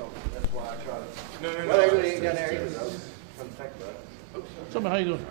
so that's why I try to. No, no, no. Well, they really ain't down there either, though. Come to think about it. Oops. Tell me how you doing?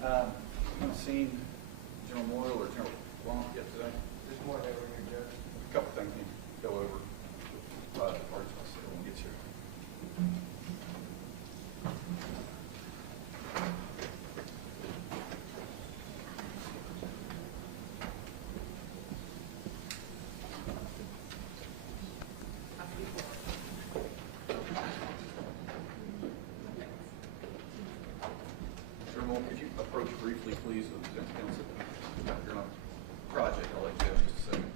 Haven't seen General Moyle or General Blount yet today. Just more over here, Joe. A couple things we need to go over. The parts I'll say when we get here. General, could you approach briefly, please, with the defense counsel? You're on a project. I'll let you go in just a second.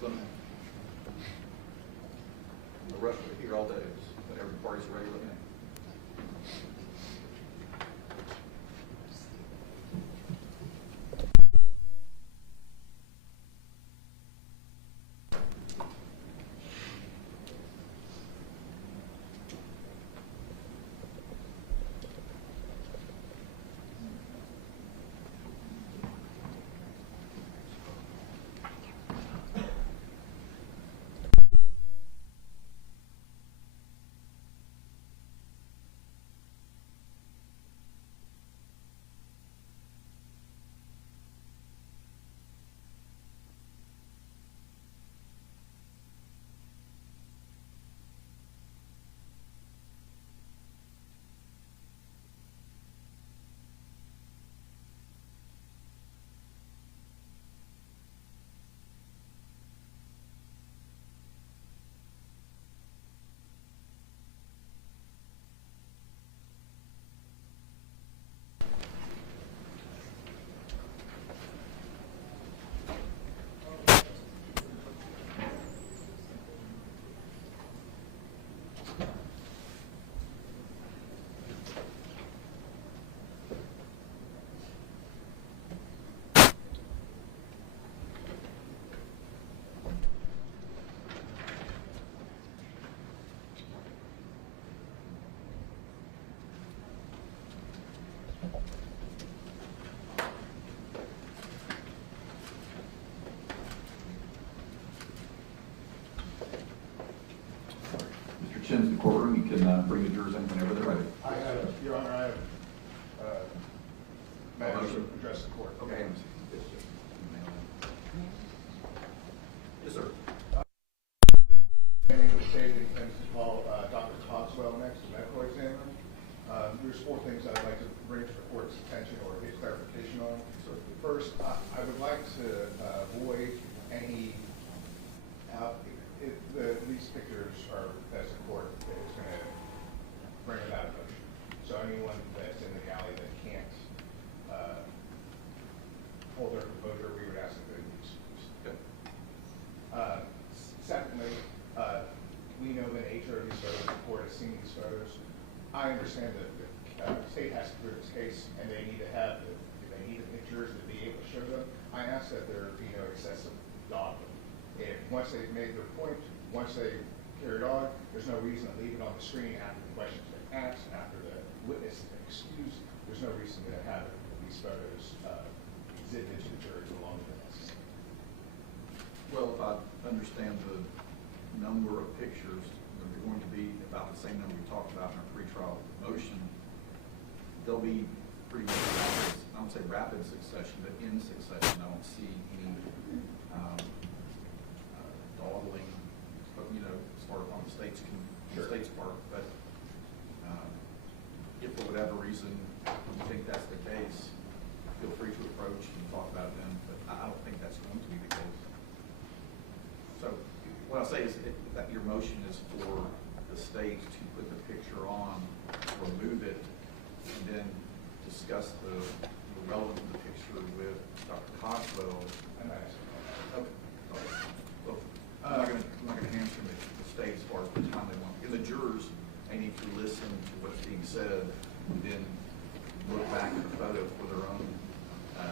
Slim. The rest of it here all day, but every party's ready to look at. Chen's in the courtroom. You can bring the jurors in whenever they're ready. Your Honor, I have matters to address the court. Okay. Yes, sir. My name is David, and to call Dr. Cogswell next, the medical examiner. There's 4 things I'd like to bring to the court's attention or get clarification on. So first, I would like to avoid any these pictures are, as the court is going to bring about emotion. So anyone that's in the galley that can't hold their composure, we would ask that they be excused. Okay. Secondly, we know the nature of these photos. The court has seen these photos. I understand that the state has to prove its case, and they need to have they need the pictures to be able to show them. I ask that there be no excessive dawdling. If once they've made their point, once they've carried on, there's no reason to leave it on the screen after the questions have been asked, after the witness has been excused. There's no reason to have these photos exhibited to the jury for longer than necessary. Well, if I understand the number of pictures, they're going to be about the same number we talked about in our pretrial motion. They'll be pretty much rapid, I don't say rapid succession, but in succession. I don't see any dawdling, but as far as on the state's part. But if for whatever reason you think that's the case, feel free to approach and talk about it then. But I don't think that's going to be the case. So what I'll say is that your motion is for the state to put the picture on, remove it, and then discuss the relevance of the picture with Dr. Cogswell. I'm not asking for that. Okay. Well, I'm not going to hamstring the state as far as the time they want. And the jurors, they need to listen to what's being said and then look back at the photo for their own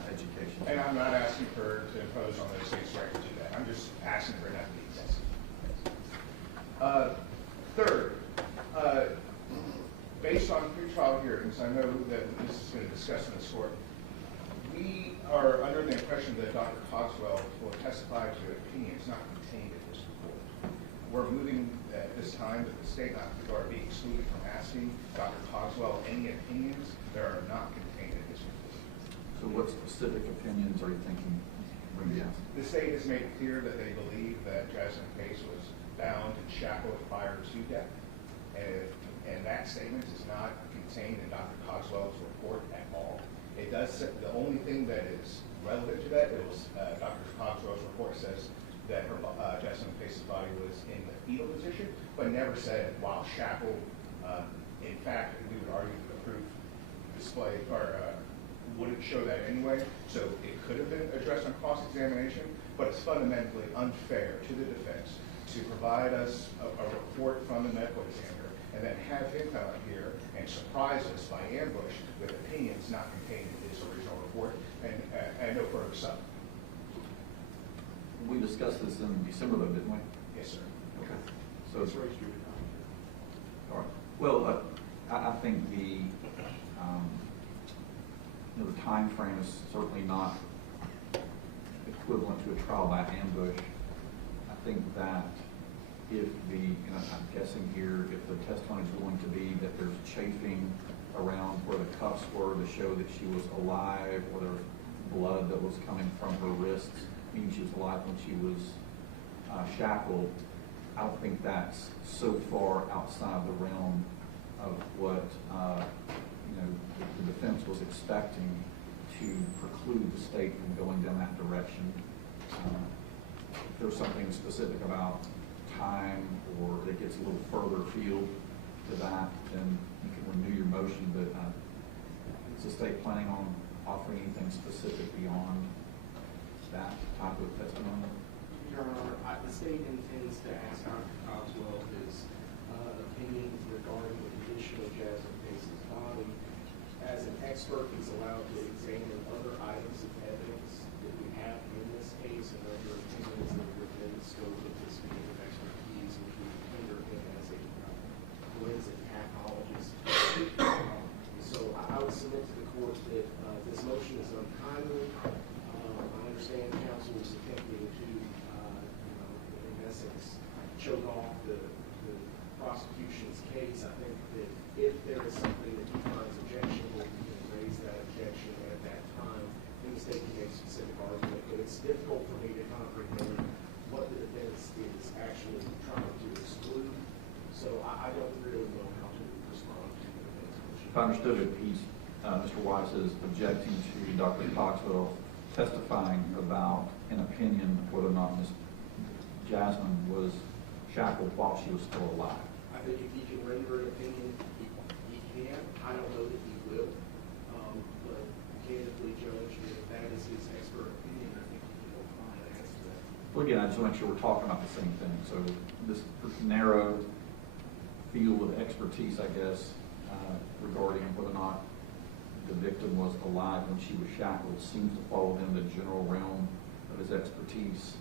education. And I'm not asking to impose on the state's right to do that. I'm just asking for it not to be excessive. Third, based on pretrial hearings, I know that this has been discussed in this court. We are under the impression that Dr. Cogswell will testify to opinions not contained in this report. We're moving at this time that the state not are being excluded from asking Dr. Cogswell any opinions that are not contained in this report. So what specific opinions are you thinking when you ask? The state has made it clear that they believe that Jasmine Pace was bound and shackled prior to death. And that statement is not contained in Dr. Cogswell's report at all. It does say, the only thing that is relevant to that is Dr. Cogswell's report says that her Jasmine Pace's body was in the fetal position, but never said while shackled. In fact, we would argue that the proof display or wouldn't show that anyway, so it could have been addressed on cross-examination, but it's fundamentally unfair to the defense to provide us a report from the medical examiner and then have him come out here and surprise us by ambush with opinions not contained in his original report and no further sub. We discussed this in December though, didn't we? Yes, sir. Okay. So it's all right. Well, I think the the time frame is certainly not equivalent to a trial by ambush. I think that if I'm guessing here, if the testimony is going to be that there's chafing around where the cuffs were to show that she was alive, or there's blood that was coming from her wrists, meaning she was alive when she was shackled, I don't think that's so far outside the realm of what the defense was expecting to preclude the state from going down that direction. If there's something specific about time, or it gets a little further afield to that, then you can renew your motion. But is the state planning on offering anything specific beyond that type of testimony? Your Honor, the state intends to ask Dr. Cogswell his opinion regarding the condition of Jasmine Pace's body. As an expert, he's allowed to examine other items of evidence that we have in this case and other opinions that are within the scope of his field of expertise, which we tender him as a forensic pathologist. So I would submit to the court that this motion is untimely. I understand counsel is attempting to, in essence, choke off the prosecution's case. I think that if there is something that he finds objectionable, he can raise that objection at that time. And the state can make a specific argument, but it's difficult for me to comprehend what the defense is actually trying to exclude. So I don't really know how to respond to the defense motion. If I understood it, Mr. Weiss is objecting to Dr. Cogswell testifying about an opinion whether or not Ms. Jasmine was shackled while she was still alive. I think if he can render an opinion, he can. I don't know that he will. But candidly, Judge, if that is his expert opinion, I think he will find an answer to that. Well, again, I just want to make sure we're talking about the same thing. So this narrow field of expertise, I guess, regarding whether or not the victim was alive when she was shackled seems to fall within the general realm of his expertise.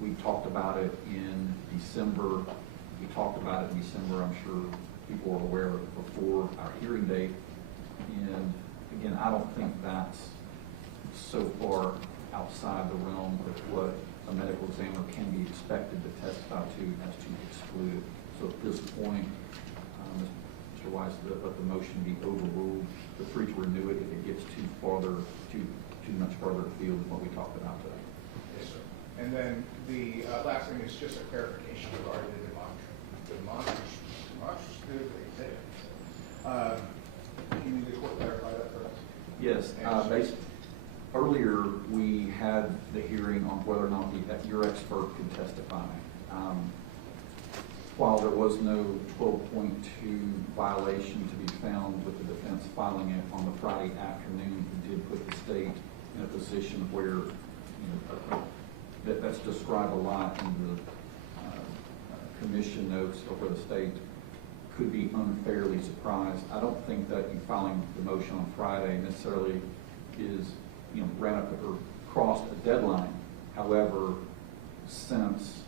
We talked about it in December. We talked about it in December. I'm sure people are aware of it before our hearing date. And again, I don't think that's so far outside the realm of what a medical examiner can be expected to testify to as to exclude it. So at this point, Mr. Weiss, let the motion be overruled. Feel free to renew it if it gets too much farther afield than what we talked about today. Yes, sir. And then the last thing is just a clarification regarding the demonstrative exhibit. Can the court clarify that for us? Yes. Earlier, we had the hearing on whether or not your expert could testify. While there was no 12.2 violation to be found with the defense filing it on the Friday afternoon, it did put the state in a position where that's described a lot in the commission notes, or where the state could be unfairly surprised. I don't think that you filing the motion on Friday necessarily is ran up or crossed a deadline. However, since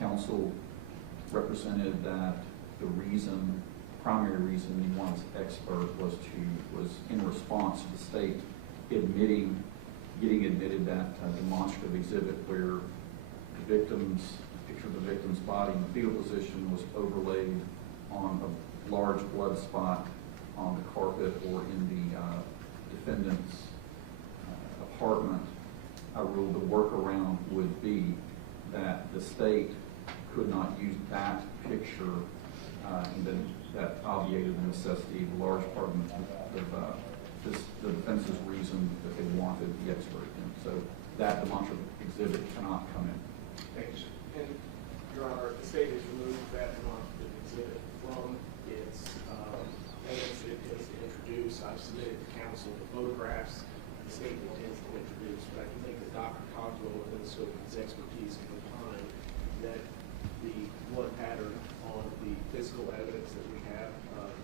counsel represented that the primary reason he wanted an expert was in response to the state getting admitted that demonstrative exhibit where the picture of the victim's body in the fetal position was overlaid on a large blood spot on the carpet or in the defendant's apartment. I ruled the workaround would be that the state could not use that picture, and then that obviated the necessity of a large part of the defense's reason that they wanted the expert in. So that demonstrative exhibit cannot come in. Thank you, sir. And, Your Honor, the state has removed that demonstrative exhibit from its evidence that it has to introduce. introduce. I've submitted to council the photographs the state intends to introduce, but I can think that Dr. Cogswell, within the scope of his expertise, can opine that the blood pattern on the physical evidence that we have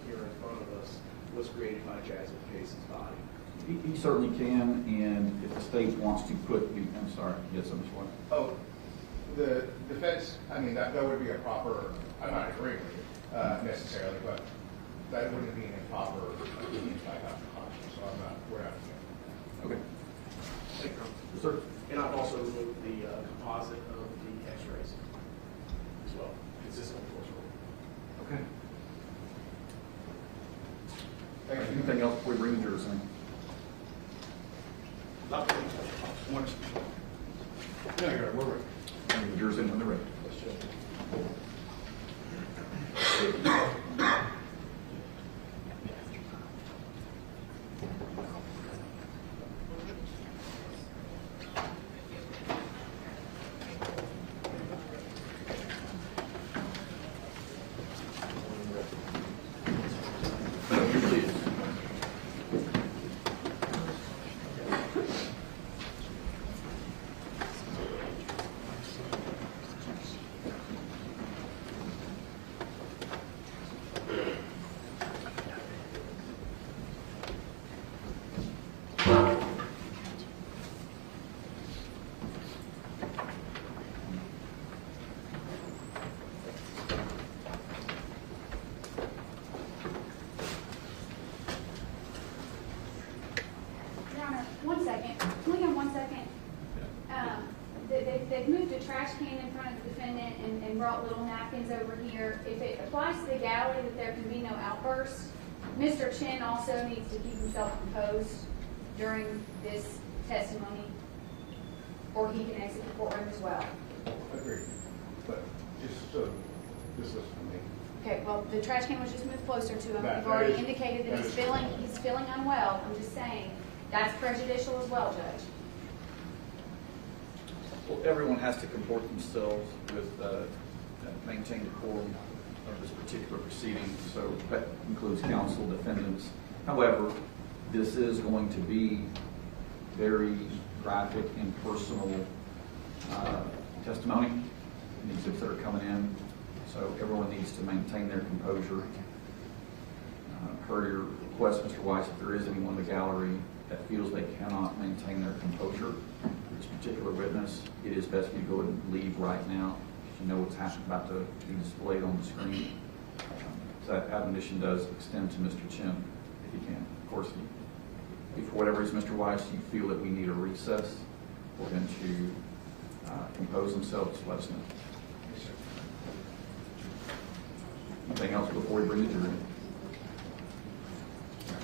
here in front of us was created by Jasmine Pace's body. He certainly can, and if the state wants to put the, I'm sorry, yes, Mr. White. Oh, the defense, I mean, that would be a proper, I'm not agreeing with you necessarily, but that wouldn't be an improper use by Dr. Cogswell, so we're not. Okay. Thank you. Yes, sir. And I've also removed the composite of the x-rays as well, consistent with what's rule. Okay. Thank you. Anything else before we bring the jurors in? Once. No, you're right, we're right. Bring the jurors in when they're ready. Your Honor, 1 second. Can we have 1 second? They've moved a trash can in front of the defendant and brought little napkins over here. If it applies to the gallery that there can be no outbursts, Mr. Chen also needs to keep himself composed during this testimony, or he can exit the courtroom as well. Agreed, but just listen to me. Okay, well, the trash can was just moved closer to him. That We've already is- indicated that that he's is- feeling unwell. I'm just saying, that's prejudicial as well, Judge. Well, everyone has to comport themselves with, maintain decorum of this particular proceeding, so that includes counsel, defendants. However, this is going to be very graphic and personal testimony, the exhibits that are coming in, so everyone needs to maintain their composure. Per your request, Mr. Weiss, if there is anyone in the gallery that feels they cannot maintain their composure, this particular witness, it is best for you to go ahead and leave right now, because you know what's about to be displayed on the screen. So that admonition does extend to Mr. Chen, if he can. Of course, if for whatever reason, Mr. Weiss, you feel that we need a recess for him to compose himself, just let us know. Yes, sir. Anything else before we bring the jury in?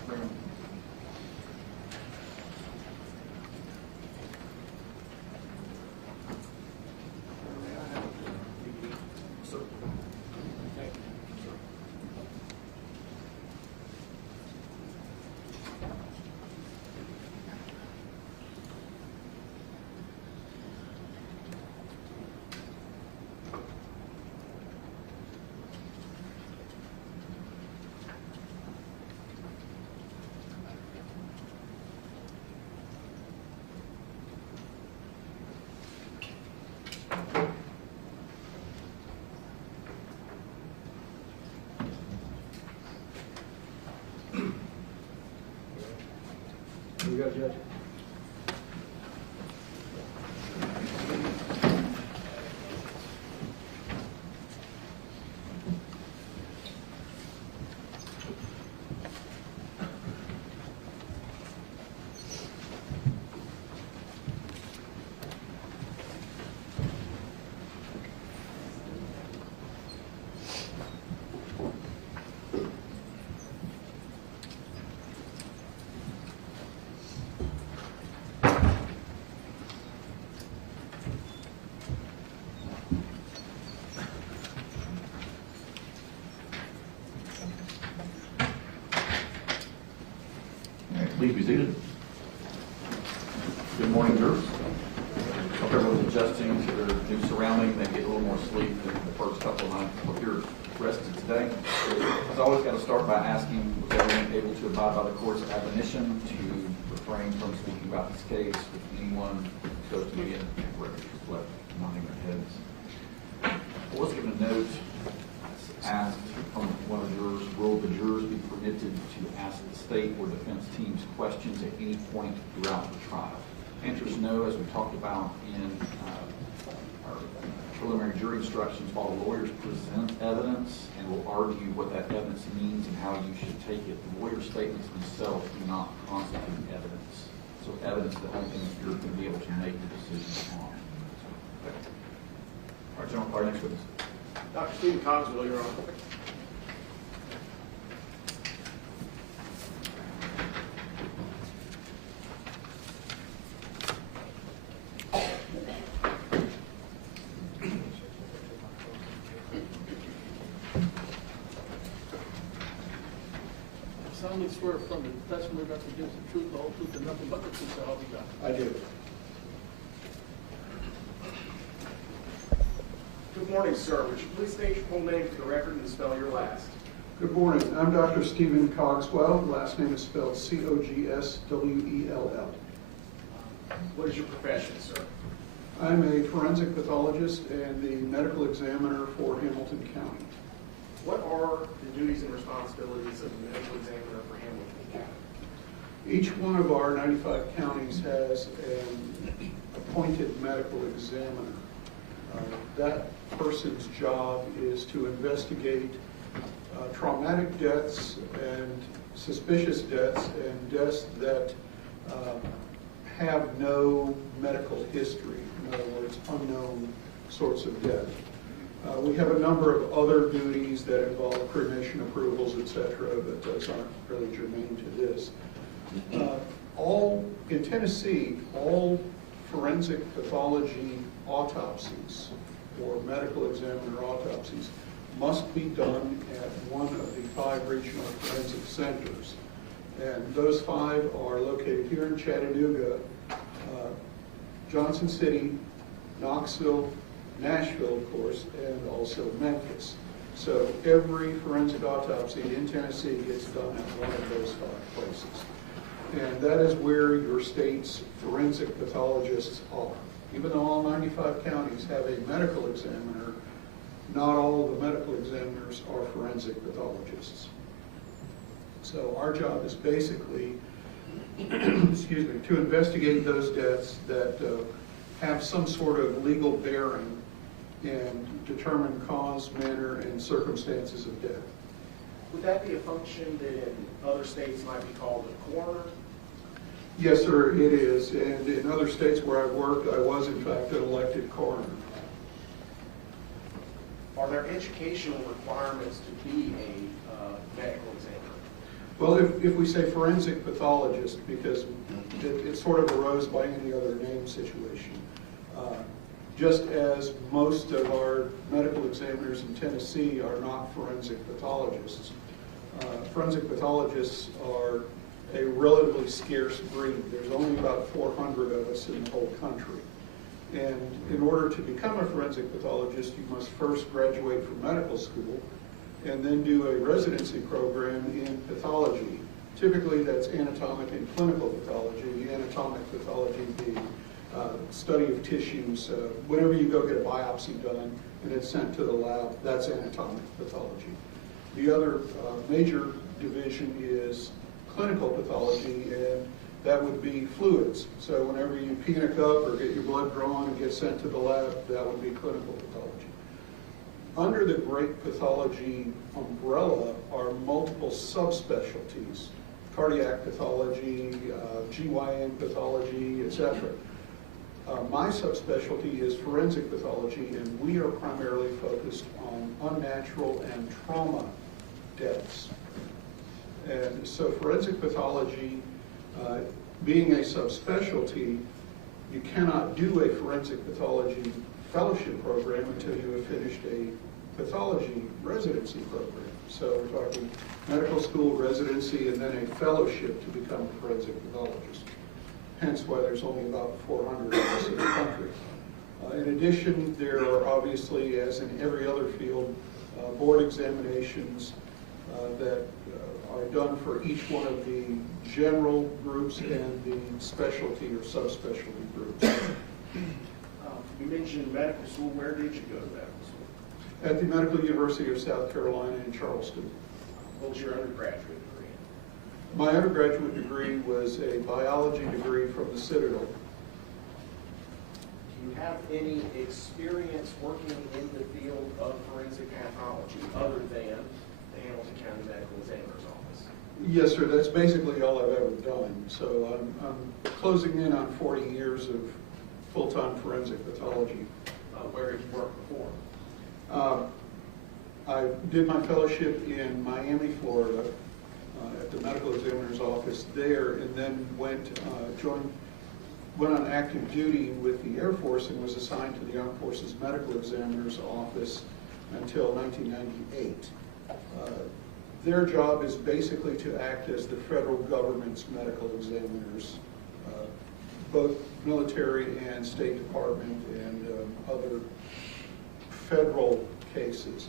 Bring them. Sir. Here we go, Judge. Please be seated. Good morning, jurors. Hope everyone's adjusting to their new surroundings. They get a little more sleep than the first couple of nights. Hope you're rest of today. As always, got to start by asking, was everyone able to abide by the court's admonition to refrain from speaking about this case with anyone close to media records reflect nodding their heads? I was given a note asked from one of the jurors, will the jurors be permitted to ask the state or defense teams questions at any point throughout the trial? Answer is no, as we talked about in our preliminary jury instructions. While the lawyers present evidence and will argue what that evidence means and how you should take it, the lawyer's statements themselves do not constitute evidence. So evidence is the only thing that you're going to be able to make the decision on. All right, General Clark, next witness. Dr. Stephen Cogswell, Your Honor. Solemnly swear from the testimony that you give the truth, the whole truth, and nothing but the truth, so help you God. I do. Good morning, sir. Would you please state your full name for the record and spell your last? Good morning. I'm Dr. Stephen Cogswell. Last name is spelled Cogswell. What is your profession, sir? I'm a forensic pathologist and the medical examiner for Hamilton County. What are the duties and responsibilities of the medical examiner for Hamilton County? Each one of our 95 counties has an appointed medical examiner. That person's job is to investigate traumatic deaths and suspicious deaths and deaths that have no medical history. In other words, unknown sorts of death. We have a number of other duties that involve cremation approvals, etc., but those aren't really germane to this. In Tennessee, all forensic pathology autopsies or medical examiner autopsies must be done at one of the 5 regional forensic centers. And those 5 are located here in Chattanooga, Johnson City, Knoxville, Nashville, of course, and also Memphis. So every forensic autopsy in Tennessee gets done at one of those 5 places. And that is where your state's forensic pathologists are. Even though all 95 counties have a medical examiner, not all of the medical examiners are forensic pathologists. So our job is basically, excuse me, to investigate those deaths that have some sort of legal bearing and determine cause, manner, and circumstances of death. Would that be a function that in other states might be called a coroner? Yes, sir, it is. And in other states where I've worked, I was in fact an elected coroner. Are there educational requirements to be a medical examiner? Well, if we say forensic pathologist, because it sort of arose by any other name situation. Just as most of our medical examiners in Tennessee are not forensic pathologists. Forensic pathologists are a relatively scarce breed. There's only about 400 of us in the whole country. And in order to become a forensic pathologist, you must first graduate from medical school and then do a residency program in pathology. Typically that's anatomic and clinical pathology, anatomic pathology being study of tissues. Whenever you go get a biopsy done and it's sent to the lab, that's anatomic pathology. The other major division is clinical pathology, and that would be fluids. So whenever you pee in a cup or get your blood drawn and get sent to the lab, that would be clinical pathology. Under the great pathology umbrella are multiple subspecialties: cardiac pathology, GYN pathology, etc. My subspecialty is forensic pathology, and we are primarily focused on unnatural and trauma deaths. And so forensic pathology, being a subspecialty, you cannot do a forensic pathology fellowship program until you have finished a pathology residency program. So we're talking medical school residency and then a fellowship to become a forensic pathologist. Hence why there's only about 400 of us in the country. In addition, there are obviously, as in every other field, board examinations that are done for each one of the general groups and the specialty or subspecialty groups. You mentioned medical school. Where did you go to medical school? At the Medical University of South Carolina in Charleston. What was your undergraduate degree in? My undergraduate degree was a biology degree from the Citadel. Do you have any experience working in the field of forensic pathology other than the Hamilton County Medical Examiner's Office? Yes, sir. That's basically all I've ever done. So I'm closing in on 40 years of full-time forensic pathology. Where did you work before? I did my fellowship in Miami, Florida, at the medical examiner's office there, and then went on active duty with the Air Force and was assigned to the Armed Forces Medical Examiner's Office until 1998. Their job is basically to act as the federal government's medical examiners, both military and State Department and other federal cases.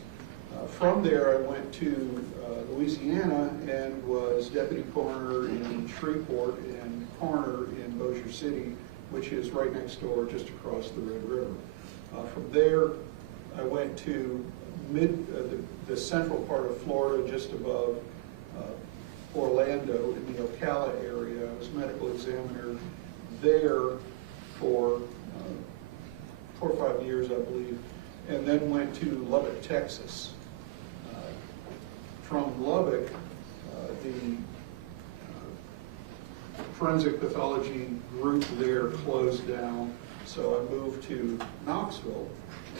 From there, I went to Louisiana and was deputy coroner in Shreveport and coroner in Bossier City, which is right next door, just across the Red River. From there, I went to the central part of Florida, just above Orlando, in the Ocala area. I was medical examiner there for 4 or 5 years, I believe, and then went to Lubbock, Texas. From Lubbock, the forensic pathology group there closed down, so I moved to Knoxville,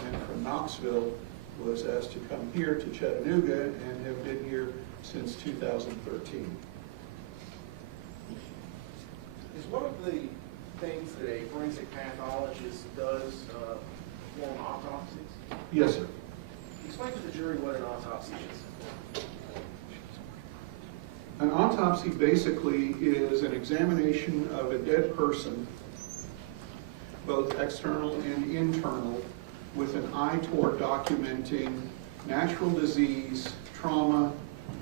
and from Knoxville was asked to come here to Chattanooga and have been here since 2013. Is one of the things that a forensic pathologist does perform autopsies? Yes, sir. Explain to the jury what an autopsy is. An autopsy basically is an examination of a dead person, both external and internal, with an eye toward documenting natural disease, trauma,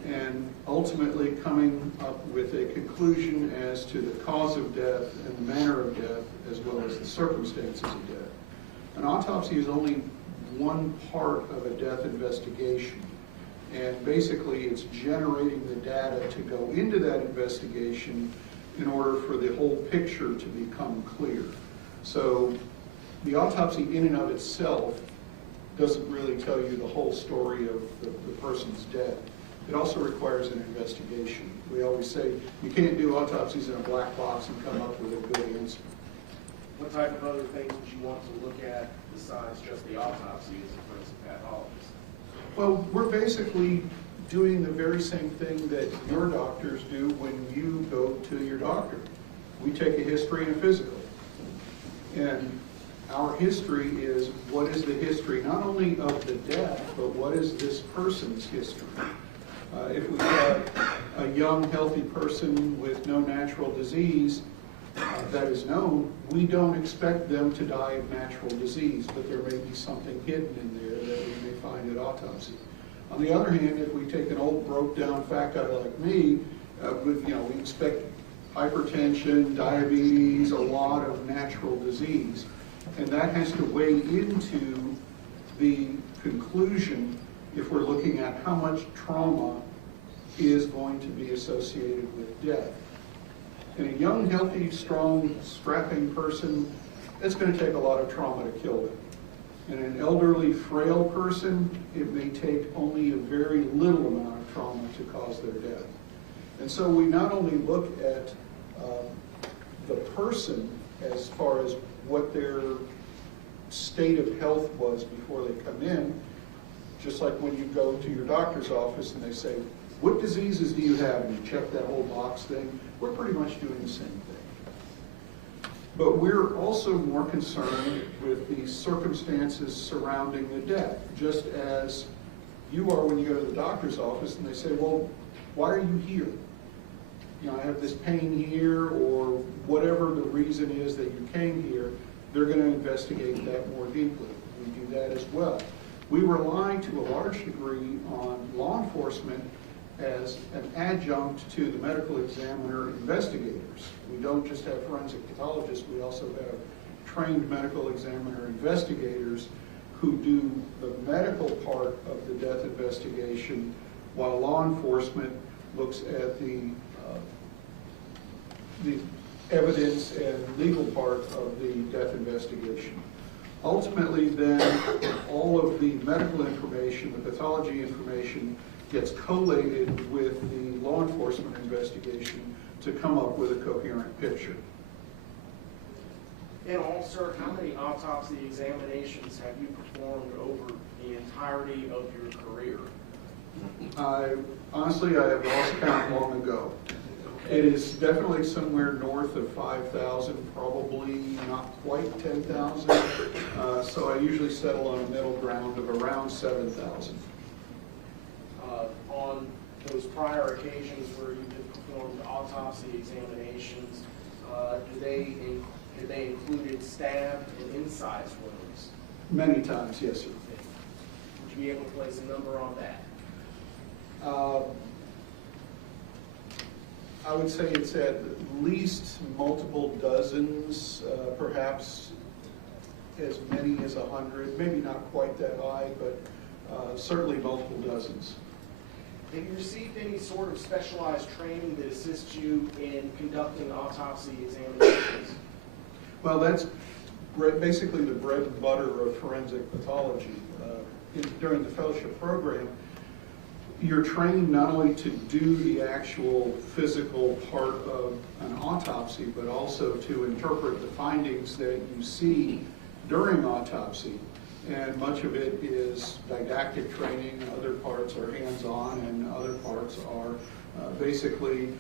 and ultimately coming up with a conclusion as to the cause of death and the manner of death, as well as the circumstances of death. An autopsy is only one part of a death investigation, and basically it's generating the data to go into that investigation in order for the whole picture to become clear. So the autopsy in and of itself doesn't really tell you the whole story of the person's death. It also requires an investigation. We always say you can't do autopsies in a black box and come up with a good answer. What type of other things would you want to look at besides just the autopsy as a forensic pathologist? Well, we're basically doing the very same thing that your doctors do when you go to your doctor. We take a history and a physical. And our history is what is the history not only of the death, but what is this person's history. If we have a young, healthy person with no natural disease that is known, we don't expect them to die of natural disease, but there may be something hidden in there that we may find at autopsy. On the other hand, if we take an old, broke-down fat guy like me, we expect hypertension, diabetes, a lot of natural disease, and that has to weigh into the conclusion if we're looking at how much trauma is going to be associated with death. In a young, healthy, strong, strapping person, it's going to take a lot of trauma to kill them. In an elderly, frail person, it may take only a very little amount of trauma to cause their death. And so we not only look at the person as far as what their state of health was before they come in, just like when you go to your doctor's office and they say, what diseases do you have? And you check that whole box thing. We're pretty much doing the same thing. But we're also more concerned with the circumstances surrounding the death, just as you are when you go to the doctor's office and they say, well, why are you here? I have this pain here, or whatever the reason is that you came here. They're going to investigate that more deeply. We do that as well. We rely to a large degree on law enforcement as an adjunct to the medical examiner investigators. We don't just have forensic pathologists, we also have trained medical examiner investigators who do the medical part of the death investigation, while law enforcement looks at the evidence and legal part of the death investigation. Ultimately, then, all of the medical information, the pathology information, gets collated with the law enforcement investigation to come up with a coherent picture. In all, sir, how many autopsy examinations have you performed over the entirety of your career? Honestly, I have lost count long ago. It is definitely somewhere north of 5,000, probably not quite 10,000. So I usually settle on a middle ground of around 7,000. On those prior occasions where you have performed autopsy examinations, did they included stab and incised wounds? Many times, yes, sir. Would you be able to place a number on that? I would say it's at least multiple dozens, perhaps as many as 100, maybe not quite that high, but certainly multiple dozens. Have you received any sort of specialized training that assists you in conducting autopsy examinations? Well, that's basically the bread and butter of forensic pathology. During the fellowship program, you're trained not only to do the actual physical part of an autopsy, but also to interpret the findings that you see during autopsy. And much of it is didactic training, other parts are hands-on, and other parts are basically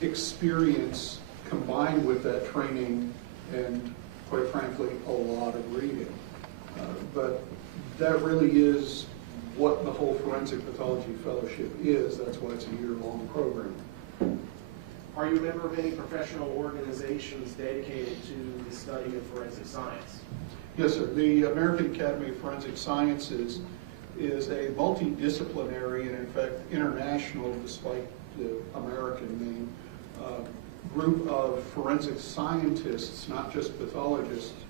experience combined with that training and, quite frankly, a lot of reading. But that really is what the whole Forensic Pathology Fellowship is. That's why it's a year-long program. Are you a member of any professional organizations dedicated to the study of forensic science? Yes, sir. The American Academy of Forensic Sciences is a multidisciplinary and, in fact, international, despite the American name, group of forensic scientists, not just pathologists,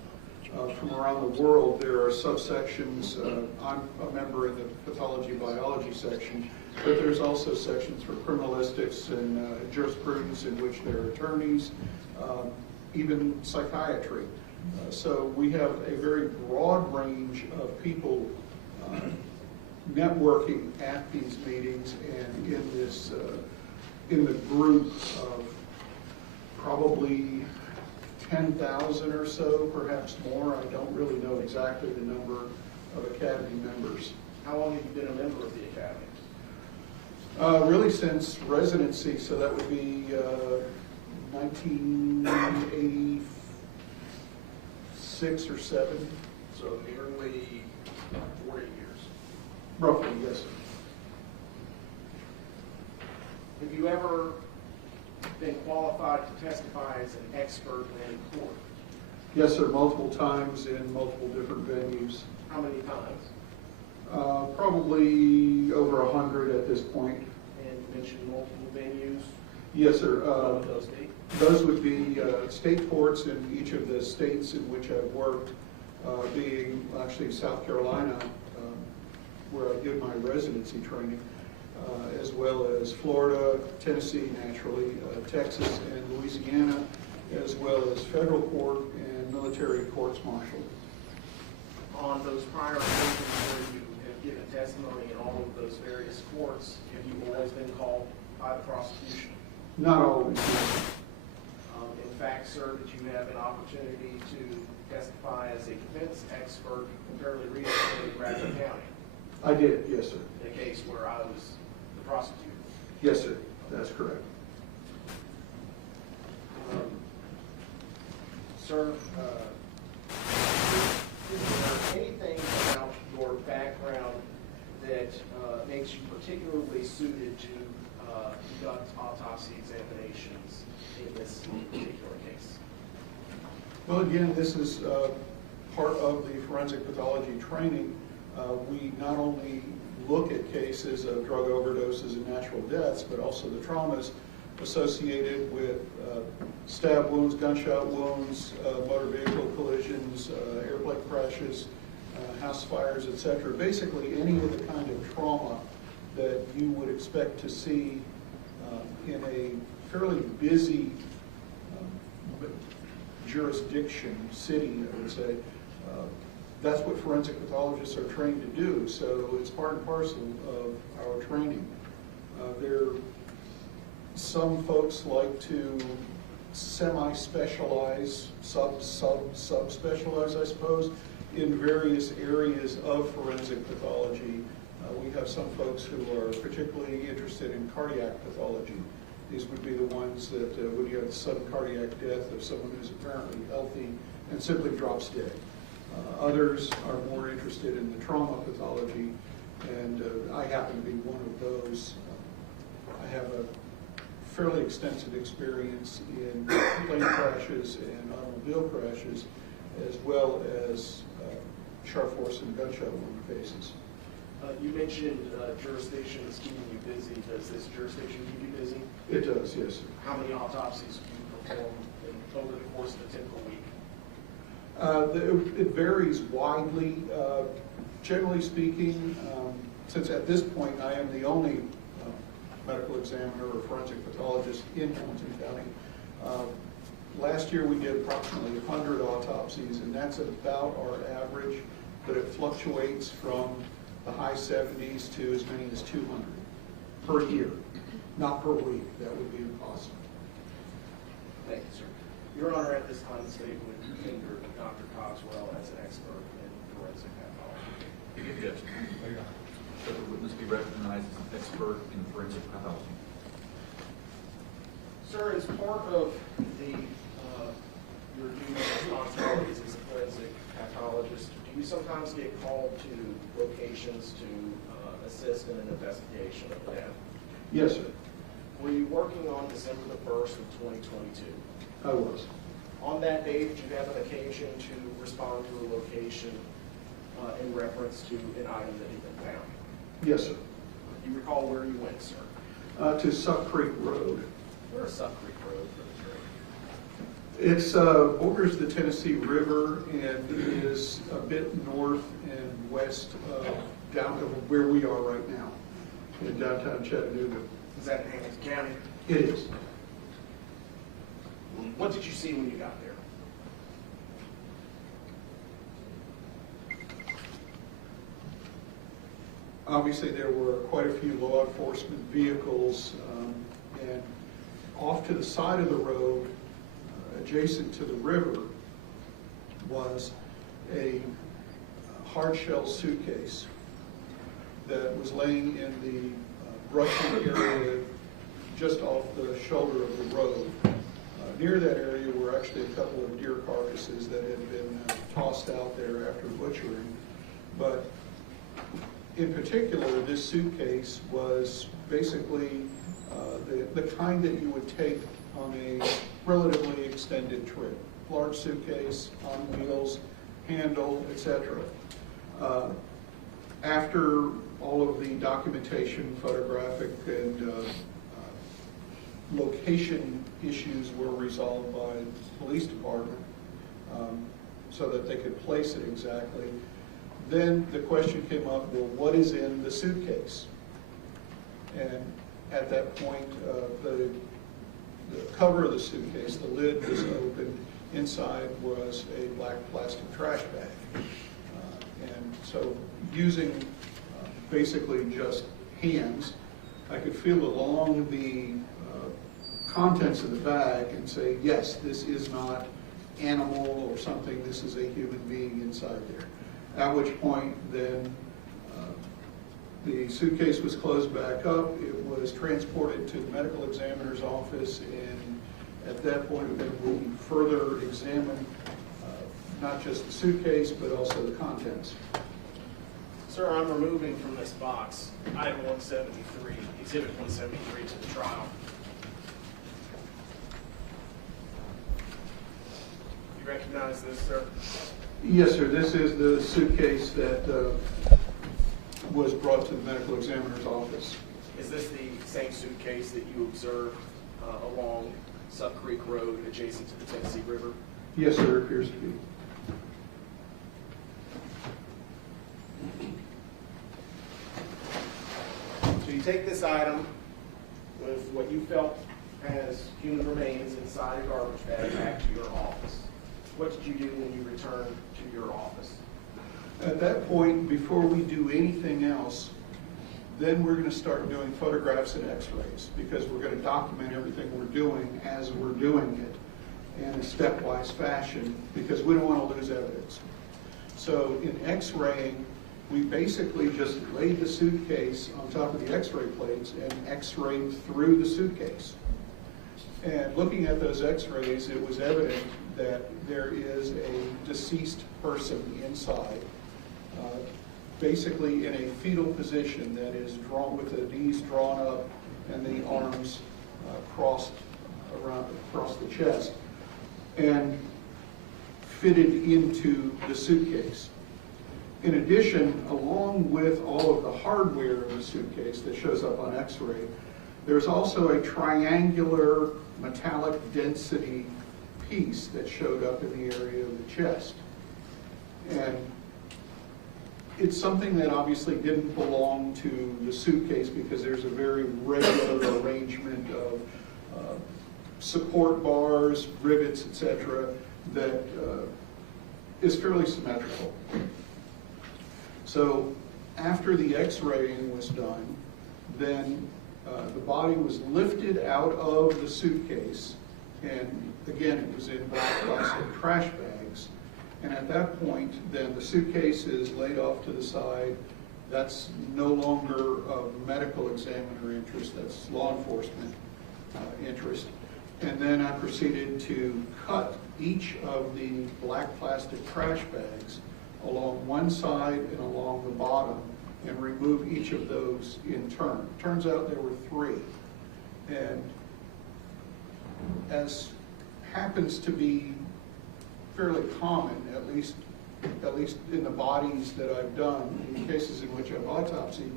from around the world. There are subsections. I'm a member in the pathology biology section, but there's also sections for criminalistics and jurisprudence in which there are attorneys, even psychiatry. So we have a very broad range of people networking at these meetings and in this in the group of probably 10,000 or so, perhaps more. I don't really know exactly the number of Academy members. How long have you been a member of the Academy? Really since residency, so that would be 1986 or 7. So nearly 40 years. Roughly, yes. Have you ever been qualified to testify as an expert in court? Yes, sir, multiple times in multiple different venues. How many times? Probably over 100 at this point. And you mentioned multiple venues. Yes, sir. What would those be? Those would be state courts in each of the states in which I've worked, being actually South Carolina, where I did my residency training, as well as Florida, Tennessee, naturally, Texas, and Louisiana, as well as federal court and military courts martial. On those prior occasions where you have given testimony in all of those various courts, have you always been called by the prosecution? Not always. In fact, sir, did you have an opportunity to testify as a defense expert fairly recently in Bradford County? I did, yes, sir. In a case where I was the prosecutor. Yes, sir. That's correct. Sir, is there anything about your background that makes you particularly suited to conduct autopsy examinations in this particular case? Well, again, this is part of the forensic pathology training. We not only look at cases of drug overdoses and natural deaths, but also the traumas associated with stab wounds, gunshot wounds, motor vehicle collisions, airplane crashes, house fires, etc. Basically, any of the kind of trauma that you would expect to see in a fairly busy jurisdiction, city, I would say. That's what forensic pathologists are trained to do, so it's part and parcel of our training. Some folks like to semi-specialize, sub-specialize, I suppose, in various areas of forensic pathology. We have some folks who are particularly interested in cardiac pathology. These would be the ones that when you have sudden cardiac death of someone who's apparently healthy and simply drops dead. Others are more interested in the trauma pathology, and I happen to be one of those. I have a fairly extensive experience in plane crashes and automobile crashes, as well as sharp force and gunshot wound cases. You mentioned jurisdiction is keeping you busy. Does this jurisdiction keep you busy? It does, yes, sir. How many autopsies do you perform over the course of a typical week? It varies widely. Generally speaking, since at this point I am the only medical examiner or forensic pathologist in Hamilton County, last year we did approximately 100 autopsies, and that's about our average, but it fluctuates from the high 70s to as many as 200 per year, not per week. That would be impossible. Thank you, sir. Your Honor, at this time, the state would consider Dr. Cogswell as an expert in forensic pathology. Yes. Should the witness be recognized as an expert in forensic pathology? Sir, as part of your duties and responsibilities as a forensic pathologist, do you sometimes get called to locations to assist in an investigation of death? Yes, sir. Were you working on December the 1st of 2022? I was. On that day, did you have an occasion to respond to a location in reference to an item that had been found? Yes, sir. Do you recall where you went, sir? To Suck Creek Road. Where is Suck Creek Road for the jury? It's borders the Tennessee River and is a bit north and west down to where we are right now in downtown Chattanooga. Is that in Hamilton County? It is. What did you see when you got there? Obviously, there were quite a few law enforcement vehicles, and off to the side of the road, adjacent to the river, was a hard-shell suitcase that was laying in the brushwood area just off the shoulder of the road. Near that area were actually a couple of deer carcasses that had been tossed out there after butchering. But in particular, this suitcase was basically the kind that you would take on a relatively extended trip. Large suitcase, on wheels, handle, etc. After all of the documentation, photographic and location issues were resolved by the police department so that they could place it exactly, then the question came up, well, what is in the suitcase? And at that point, the cover of the suitcase, the lid was opened. Inside was a black plastic trash bag. And so using basically just hands, I could feel along the contents of the bag and say, yes, this is not animal or something, this is a human being inside there. At which point then the suitcase was closed back up, it was transported to the medical examiner's office, and at that point then we further examined not just the suitcase but also the contents. Sir, I'm removing from this box item 173, exhibit 173 to the trial. You recognize this, sir? Yes, sir. This is the suitcase that was brought to the medical examiner's office. Is this the same suitcase that you observed along Suck Creek Road adjacent to the Tennessee River? Yes, sir, it appears to be. So you take this item with what you felt as human remains inside a garbage bag back to your office. What did you do when you returned to your office? At that point, before we do anything else, then we're going to start doing photographs and x-rays, because we're going to document everything we're doing as we're doing it in a stepwise fashion, because we don't want to lose evidence. So in x-raying, we basically just laid the suitcase on top of the x-ray plates and x-rayed through the suitcase. And looking at those x-rays, it was evident that there is a deceased person inside, basically in a fetal position, that is drawn with the knees drawn up and the arms crossed across the chest, and fitted into the suitcase. In addition, along with all of the hardware in the suitcase that shows up on x-ray, there's also a triangular metallic density piece that showed up in the area of the chest. And it's something that obviously didn't belong to the suitcase, because there's a very regular arrangement of support bars, rivets, etc., that is fairly symmetrical. So after the x-raying was done, then the body was lifted out of the suitcase, and again, it was in black plastic trash bags. And at that point, then the suitcase is laid off to the side. That's no longer of medical examiner interest, that's law enforcement interest. And then I proceeded to cut each of the black plastic trash bags along one side and along the bottom, and remove each of those in turn. Turns out there were 3. And as happens to be fairly common, at least in the bodies that I've done, in cases in which I've autopsied,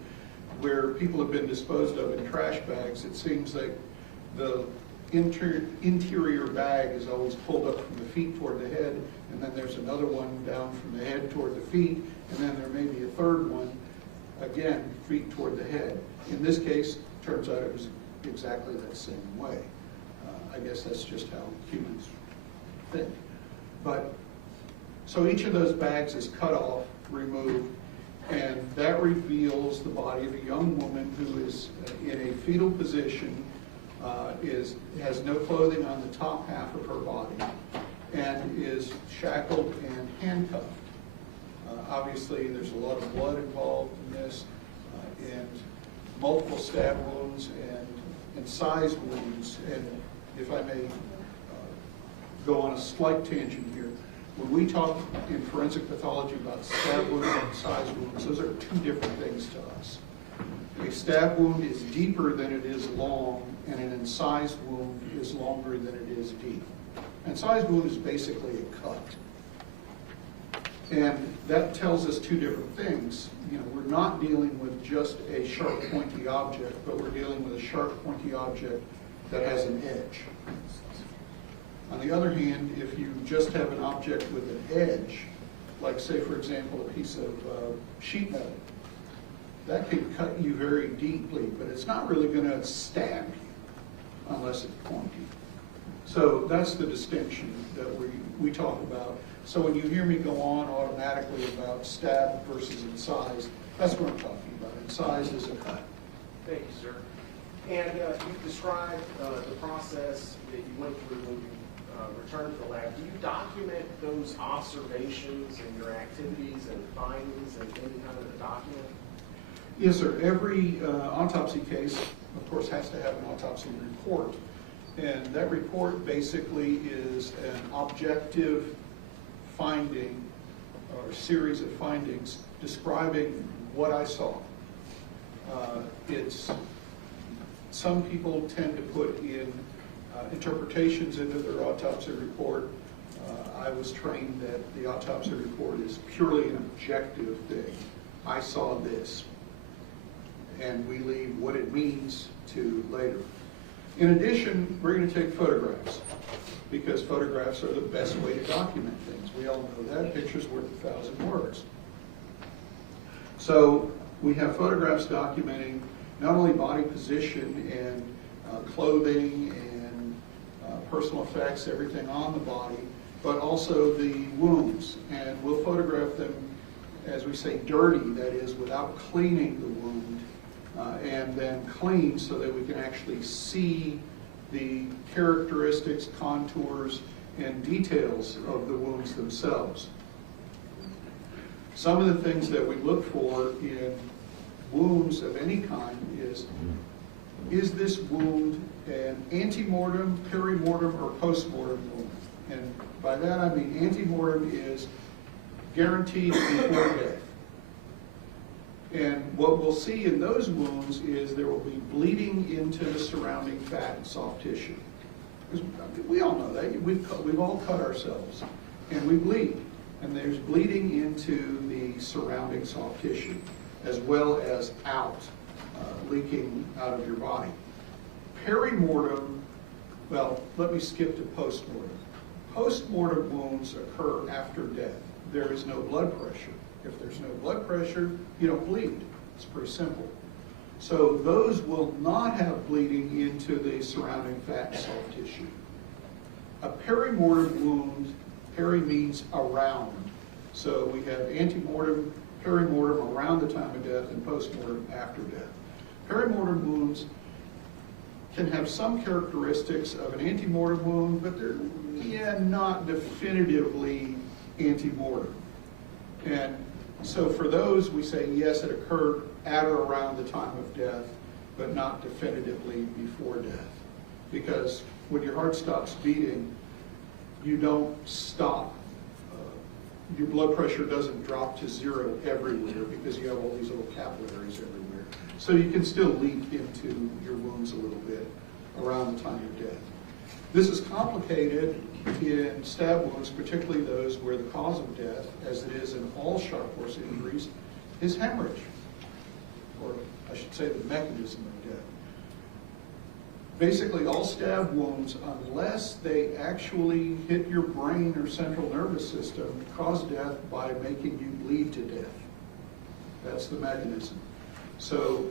where people have been disposed of in trash bags, it seems like the interior bag is always pulled up from the feet toward the head, and then there's another one down from the head toward the feet, and then there may be a third one, again, feet toward the head. In this case, turns out it was exactly that same way. I guess that's just how humans think. But, so each of those bags is cut off, removed, and that reveals the body of a young woman who is in a fetal position, has no clothing on the top half of her body, and is shackled and handcuffed. Obviously, there's a lot of blood involved in this, and multiple stab wounds and size wounds. And if I may go on a slight tangent here, when we talk in forensic pathology about stab wounds and size wounds, those are 2 different things to us. A stab wound is deeper than it is long, and an incised wound is longer than it is deep. An incised wound is basically a cut. And that tells us 2 different things. You know, we're not dealing with just a sharp, pointy object, but we're dealing with a sharp, pointy object that has an edge. On the other hand, if you just have an object with an edge, like say, for example, a piece of sheet metal, that can cut you very deeply, but it's not really going to stab you unless it's pointy. So that's the distinction that we talk about. So when you hear me go on automatically about stab versus incised, that's what I'm talking about. Incised is a cut. Thank you, sir. And you described the process that you went through when you returned to the lab. Do you document those observations and your activities and findings in any kind of a document? Yes, sir. Every autopsy case, of course, has to have an autopsy report. And that report basically is an objective finding or series of findings describing what I saw. Some people tend to put in interpretations into their autopsy report. I was trained that the autopsy report is purely an objective thing. I saw this. and we leave what it means to later. In addition, we're going to take photographs, because photographs are the best way to document things. We all know that. Picture's worth 1,000 words. So we have photographs documenting not only body position and clothing and personal effects, everything on the body, but also the wounds. And we'll photograph them, as we say, dirty, that is, without cleaning the wound, and then clean so that we can actually see the characteristics, contours, and details of the wounds themselves. Some of the things that we look for in wounds of any kind is this wound an antemortem, perimortem, or postmortem wound? And by that I mean antemortem is guaranteed before death. And what we'll see in those wounds is there will be bleeding into the surrounding fat and soft tissue. Because we all know that. We've all cut ourselves, and we bleed. And there's bleeding into the surrounding soft tissue, as well as out, leaking out of your body. Perimortem, well, let me skip to postmortem. Postmortem wounds occur after death. There is no blood pressure. If there's no blood pressure, you don't bleed. It's pretty simple. So those will not have bleeding into the surrounding fat and soft tissue. A perimortem wound, peri means around. So we have antemortem, perimortem around the time of death, and postmortem after death. Perimortem wounds can have some characteristics of an antemortem wound, but they're not definitively antemortem. And so for those, we say, yes, it occurred at or around the time of death, but not definitively before death. Because when your heart stops beating, you don't stop. Your blood pressure doesn't drop to zero everywhere because you have all these little capillaries everywhere. So you can still leak into your wounds a little bit around the time of death. This is complicated in stab wounds, particularly those where the cause of death, as it is in all sharp force injuries, is hemorrhage, or I should say the mechanism of death. Basically, all stab wounds, unless they actually hit your brain or central nervous system, cause death by making you bleed to death. That's the mechanism. So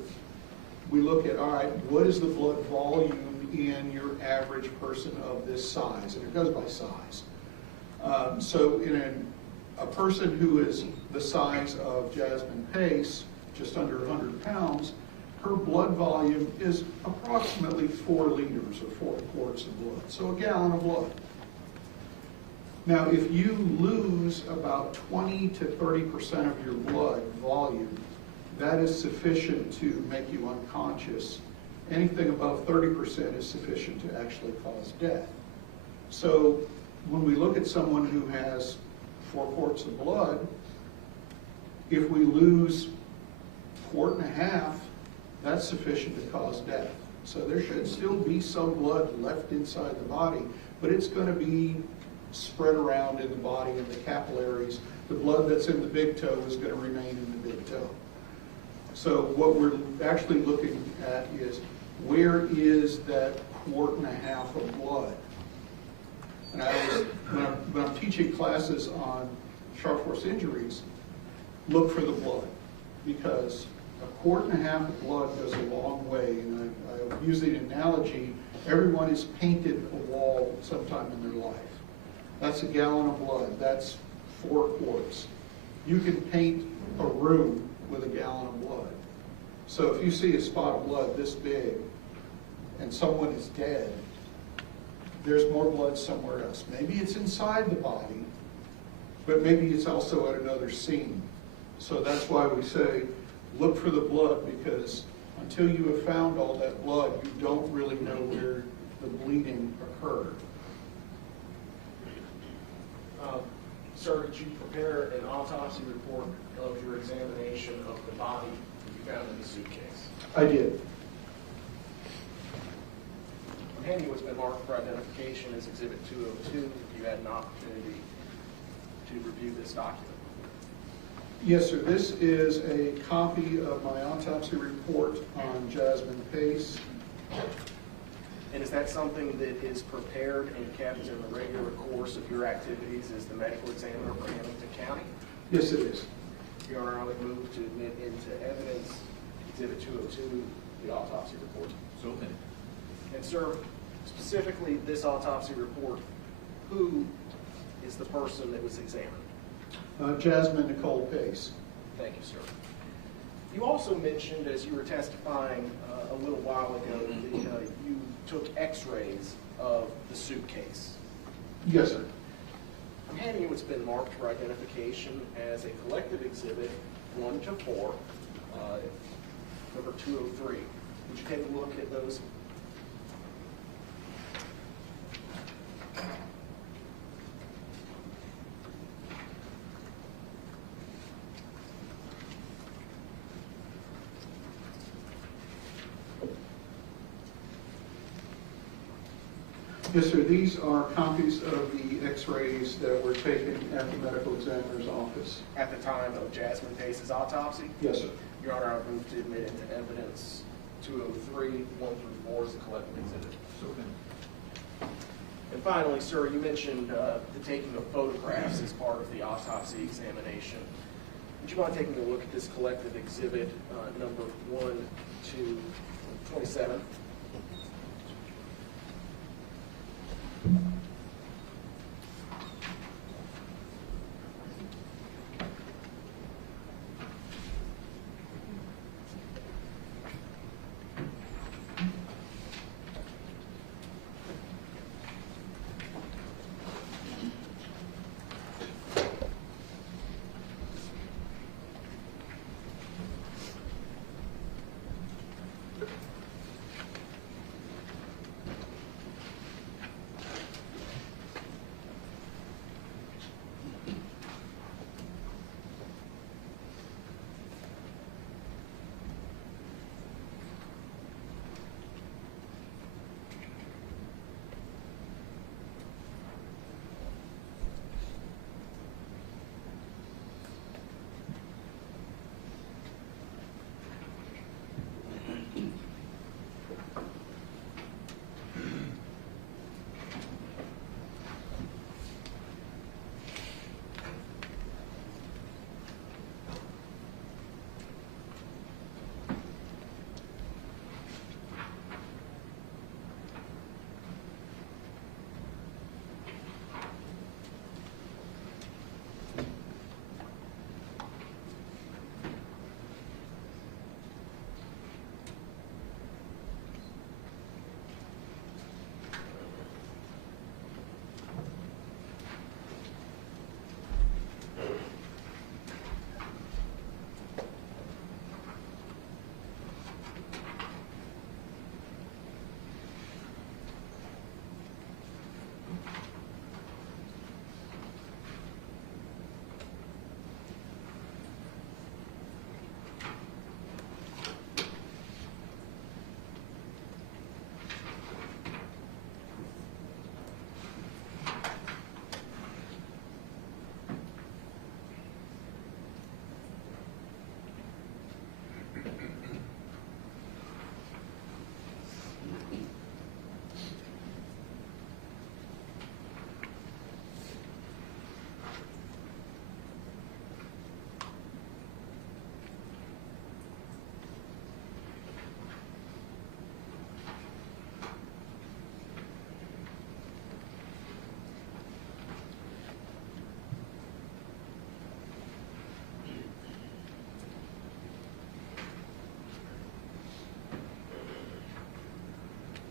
we look at, all right, what is the blood volume in your average person of this size? And it goes by size. So in a person who is the size of Jasmine Pace, just under 100 pounds, her blood volume is approximately 4 liters or 4 quarts of blood, so a gallon of blood. Now, if you lose about 20 to 30% of your blood volume, that is sufficient to make you unconscious. Anything above 30% is sufficient to actually cause death. So when we look at someone who has 4 quarts of blood, if we lose 1.5 quarts, that's sufficient to cause death. So there should still be some blood left inside the body, but it's going to be spread around in the body and the capillaries. The blood that's in the big toe is going to remain in the big toe. So what we're actually looking at is, where is that 1.5 quarts of blood? And when I'm teaching classes on sharp force injuries, look for the blood, because 1.5 quarts of blood goes a long way. And I use the analogy, everyone has painted a wall sometime in their life. That's a gallon of blood. That's 4 quarts. You can paint a room with a gallon of blood. So if you see a spot of blood this big and someone is dead, there's more blood somewhere else. Maybe it's inside the body, but maybe it's also at another scene. So that's why we say, look for the blood, because until you have found all that blood, you don't really know where the bleeding occurred. Sir, did you prepare an autopsy report of your examination of the body that you found in the suitcase? I did. I'm handing what's been marked for identification as Exhibit 202. You had an opportunity to review this document. Yes, sir. This is a copy of my autopsy report on Jasmine Pace. And is that something that is prepared and kept in the regular course of your activities as the medical examiner for Hamilton County? Yes, it is. Your Honor, I would move to admit into evidence Exhibit 202, the autopsy report. So admitted. And sir, specifically this autopsy report, who is the person that was examined? Jasmine Nicole Pace. Thank you, sir. You also mentioned, as you were testifying a little while ago, that you took x-rays of the suitcase. Yes, sir. I'm handing you what's been marked for identification as a collective exhibit 1 to 4, number 203. Would you take a look at those? Yes, sir. These are copies of the x-rays that were taken at the medical examiner's office. At the time of Jasmine Pace's autopsy? Yes, sir. Your Honor, I move to admit into evidence 203, 1 through 4 as a collective exhibit. So admitted. And finally, sir, you mentioned the taking of photographs as part of the autopsy examination. Would you mind taking a look at this collective exhibit, number 1 to 27?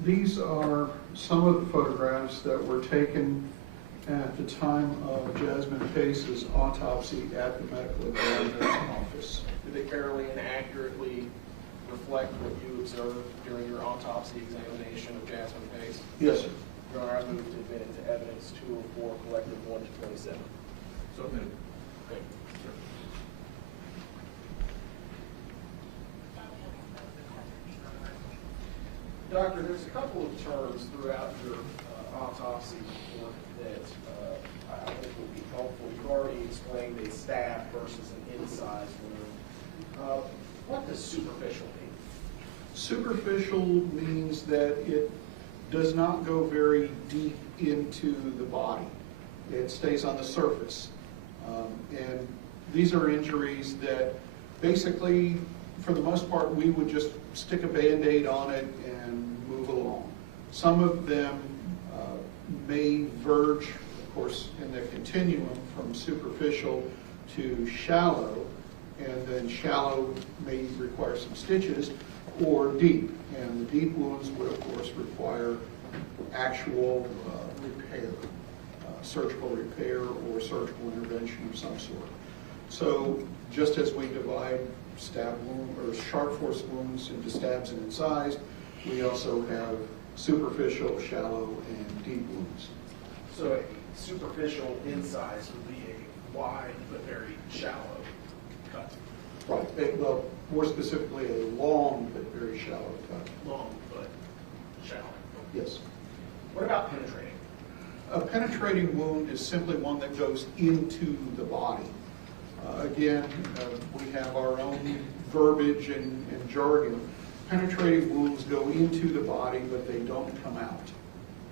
These are some of the photographs that were taken at the time of Jasmine Pace's autopsy at the medical examiner's office. Do they fairly and accurately reflect what you observed during your autopsy examination of Jasmine Pace? Yes, sir. Your Honor, I move to admit into evidence 204, collective 1 to 27. So admitted. Thank you, sir. Doctor, there's a couple of terms throughout your autopsy report that I think would be helpful. You already explained a stab versus an incisive. What does superficial mean? Superficial means that it does not go very deep into the body. It stays on the surface. And these are injuries that basically, for the most part, we would just stick a Band-Aid on it and move along. Some of them may verge, of course, in the continuum from superficial to shallow, and then shallow may require some stitches, or deep. And the deep wounds would, of course, require actual repair, surgical repair or surgical intervention of some sort. So just as we divide stab wound or sharp force wounds into stabs and incised, we also have superficial, shallow, and deep wounds. So a superficial incise would be a wide but very shallow cut. Right. Well, more specifically, a long but very shallow cut. Long but shallow. Yes. What about penetrating? A penetrating wound is simply one that goes into the body. Again, we have our own verbiage and jargon. Penetrating wounds go into the body, but they don't come out.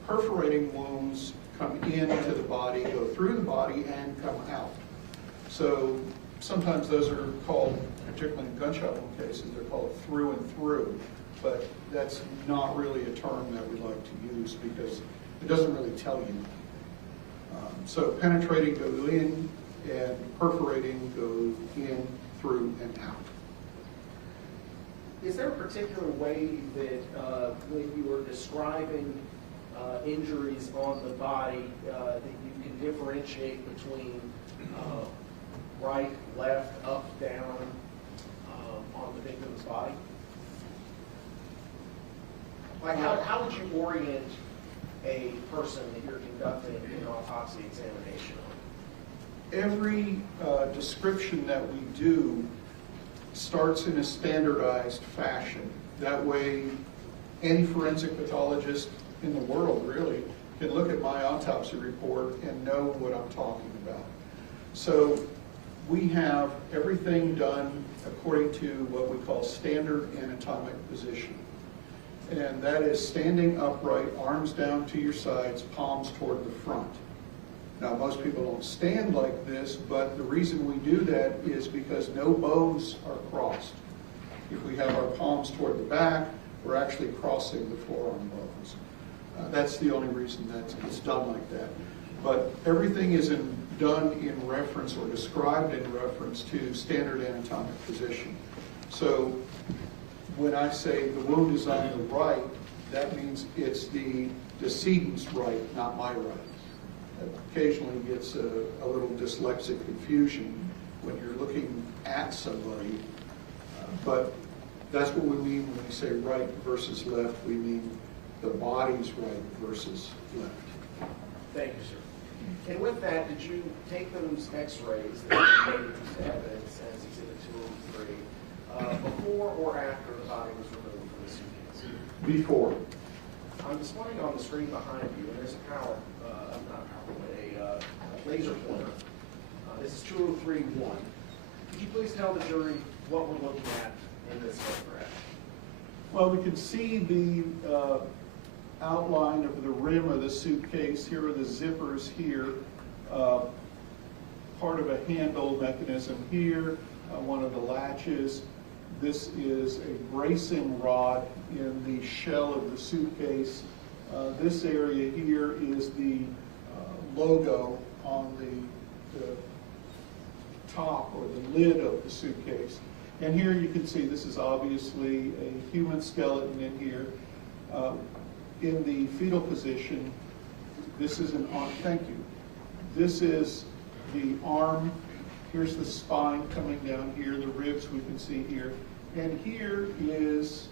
Perforating wounds come into the body, go through the body, and come out. So sometimes those are called, particularly in gunshot wound cases, they're called through and through, but that's not really a term that we like to use because it doesn't really tell you. So penetrating goes in, and perforating goes in, through, and out. Is there a particular way that when you are describing injuries on the body that you can differentiate between right, left, up, down on the victim's body? Like how would you orient a person that you're conducting an autopsy examination on? Every description that we do starts in a standardized fashion. That way, any forensic pathologist in the world, really, can look at my autopsy report and know what I'm talking about. So we have everything done according to what we call standard anatomic position. And that is standing upright, arms down to your sides, palms toward the front. Now, most people don't stand like this, but the reason we do that is because no bones are crossed. If we have our palms toward the back, we're actually crossing the forearm bones. That's the only reason that it's done like that. But everything is done in reference or described in reference to standard anatomic position. So when I say the wound is on the right, that means it's the decedent's right, not my right. Occasionally gets a little dyslexic confusion when you're looking at somebody, but that's what we mean when we say right versus left. We mean the body's right versus left. Thank you, sir. And with that, did you take those x-rays that you made as evidence as Exhibit 203 before or after the body was removed from the suitcase? Before. I'm displaying on the screen behind you, and there's a laser pointer. This is 203-1. Could you please tell the jury what we're looking at in this photograph? Well, we can see the outline of the rim of the suitcase. Here are the zippers here. Part of a handle mechanism here, one of the latches. This is a bracing rod in the shell of the suitcase. This area here is the logo on the top or the lid of the suitcase. And here you can see this is obviously a human skeleton in here. In the fetal position, this is an arm. Thank you. This is the arm. Here's the spine coming down here, the ribs we can see here. And here is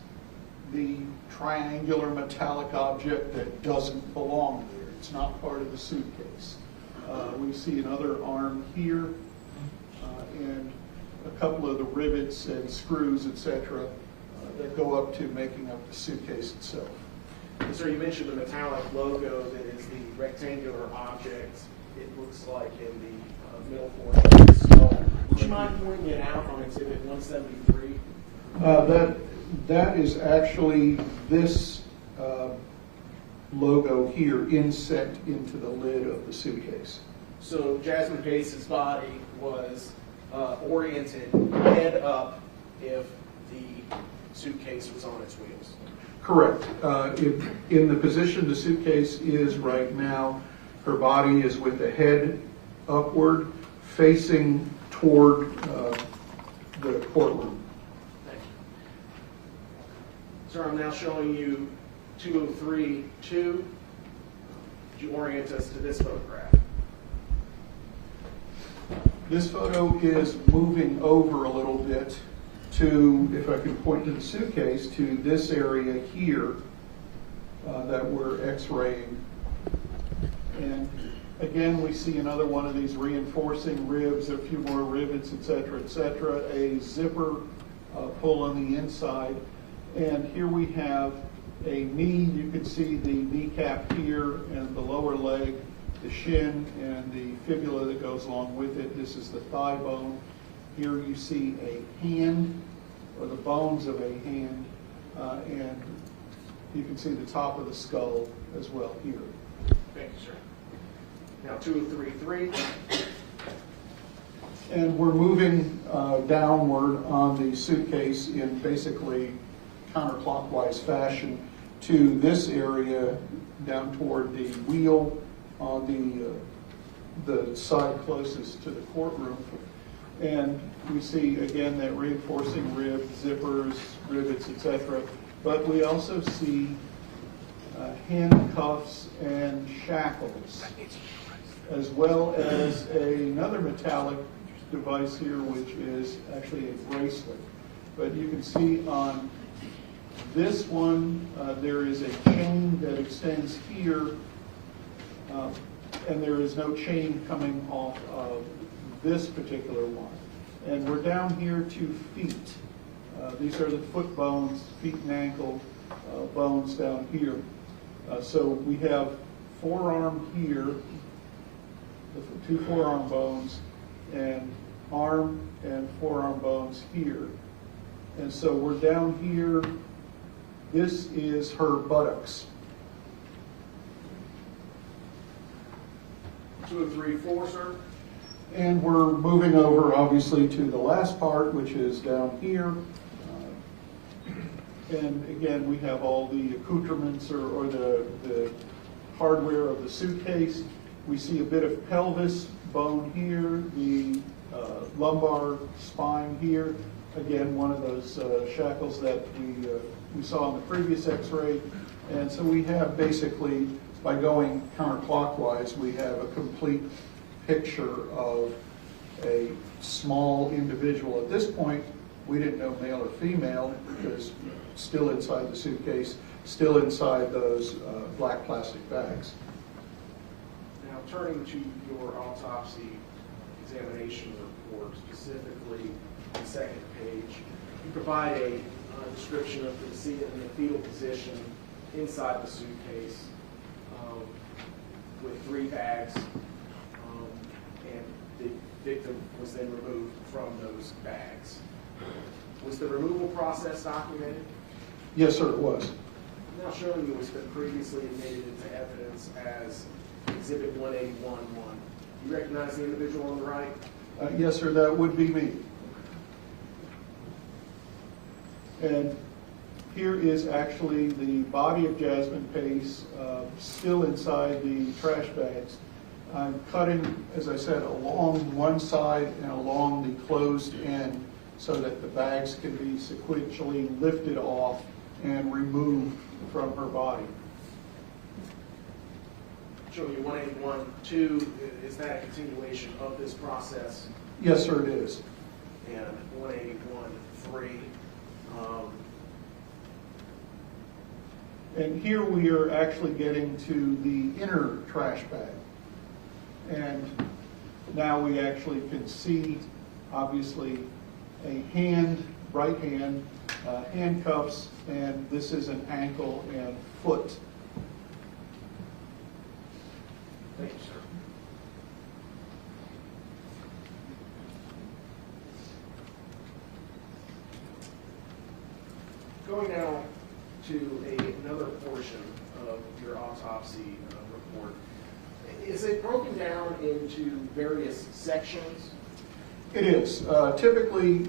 the triangular metallic object that doesn't belong there. It's not part of the suitcase. We see another arm here and a couple of the rivets and screws, etc., that go up to making up the suitcase itself. And sir, you mentioned the metallic logo that is the rectangular object, it looks like, in the middle portion of the skull. Would you mind pointing it out on Exhibit 173? That is actually this logo here inset into the lid of the suitcase. So Jasmine Pace's body was oriented head up if the suitcase was on its wheels. Correct. In the position the suitcase is right now, her body is with the head upward, facing toward the courtroom. Thank you. Sir, I'm now showing you 203-2. Could you orient us to this photograph? This photo is moving over a little bit to, if I can point to the suitcase, to this area here that we're x-raying. And again, we see another one of these reinforcing ribs, a few more rivets, et cetera, a zipper pull on the inside. And here we have a knee. You can see the kneecap here and the lower leg, the shin and the fibula that goes along with it. This is the thigh bone. Here you see a hand, or the bones of a hand, and you can see the top of the skull as well here. Thank you, sir. Now 203-3. And we're moving downward on the suitcase in basically counterclockwise fashion to this area down toward the wheel on the side closest to the courtroom. And we see again that reinforcing rib, zippers, rivets, etc. But we also see handcuffs and shackles, as well as another metallic device here, which is actually a bracelet. But you can see on this one, there is a chain that extends here, and there is no chain coming off of this particular one. And we're down here to feet. These are the foot bones, feet and ankle bones down here. So we have forearm here, the two forearm bones, and arm and forearm bones here. And so we're down here. This is her buttocks. 203-4, sir. And we're moving over, obviously, to the last part, which is down here. And again, we have all the accoutrements or the hardware of the suitcase. We see a bit of pelvis bone here, the lumbar spine here. Again, one of those shackles that we saw in the previous x-ray. And so we have basically, by going counterclockwise, we have a complete picture of a small individual. At this point, we didn't know male or female because still inside the suitcase, still inside those black plastic bags. Now turning to your autopsy examination report, specifically the second page, you provide a description of the decedent in the fetal position inside the suitcase with 3 bags, and the victim was then removed from those bags. Was the removal process documented? Yes, sir, it was. Now showing you what's been previously admitted into evidence as Exhibit 181-1. You recognize the individual on the right? Yes, sir, that would be me. And here is actually the body of Jasmine Pace still inside the trash bags. I'm cutting, as I said, along one side and along the closed end so that the bags can be sequentially lifted off and removed from her body. Showing you 181-2, is that a continuation of this process? Yes, sir, it is. And 181-3. And here we are actually getting to the inner trash bag. And now we actually can see, obviously, a hand, right hand, handcuffs, and this is an ankle and foot. Thank you, sir. Going now to another portion of your autopsy report. Is it broken down into various sections? It is. Typically,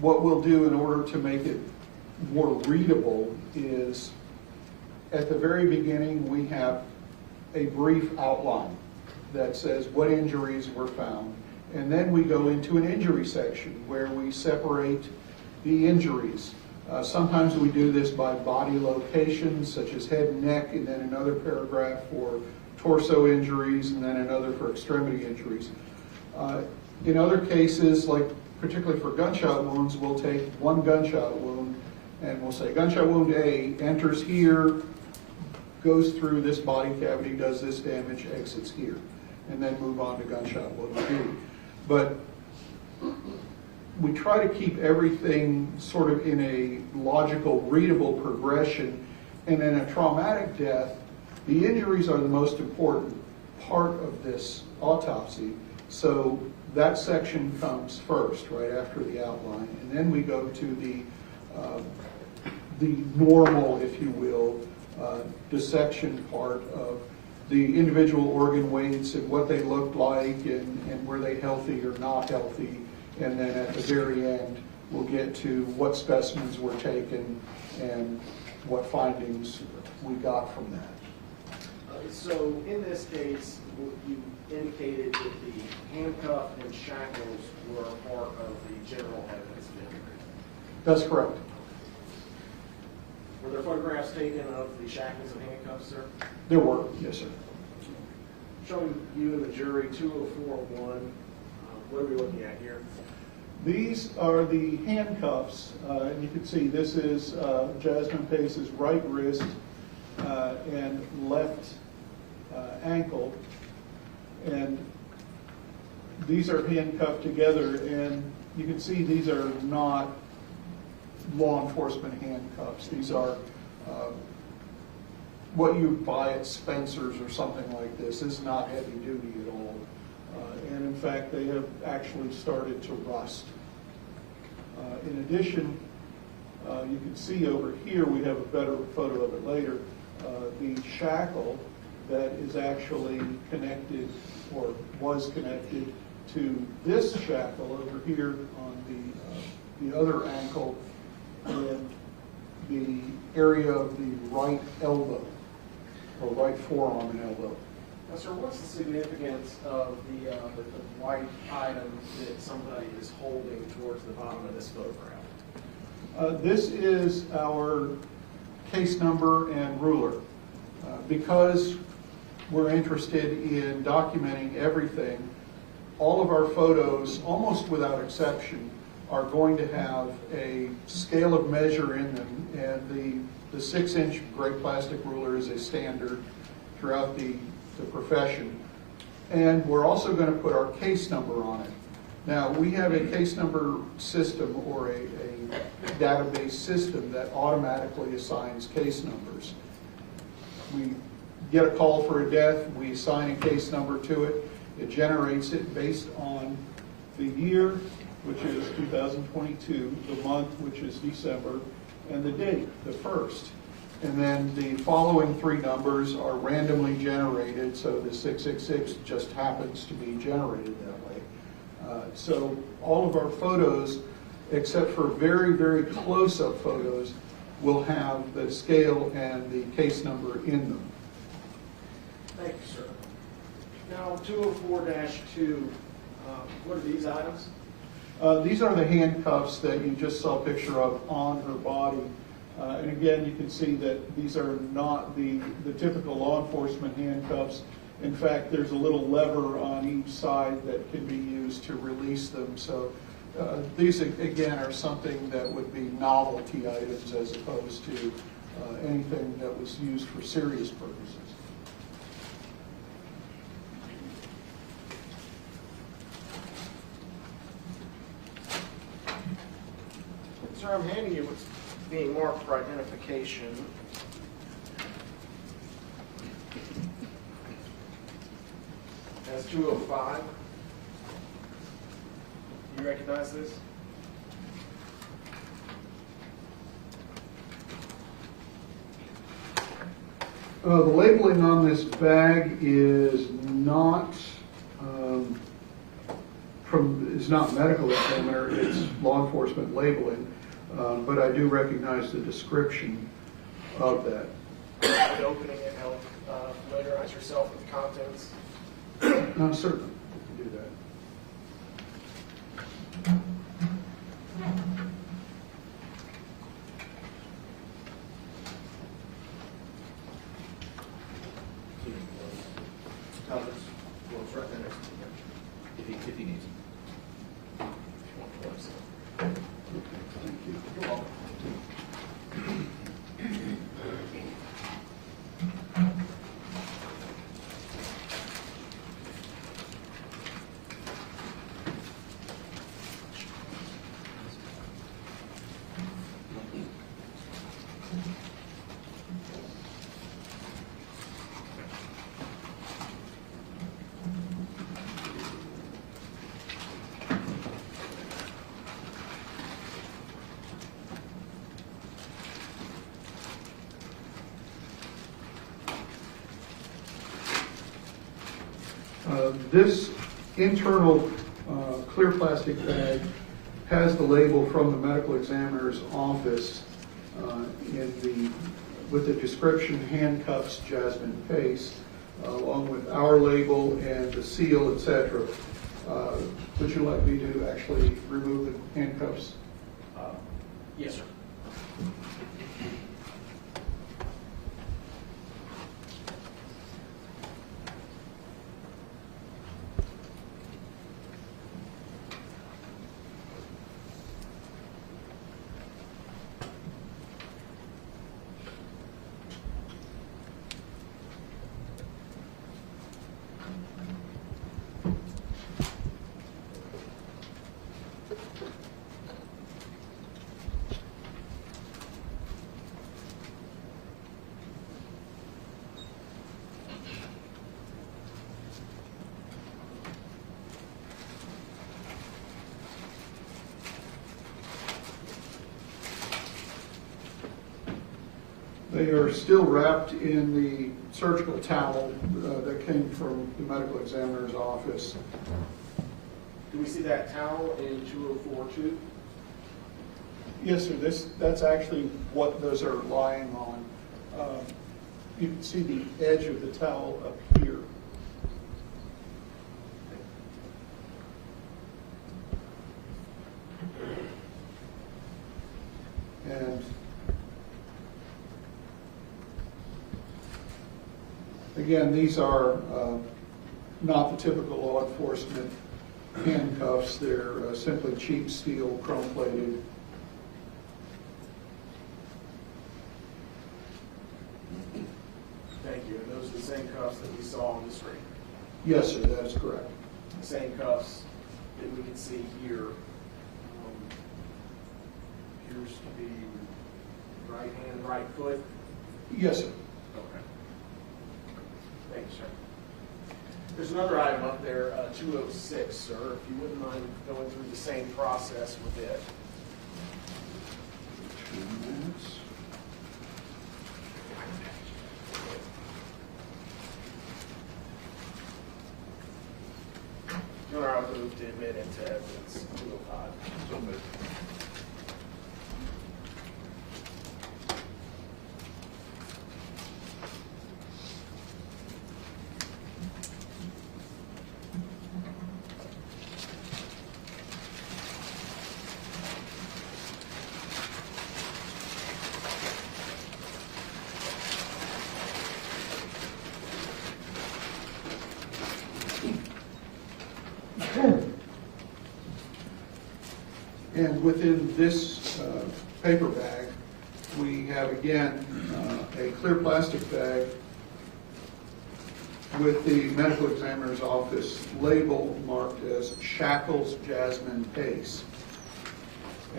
what we'll do in order to make it more readable is, at the very beginning, we have a brief outline that says what injuries were found. And then we go into an injury section where we separate the injuries. Sometimes we do this by body locations, such as head and neck, and then another paragraph for torso injuries, and then another for extremity injuries. In other cases, like particularly for gunshot wounds, we'll take one gunshot wound and we'll say gunshot wound A enters here, goes through this body cavity, does this damage, exits here, and then move on to gunshot wound B. But we try to keep everything sort of in a logical, readable progression. And in a traumatic death, the injuries are the most important part of this autopsy. So that section comes first, right after the outline. And then we go to the normal, if you will, dissection part of the individual organ weights and what they looked like and were they healthy or not healthy. And then at the very end, we'll get to what specimens were taken and what findings we got from that. So in this case, you indicated that the handcuff and shackles were part of the general evidence of injury. That's correct. Were there photographs taken of the shackles and handcuffs, sir? There were, yes, sir. Showing you and the jury 204-1, what are we looking at here? These are the handcuffs, and you can see this is Jasmine Pace's right wrist and left ankle, and these are handcuffed together, and you can see these are not law enforcement handcuffs. These are what you buy at Spencer's or something like this. This is not heavy duty at all. And in fact, they have actually started to rust. In addition, you can see over here, we have a better photo of it later, the shackle that is actually connected or was connected to this shackle over here on the other ankle and the area of the right elbow, or right forearm and elbow. Now, sir, what's the significance of the white item that somebody is holding towards the bottom of this photograph? This is our case number and ruler. Because we're interested in documenting everything, all of our photos, almost without exception, are going to have a scale of measure in them, and the 6-inch gray plastic ruler is a standard throughout the profession. And we're also going to put our case number on it. Now, we have a case number system or a database system that automatically assigns case numbers. We get a call for a death, we assign a case number to it. It generates it based on the year, which is 2022, the month, which is December, and the date, the 1st. And then the following 3 numbers are randomly generated, so the 666 just happens to be generated that way. So all of our photos, except for very, very close-up photos, will have the scale and the case number in them. Thank you, sir. Now, 204-2, what are these items? These are the handcuffs that you just saw a picture of on her body. And again, you can see that these are not the typical law enforcement handcuffs. In fact, there's a little lever on each side that can be used to release them. So these, again, are something that would be novelty items as opposed to anything that was used for serious purposes. Sir, I'm handing you what's being marked for identification. That's 205. Do you recognize this? The labeling on this bag is not is not medical examiner, it's law enforcement labeling, but I do recognize the description of that. Would opening it help familiarize yourself with the contents? Certainly, we can do that. No, it's right there next to him, if he needs it. Thank you. You're welcome. This internal clear plastic bag has the label from the medical examiner's office with the description handcuffs Jasmine Pace, along with our label and the seal, etc. Would you like me to actually remove the handcuffs? Yes, sir. They are still wrapped in the surgical towel that came from the medical examiner's office. Do we see that towel in 2042? Yes, sir. That's actually what those are lying on. You can see the edge of the towel up here. And again, these are not the typical law enforcement handcuffs. They're simply cheap steel, chrome-plated. Thank you. And those are the same cuffs that we saw on the screen. Yes, sir, that is correct. The same cuffs that we can see here. Appears to be right hand, right foot. Yes, sir. Okay. Thank you, sir. There's another item up there, 206, sir, if you wouldn't mind going through the same process with it. 2 minutes. Your Honor, I'll move to admit into evidence 205. So moved. And within this paper bag, we have again a clear plastic bag with the medical examiner's office label marked as Shackles Jasmine Pace.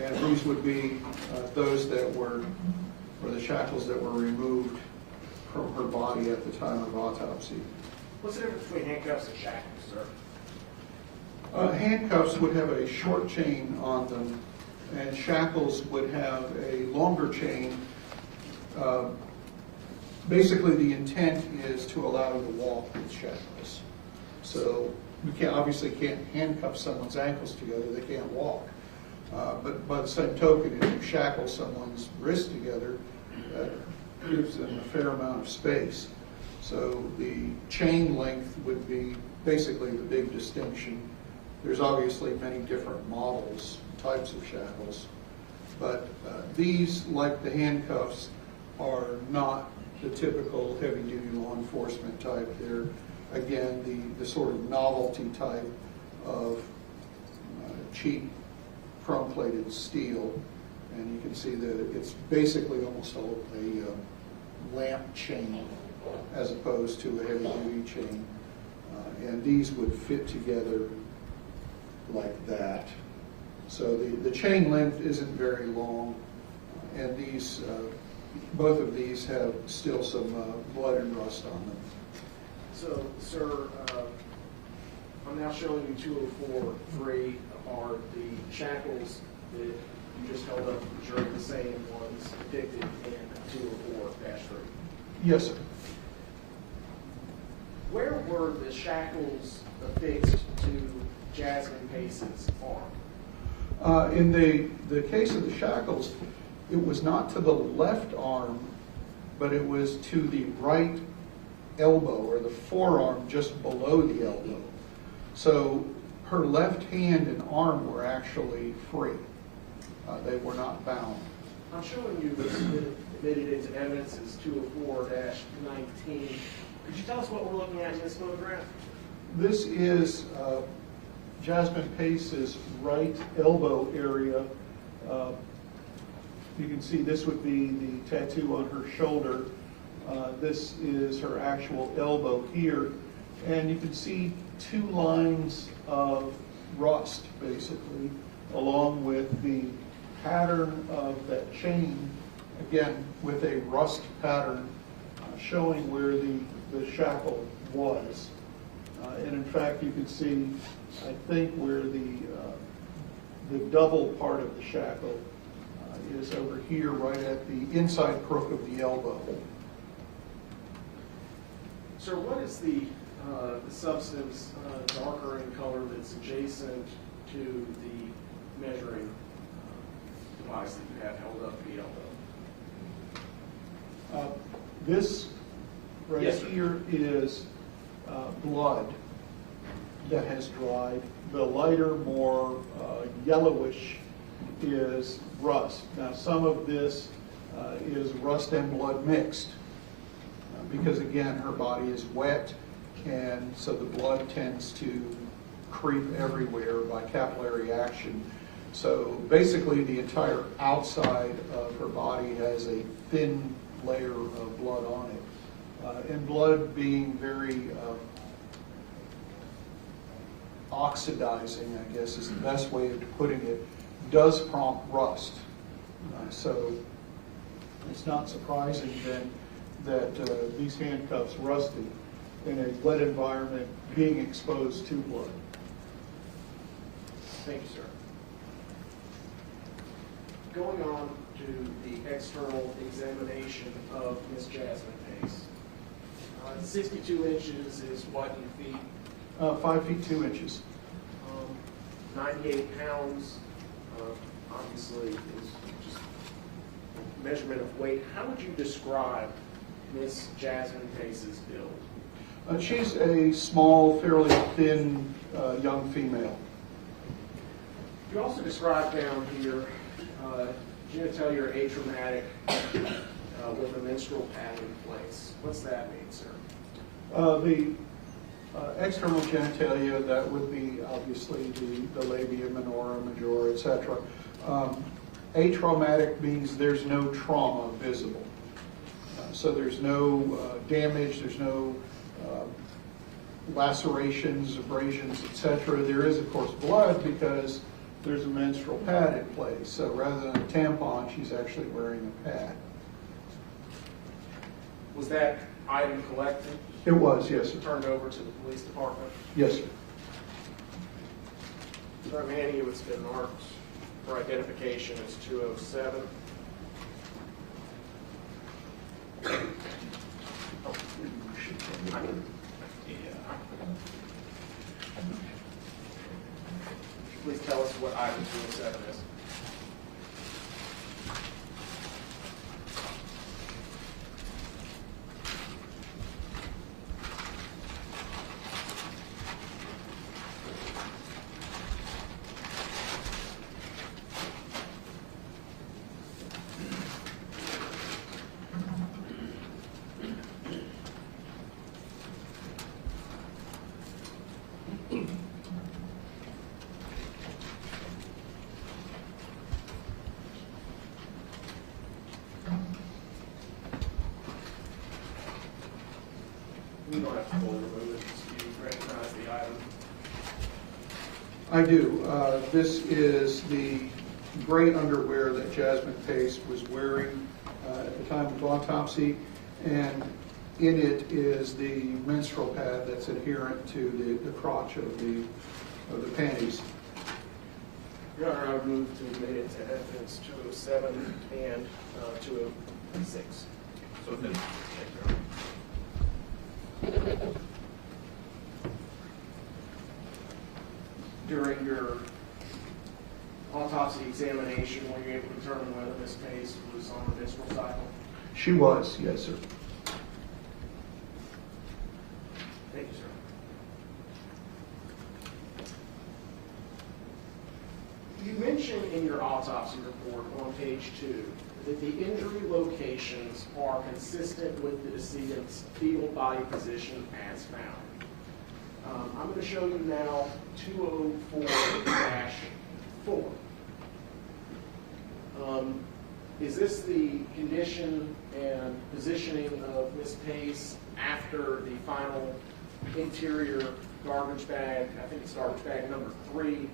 And these would be those that were, or the shackles that were removed from her body at the time of autopsy. What's the difference between handcuffs and shackles, sir? Handcuffs would have a short chain on them, and shackles would have a longer chain basically the intent is to allow you to walk with shackles. So you obviously can't handcuff someone's ankles together, they can't walk. But by the same token, if you shackle someone's wrists together, that gives them a fair amount of space. So the chain length would be basically the big distinction. There's obviously many different models, types of shackles, but these, like the handcuffs, are not the typical heavy-duty law enforcement type. They're, again, the sort of novelty type of cheap chrome-plated steel, and you can see that it's basically almost a lamp chain as opposed to a heavy-duty chain. And these would fit together like that. So the chain length isn't very long, and these, both of these have still some blood and rust on them. So, sir, I'm now showing you 204-3 are the shackles that you just held up to the jury, the same ones depicted in 204-3. Yes, sir. Where were the shackles affixed to Jasmine Pace's arm? In the case of the shackles, it was not to the left arm, but it was to the right elbow, or the forearm just below the elbow. So her left hand and arm were actually free. They were not bound. I'm showing you this admitted into evidence as 204-19. Could you tell us what we're looking at in this photograph? This is Jasmine Pace's right elbow area. You can see this would be the tattoo on her shoulder. This is her actual elbow here. And you can see two lines of rust, basically, along with the pattern of that chain, again, with a rust pattern showing where the shackle was. And in fact, you can see, I think, where the double part of the shackle is over here, right at the inside crook of the elbow. Sir, what is the substance darker in color that's adjacent to the measuring device that you have held up to the elbow? This right Yes, sir. here is blood that has dried. The lighter, more yellowish is rust. Now, some of this is rust and blood mixed because, again, her body is wet, and so the blood tends to creep everywhere by capillary action. So basically, the entire outside of her body has a thin layer of blood on it. And blood being very oxidizing, I guess is the best way of putting it, does prompt rust. So it's not surprising then that these handcuffs rusted in a wet environment being exposed to blood. Thank you, sir. Going on to the external examination of Miss Jasmine Pace. 62 inches is what in feet? 5 feet 2 inches. 98 pounds, obviously, is just measurement of weight. How would you describe Miss Jasmine Pace's build? She's a small, fairly thin young female. You also describe down here genitalia atraumatic with a menstrual pad in place. What's that mean, sir? The external genitalia, that would be obviously the labia minora, majora, etc. Atraumatic means there's no trauma visible. So there's no damage, there's no lacerations, abrasions, etc. There is, of course, blood because there's a menstrual pad in place. So rather than a tampon, she's actually wearing a pad. Was that item collected? It was, yes, sir. Turned over to the police department? Yes, sir. Sir Manny, it's been marked for identification as 207. please tell us what item 207 is. You don't have to fully remove it, just you recognize the item. I do. This is the gray underwear that Jasmine Pace was wearing at the time of autopsy, and in it is the menstrual pad that's adherent to the crotch of the panties. Your Honor, I would move to admit it to evidence 207 and 206. So then, During your autopsy examination, were you able to determine whether Ms. Pace was on a menstrual cycle? She was, yes, sir. Thank you, sir. You mentioned in your autopsy report on page 2 that the injury locations are consistent with the decedent's fetal body position as found. I'm going to show you now 204-4. Is this the condition and positioning of Ms. Pace after the final interior garbage bag, I think it's garbage bag number 3,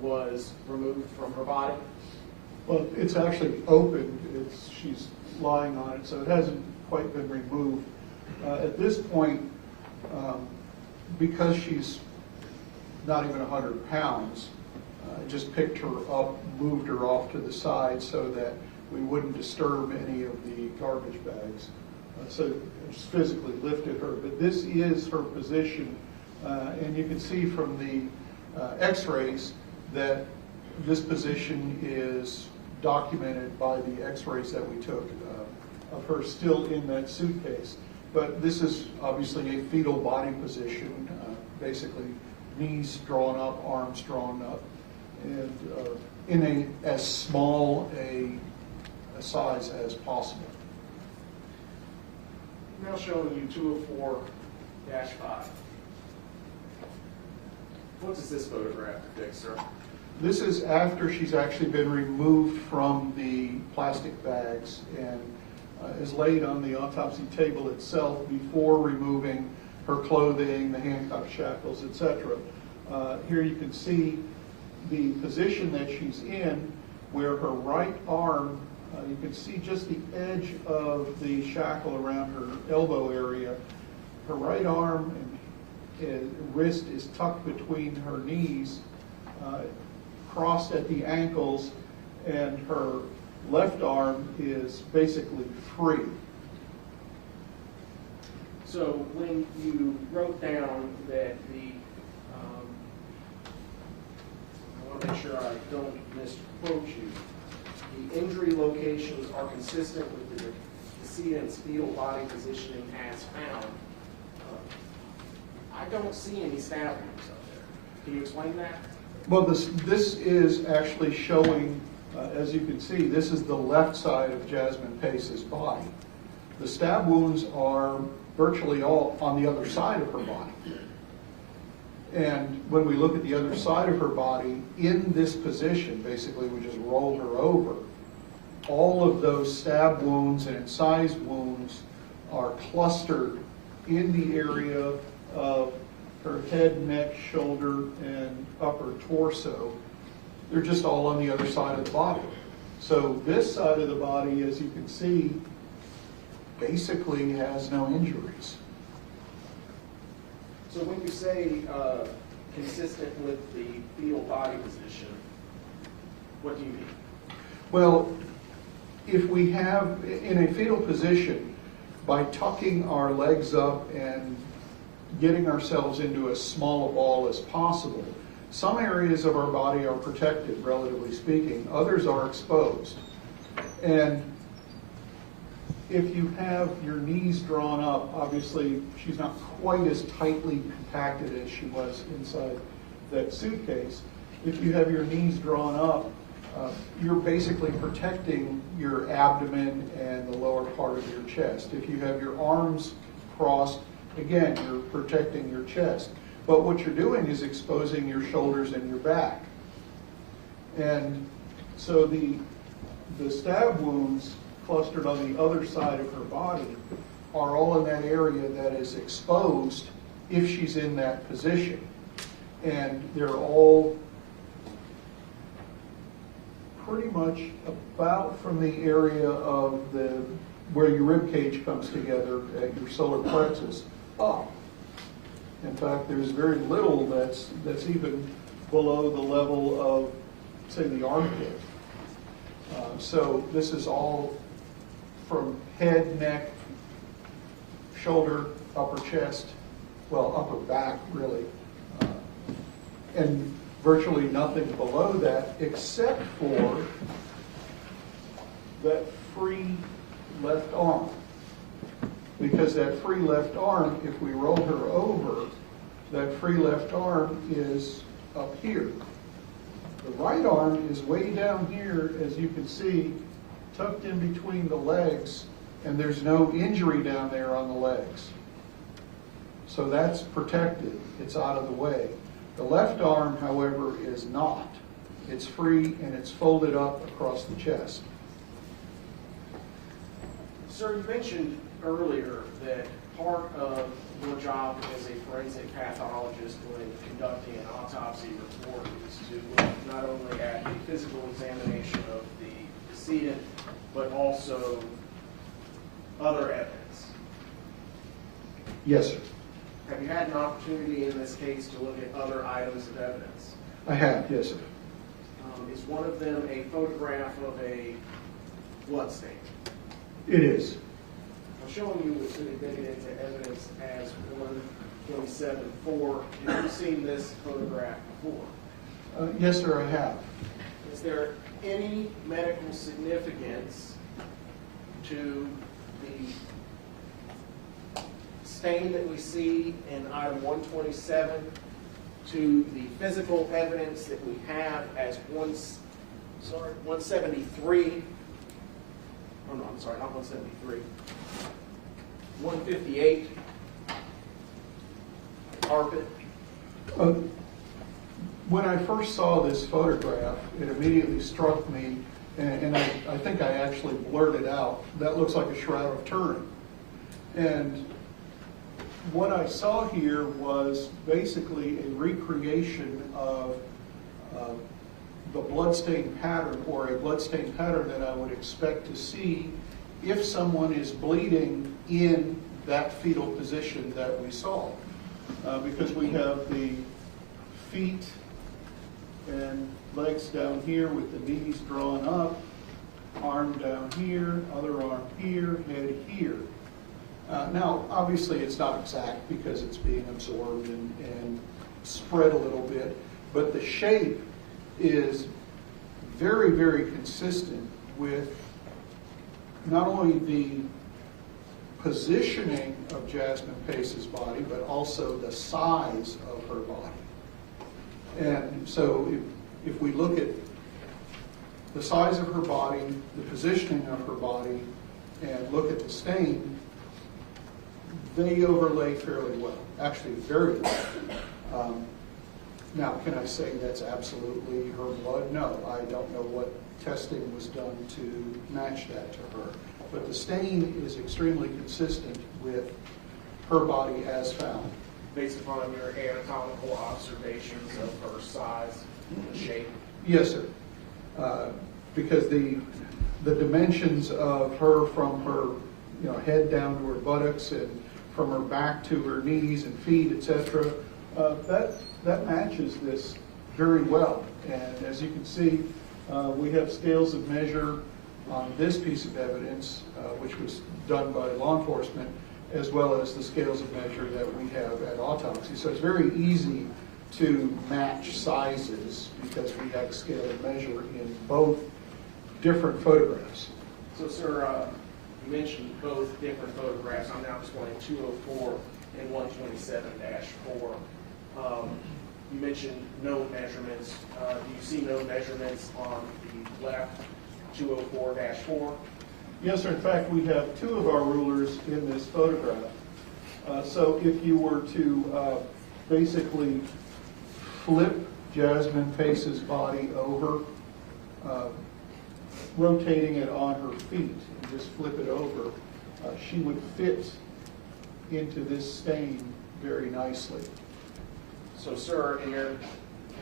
was removed from her body? Well, it's actually open. She's lying on it, so it hasn't quite been removed. At this point, because she's not even 100 pounds, I just picked her up, moved her off to the side so that we wouldn't disturb any of the garbage bags. So I just physically lifted her. But this is her position, and you can see from the x-rays that this position is documented by the x-rays that we took of her still in that suitcase. But this is obviously a fetal body position, basically knees drawn up, arms drawn up, and in as small a size as possible. Now showing you 204-5. What does this photograph depict, sir? This is after she's actually been removed from the plastic bags and is laid on the autopsy table itself before removing her clothing, the handcuff shackles, etc. Here you can see the position that she's in, where her right arm, you can see just the edge of the shackle around her elbow area. Her right arm and wrist is tucked between her knees, crossed at the ankles, and her left arm is basically free. So when you wrote down that I want to make sure I don't misquote you, the injury locations are consistent with the decedent's fetal body positioning as found, I don't see any stab wounds up there. Can you explain that? Well, this is actually showing, as you can see, this is the left side of Jasmine Pace's body. The stab wounds are virtually all on the other side of her body. And when we look at the other side of her body, in this position, basically we just rolled her over, all of those stab wounds and incised wounds are clustered in the area of her head, neck, shoulder, and upper torso. They're just all on the other side of the body. So this side of the body, as you can see, basically has no injuries. So when you say consistent with the fetal body position, what do you mean? Well, if we have, in a fetal position, by tucking our legs up and getting ourselves into as small a ball as possible, Some areas of our body are protected, relatively speaking. Others are exposed. And if you have your knees drawn up, obviously she's not quite as tightly compacted as she was inside that suitcase. If you have your knees drawn up, you're basically protecting your abdomen and the lower part of your chest. If you have your arms crossed, again, you're protecting your chest. But what you're doing is exposing your shoulders and your back. And so the stab wounds clustered on the other side of her body are all in that area that is exposed if she's in that position. And they're all pretty much about from the area of where your rib cage comes together at your solar plexus up. In fact, there's very little that's even below the level of, say, the armpit. So this is all from head, neck, shoulder, upper chest, well, upper back, really, and virtually nothing below that except for that free left arm. Because that free left arm, if we roll her over, that free left arm is up here. The right arm is way down here, as you can see, tucked in between the legs, and there's no injury down there on the legs. So that's protected. It's out of the way. The left arm, however, is not. It's free and it's folded up across the chest. Sir, you mentioned earlier that part of your job as a forensic pathologist when conducting an autopsy report is to look not only at the physical examination of the decedent, but also other evidence. Yes, sir. Have you had an opportunity in this case to look at other items of evidence? I have, yes, sir. Is one of them a photograph of a blood stain? It is. I'm showing you what's been admitted into evidence as 127-4. Have you seen this photograph before? Yes, sir, I have. Is there any medical significance to the stain that we see in item 127 to the physical evidence that we have as 173? Oh no, I'm sorry, not 173. 158. Carpet. When I first saw this photograph, it immediately struck me, and I think I actually blurted out, that looks like a Shroud of Turin. And what I saw here was basically a recreation of the bloodstain pattern, or a bloodstain pattern that I would expect to see if someone is bleeding in that fetal position that we saw. Because we have the feet and legs down here with the knees drawn up, arm down here, other arm here, head here. Now, obviously it's not exact because it's being absorbed and spread a little bit, but the shape is very, very consistent with not only the positioning of Jasmine Pace's body, but also the size of her body. And so if we look at the size of her body, the positioning of her body, and look at the stain, they overlay fairly well, actually very well. Now, can I say that's absolutely her blood? No, I don't know what testing was done to match that to her. But the stain is extremely consistent with her body as found. Based upon your anatomical observations of her size and shape? Yes, sir. Because the dimensions of her from her head down to her buttocks and from her back to her knees and feet, etc., that matches this very well. And as you can see, we have scales of measure on this piece of evidence, which was done by law enforcement, as well as the scales of measure that we have at autopsy. So it's very easy to match sizes because we have a scale and measure in both different photographs. So, sir, you mentioned both different photographs. I'm now displaying 204 and 127-4. You mentioned no measurements. Do you see no measurements on the left 204-4? Yes, sir. In fact, we have two of our rulers in this photograph. So if you were to basically flip Jasmine Pace's body over, rotating it on her feet, and just flip it over, she would fit into this stain very nicely. So, sir, in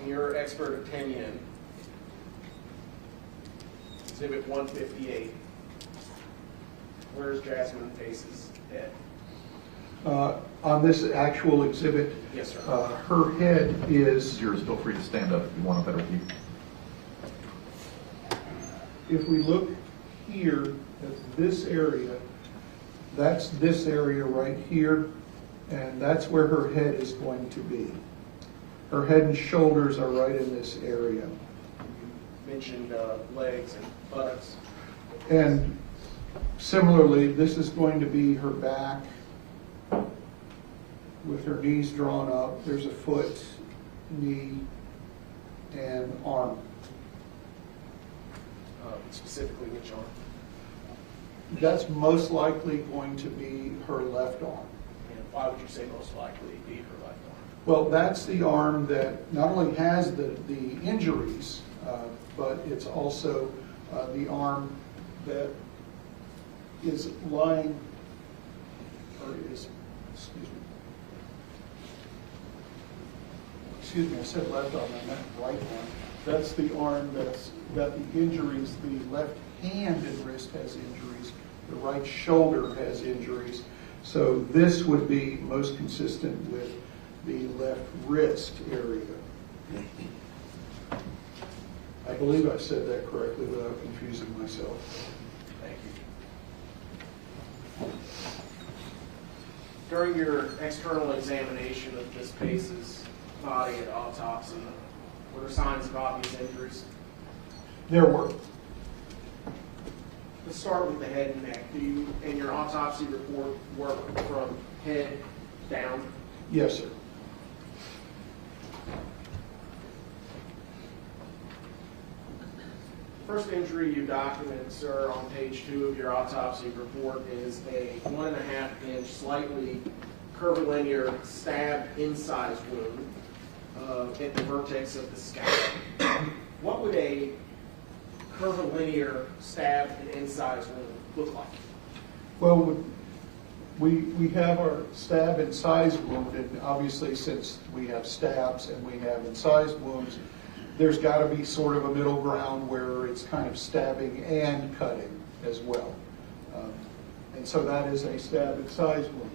your expert opinion, Exhibit 158, where's Jasmine Pace's head? On this actual exhibit, Yes, sir. her head is, You're still free to stand up if you want a better view. if we look here at this area, that's this area right here, and that's where her head is going to be. Her head and shoulders are right in this area. You mentioned legs and buttocks. And similarly, this is going to be her back with her knees drawn up. There's a foot, knee, and arm. Specifically, which arm? That's most likely going to be her left arm. And why would you say most likely be her left arm? Well, that's the arm that not only has the injuries, but it's also the arm that is lying, or is, excuse me, I said left arm, I meant right arm. That's the arm that's got the injuries. The left hand and wrist has injuries. The right shoulder has injuries. So this would be most consistent with the left wrist area. I believe I said that correctly without confusing myself. Thank you. During your external examination of Ms. Pace's body at autopsy, were there signs of obvious injuries? There were. Let's start with the head and neck. Do you, in your autopsy report, work from head down? Yes, sir. First injury you document, sir, on page 2 of your autopsy report is a 1.5-inch, slightly curvilinear stab incise wound at the vertex of the scalp. What would a curvilinear stab and incise wound look like? Well, we have our stab and size wound, and obviously since we have stabs and we have incised wounds, there's got to be sort of a middle ground where it's kind of stabbing and cutting as well. And so that is a stab and size wound.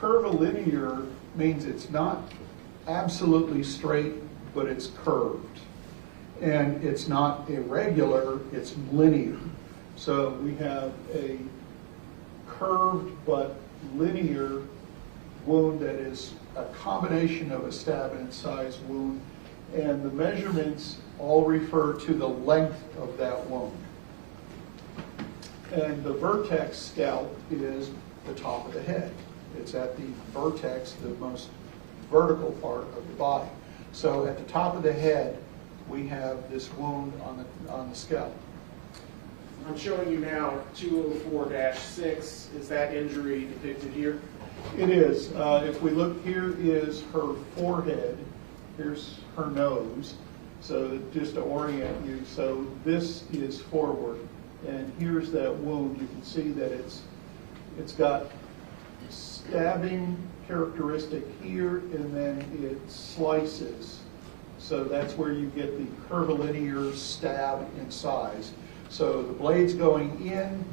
Curvilinear means it's not absolutely straight, but it's curved. And it's not irregular, it's linear. So we have a curved but linear wound that is a combination of a stab and incise wound, and the measurements all refer to the length of that wound. And the vertex scalp is the top of the head. It's at the vertex, the most vertical part of the body. So at the top of the head, we have this wound on the scalp. I'm showing you now 204-6. Is that injury depicted here? It is. If we look, here is her forehead. Here's her nose. So just to orient you, so this is forward, and here's that wound. You can see that it's got stabbing characteristic here, and then it slices. So that's where you get the curvilinear stab incise. So the blade's going in,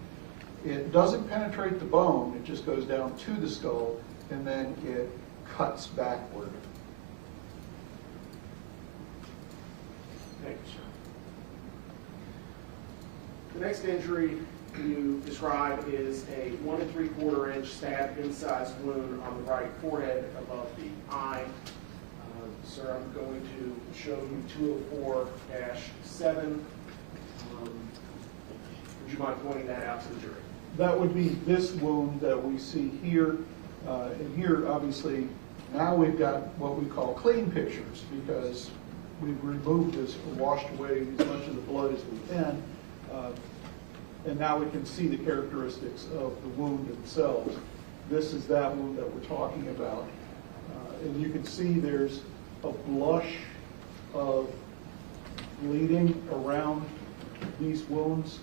it doesn't penetrate the bone, it just goes down to the skull, and then it cuts backward. Thank you, sir. The next injury you describe is a 1 3/4 inch stab incise wound on the right forehead above the eye. sir, I'm going to show you 204-7. Would you mind pointing that out to the jury? That would be this wound that we see here. And here, obviously, now we've got what we call clean pictures because we've removed this, washed away as much of the blood as we can. And now we can see the characteristics of the wound themselves. This is that wound that we're talking about. And you can see there's a blush of bleeding around these wounds.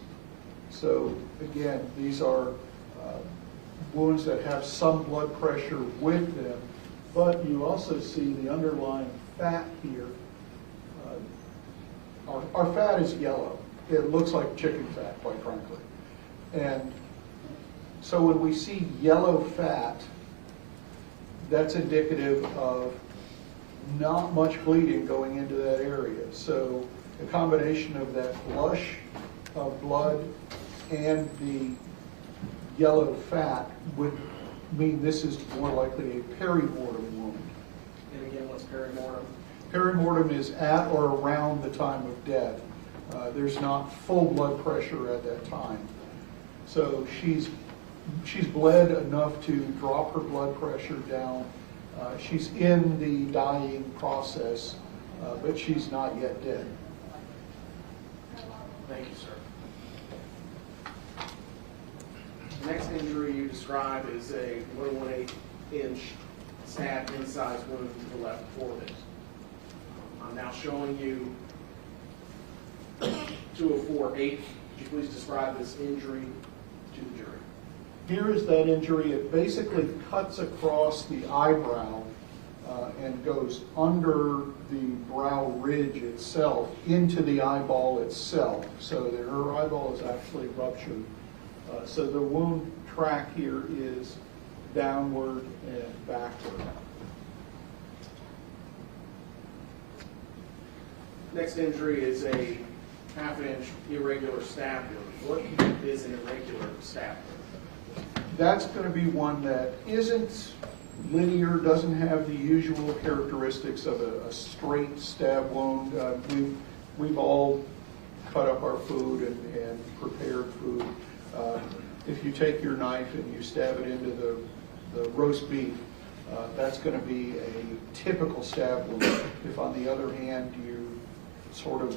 So again, these are wounds that have some blood pressure with them, but you also see the underlying fat here. Our fat is yellow. It looks like chicken fat, quite frankly. And so when we see yellow fat, that's indicative of not much bleeding going into that area. So the combination of that blush of blood and the yellow fat would mean this is more likely a perimortem wound. And again, what's perimortem? Perimortem is at or around the time of death. There's not full blood pressure at that time. So she's bled enough to drop her blood pressure down. She's in the dying process, but she's not yet dead. Thank you, sir. The next injury you describe is a 1.18-inch stab incised wound to the left forehead. I'm now showing you 204-8. Could you please describe this injury to the jury? Here is that injury. It basically cuts across the eyebrow and goes under the brow ridge itself into the eyeball itself, so that her eyeball is actually ruptured. So the wound track here is downward and backward. Next injury is a half-inch irregular stab wound. What is an irregular stab wound? That's going to be one that isn't linear, doesn't have the usual characteristics of a straight stab wound. We've all cut up our food and prepared food. If you take your knife and you stab it into the roast beef, that's going to be a typical stab wound. If on the other hand you sort of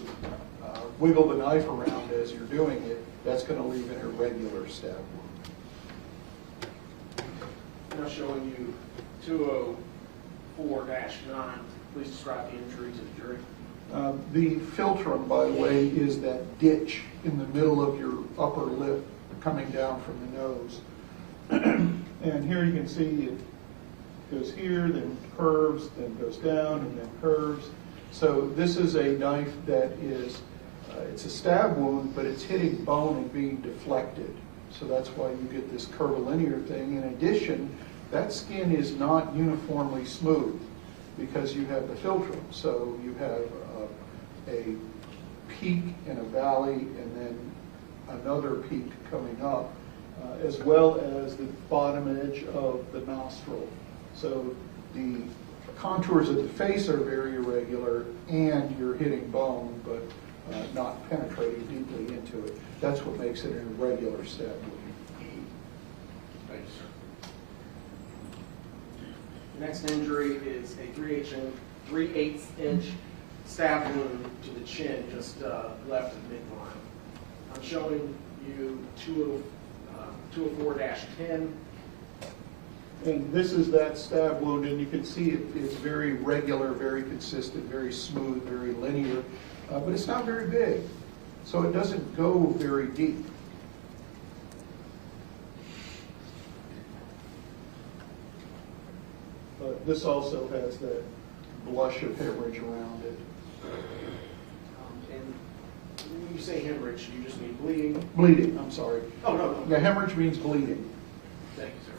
wiggle the knife around as you're doing it, that's going to leave an irregular stab wound. Now showing you 204-9. Please describe the injury to the jury. The philtrum, by the way, is that ditch in the middle of your upper lip coming down from the nose. And here you can see it goes here, then curves, then goes down, and then curves. So this is a knife that is, it's a stab wound, but it's hitting bone and being deflected. So that's why you get this curvilinear thing. In addition, that skin is not uniformly smooth because you have the philtrum. So you have a peak and a valley and then another peak coming up, as well as the bottom edge of the nostril. So the contours of the face are very irregular and you're hitting bone, but not penetrating deeply into it. That's what makes it an irregular stab wound. Thank you, sir. The next injury is a 3/8-inch stab wound to the chin, just left of midline. I'm showing you 204-10. And this is that stab wound, and you can see it's very regular, very consistent, very smooth, very linear, but it's not very big, so it doesn't go very deep. But this also has that blush of hemorrhage around it. And when you say hemorrhage, you just mean bleeding? Bleeding, I'm sorry. Oh, no. Yeah, hemorrhage means bleeding. Thank you, sir.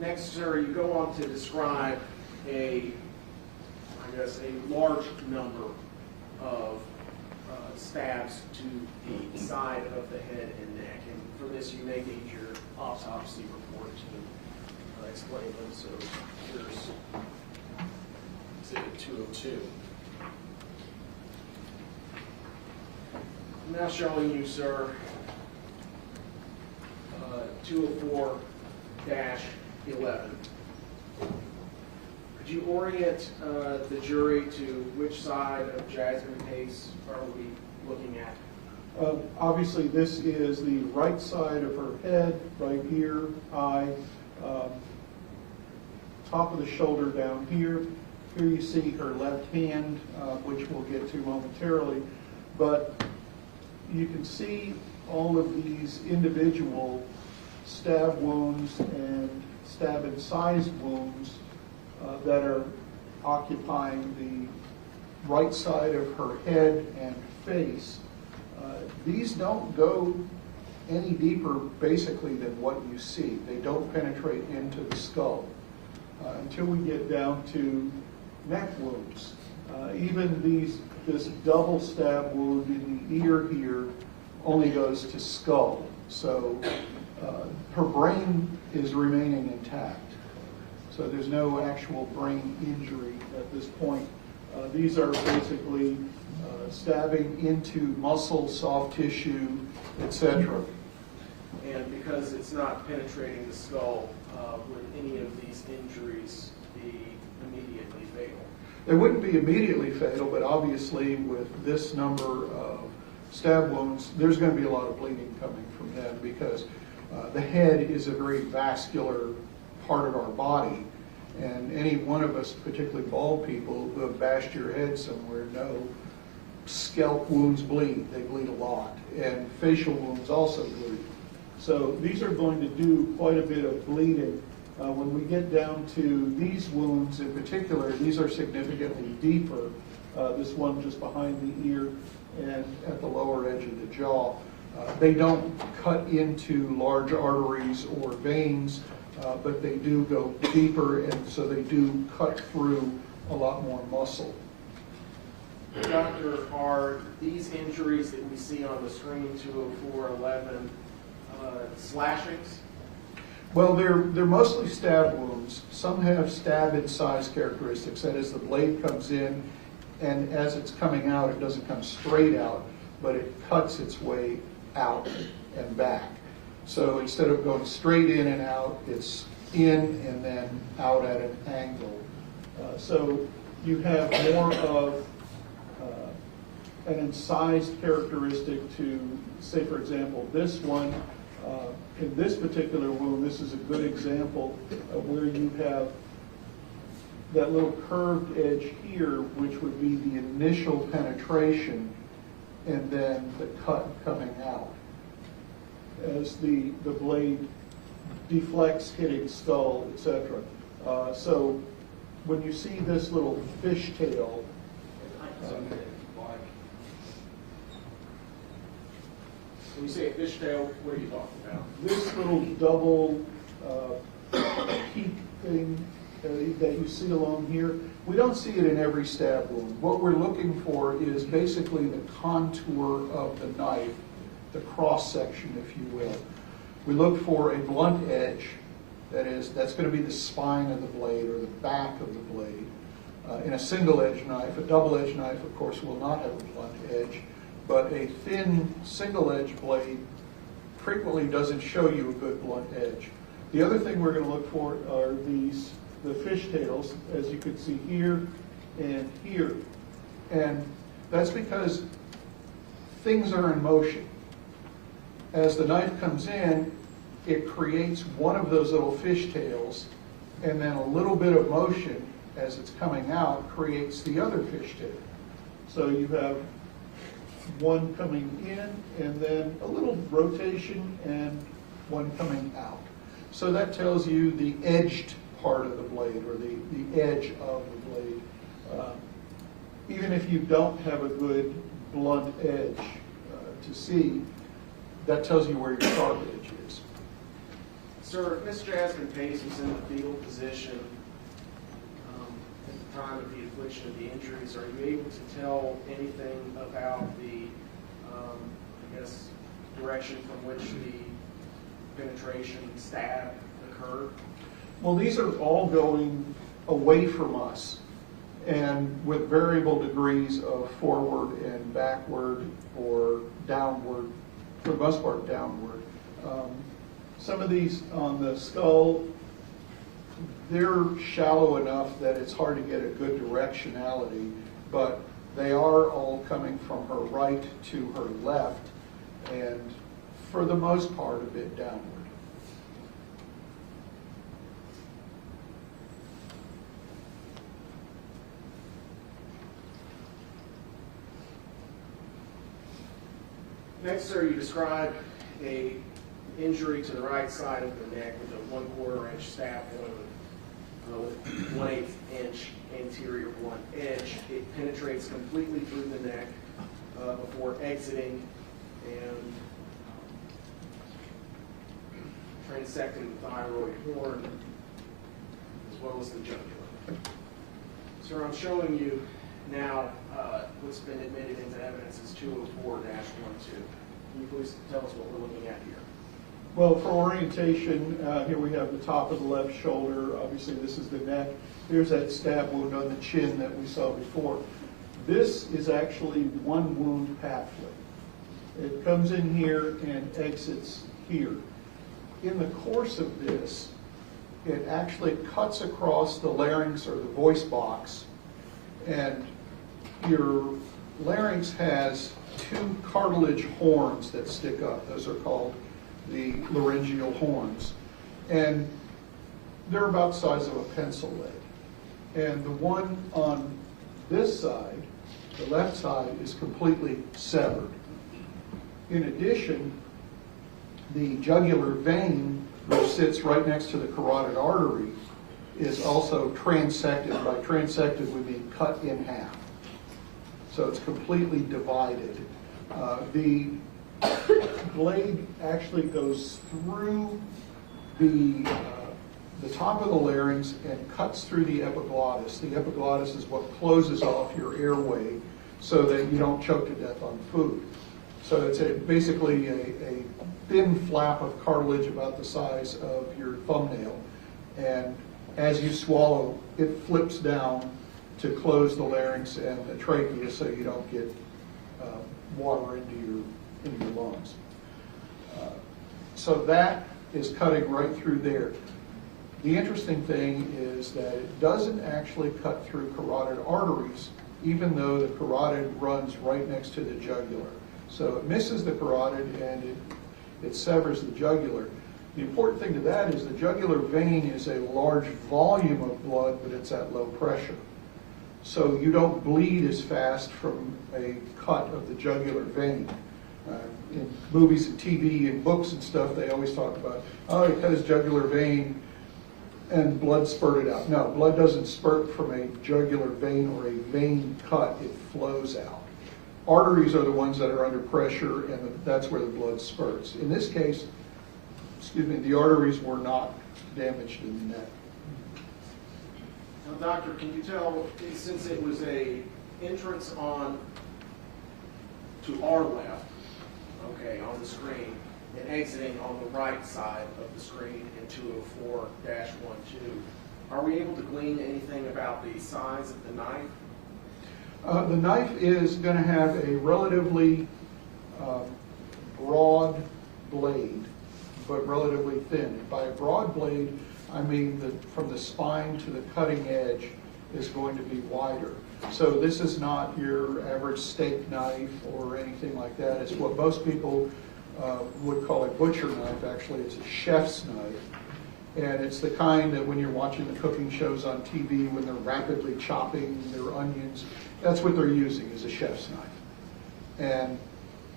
Next, sir, you go on to describe a large number of stabs to the side of the head and neck. And for this, you may need your autopsy report to explain them. So here's Exhibit 202. I'm now showing you, sir, 204-11. Could you orient the jury to which side of Jasmine Pace are we looking at? Obviously, this is the right side of her head, right here, eye, top of the shoulder down here. Here you see her left hand, which we'll get to momentarily. But you can see all of these individual stab wounds and stab incised wounds that are occupying the right side of her head and face. These don't go any deeper, basically, than what you see. They don't penetrate into the skull until we get down to neck wounds. Even this double stab wound in the ear here only goes to skull. So her brain is remaining intact. So there's no actual brain injury at this point. These are basically stabbing into muscle, soft tissue, etc. And because it's not penetrating the skull, would any of these injuries be immediately fatal? They wouldn't be immediately fatal, but obviously with this number of stab wounds, there's going to be a lot of bleeding coming from them because the head is a very vascular part of our body. And any one of us, particularly bald people, who have bashed your head somewhere know scalp wounds bleed. They bleed a lot. And facial wounds also bleed. So these are going to do quite a bit of bleeding. When we get down to these wounds in particular, these are significantly deeper. This one just behind the ear and at the lower edge of the jaw. They don't cut into large arteries or veins, but they do go deeper, and so they do cut through a lot more muscle. Doctor, are these injuries that we see on the screen, 204-11, slashings? Well, they're mostly stab wounds. Some have stab incise characteristics. That is, the blade comes in, and as it's coming out, it doesn't come straight out, but it cuts its way out and back. So instead of going straight in and out, it's in and then out at an angle. So you have more of an incised characteristic to, say, for example, this one. In this particular wound, this is a good example of where you have that little curved edge here, which would be the initial penetration, and then the cut coming out as the blade deflects, hitting skull, etc. So when you see this little fishtail, when you say a fishtail, what are you talking about? this little double peak thing that you see along here, we don't see it in every stab wound. What we're looking for is basically the contour of the knife, the cross section, if you will. We look for a blunt edge, that's going to be the spine of the blade or the back of the blade. In a single edge knife, a double edge knife, of course, will not have a blunt edge, but a thin single edge blade frequently doesn't show you a good blunt edge. The other thing we're going to look for are the fishtails, as you can see here and here. And that's because things are in motion. As the knife comes in, it creates one of those little fishtails, and then a little bit of motion as it's coming out creates the other fishtail. So you have one coming in, and then a little rotation, and one coming out. So that tells you the edged part of the blade, or the edge of the blade. Even if you don't have a good blunt edge to see, that tells you where your sharp edge is. Sir, if Ms. Jasmine Pace was in the fetal position at the time of the infliction of the injuries, are you able to tell anything about the, I guess, direction from which the penetration stab occurred? Well, these are all going away from us. and with variable degrees of forward and backward or downward, for the most part downward. Some of these on the skull, they're shallow enough that it's hard to get a good directionality, but they are all coming from her right to her left, and for the most part a bit downward. Next, sir, you describe a injury to the right side of the neck with a 1/4 inch stab wound with 1/8 inch anterior blunt edge. It penetrates completely through the neck before exiting and transecting the thyroid horn as well as the jugular. Sir, I'm showing you now what's been admitted into evidence is 204-12. Can you please tell us what we're looking at here? Well, for orientation, here we have the top of the left shoulder. Obviously, this is the neck. Here's that stab wound on the chin that we saw before. This is actually one wound pathway. It comes in here and exits here. In the course of this, it actually cuts across the larynx or the voice box, and your larynx has two cartilage horns that stick up. Those are called the laryngeal horns. And they're about the size of a pencil lead. And the one on this side, the left side, is completely severed. In addition, the jugular vein, which sits right next to the carotid artery, is also transected. By transected, we mean cut in half. So it's completely divided. The blade actually goes through the top of the larynx and cuts through the epiglottis. The epiglottis is what closes off your airway so that you don't choke to death on food. So it's basically a thin flap of cartilage about the size of your thumbnail. And as you swallow, it flips down to close the larynx and the trachea so you don't get water into your lungs. So that is cutting right through there. The interesting thing is that it doesn't actually cut through carotid arteries, even though the carotid runs right next to the jugular. So it misses the carotid and it severs the jugular. The important thing to that is the jugular vein is a large volume of blood, but it's at low pressure. So you don't bleed as fast from a cut of the jugular vein. In movies and TV and books and stuff, they always talk about, oh, he cut his jugular vein and blood spurted out. No, blood doesn't spurt from a jugular vein or a vein cut, it flows out. Arteries are the ones that are under pressure, and that's where the blood spurts. In this case, the arteries were not damaged in the neck. Now, doctor, can you tell, since it was a entrance on to our left, okay, on the screen, and exiting on the right side of the screen in 204-12, are we able to glean anything about the size of the knife? The knife is going to have a relatively broad blade, but relatively thin. And by a broad blade, I mean that from the spine to the cutting edge is going to be wider. So this is not your average steak knife or anything like that. It's what most people would call a butcher knife. Actually, it's a chef's knife. And it's the kind that when you're watching the cooking shows on TV, when they're rapidly chopping their onions, that's what they're using, is a chef's knife. And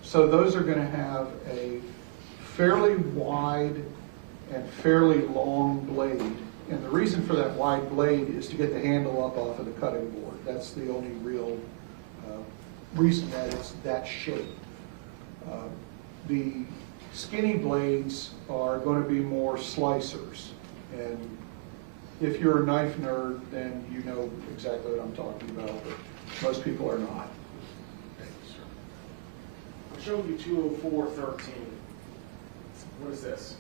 so those are going to have a fairly wide and fairly long blade. And the reason for that wide blade is to get the handle up off of the cutting board. That's the only real reason that it's that shape. The skinny blades are going to be more slicers. And if you're a knife nerd, then you know exactly what I'm talking about, but most people are not. I'm showing you 204-13. What is this?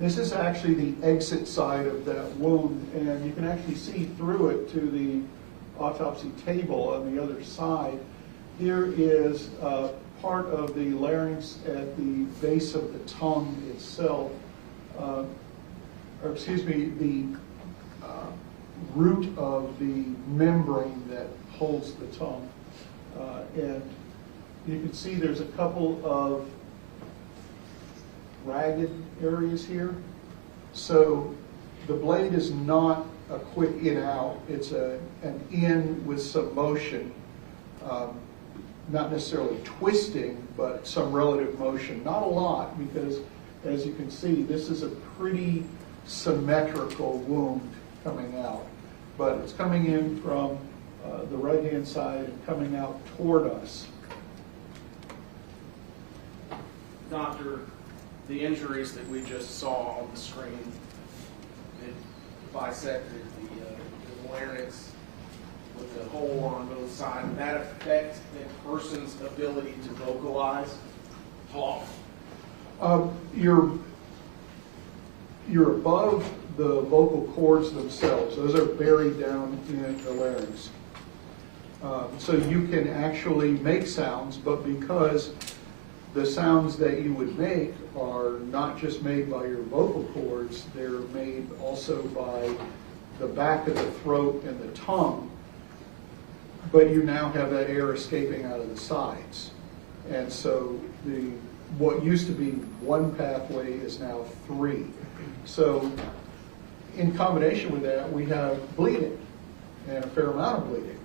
This is actually the exit side of that wound, and you can actually see through it to the autopsy table on the other side, here is part of the larynx at the base of the tongue itself, or excuse me, the root of the membrane that holds the tongue. And you can see there's a couple of ragged areas here. So the blade is not a quick in-out, it's an in with some motion, not necessarily twisting, but some relative motion. Not a lot, because as you can see, this is a pretty symmetrical wound coming out. But it's coming in from the right-hand side and coming out toward us. Doctor, the injuries that we just saw on the screen, it bisected the larynx with the hole on both sides. Would that affect a person's ability to vocalize, talk? You're above the vocal cords themselves. Those are buried down in the larynx. So you can actually make sounds, but because the sounds that you would make are not just made by your vocal cords, they're made also by the back of the throat and the tongue, but you now have that air escaping out of the sides. And so what used to be one pathway is now three. So in combination with that, we have bleeding, and a fair amount of bleeding.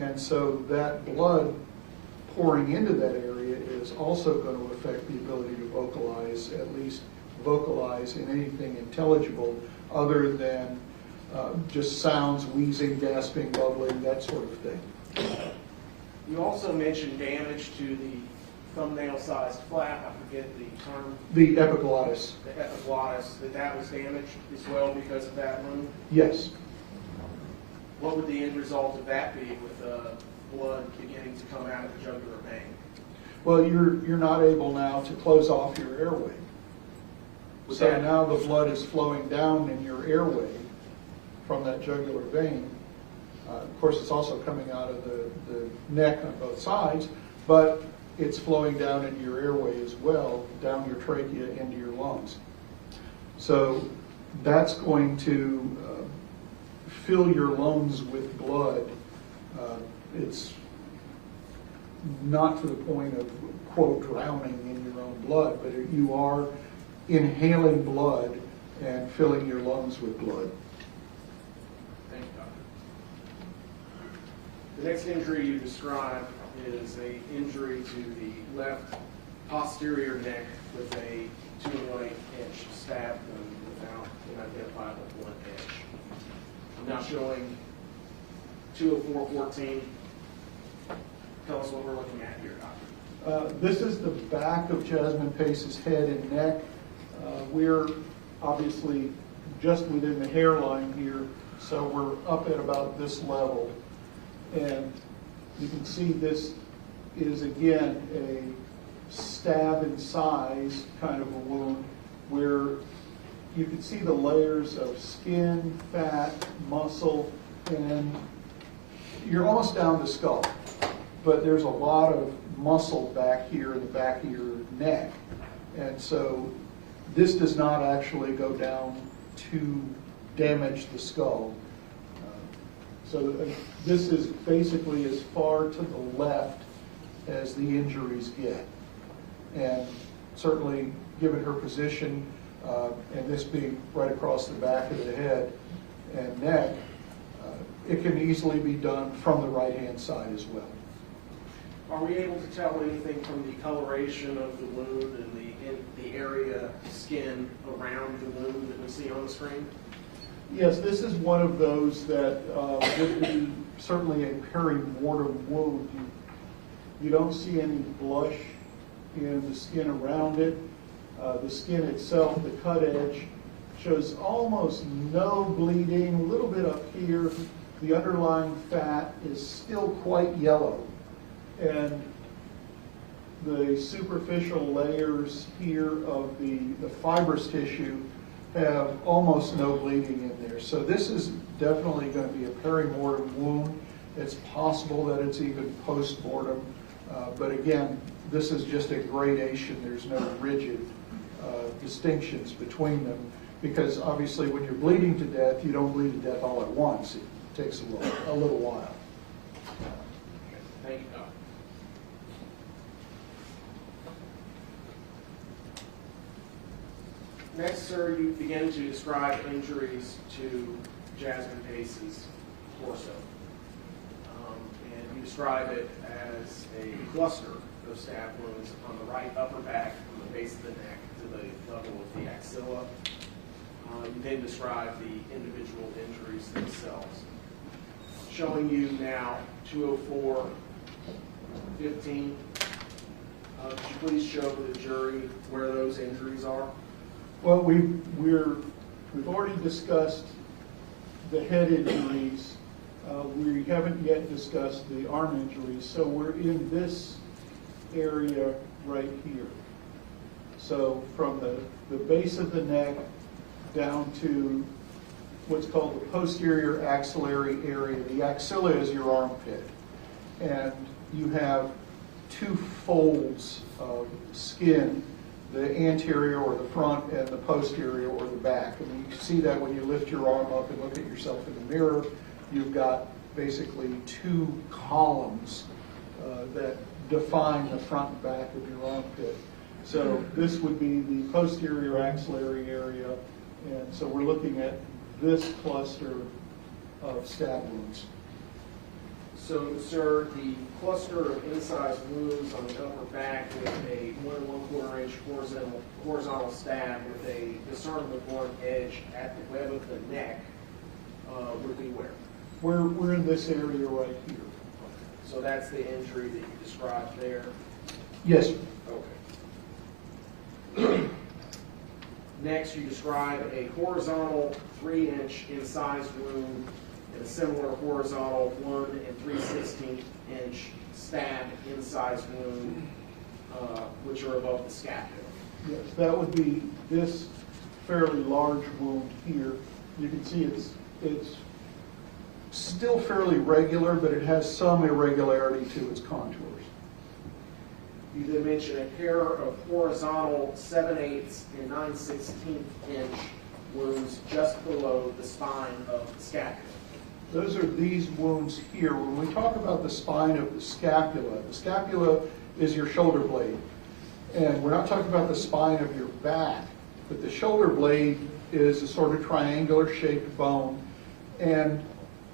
And so that blood pouring into that area is also going to affect the ability to vocalize, at least vocalize in anything intelligible other than just sounds, wheezing, gasping, bubbling, that sort of thing. You also mentioned damage to the thumbnail-sized flap. I forget the term. The epiglottis. The epiglottis, that was damaged as well because of that wound? Yes. What would the end result of that be with blood beginning to come out of the jugular vein? Well, you're not able now to close off your airway. So now the blood is flowing down in your airway from that jugular vein. Of course, it's also coming out of the neck on both sides, but it's flowing down into your airway as well, down your trachea into your lungs. So that's going to fill your lungs with blood. It's not to the point of, quote, drowning in your own blood, but you are inhaling blood and filling your lungs with blood. Thank you, Doctor. The next injury you described is an injury to the left posterior neck with a 2.1-inch stab wound without an identifiable blunt edge. I'm now showing 204-14. Tell us what we're looking at here, Doctor. This is the back of Jasmine Pace's head and neck. We're obviously just within the hairline here, so we're up at about this level. And you can see this is, again, a stab in size kind of a wound where you can see the layers of skin, fat, muscle, and you're almost down the skull. But there's a lot of muscle back here in the back of your neck. And so this does not actually go down to damage the skull. So this is basically as far to the left as the injuries get. And certainly, given her position, and this being right across the back of the head and neck, it can easily be done from the right-hand side as well. Are we able to tell anything from the coloration of the wound and the area skin around the wound that we see on the screen? Yes, this is one of those that would be certainly a perimortem wound. You don't see any blush in the skin around it. The skin itself, the cut edge, shows almost no bleeding, a little bit up here. The underlying fat is still quite yellow. And the superficial layers here of the fibrous tissue have almost no bleeding in there. So this is definitely going to be a perimortem wound. It's possible that it's even post-mortem, but again, this is just a gradation. There's no rigid distinctions between them, because obviously when you're bleeding to death, you don't bleed to death all at once. It takes a little while. Thank you, Doc. Next, sir, you begin to describe injuries to Jasmine Pace's torso. And you describe it as a cluster of stab wounds on the right upper back from the base of the neck to the level of the axilla. You then describe the individual injuries themselves. Showing you now 204-15. Could you please show the jury where those injuries are? Well, we've already discussed the head injuries. We haven't yet discussed the arm injuries, so we're in this area right here. So from the base of the neck down to what's called the posterior axillary area. The axilla is your armpit, and you have two folds of skin, the anterior or the front and the posterior or the back. I mean, you can see that when you lift your arm up and look at yourself in the mirror. You've got basically two columns that define the front and back of your armpit. So this would be the posterior axillary area, and so we're looking at this cluster of stab wounds. So, sir, the cluster of incised wounds on the upper back with a 1 1/4 inch horizontal stab with a discernible blunt edge at the web of the neck would be where? We're in this area right here. So that's the injury that you described there? Yes, sir. Okay. Next, you describe a horizontal 3-inch incised wound and a similar horizontal 1 3/16 inch stab incised wound, which are above the scapula. Yes, that would be this fairly large wound here. You can see it's still fairly regular, but it has some irregularity to its contours. You then mention a pair of horizontal 7/8 and 9/16 inch wounds just below the spine of the scapula. Those are these wounds here. When we talk about the spine of the scapula is your shoulder blade. And we're not talking about the spine of your back, but the shoulder blade is a sort of triangular shaped bone. And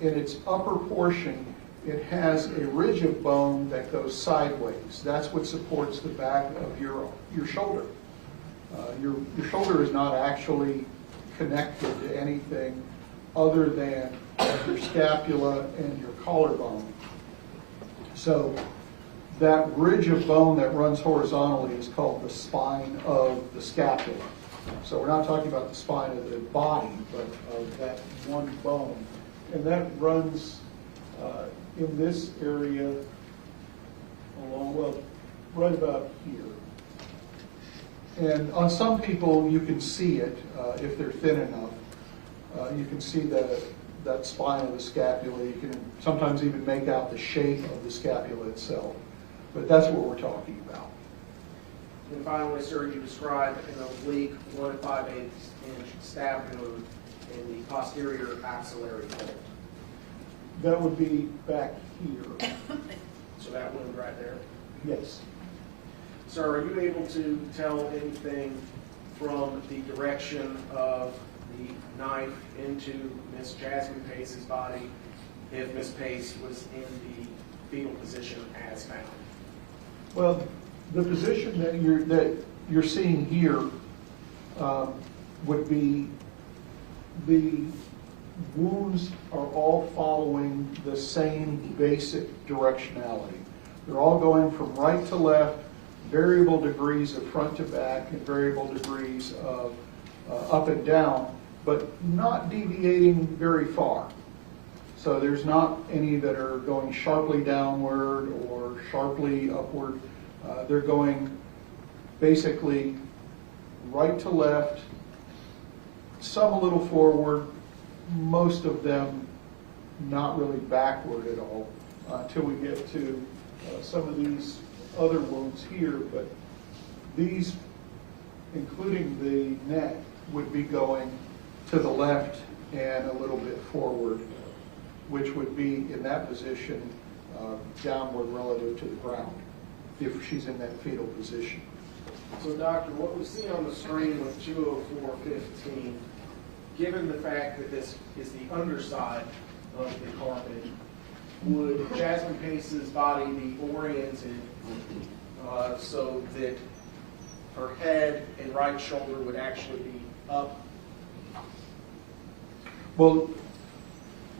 in its upper portion, it has a ridge of bone that goes sideways. That's what supports the back of your shoulder. Your shoulder is not actually connected to anything other than your scapula and your collarbone. So that ridge of bone that runs horizontally is called the spine of the scapula. So we're not talking about the spine of the body, but of that one bone. And that runs in this area along, well, right about here. And on some people, you can see it if they're thin enough. You can see that spine of the scapula. You can sometimes even make out the shape of the scapula itself. But that's what we're talking about. And finally, sir, you described an oblique 1 5/8 inch stab wound in the posterior axillary fold. That would be back here. So that wound right there. Yes. Sir, are you able to tell anything from the direction of the knife into Miss Jasmine Pace's body if Miss Pace was in the fetal position as found? Well, the position that you're seeing here would be the wounds are all following the same basic directionality. They're all going from right to left, variable degrees of front to back, and variable degrees of up and down, but not deviating very far. So there's not any that are going sharply downward or sharply upward. They're going basically right to left, some a little forward, most of them not really backward at all. until we get to some of these other wounds here, but these, including the neck, would be going to the left and a little bit forward, which would be in that position downward relative to the ground, if she's in that fetal position. So, doctor, what we see on the screen with 204-15, given the fact that this is the underside of the carpet, would Jasmine Pace's body be oriented so that her head and right shoulder would actually be up? Well,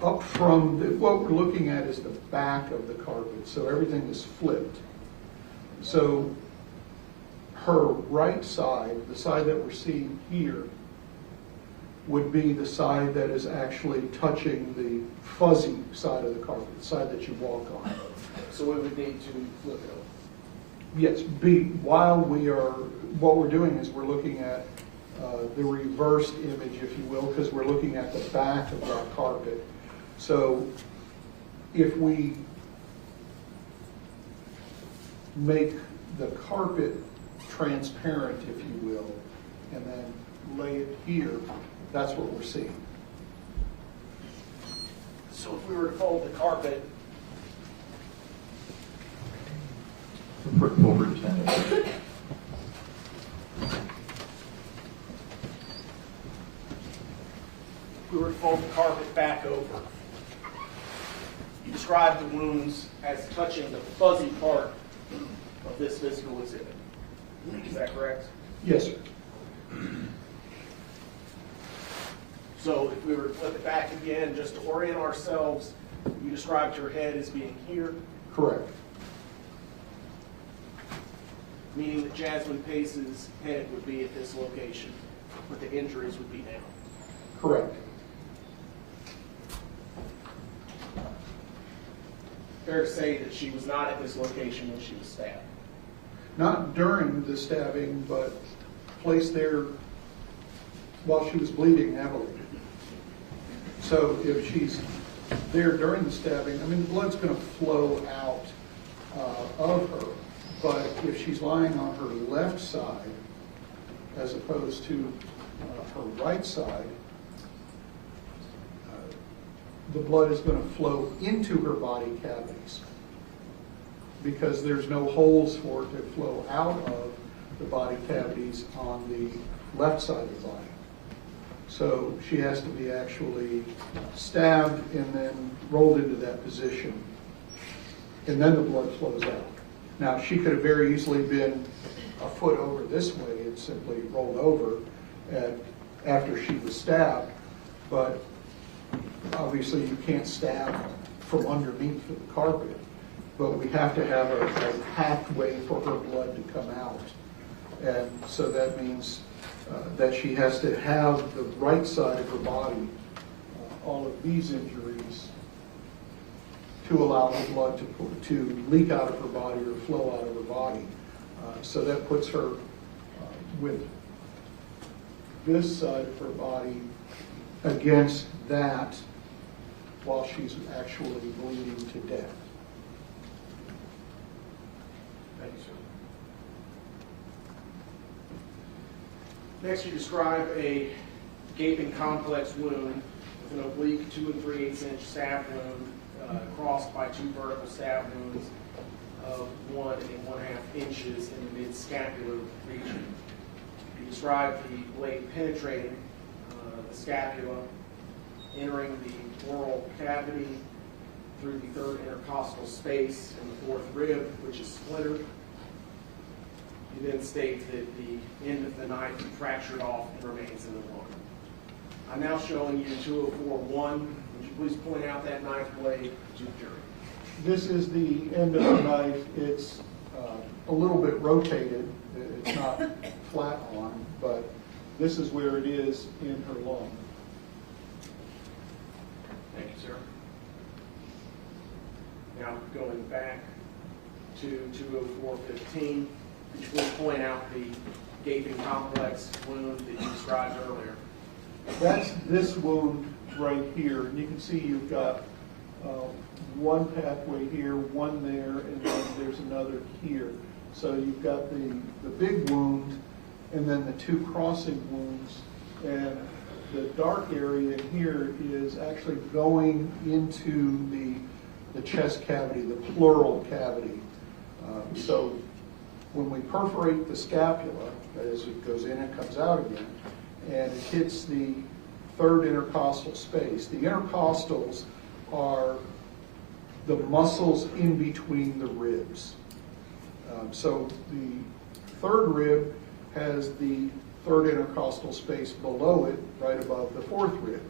up from, what we're looking at is the back of the carpet, so everything is flipped. So her right side, the side that we're seeing here, would be the side that is actually touching the fuzzy side of the carpet, the side that you walk on. So we would need to flip it over. Yes, while we are, what we're doing is we're looking at the reversed image, if you will, because we're looking at the back of that carpet. So if we make the carpet transparent, if you will, and then lay it here, that's what we're seeing. So if we were to fold the carpet, Over 10. if we were to fold the carpet back over, you described the wounds as touching the fuzzy part of this physical exhibit. Is that correct? Yes, sir. So if we were to flip it back again, just to orient ourselves, you described your head as being here, Correct. meaning that Jasmine Pace's head would be at this location, but the injuries would be down. Correct. Fair to say that she was not at this location when she was stabbed. Not during the stabbing, but placed there while she was bleeding heavily. So if she's there during the stabbing, I mean, the blood's going to flow out of her, but if she's lying on her left side as opposed to her right side, the blood is going to flow into her body cavities because there's no holes for it to flow out of the body cavities on the left side of the body. So she has to be actually stabbed and then rolled into that position, and then the blood flows out. Now, she could have very easily been a foot over this way and simply rolled over after she was stabbed, but obviously you can't stab from underneath the carpet, but we have to have a pathway for her blood to come out. And so that means that she has to have the right side of her body, all of these injuries, to allow the blood to leak out of her body or flow out of her body. So that puts her with this side of her body against that while she's actually bleeding to death. Thank you, sir. Next, you describe a gaping complex wound with an oblique 2 3/8 inch stab wound crossed by 2 vertical stab wounds of 1 1/2 inches in the mid-scapular region. You describe the blade penetrating the scapula, entering the oral cavity through the 3rd intercostal space and the 4th rib, which is splintered. You then state that the end of the knife fractured off and remains in the lung. I'm now showing you 204-1. Would you please point out that knife blade to the jury? This is the end of the knife. It's a little bit rotated. It's not flat on, but this is where it is in her lung. Thank you, sir. Now, going back to 204-15, could you please point out the gaping complex wound that you described earlier? That's this wound right here. And you can see you've got one pathway here, one there, and then there's another here. So you've got the big wound and then the two crossing wounds. And the dark area here is actually going into the chest cavity, the pleural cavity. So when we perforate the scapula, as it goes in and comes out again, and it hits the third intercostal space. The intercostals are the muscles in between the ribs. So the third rib has the third intercostal space below it, right above the fourth rib.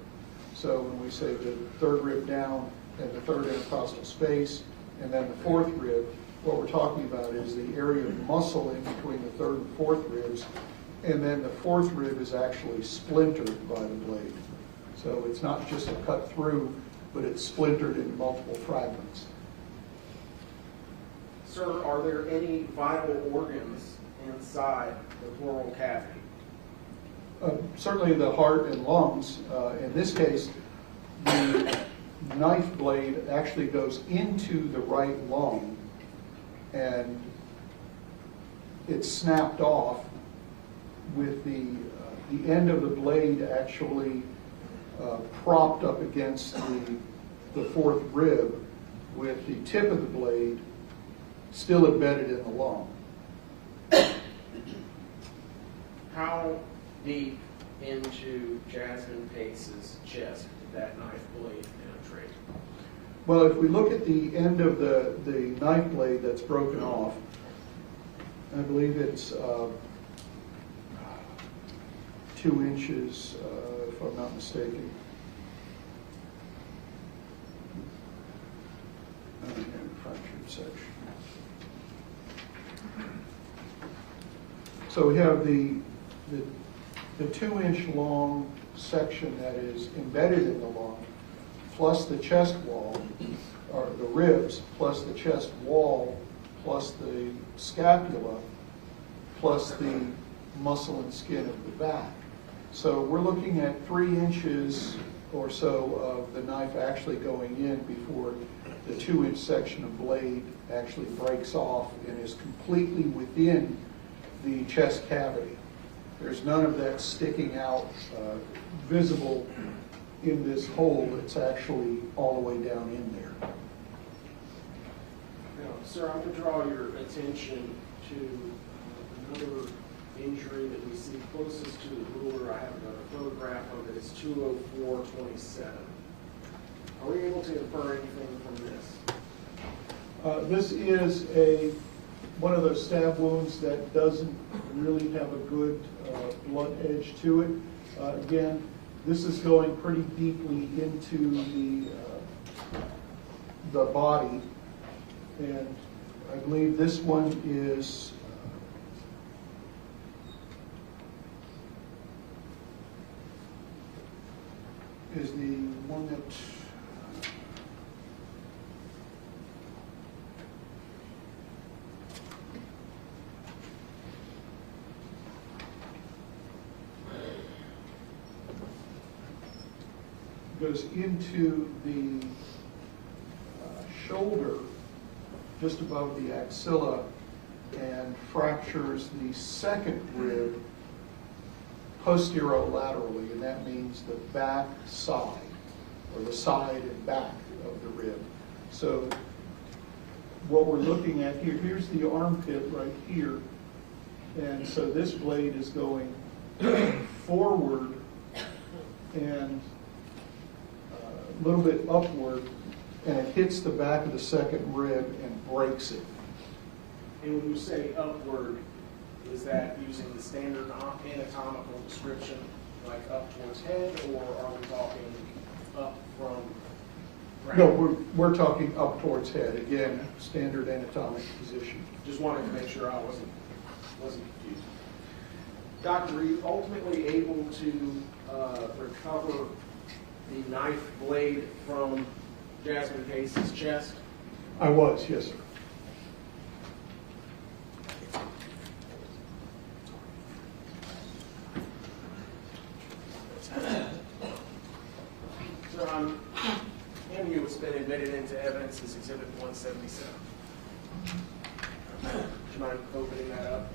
So when we say the third rib down and the third intercostal space, and then the fourth rib, what we're talking about is the area of muscle in between the third and fourth ribs, and then the fourth rib is actually splintered by the blade. So it's not just a cut through, but it's splintered in multiple fragments. Sir, are there any vital organs inside the pleural cavity? Certainly the heart and lungs. In this case, the knife blade actually goes into the right lung, and it's snapped off with the end of the blade actually propped up against the fourth rib, with the tip of the blade still embedded in the lung. How deep into Jasmine Pace's chest did that knife blade penetrate? Well, if we look at the end of the knife blade that's broken off, I believe it's 2 inches, if I'm not mistaken. Fractured section. So we have the 2-inch long section that is embedded in the lung, plus the chest wall, or the ribs, plus the chest wall, plus the scapula, plus the muscle and skin of the back. So we're looking at 3 inches or so of the knife actually going in before the 2-inch section of blade actually breaks off and is completely within the chest cavity. There's none of that sticking out visible in this hole. It's actually all the way down in there. Now, sir, I'm going to draw your attention to another injury that we see closest to the ruler. I have a photograph of it. It's 204/27. Are we able to infer anything from this? This is one of those stab wounds that doesn't really have a good blunt edge to it. Again, this is going pretty deeply into the body, and I believe this one is the one that goes into the shoulder just above the axilla and fractures the second rib posterolaterally, and that means the back side, or the side and back of the rib. So what we're looking at here, here's the armpit right here, and so this blade is going forward and a little bit upward, and it hits the back of the second rib and breaks it. And when you say upward, is that using the standard anatomical description, like up towards head, or are we talking up from ground? No, we're talking up towards head. Again, standard anatomic position. Just wanted to make sure I wasn't confused. Doctor, were you ultimately able to recover the knife blade from Jasmine Pace's chest? I was, yes, sir. So I'm handing you what's been admitted evidence is Exhibit 177. Do you mind opening that up?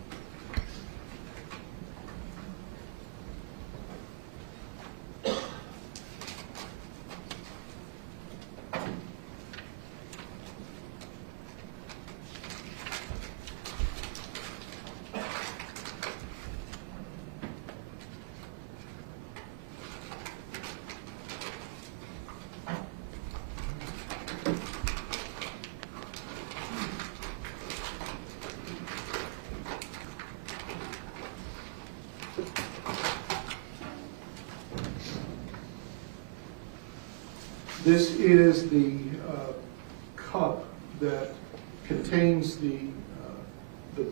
This is the cup that contains the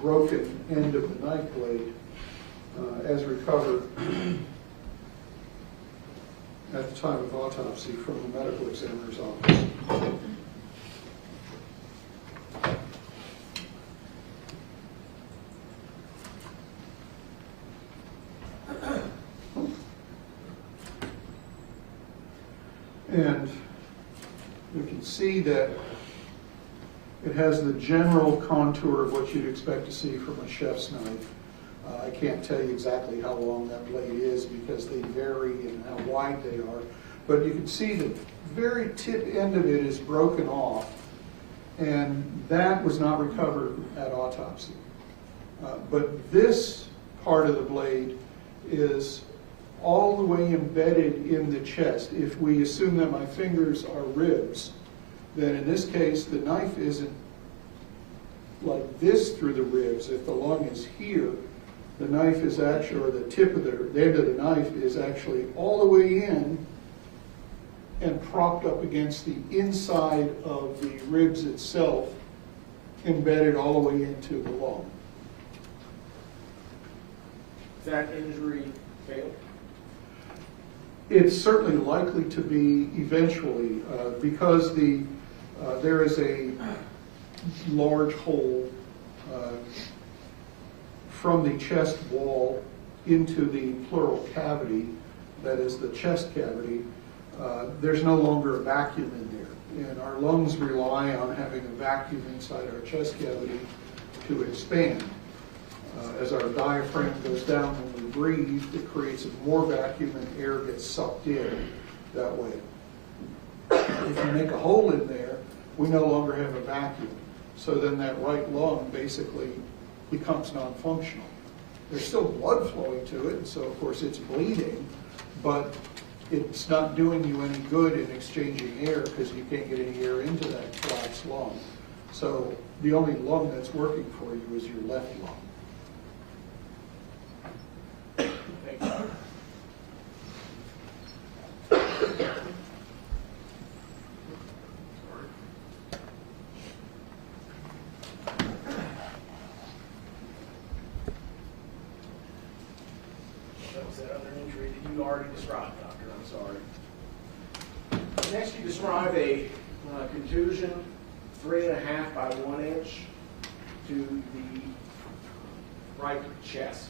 broken end of the knife blade as recovered at the time of autopsy from the medical examiner's office. And you can see that it has the general contour of what you'd expect to see from a chef's knife. I can't tell you exactly how long that blade is because they vary in how wide they are. But you can see the very tip end of it is broken off, and that was not recovered at autopsy. But this part of the blade is all the way embedded in the chest. If we assume that my fingers are ribs, then in this case the knife isn't like this through the ribs. If the lung is here, the knife is actually, or the tip of the end of the knife is actually all the way in and propped up against the inside of the ribs itself, embedded all the way into the lung. Is that injury fatal? It's certainly likely to be eventually because there is a large hole from the chest wall into the pleural cavity, that is the chest cavity. There's no longer a vacuum in there, and our lungs rely on having a vacuum inside our chest cavity to expand. As our diaphragm goes down when we breathe, it creates more vacuum and air gets sucked in that way. If you make a hole in there, we no longer have a vacuum. So then that right lung basically becomes non-functional. There's still blood flowing to it, so of course it's bleeding, but it's not doing you any good in exchanging air because you can't get any air into that collapsed lung. So the only lung that's working for you is your left lung. Thank you. That was that other injury that you already described, Doctor. I'm sorry. Next, you describe a contusion 3.5 by 1 inch to the right chest.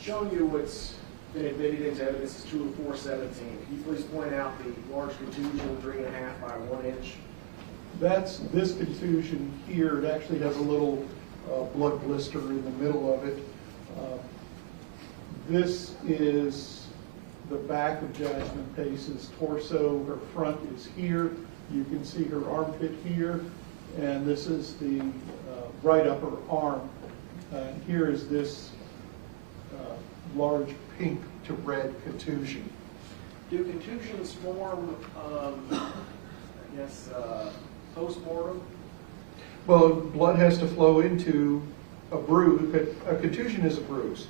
Showing you what's been admitted into evidence is 2 of 417. Can you please point out the large contusion 3.5 by 1 inch? That's this contusion here. It actually has a little blood blister in the middle of it. This is the back of Jasmine Pace's torso. Her front is here. You can see her armpit here. And this is the right upper arm. Here is this large pink to red contusion. Do contusions form, post-mortem? Well, blood has to flow into a bruise. A contusion is a bruise.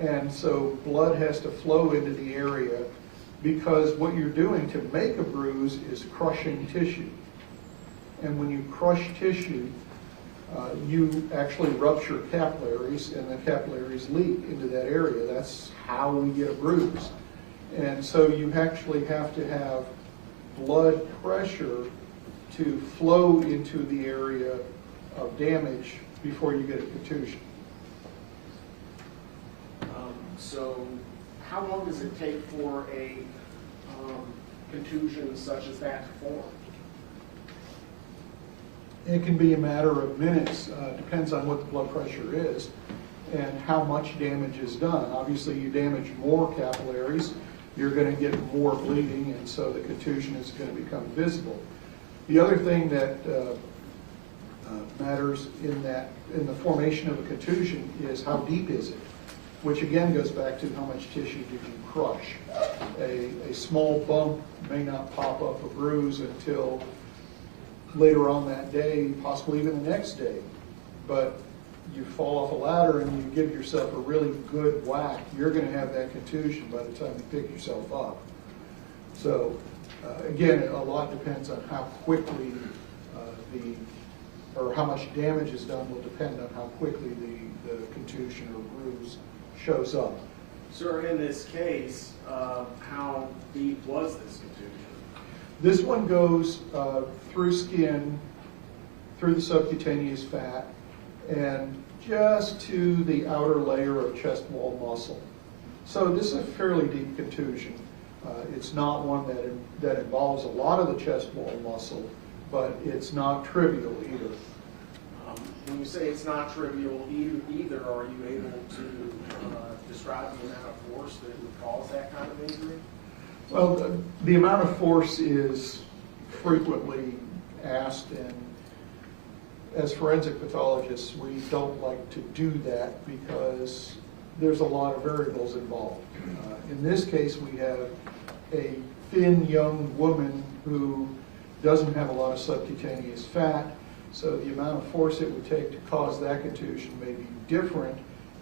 And so blood has to flow into the area because what you're doing to make a bruise is crushing tissue. And when you crush tissue, you actually rupture capillaries, and the capillaries leak into that area. That's how we get a bruise. And so you actually have to have blood pressure to flow into the area of damage before you get a contusion. So how long does it take for a contusion such as that to form? It can be a matter of minutes, depends on what the blood pressure is and how much damage is done. Obviously, you damage more capillaries, you're going to get more bleeding, and so the contusion is going to become visible. The other thing that matters in the formation of a contusion is how deep is it, which again goes back to how much tissue did you crush. A small bump may not pop up a bruise until later on that day, possibly even the next day. But you fall off a ladder and you give yourself a really good whack, you're going to have that contusion by the time you pick yourself up. So again, a lot depends on how quickly or how much damage is done will depend on how quickly the contusion or bruise shows up. Sir, in this case, how deep was this contusion? This one goes through skin, through the subcutaneous fat, and just to the outer layer of chest wall muscle. So this is a fairly deep contusion. It's not one that involves a lot of the chest wall muscle, but it's not trivial either. When you say it's not trivial either, are you able to describe the amount of force that would cause that kind of injury? Well, the amount of force is frequently asked, and as forensic pathologists, we don't like to do that because there's a lot of variables involved. In this case, we have a thin young woman who doesn't have a lot of subcutaneous fat, so the amount of force it would take to cause that contusion may be different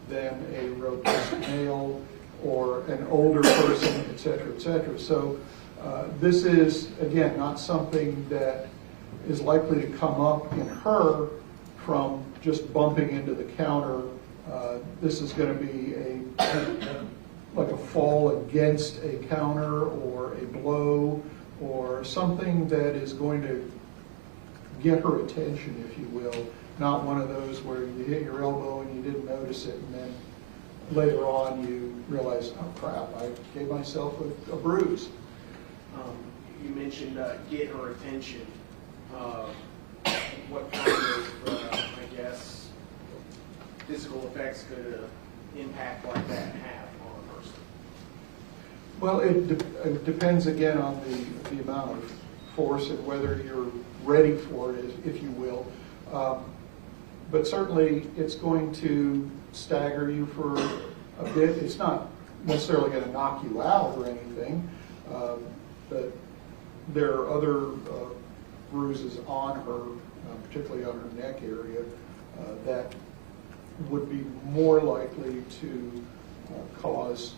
than a robust male or an older person, et cetera, et cetera. So this is, again, not something that is likely to come up in her from just bumping into the counter. This is going to be like a fall against a counter or a blow or something that is going to get her attention, if you will, not one of those where you hit your elbow and you didn't notice it, and then later on you realize, oh crap, I gave myself a bruise. You mentioned get her attention. What kind of, I guess, physical effects could an impact like that have on a person? Well, it depends again on the amount of force and whether you're ready for it, if you will. But certainly it's going to stagger you for a bit. It's not necessarily going to knock you out or anything, but there are other bruises on her, particularly on her neck area, that would be more likely to cause,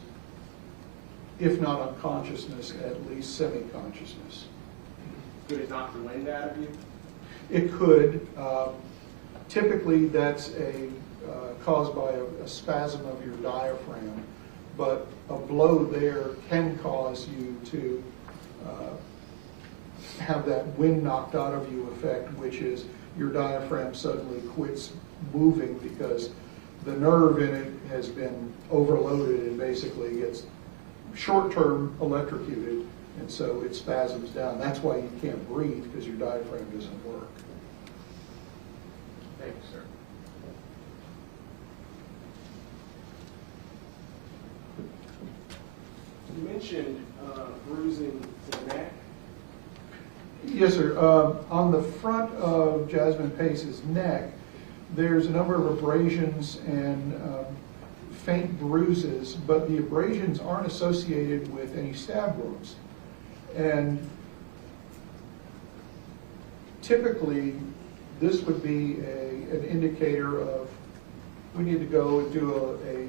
if not unconsciousness, at least semi-consciousness. Could it knock the wind out of you? It could. Typically, that's caused by a spasm of your diaphragm, but a blow there can cause you to have that wind knocked out of you effect, which is your diaphragm suddenly quits moving because the nerve in it has been overloaded and basically gets short-term electrocuted, and so it spasms down. That's why you can't breathe, because your diaphragm doesn't work. Thank you, sir. You mentioned bruising the neck. Yes, sir. On the front of Jasmine Pace's neck, there's a number of abrasions and faint bruises, but the abrasions aren't associated with any stab wounds. And typically, this would be an indicator of we need to go and do a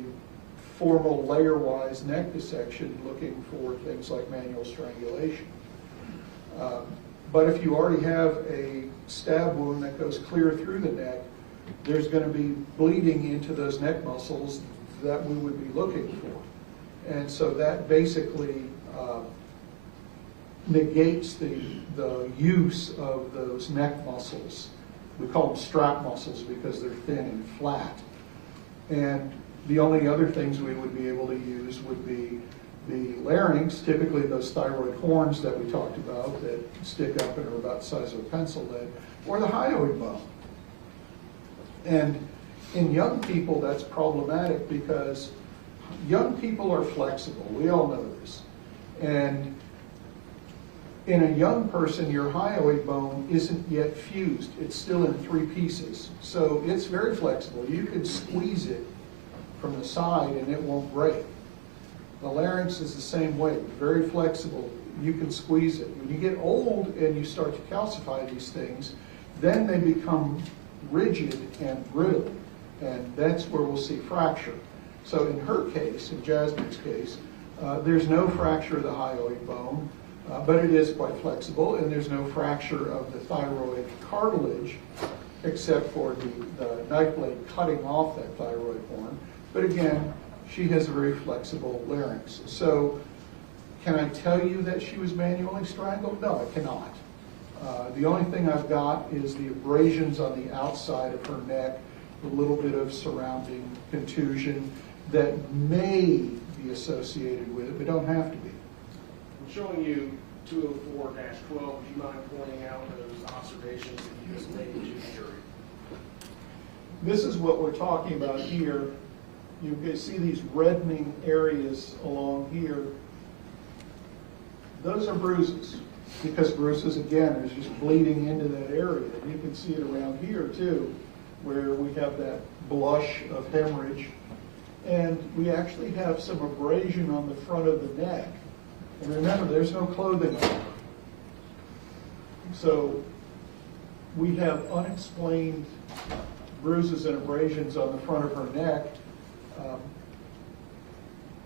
formal layer-wise neck dissection looking for things like manual strangulation. But if you already have a stab wound that goes clear through the neck, there's going to be bleeding into those neck muscles that we would be looking for. And so that basically negates the use of those neck muscles. We call them strap muscles because they're thin and flat. And the only other things we would be able to use would be the larynx, typically those thyroid horns that we talked about that stick up and are about the size of a pencil lead, or the hyoid bone. And in young people, that's problematic because young people are flexible. We all know this. And in a young person, your hyoid bone isn't yet fused. It's still in 3 pieces. So it's very flexible. You can squeeze it from the side and it won't break. The larynx is the same way, very flexible. You can squeeze it. When you get old and you start to calcify these things, then they become rigid and brittle. And that's where we'll see fracture. So in her case, in Jasmine's case, there's no fracture of the hyoid bone. But it is quite flexible, and there's no fracture of the thyroid cartilage, except for the knife blade cutting off that thyroid horn. But again, she has a very flexible larynx. So can I tell you that she was manually strangled? No, I cannot. The only thing I've got is the abrasions on the outside of her neck, a little bit of surrounding contusion that may be associated with it, but don't have to be. I'm showing you 204-12. Would you mind pointing out those observations that you just made to the jury? This is what we're talking about here. You can see these reddening areas along here. Those are bruises, because bruises, again, is just bleeding into that area. And you can see it around here, too, where we have that blush of hemorrhage. And we actually have some abrasion on the front of the neck. And remember, there's no clothing on. So we have unexplained bruises and abrasions on the front of her neck.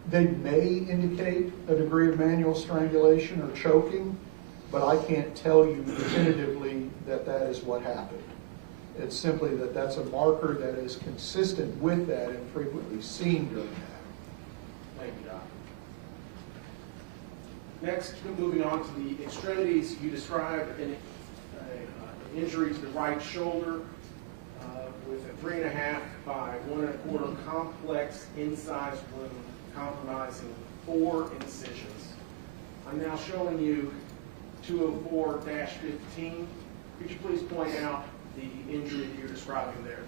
They may indicate a degree of manual strangulation or choking, but I can't tell you definitively that that is what happened. It's simply that that's a marker that is consistent with that and frequently seen during that. Thank you, Doc. Next, moving on to the extremities, you described an injury to the right shoulder with a 3.5 by 1.25 complex incised wound compromising 4 incisions. I'm now showing you 204-15. Could you please point out the injury you're describing there?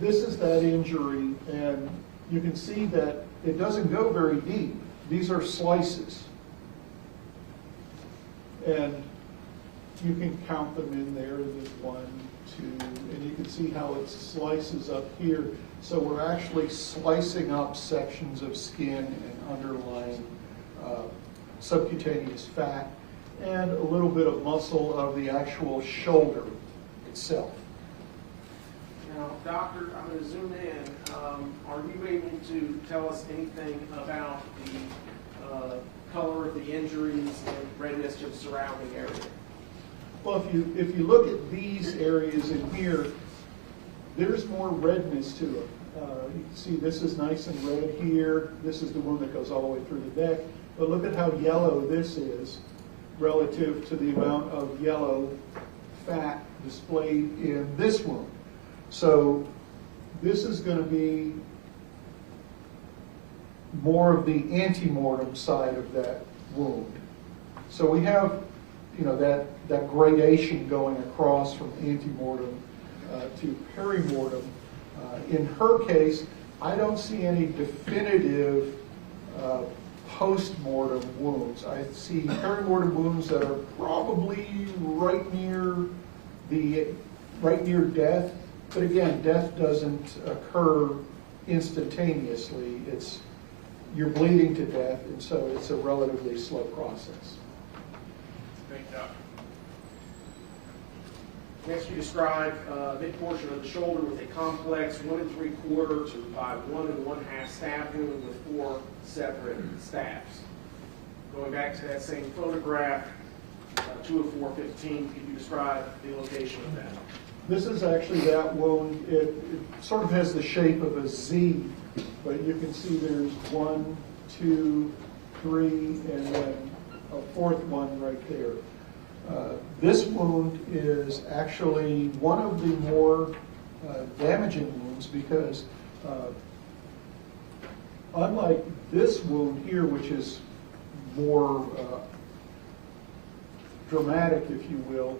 This is that injury, and you can see that it doesn't go very deep. These are slices. And you can count them in there. There's 1, 2, and you can see how it slices up here. So we're actually slicing up sections of skin and underlying subcutaneous fat and a little bit of muscle of the actual shoulder itself. Now, Doctor, I'm going to zoom in. Are you able to tell us anything about the color of the injuries and redness to the surrounding area? Well, if you look at these areas in here, there's more redness to them. You can see this is nice and red here. This is the one that goes all the way through the neck. But look at how yellow this is relative to the amount of yellow fat displayed in this wound. So this is going to be more of the antemortem side of that wound. So we have, that gradation going across from antemortem to perimortem. In her case, I don't see any definitive post-mortem wounds. I see perimortem wounds that are probably right near death. But again, death doesn't occur instantaneously. You're bleeding to death, and so it's a relatively slow process. Thank you, Doctor. Next, you describe a mid portion of the shoulder with a complex 1 3/4 by 1 1/2 stab wound with 4 separate stabs. Going back to that same photograph, 204-15, could you describe the location of that? This is actually that wound. It sort of has the shape of a Z, but you can see there's 1, 2, 3, and then a 4th one right there. This wound is actually one of the more damaging wounds because unlike this wound here, which is more dramatic, if you will,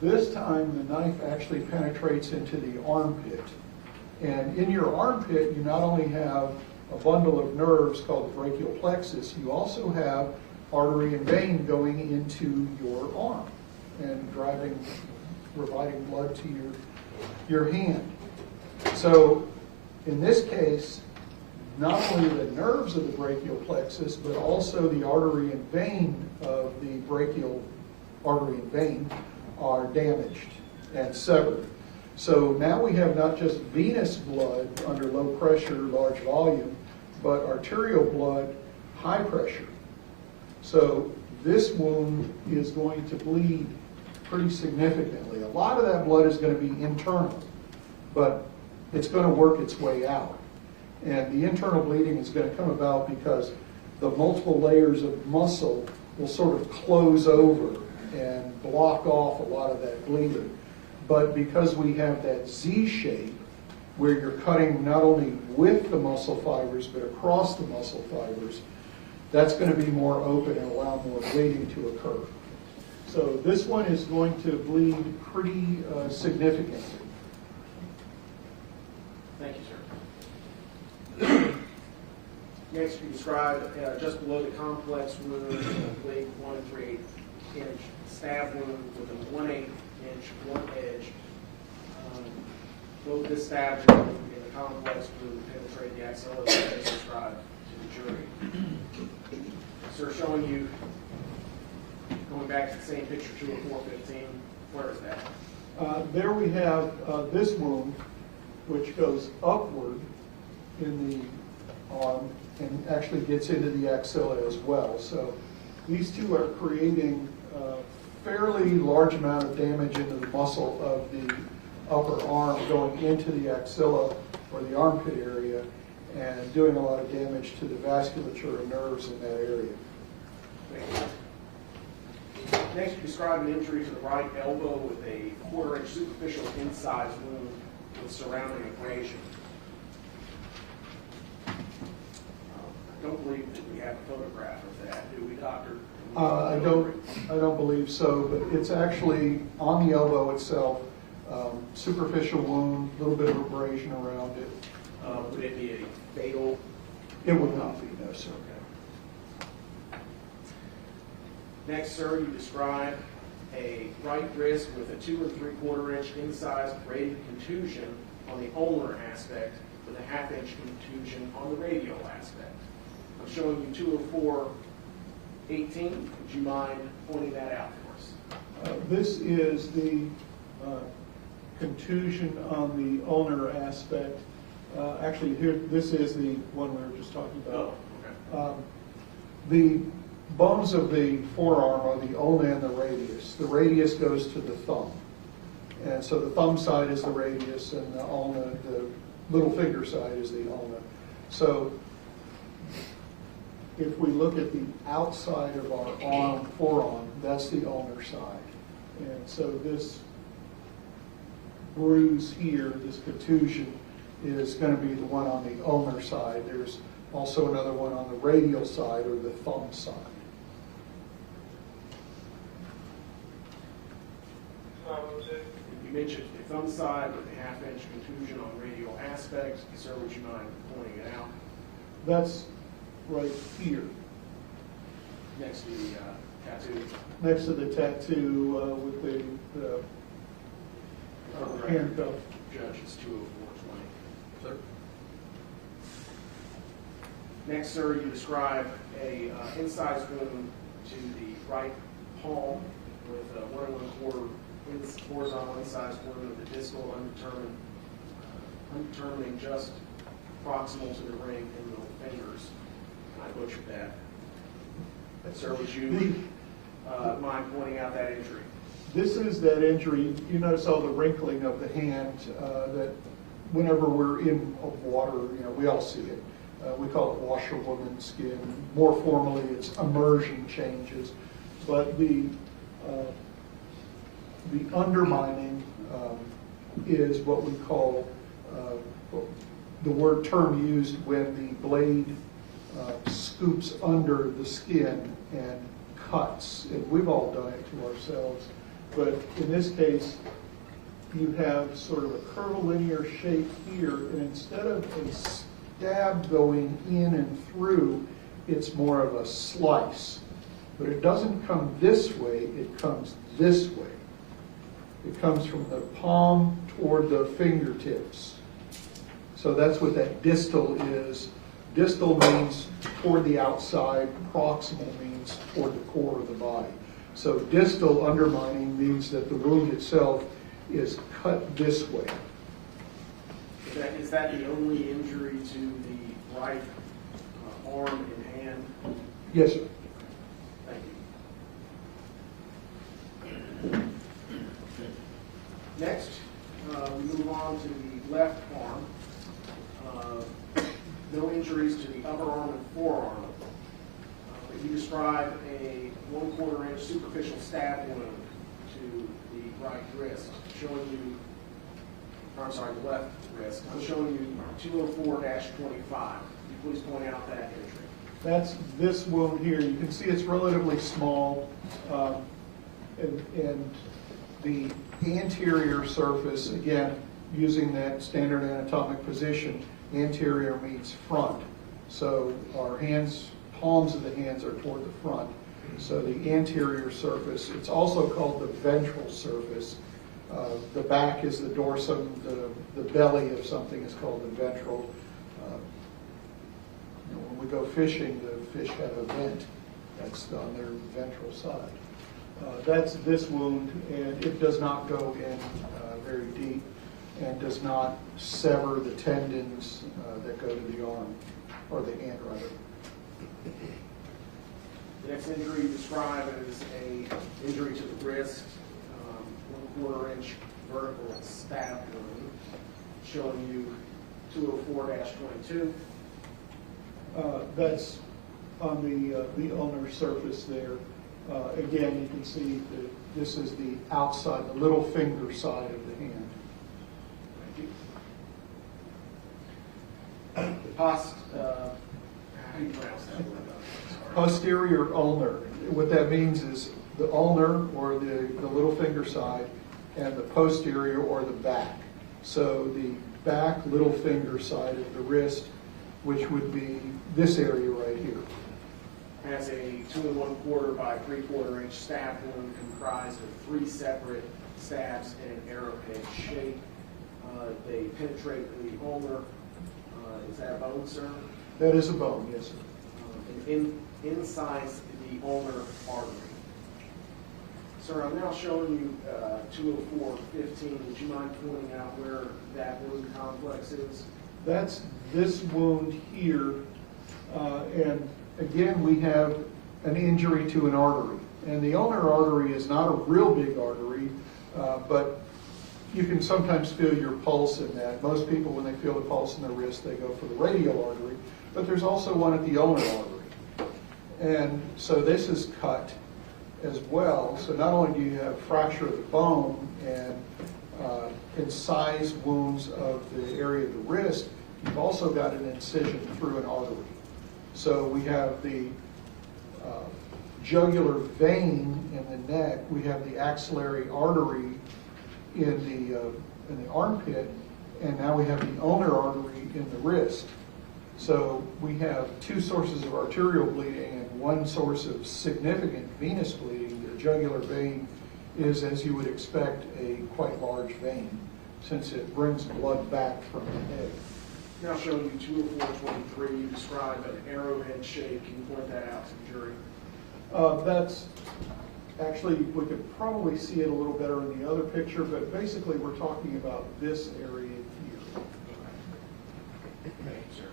This time, the knife actually penetrates into the armpit. And in your armpit, you not only have a bundle of nerves called the brachial plexus, you also have artery and vein going into your arm and providing blood to your hand. So in this case, not only the nerves of the brachial plexus, but also the artery and vein of the brachial artery and vein are damaged and severed. So now we have not just venous blood under low pressure, large volume, but arterial blood, high pressure. So this wound is going to bleed pretty significantly. A lot of that blood is going to be internal, but it's going to work its way out. And the internal bleeding is going to come about because the multiple layers of muscle will sort of close over and block off a lot of that bleeding. But because we have that Z shape, where you're cutting not only with the muscle fibers, but across the muscle fibers, that's going to be more open and allow more bleeding to occur. So this one is going to bleed pretty significantly. Thank you, sir. Next, you describe just below the complex wound, blade 1 3/8 inch stab wound with a 1/8 inch blunt edge. Both this stab wound and the complex wound penetrate the axilla as described to the jury. Sir, showing you, going back to the same picture 2 of 415, where is that? There we have this wound, which goes upward in the arm and actually gets into the axilla as well. So these two are creating a fairly large amount of damage into the muscle of the upper arm going into the axilla or the armpit area and doing a lot of damage to the vasculature and nerves in that area. Next, you describe an injury to the right elbow with a 1/4 inch superficial incised wound with surrounding abrasion. I don't believe that we have a photograph of that, do we, doctor? I don't believe so, but it's actually on the elbow itself, superficial wound, a little bit of abrasion around it. Would it be a fatal? It would not be, no, sir. Next, sir, you describe a right wrist with a 2 3/4 inch incised braided contusion on the ulnar aspect with a 1/2 inch contusion on the radial aspect. I'm showing you 2 of 418. Would you mind pointing that out for us? This is the contusion on the ulnar aspect. Actually, here, this is the one we were just talking about. Oh, okay. The bones of the forearm are the ulna and the radius. The radius goes to the thumb. And so the thumb side is the radius and the ulna, the little finger side is the ulna. So if we look at the outside of our arm, forearm, that's the ulnar side. And so this bruise here, this contusion, is going to be the one on the ulnar side. There's also another one on the radial side or the thumb side. You mentioned the thumb side with a 1/2 inch contusion on radial aspect. Sir, would you mind pointing it out? That's right here, Next to the tattoo. next to the tattoo with the handcuff. Judge, it's 2 of 420. Sir? Next, sir, you describe a incised wound to the right palm with a 1 1/4 horizontal incised wound of the distal undetermining just proximal to the ring and middle fingers. I butchered that. Sir, would you mind pointing out that injury? This is that injury. You notice all the wrinkling of the hand that whenever we're in water, we all see it. We call it washerwoman skin. More formally, it's immersion changes. But the undermining is what we call the term used when the blade scoops under the skin and cuts. And we've all done it to ourselves. But in this case, you have sort of a curvilinear shape here, and instead of a stab going in and through, it's more of a slice. But it doesn't come this way, it comes this way. It comes from the palm toward the fingertips. So that's what that distal is. Distal means toward the outside, proximal means toward the core of the body. So distal undermining means that the wound itself is cut this way. Is that the only injury to the right arm and hand? Yes, sir. Thank you. Next, we move on to the left arm. No injuries to the upper arm and forearm. But you describe a 1/4 inch superficial stab wound to the right wrist, showing you, or I'm sorry, the left wrist. I'm showing you 204-25. Could you please point out that injury? That's this wound here. You can see it's relatively small, and the anterior surface, again, using that standard anatomic position, anterior means front. So our hands, palms of the hands are toward the front. So the anterior surface, it's also called the ventral surface. The back is the dorsum, the belly of something is called the ventral. When we go fishing, the fish have a vent. That's on their ventral side. That's this wound, and it does not go in very deep and does not sever the tendons that go to the arm, or the hand rather. The next injury you describe is an injury to the wrist, 1/4 inch vertical stab wound, showing you 204-22. That's on the ulnar surface there. Again, you can see that this is the outside, the little finger side of the hand. Thank you. How do you pronounce that word? Posterior ulnar. What that means is the ulnar, or the little finger side, and the posterior, or the back. So the back little finger side of the wrist, which would be this area right here. Has a 2 1/4 by 3/4 inch stab wound comprised of 3 separate stabs in an arrowhead shape. They penetrate the ulnar. Is that a bone, sir? That is a bone, yes, sir. And incise the ulnar artery. Sir, I'm now showing you 204-15. Would you mind pointing out where that wound complex is? That's this wound here, and again, we have an injury to an artery. And the ulnar artery is not a real big artery, but you can sometimes feel your pulse in that. Most people, when they feel the pulse in their wrist, they go for the radial artery, but there's also one at the ulnar artery. And so this is cut as well. So not only do you have fracture of the bone and incised wounds of the area of the wrist, you've also got an incision through an artery. So we have the jugular vein in the neck, we have the axillary artery in the armpit, and now we have the ulnar artery in the wrist. So we have 2 sources of arterial bleeding and 1 source of significant venous bleeding. The jugular vein is, as you would expect, a quite large vein, since it brings blood back from the head. Now showing you 204-23, you describe an arrowhead shape. Can you point that out to the jury? That's actually, we could probably see it a little better in the other picture, but basically we're talking about this area here. Thank you, sir.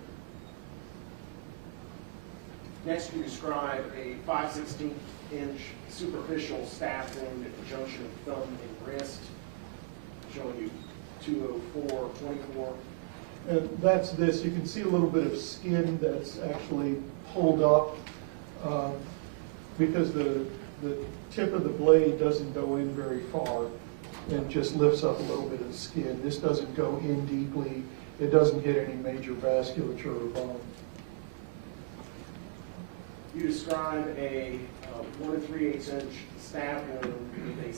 Next, you describe a 5/16 inch superficial stab wound at the junction of thumb and wrist, showing you 204-24. And that's this. You can see a little bit of skin that's actually pulled up because the tip of the blade doesn't go in very far and just lifts up a little bit of skin. This doesn't go in deeply. It doesn't hit any major vasculature or bone. You describe a 1 3/8 inch stab wound with a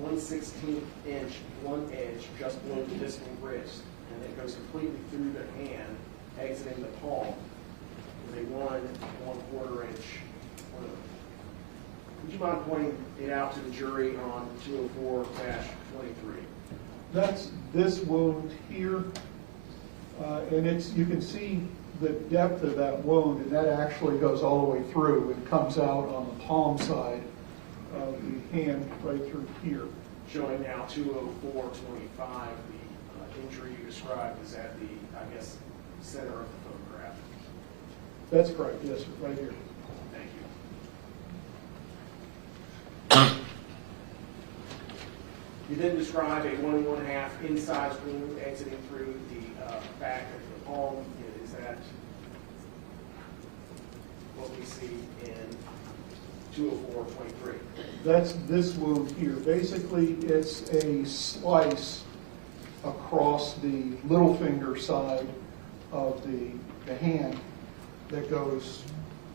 1/16 inch blunt edge just below the distal wrist, and it goes completely through the hand, exiting the palm with a 1 1/4 inch wound. Would you mind pointing it out to the jury on 204-23? That's this wound here, and you can see the depth of that wound, and that actually goes all the way through and comes out on the palm side of the hand right through here. Showing now 204-25, the injury you described is at the, I guess, center of the photograph. That's correct, yes, sir, right here. Thank you. You then describe a 1 1/2 incised wound exiting through the back of the palm. Is that what we see in 204-23? That's this wound here. Basically, it's a slice across the little finger side of the hand that goes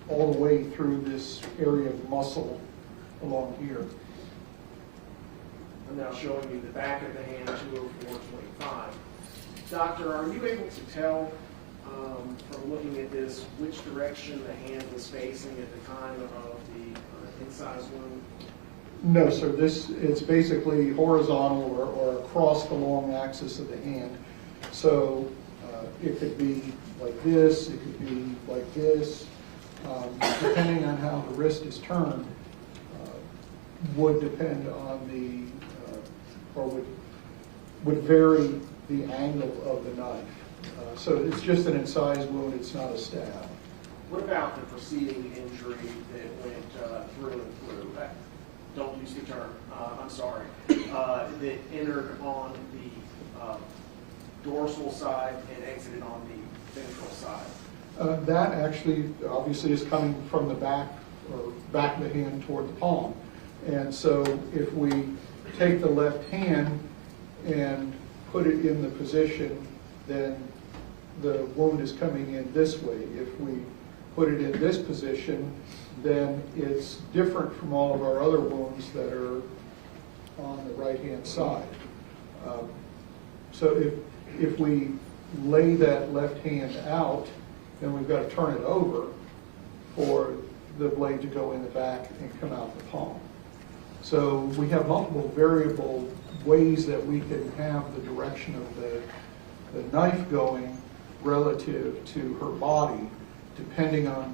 all the way through this area of muscle along here. I'm now showing you the back of the hand, 204-25. Doctor, are you able to tell from looking at this which direction the hand was facing at the time of the incised wound? No, sir. It's basically horizontal or across the long axis of the hand. So it could be like this, it could be like this. Depending on how the wrist is turned, would depend on or would vary the angle of the knife. So it's just an incised wound, it's not a stab. What about the preceding injury that went through and through? Don't use the term, I'm sorry. That entered on the dorsal side and exited on the ventral side. That actually obviously is coming from the back or back of the hand toward the palm. And so if we take the left hand and put it in the position, then the wound is coming in this way. If we put it in this position, then it's different from all of our other wounds that are on the right-hand side. So if we lay that left hand out, then we've got to turn it over for the blade to go in the back and come out the palm. So we have multiple variable ways that we can have the direction of the knife going relative to her body, depending on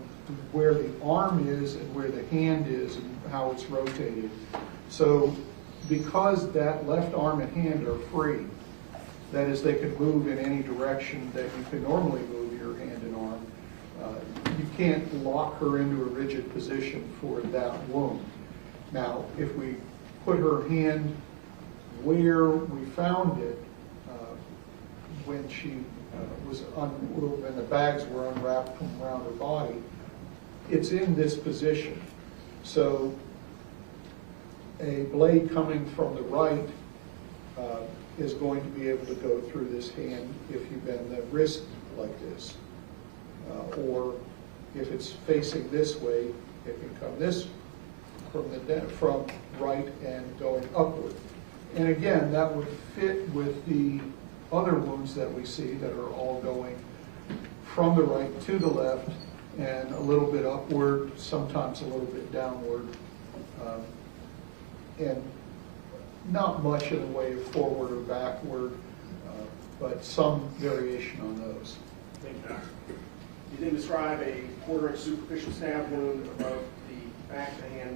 where the arm is and where the hand is and how it's rotated. So because that left arm and hand are free, that is, they can move in any direction that you can normally move your hand and arm, you can't lock her into a rigid position for that wound. Now, if we put her hand where we found it when she when the bags were unwrapped from around her body, it's in this position. So a blade coming from the right is going to be able to go through this hand if you bend the wrist like this. Or if it's facing this way, it can come this from right and going upward. And again, that would fit with the other wounds that we see that are all going from the right to the left and a little bit upward, sometimes a little bit downward, and not much in the way of forward or backward, but some variation on those. Thank you, Doctor. You then describe a 1/4 inch superficial stab wound above the back of the hand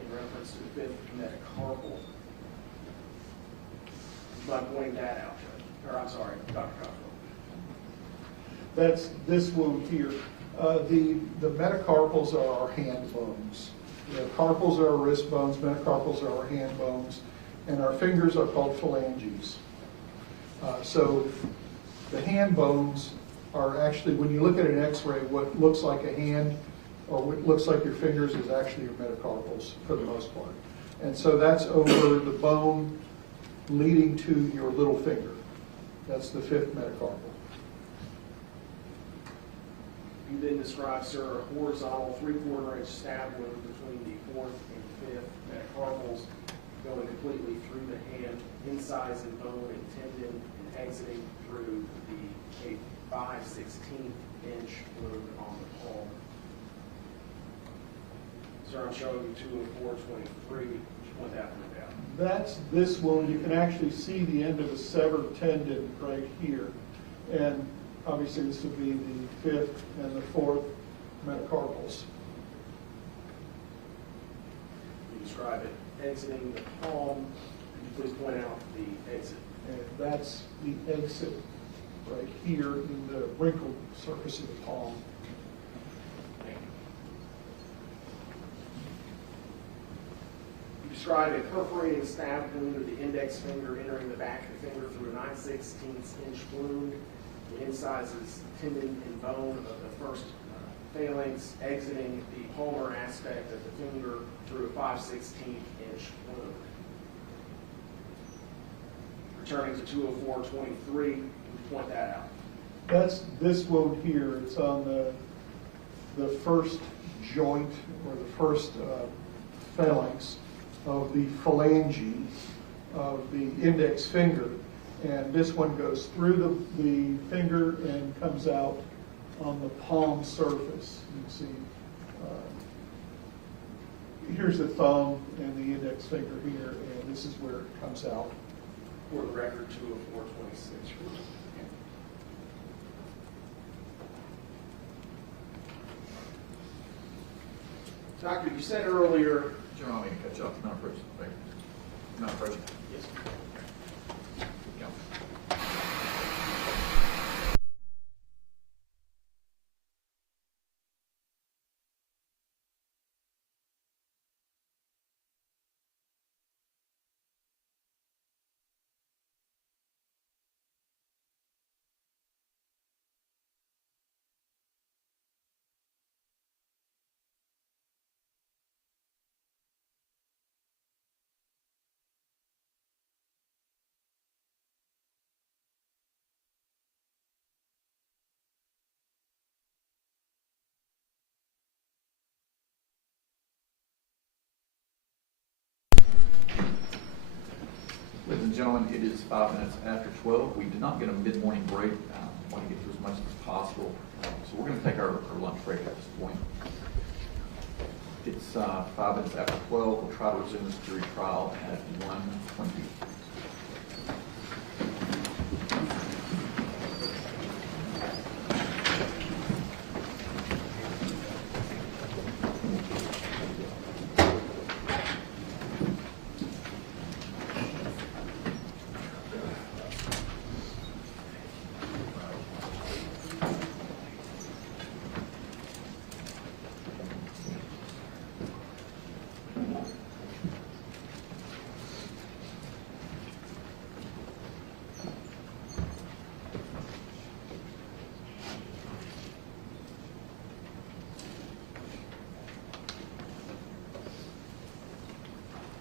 in reference to the 5th metacarpal. Would you mind pointing that out, Judge? Or I'm sorry, Dr. Cottrell. That's this wound here. The metacarpals are our hand bones. The carpals are our wrist bones, metacarpals are our hand bones, and our fingers are called phalanges. So the hand bones are actually, when you look at an x-ray, what looks like a hand or what looks like your fingers is actually your metacarpals for the most part. And so that's over the bone leading to your little finger. That's the 5th metacarpal. You then describe, sir, a horizontal 3/4 inch stab wound between the 4th and 5th metacarpals going completely through the hand, incised and bone and tendon, and exiting through a 5/16 inch wound on the palm. Sir, I'm showing you 2 and 423. Point that one out. That's this wound. You can actually see the end of a severed tendon right here. And obviously this would be the 5th and the 4th metacarpals. You describe it exiting the palm. Could you please point out the exit? And that's the exit right here in the wrinkled surface of the palm. Thank you. You describe a perforating stab wound of the index finger entering the back of the finger through a 9/16 inch wound. The incises tendon and bone of the first phalanx, exiting the palmar aspect of the finger through a 5/16 inch wound. Returning to 204-23, would you point that out? That's this wound here. It's on the first joint or the first phalanx of the phalange of the index finger. And this one goes through the finger and comes out on the palm surface. You can see, here's the thumb and the index finger here, and this is where it comes out. For the record, 204-26. Doctor, you said earlier. General, I mean to catch up. Not approaching. Not approaching. Yes. Go. Ladies and gentlemen, it is 5 minutes after 12. We did not get a mid-morning break. I want to get through as much as possible. So we're going to take our lunch break at this point. It's 5 minutes after 12. We'll try to resume this jury trial at 1:20.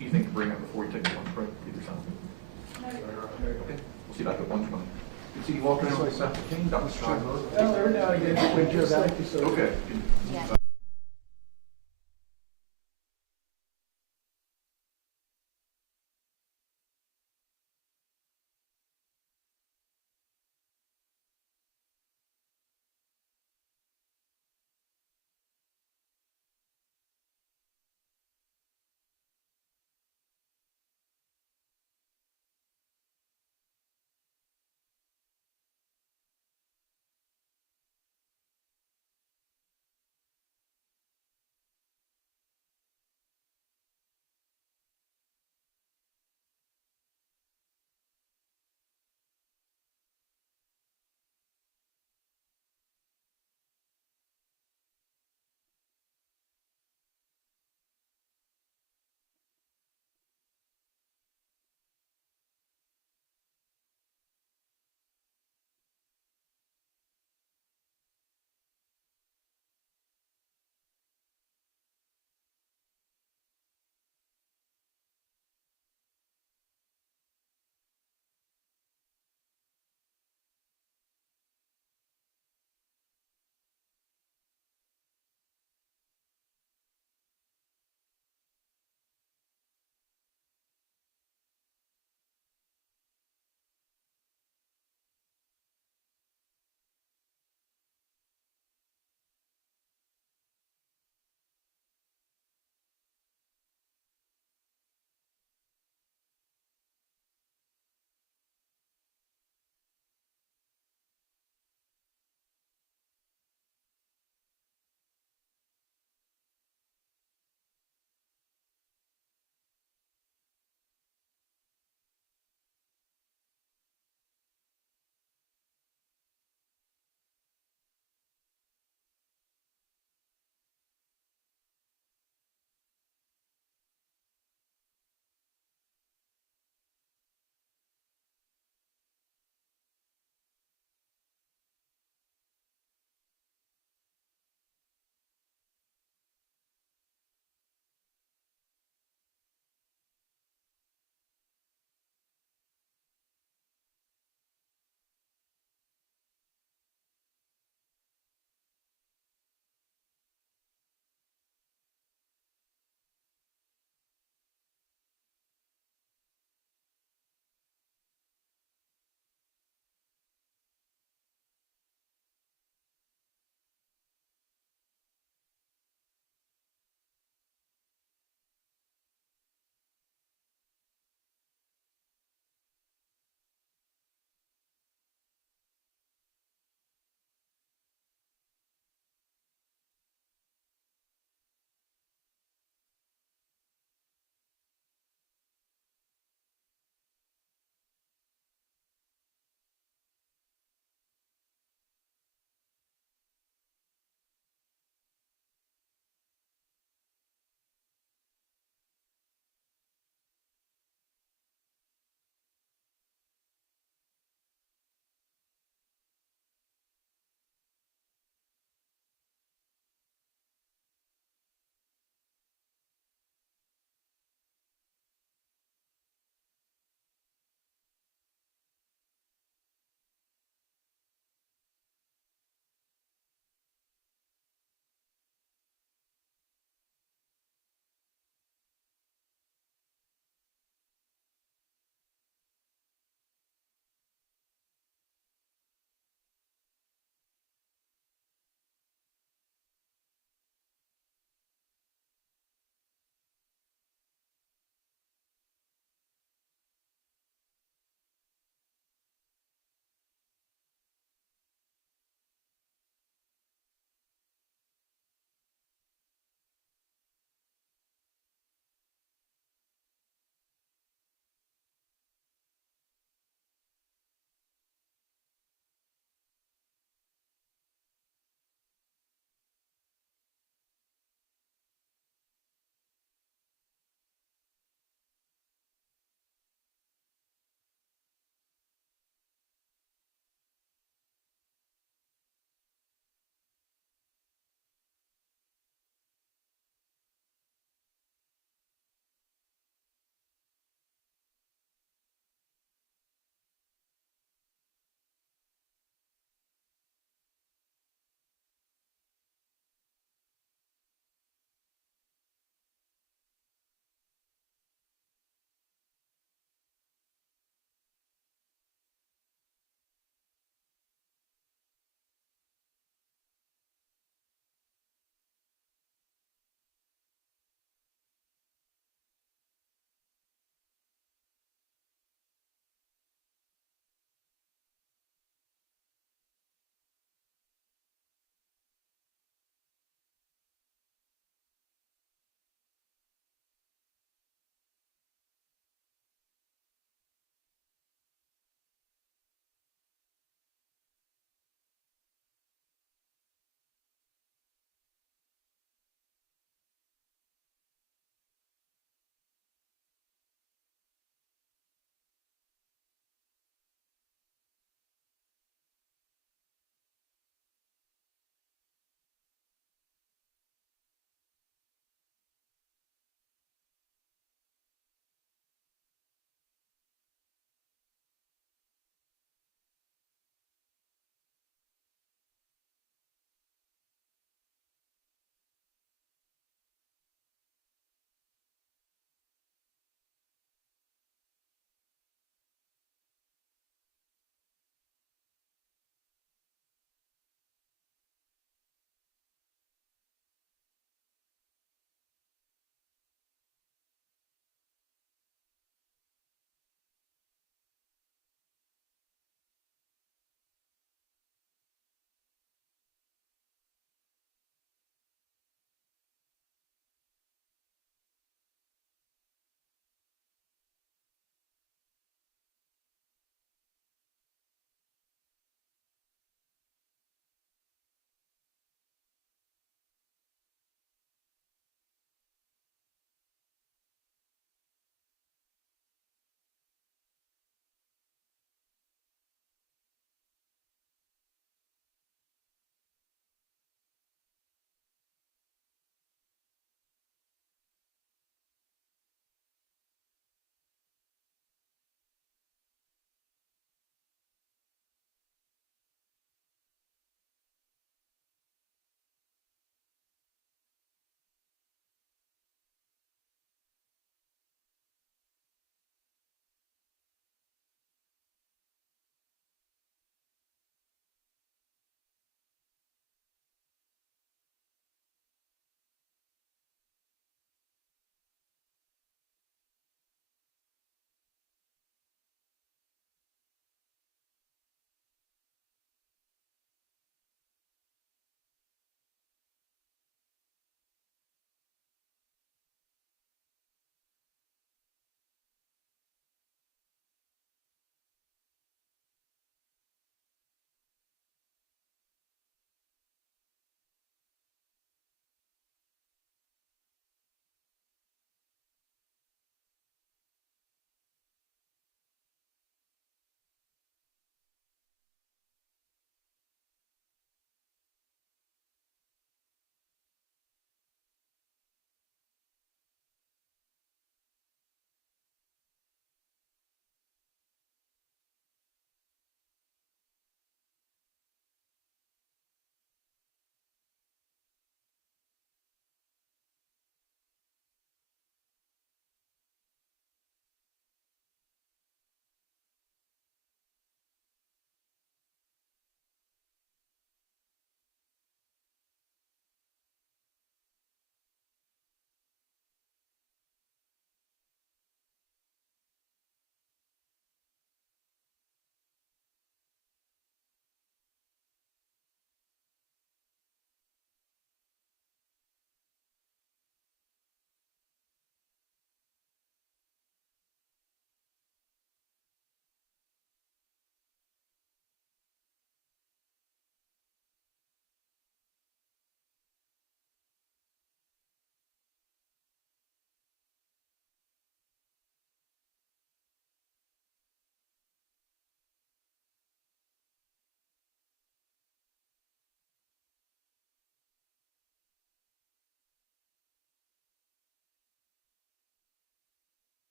Anything to bring up before we take a lunch break? Either something. Okay. We'll see you back at 1:20. You see you walking this way, Dr. King? Dr. Strong. Well, every now and again, we just like you, so. Okay. Yeah.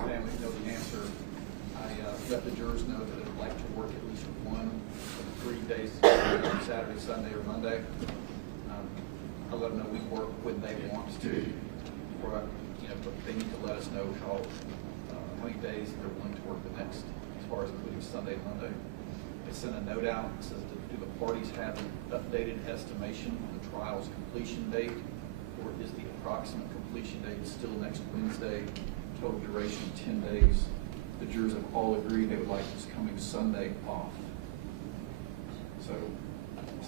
Stanley know the answer. I let the jurors know that they'd like to work at least one of the 3 days, Saturday, Sunday, or Monday. I let them know we work when they want to, or, but they need to let us know how many days they're willing to work the next, as far as including Sunday and Monday. They sent a note out that says, do the parties have an updated estimation on the trial's completion date, or is the approximate completion date still next Wednesday, total duration 10 days? The jurors have all agreed they would like this coming Sunday off. So,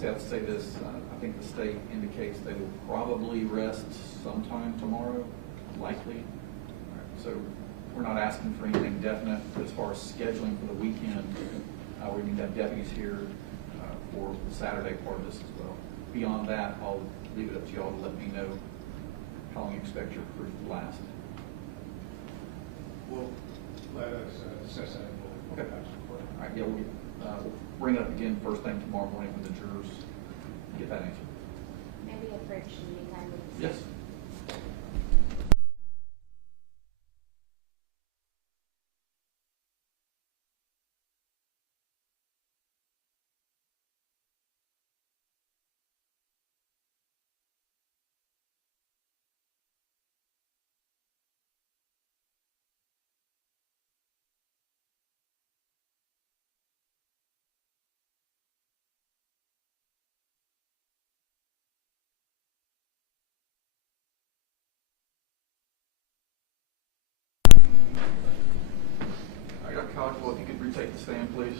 I have to say this, I think the state indicates they will probably rest sometime tomorrow, likely. So we're not asking for anything definite, but as far as scheduling for the weekend, we need to have deputies here for the Saturday part of this as well. Beyond that, I'll leave it up to y'all to let me know how long you expect your proof to last. Well, let us assess that. Okay. All right, yeah, we'll bring it up again first thing tomorrow morning when the jurors get that answer. Maybe a bridge in the time. Yes. Dr. Caldwell, if you could retake the stand, please.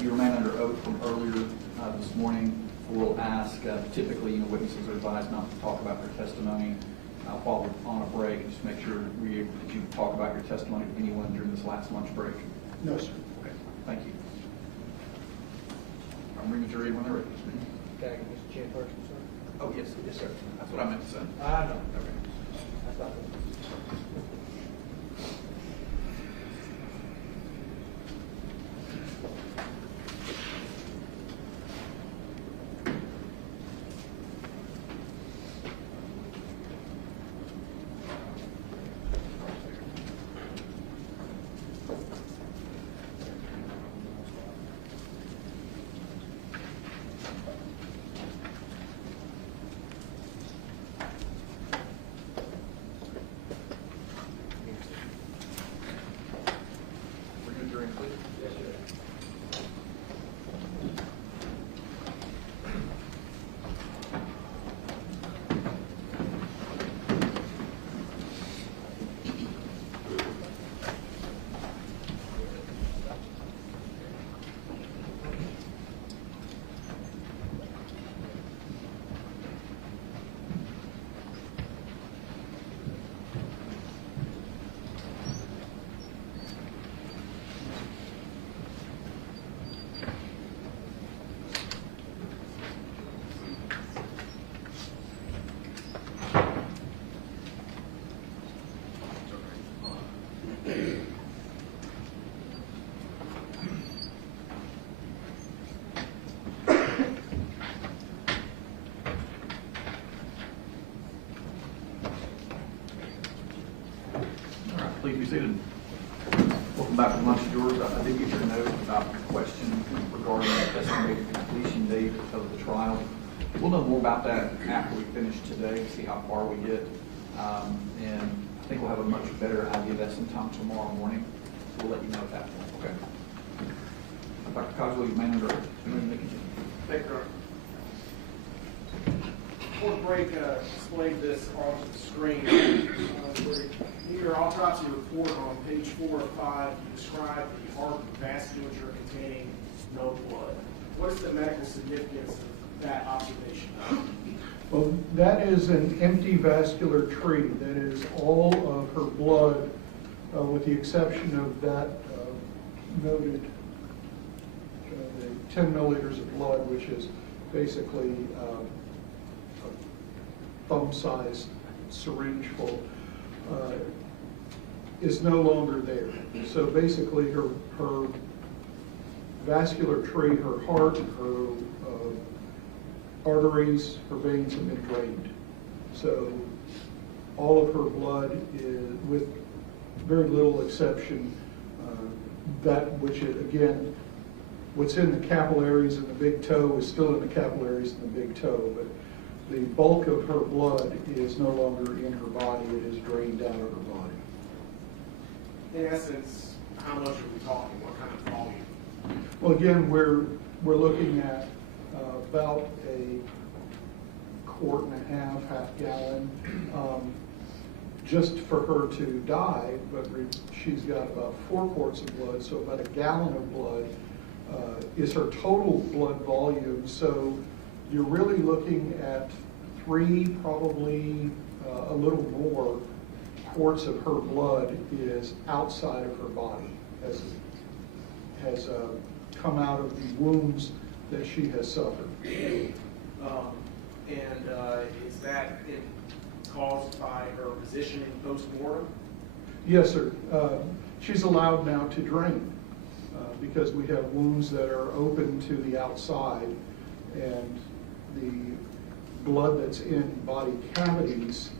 You remain under oath from earlier this morning. We'll ask, typically, witnesses are advised not to talk about their testimony while we're on a break. Just make sure that you talk about your testimony to anyone during this last lunch break. No, sir. Okay, thank you. I'm bringing the jury when they're ready. Okay, Mr. Chen first, sir? Oh, yes, yes, sir. That's what I meant to say. I know. Okay. That's not good. Bring the jury in, please. Yes, sir. All right, please be seated. Welcome back to lunch, jurors. I did get your note about the question regarding the estimated completion date of the trial. We'll know more about that after we finish today, see how far we get. And I think we'll have a much better idea of that sometime tomorrow morning. We'll let you know at that point, okay? Dr. Coswell, you may under oath. Thank you, Your Honor. Before break, displayed this on the screen. In your autopsy report on page 4 of 5, you describe the heart vasculature containing no blood. What is the medical significance of that observation? Well, that is an empty vascular tree. That is all of her blood, with the exception of that noted the 10 milliliters of blood, which is basically a thumb-sized syringe full, is no longer there. So basically her vascular tree, her heart, her arteries, her veins have been drained. So all of her blood is, with very little exception, that which, again, what's in the capillaries in the big toe is still in the capillaries in the big toe, but the bulk of her blood is no longer in her body. It is drained out of her body. In essence, how much are we talking? What kind of volume? Well, again, we're looking at about a quart and a half gallon, just for her to die, but she's got about 4 quarts of blood, so about a gallon of blood is her total blood volume. So you're really looking at 3, probably a little more quarts of her blood is outside of her body, has come out of the wounds that she has suffered. Is that caused by her positioning post-mortem? Yes, sir. She's allowed now to drain because we have wounds that are open to the outside, and the blood that's in body cavities,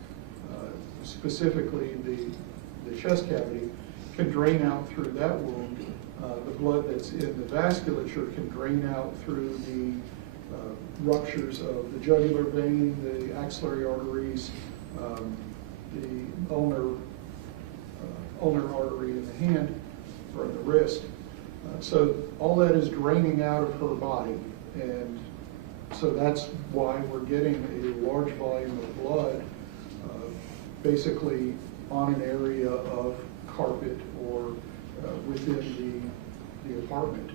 specifically the chest cavity, can drain out through that wound. The blood that's in the vasculature can drain out through the ruptures of the jugular vein, the axillary arteries, the ulnar artery in the hand or in the wrist. So all that is draining out of her body, and so that's why we're getting a large volume of blood basically on an area of carpet or within the apartment.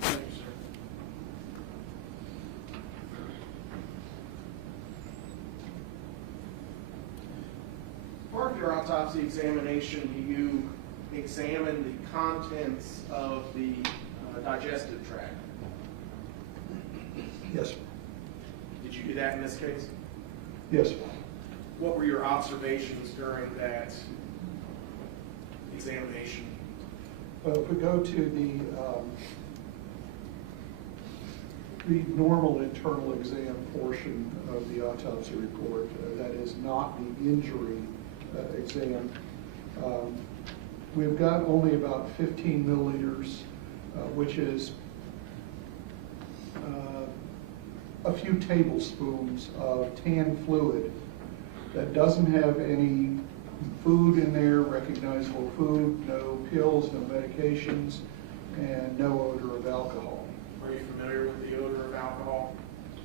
Thank you, sir. Part of your autopsy examination, you examined the contents of the digestive tract. Yes. Did you do that in this case? Yes. What were your observations during that examination? Well, if we go to the normal internal exam portion of the autopsy report, that is not the injury exam, we've got only about 15 milliliters, which is a few tablespoons of tan fluid that doesn't have any food in there, recognizable food, no pills, no medications, and no odor of alcohol. Are you familiar with the odor of alcohol?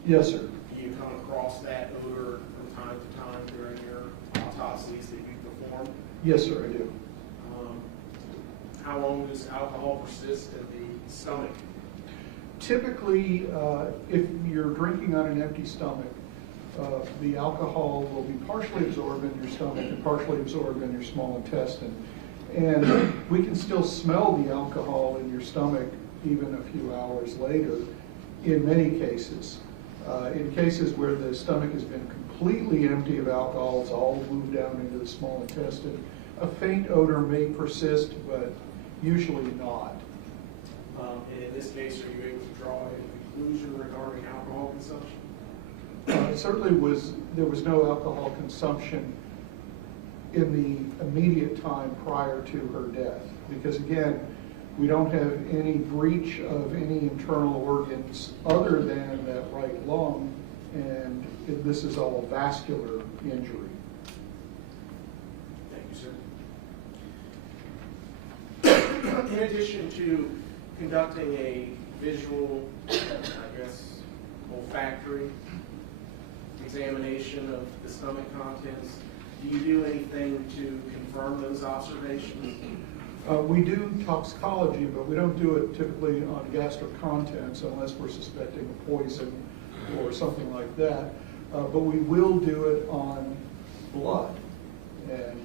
Yes, sir. Do you come across that odor from time to time during your autopsies that you perform? Yes, sir, I do. How long does alcohol persist in the stomach? Typically, if you're drinking on an empty stomach, the alcohol will be partially absorbed in your stomach and partially absorbed in your small intestine. And we can still smell the alcohol in your stomach even a few hours later in many cases. In cases where the stomach has been completely empty of alcohol, it's all moved down into the small intestine, a faint odor may persist, but usually not. And in this case, are you able to draw a conclusion regarding alcohol consumption? Certainly there was no alcohol consumption in the immediate time prior to her death, because again, we don't have any breach of any internal organs other than that right lung, and this is all vascular injury. Thank you, sir. In addition to conducting a visual, olfactory examination of the stomach contents, do you do anything to confirm those observations? We do toxicology, but we don't do it typically on gastric contents unless we're suspecting a poison or something like that. But we will do it on blood. And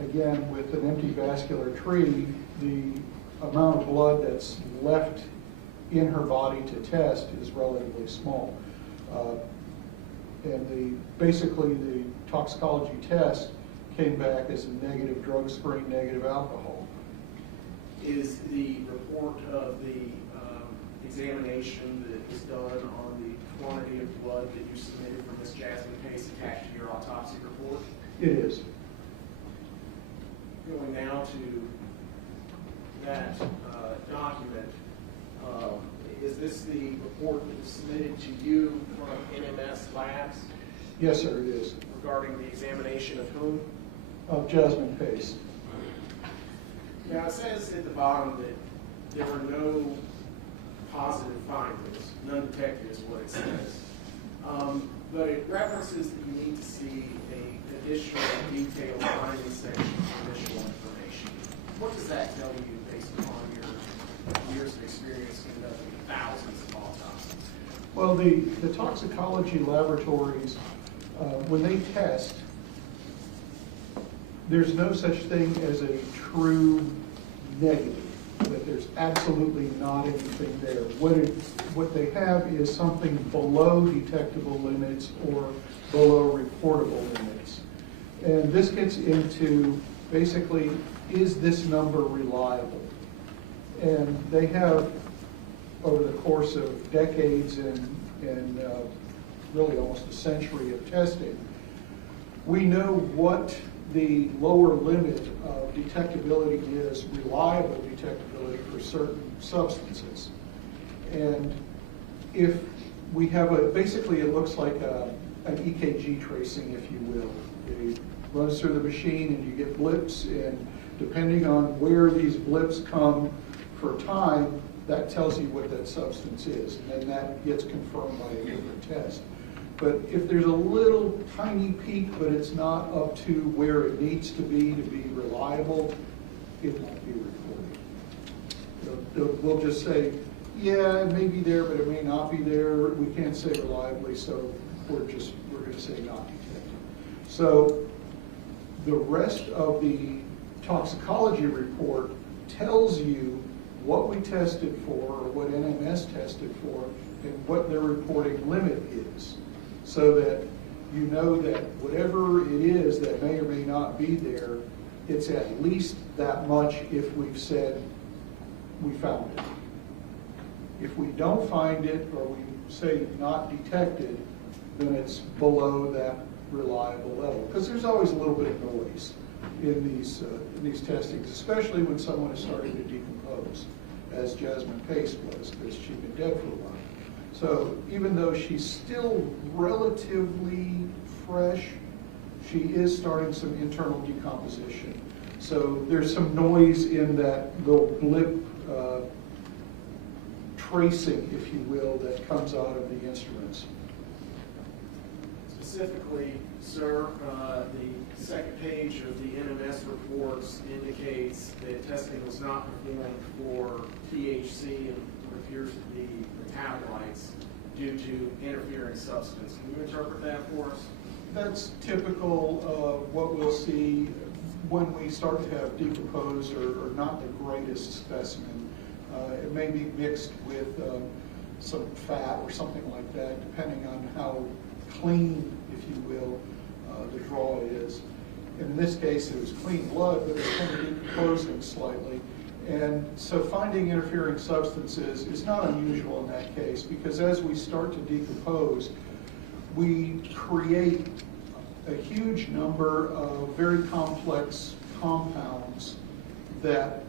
again, with an empty vascular tree, the amount of blood that's left in her body to test is relatively small. And basically the toxicology test came back as a negative drug screen, negative alcohol. is the report of the examination that is done on the quantity of blood that you submitted from Ms. Jasmine Pace attached to your autopsy report. It is. Going now to that document, is this the report that was submitted to you from NMS Labs Yes, sir, it is. regarding the examination of whom? Of Jasmine Pace. Now, it says at the bottom that there were no positive findings, none detected is what it says. But it references that you need to see an additional detailed finding section for additional information. What does that tell you based upon your years of experience conducting thousands of autopsies? Well, the toxicology laboratories, when they test, there's no such thing as a true negative, that there's absolutely not anything there. What they have is something below detectable limits or below reportable limits. And this gets into basically, is this number reliable? And they have, over the course of decades and really almost a century of testing, we know what the lower limit of detectability is, reliable detectability for certain substances. And if we have basically it looks like an EKG tracing, if you will. It runs through the machine and you get blips, and depending on where these blips come for time, that tells you what that substance is, and then that gets confirmed by a different test. But if there's a little tiny peak, but it's not up to where it needs to be reliable, it won't be reported. We'll just say, yeah, it may be there, but it may not be there. We can't say reliably, so we're going to say not detected. So the rest of the toxicology report tells you what we tested for, or what NMS tested for, and what their reporting limit is, so that you know that whatever it is that may or may not be there, it's at least that much if we've said we found it. If we don't find it, or we say not detected, then it's below that reliable level. Because there's always a little bit of noise in these testings, especially when someone is starting to decompose, as Jasmine Pace was, because she'd been dead for a while. So even though she's still relatively fresh, she is starting some internal decomposition. So there's some noise in that little blip tracing, if you will, that comes out of the instruments. Specifically, sir, the second page of the NMS reports indicates that testing was not performed for THC and what appears to be metabolites due to interfering substance. Can you interpret that for us? That's typical of what we'll see when we start to have decomposed or not the greatest specimen. It may be mixed with some fat or something like that, depending on how clean, if you will, the draw is. In this case, it was clean blood, but it was kind of decomposing slightly. And so finding interfering substances is not unusual in that case, because as we start to decompose, we create a huge number of very complex compounds that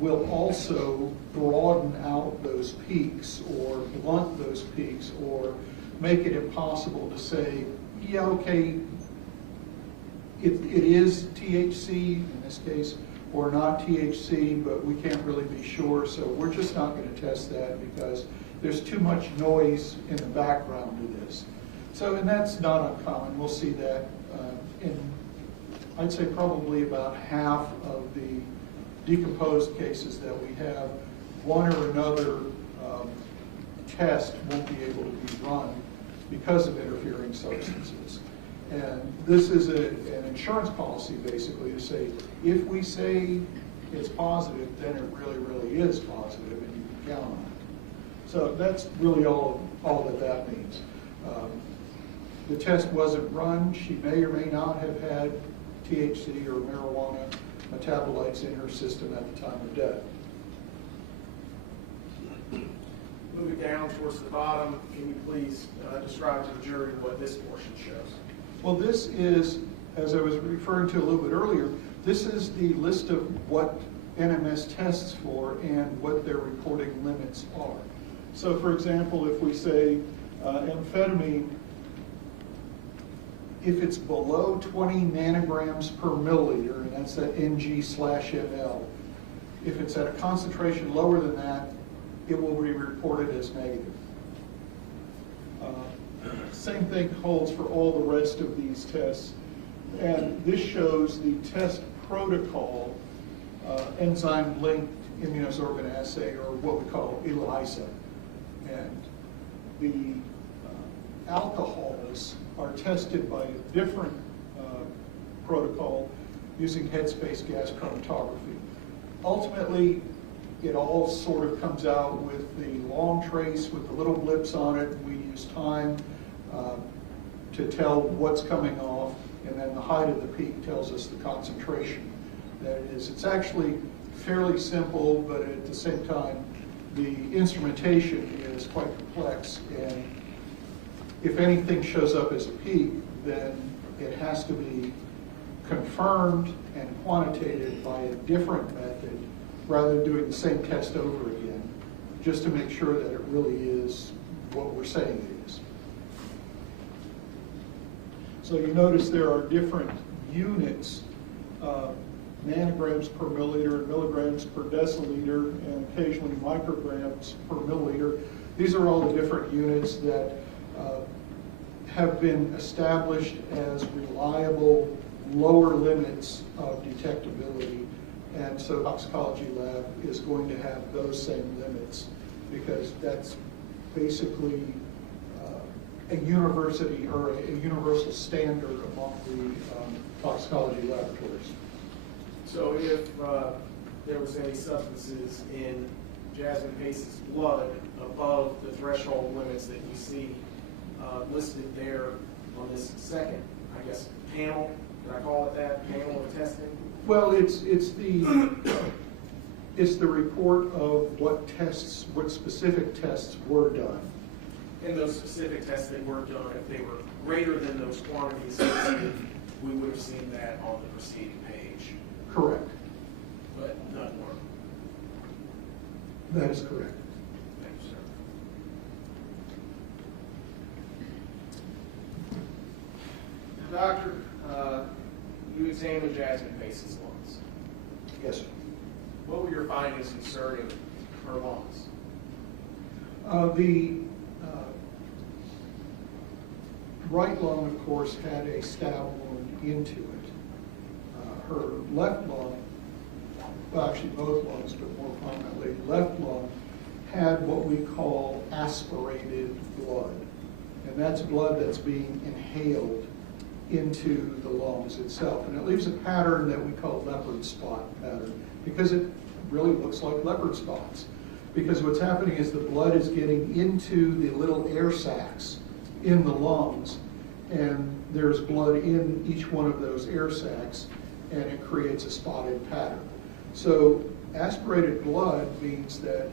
will also broaden out those peaks or blunt those peaks or make it impossible to say, yeah, okay, it is THC in this case, or not THC, but we can't really be sure, so we're just not going to test that because there's too much noise in the background to this. So, and that's not uncommon. We'll see that in, I'd say, probably about half of the decomposed cases that we have. One or another test won't be able to be run because of interfering substances. And this is an insurance policy, basically, to say, if we say it's positive, then it really, really is positive, and you can count on it. So that's really all that means. The test wasn't run. She may or may not have had THC or marijuana metabolites in her system at the time of death. Moving down towards the bottom, can you please describe to the jury what this portion shows? Well, this is, as I was referring to a little bit earlier, this is the list of what NMS tests for and what their reporting limits are. So for example, if we say amphetamine, if it's below 20 nanograms per milliliter, and that's that NG/ml, if it's at a concentration lower than that, it will be reported as negative. Same thing holds for all the rest of these tests. And this shows the test protocol, enzyme-linked immunosorbent assay, or what we call ELISA. And the alcohols are tested by a different protocol using headspace gas chromatography. Ultimately, it all sort of comes out with the long trace with the little blips on it. We use time to tell what's coming off, and then the height of the peak tells us the concentration that it is. It's actually fairly simple, but at the same time, the instrumentation is quite complex, and if anything shows up as a peak, then it has to be confirmed and quantitated by a different method rather than doing the same test over again, just to make sure that it really is what we're saying it is. So you notice there are different units, nanograms per milliliter, milligrams per deciliter, and occasionally micrograms per milliliter. These are all the different units that have been established as reliable lower limits of detectability. And so toxicology lab is going to have those same limits because that's basically a university or a universal standard among the toxicology laboratories. So if there was any substances in Jasmine Pace's blood above the threshold limits that you see listed there on this second, I guess, panel, can I call it that, panel of testing? Well, it's the report of what specific tests were done. In those specific tests that were done, if they were greater than those quantities listed, we would have seen that on the preceding page. Correct. But none were. That is correct. Thank you, sir. Now, doctor, you examined Jasmine Pace's lungs. Yes, sir. What were your findings concerning her lungs? The right lung, of course, had a stab wound into it. Her left lung, well, actually both lungs, but more prominently, left lung had what we call aspirated blood. And that's blood that's being inhaled into the lungs itself. And it leaves a pattern that we call leopard spot pattern because it really looks like leopard spots. Because what's happening is the blood is getting into the little air sacs in the lungs, and there's blood in each one of those air sacs, and it creates a spotted pattern. So aspirated blood means that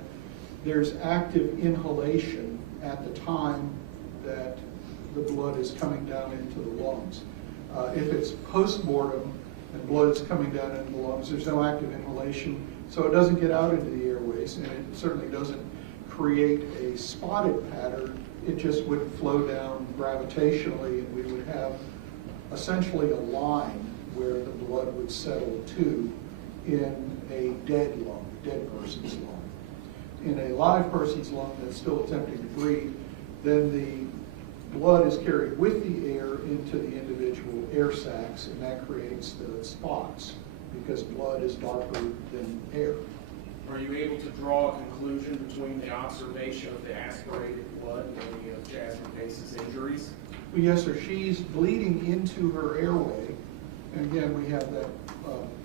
there's active inhalation at the time that the blood is coming down into the lungs. If it's post-mortem and blood is coming down into the lungs, there's no active inhalation, so it doesn't get out into the airways, and it certainly doesn't create a spotted pattern. It just would flow down gravitationally, and we would have essentially a line where the blood would settle to in a dead lung, dead person's lung. In a live person's lung that's still attempting to breathe, then the blood is carried with the air into the individual air sacs, and that creates the spots because blood is darker than air. Are you able to draw a conclusion between the observation of the aspirated blood and any of Jasmine Pace's injuries? Well, yes, sir. She's bleeding into her airway. And again, we have that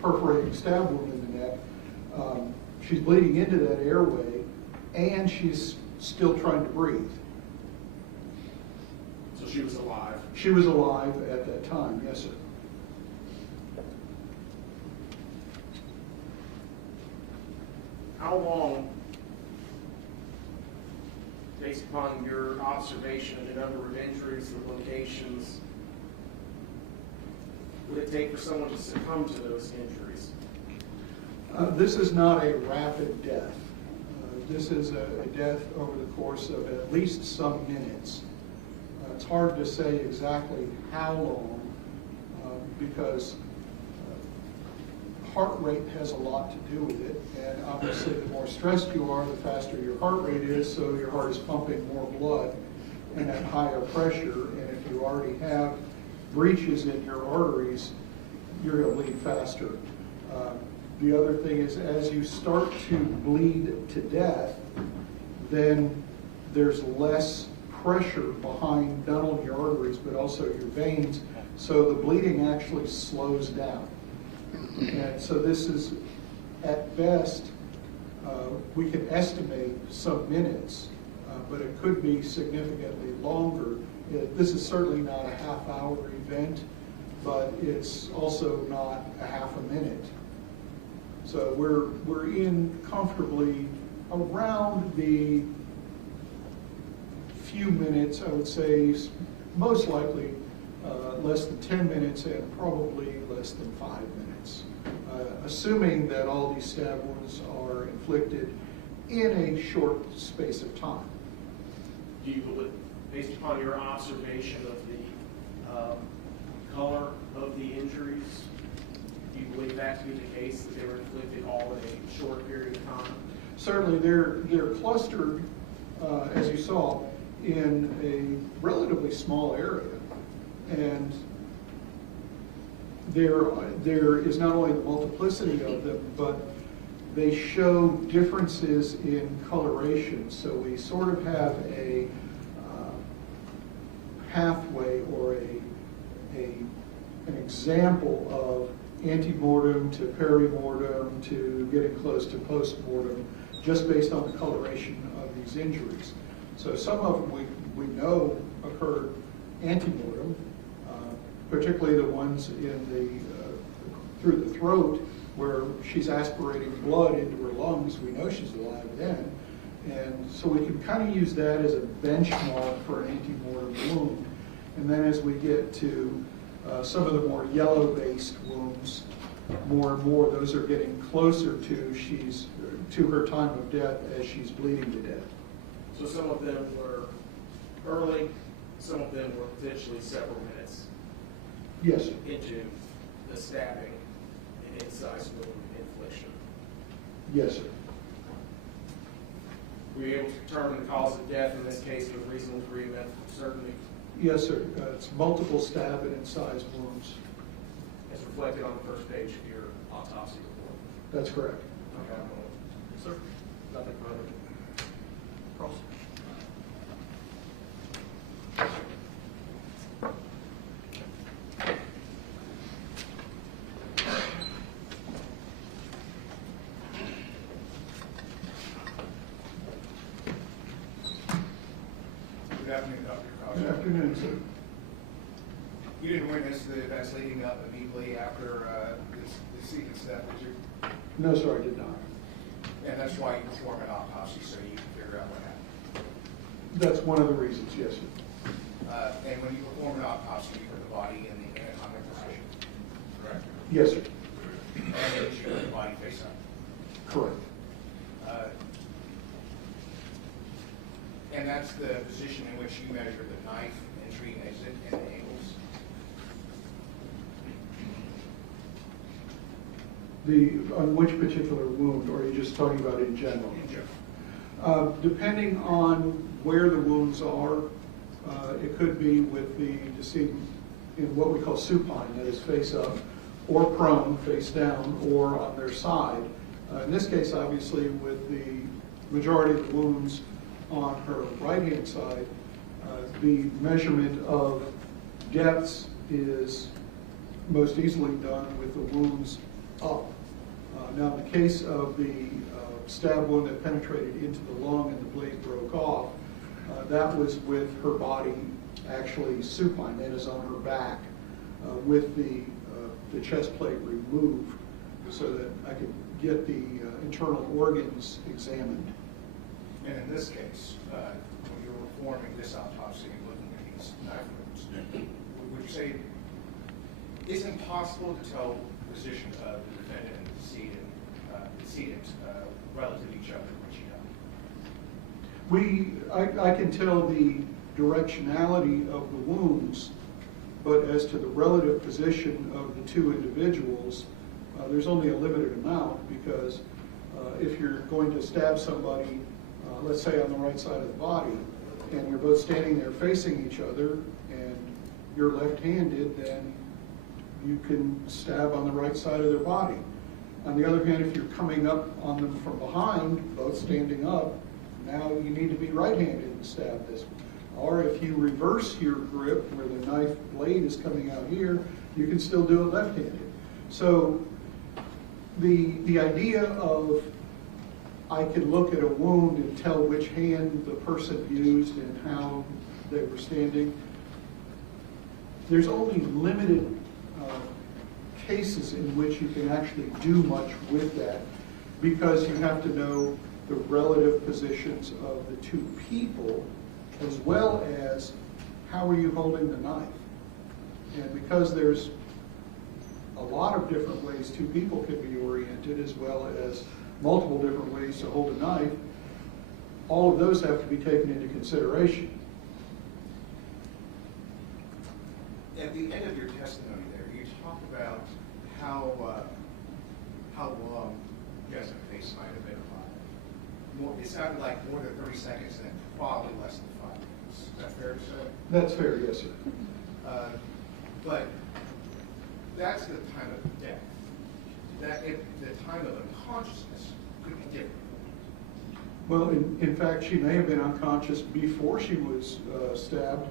perforating stab wound in the neck. She's bleeding into that airway, and she's still trying to breathe. So she was alive? She was alive at that time, yes, sir. how long, based upon your observation of the number of injuries, the locations, would it take for someone to succumb to those injuries? This is not a rapid death. This is a death over the course of at least some minutes. It's hard to say exactly how long because heart rate has a lot to do with it, and obviously the more stressed you are, the faster your heart rate is, so your heart is pumping more blood and at higher pressure, and if you already have breaches in your arteries, you're going to bleed faster. The other thing is, as you start to bleed to death, then there's less pressure behind not only your arteries but also your veins, so the bleeding actually slows down. And so this is, at best, we can estimate some minutes, but it could be significantly longer. This is certainly not a half-hour event, but it's also not a half a minute. So we're in comfortably around the few minutes, I would say, most likely less than 10 minutes and probably less than 5 minutes, assuming that all these stab wounds are inflicted in a short space of time. Do you believe, based upon your observation of the color of the injuries, do you believe that to be the case, that they were inflicted all in a short period of time? Certainly, they're clustered, as you saw, in a relatively small area, and there is not only the multiplicity of them, but they show differences in coloration. So we sort of have a pathway or an example of antemortem to perimortem to getting close to postmortem, just based on the coloration of these injuries. So some of them we know occurred antemortem, particularly the ones in through the throat, where she's aspirating blood into her lungs. We know she's alive then. And so we can kind of use that as a benchmark for an antemortem wound. And then as we get to some of the more yellow-based wounds, more and more, those are getting closer to her time of death as she's bleeding to death. So some of them were early, some of them were potentially several minutes Yes, sir. into the stabbing and incisive wound infliction. Yes, sir. Were you able to determine the cause of death in this case with reasonable degree of medical certainty, Yes, sir. It's multiple stab and incised wounds. as reflected on the first page of your autopsy report? That's correct. Okay. Sir? Nothing further. Cross. Good afternoon, Dr. Cox. Good afternoon, sir. You didn't witness the events leading up immediately after the sequence death, did you? No, sir, I did not. And that's why you perform an autopsy, so you can figure out what happened. That's one of the reasons, yes, sir. And when you perform an autopsy, you put the body in the anatomic position, correct? Yes, sir. And then you show the body face up. Correct. And that's the position in which you measure the knife, entry, exit, and the angles. On which particular wound, or are you just talking about in general? In general. Depending on where the wounds are, it could be with the decedent in what we call supine, that is face up, or prone, face down, or on their side. In this case, obviously, with the majority of the wounds on her right-hand side, the measurement of depths is most easily done with the wounds up. Now, in the case of the stab wound that penetrated into the lung and the blade broke off, that was with her body actually supine, that is on her back, with the chest plate removed, so that I could get the internal organs examined. And in this case, when you were performing this autopsy and looking at these knife wounds, would you say it's impossible to tell the position of the defendant and the decedent relative to each other when she died? I can tell the directionality of the wounds, but as to the relative position of the two individuals, there's only a limited amount, because if you're going to stab somebody, let's say on the right side of the body, and you're both standing there facing each other, and you're left-handed, then you can stab on the right side of their body. On the other hand, if you're coming up on them from behind, both standing up, now you need to be right-handed and stab this one. Or if you reverse your grip where the knife blade is coming out here, you can still do it left-handed. So the idea of I could look at a wound and tell which hand the person used and how they were standing, there's only limited cases in which you can actually do much with that, because you have to know the relative positions of the two people, as well as how are you holding the knife. And because there's a lot of different ways two people can be oriented, as well as multiple different ways to hold a knife, all of those have to be taken into consideration. At the end of your testimony there, you talk about how long Jasmine Pace might have been alive. It sounded like more than 30 seconds and probably less than 5 minutes. Is that fair to say? That's fair, yes, sir. But that's the time of death. The time of unconsciousness could be different. Well, in fact, she may have been unconscious before she was stabbed.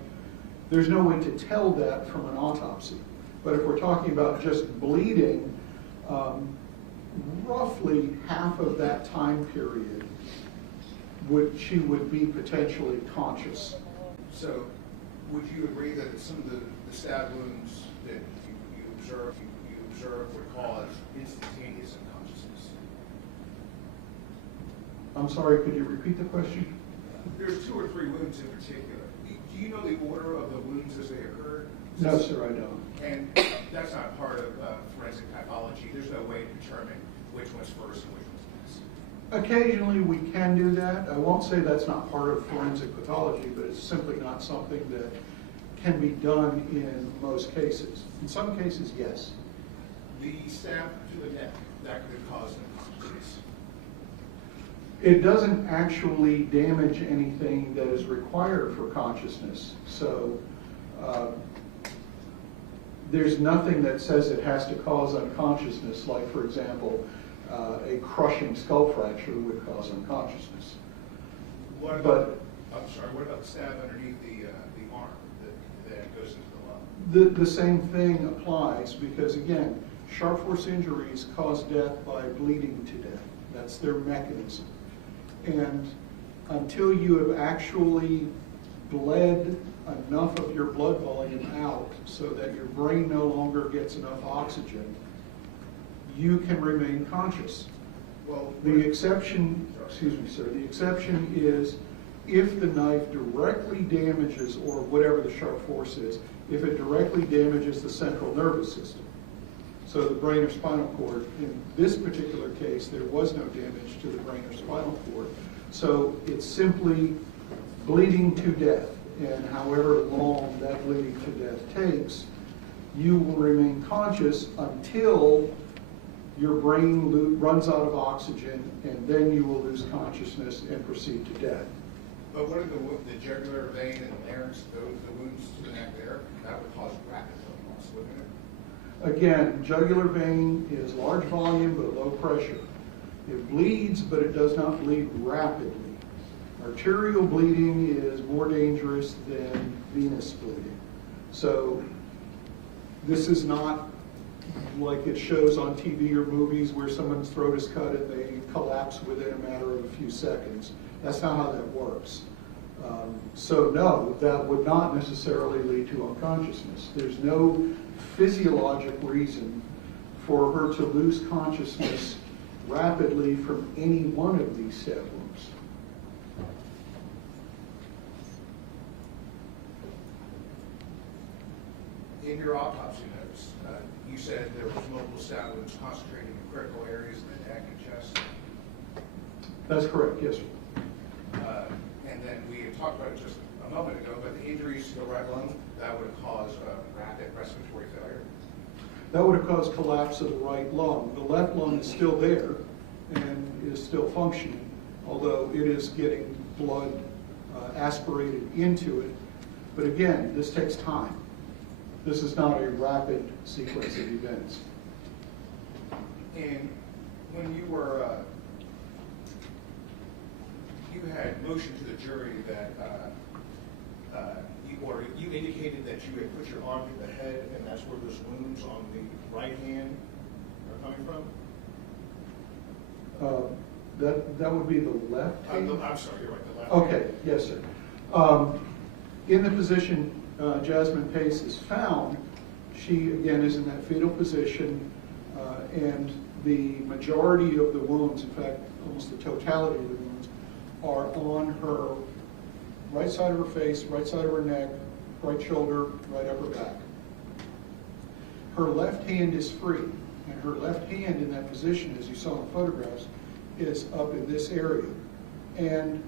There's no way to tell that from an autopsy. But if we're talking about just bleeding, roughly half of that time period she would be potentially conscious. So would you agree that some of the stab wounds that you observed would cause instantaneous unconsciousness? I'm sorry, could you repeat the question? There's 2 or 3 wounds in particular. Do you know the order of the wounds as they occurred? No, sir, I don't. And that's not part of forensic pathology. There's no way to determine which one's first and which one's last. Occasionally we can do that. I won't say that's not part of forensic pathology, but it's simply not something that can be done in most cases. In some cases, yes. The stab to the neck, that could have caused unconsciousness. It doesn't actually damage anything that is required for consciousness. So there's nothing that says it has to cause unconsciousness, like, for example, a crushing skull fracture would cause unconsciousness. What about the stab underneath the arm that goes into the lung? The same thing applies, because again, sharp force injuries cause death by bleeding to death. That's their mechanism. And until you have actually bled enough of your blood volume out so that your brain no longer gets enough oxygen, you can remain conscious. Well, The exception, excuse me, sir, the exception is if the knife directly damages, or whatever the sharp force is, if it directly damages the central nervous system. So the brain or spinal cord. In this particular case, there was no damage to the brain or spinal cord. So it's simply bleeding to death. And however long that bleeding to death takes, you will remain conscious until your brain runs out of oxygen, and then you will lose consciousness and proceed to death. But what are the jugular vein and larynx, the wounds to the neck there, that would cause rapid blood loss, wouldn't it? Again, jugular vein is large volume but low pressure. It bleeds, but it does not bleed rapidly. Arterial bleeding is more dangerous than venous bleeding. So this is not like it shows on TV or movies where someone's throat is cut and they collapse within a matter of a few seconds. That's not how that works. So no, that would not necessarily lead to unconsciousness. There's no physiologic reason for her to lose consciousness rapidly from any one of these stab wounds. In your autopsy notes, you said there was multiple stab wounds concentrating in critical areas in the neck and chest. That's correct, yes, sir. And then we had talked about it just a moment ago, but the injuries to the right lung, that would have caused rapid respiratory failure. That would have caused collapse of the right lung. The left lung is still there and is still functioning, although it is getting blood aspirated into it. But again, this takes time. This is not a rapid sequence of events. And when you were, you had motioned to the jury that, you indicated that you had put your arm to the head, and that's where those wounds on the right hand are coming from? That would be the left hand? I'm sorry, you're right, the left. Okay, yes, sir. In the position Jasmine Pace is found, she again is in that fetal position, and the majority of the wounds, in fact, almost the totality of the wounds, are on her right side of her face, right side of her neck, right shoulder, right upper back. Her left hand is free, and her left hand in that position, as you saw in the photographs, is up in this area. And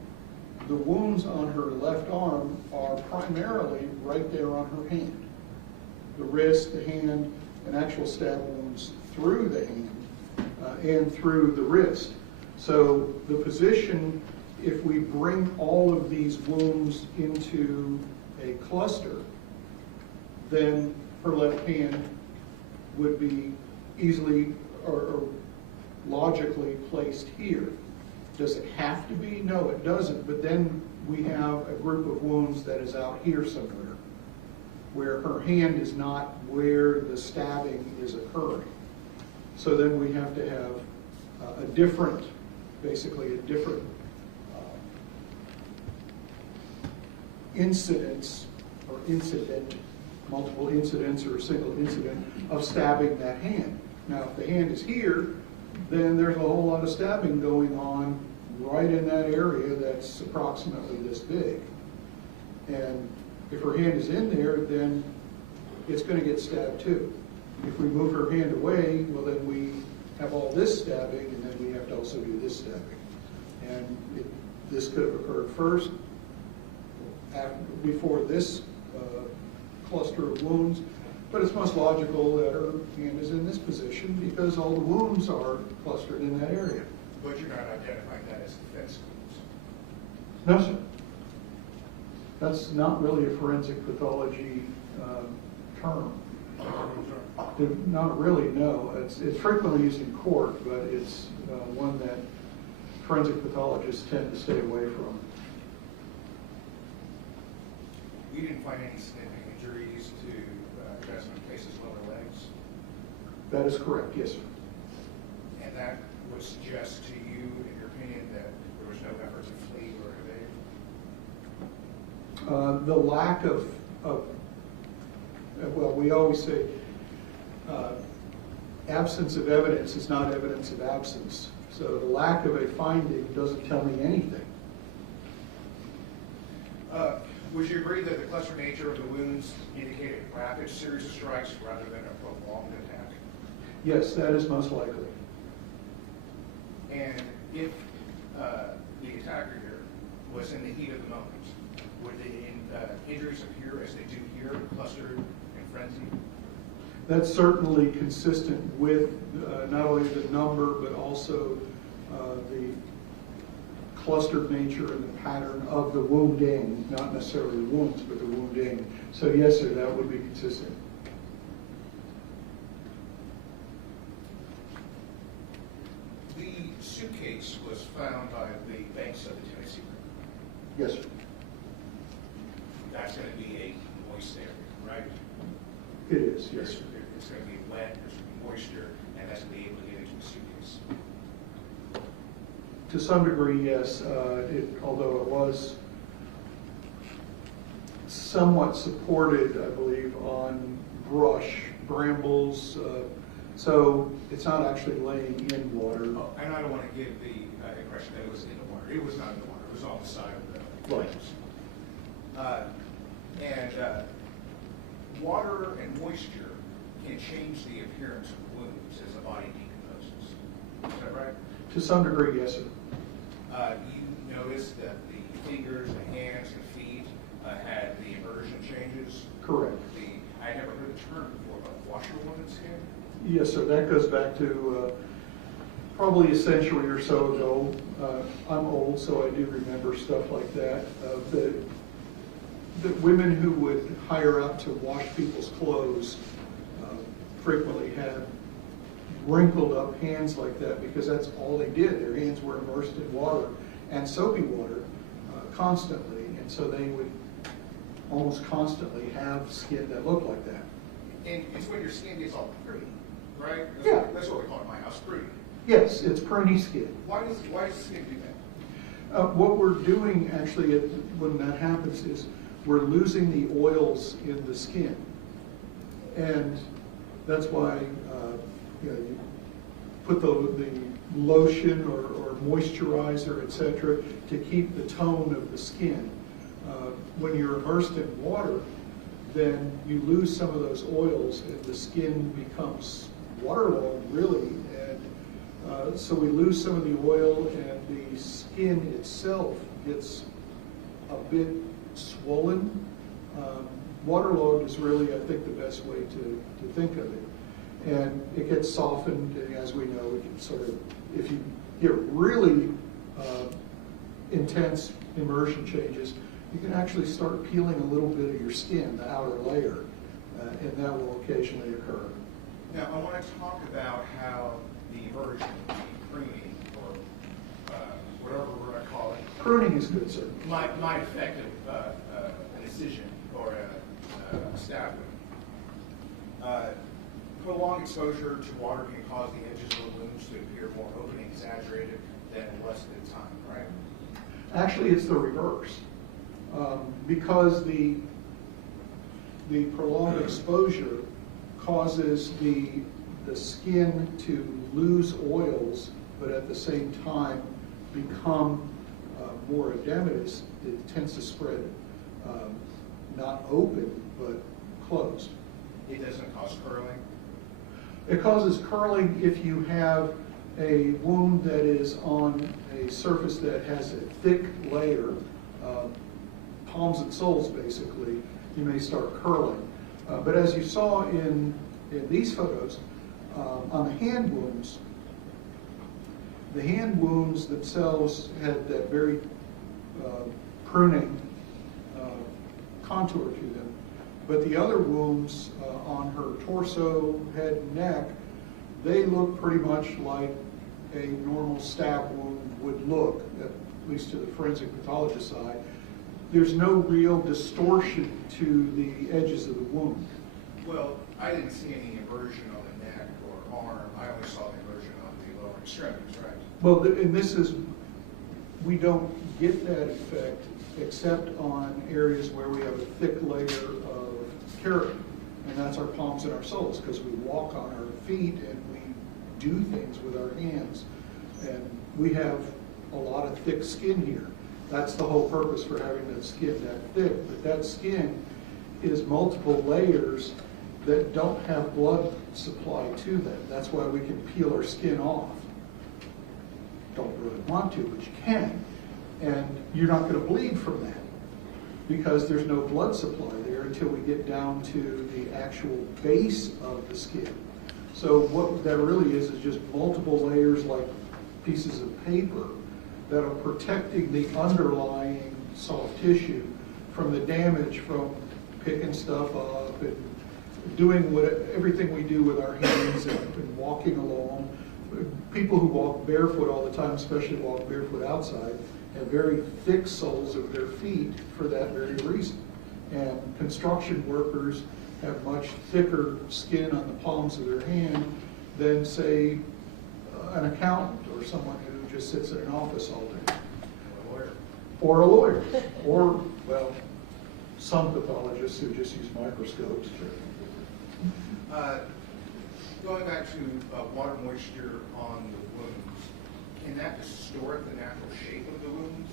the wounds on her left arm are primarily right there on her hand. The wrist, the hand, and actual stab wounds through the hand and through the wrist. So the position, if we bring all of these wounds into a cluster, then her left hand would be easily or logically placed here. Does it have to be? No, it doesn't. But then we have a group of wounds that is out here somewhere, where her hand is not where the stabbing is occurring. So then we have to have a different, basically a different incidents or incident, multiple incidents or a single incident of stabbing that hand. Now, if the hand is here, then there's a whole lot of stabbing going on right in that area that's approximately this big. And if her hand is in there, then it's going to get stabbed too. If we move her hand away, well, then we have all this stabbing, and then we have to also do this stabbing. And this could have occurred first, before this cluster of wounds, but it's most logical that her hand is in this position because all the wounds are clustered in that area. But you're not identifying that as defense wounds? No, sir. That's not really a forensic pathology term. Not really, no. It's frequently used in court, but it's one that forensic pathologists tend to stay away from. You didn't find any significant injuries to Jasmine Pace's lower legs? That is correct, yes, sir. And that would suggest to you, in your opinion, that there was no effort to flee or evade? The lack of, well, we always say absence of evidence is not evidence of absence. So the lack of a finding doesn't tell me anything. Would you agree that the cluster nature of the wounds indicated a rapid series of strikes rather than a prolonged attack? Yes, that is most likely. And if the attacker here was in the heat of the moment, would the injuries appear as they do here, clustered and frenzied? That's certainly consistent with not only the number, but also the clustered nature and the pattern of the wounding, not necessarily the wounds, but the wounding. So yes, sir, that would be consistent. The suitcase was found by the banks of the Tennessee River. Yes, sir. That's going to be a moist area, right? It is, yes, sir. It's going to be wet, there's going to be moisture, and that's going to be able to get into the suitcase. To some degree, yes, although it was somewhat supported, I believe, on brush, brambles, So it's not actually laying in water. Oh, and I don't want to give the impression that it was in the water. It was not in the water. It was on the side of the Right. Water and moisture can change the appearance of wounds as the body decomposes. Is that right? To some degree, yes, sir. You noticed that the fingers, the hands, the feet had the immersion changes. Correct. I never heard the term before, but washerwoman skin. Yes, sir. That goes back to probably a century or so ago. I'm old, so I do remember stuff like that. The women who would hire out to wash people's clothes frequently had wrinkled up hands like that because that's all they did. Their hands were immersed in water and soapy water constantly, and so they would almost constantly have skin that looked like that. And it's when your skin gets all pretty, right? Yeah. That's what we call it in my house, pretty. Yes, it's pruny skin. Why does skin do that? What we're doing actually when that happens is we're losing the oils in the skin. And that's why you put the lotion or moisturizer, etc., to keep the tone of the skin. When you're immersed in water, then you lose some of those oils and the skin becomes waterlogged, really. And so we lose some of the oil and the skin itself gets a bit swollen. Waterlogged is really, I think, the best way to think of it. And it gets softened, and as we know, it can sort of, if you get really intense immersion changes, you can actually start peeling a little bit of your skin, the outer layer, and that will occasionally occur. Now, I want to talk about how the immersion, the pruning, or whatever we're going to call it, Pruning is good, sir. might affect a decision or a stab wound. Prolonged exposure to water can cause the edges of the wounds to appear more open and exaggerated than less than time, right? Actually, it's the reverse. Because the prolonged exposure causes the skin to lose oils, but at the same time become more edematous. It tends to spread not open, but closed. It doesn't cause curling. It causes curling if you have a wound that is on a surface that has a thick layer, palms and soles basically, you may start curling. But as you saw in these photos, on the hand wounds themselves had that very pruning contour to them. But the other wounds on her torso, head, and neck, they look pretty much like a normal stab wound would look, at least to the forensic pathologist side. There's no real distortion to the edges of the wound. Well, I didn't see any immersion on the neck or arm. I only saw the immersion on the lower extremities, right? Well, and this is, we don't get that effect except on areas where we have a thick layer of keratin, and that's our palms and our soles, because we walk on our feet and we do things with our hands, and we have a lot of thick skin here. That's the whole purpose for having that skin that thick, but that skin is multiple layers that don't have blood supply to them. That's why we can peel our skin off. Don't really want to, but you can. And you're not going to bleed from that because there's no blood supply there until we get down to the actual base of the skin. So what that really is just multiple layers like pieces of paper that are protecting the underlying soft tissue from the damage from picking stuff up and doing everything we do with our hands and walking along. People who walk barefoot all the time, especially walk barefoot outside, have very thick soles of their feet for that very reason. And construction workers have much thicker skin on the palms of their hand than, say, an accountant or someone who just sits in an office all day. Or a lawyer. Or, well, some pathologists who just use microscopes. Going back to water moisture on the wounds, can that distort the natural shape of the wounds?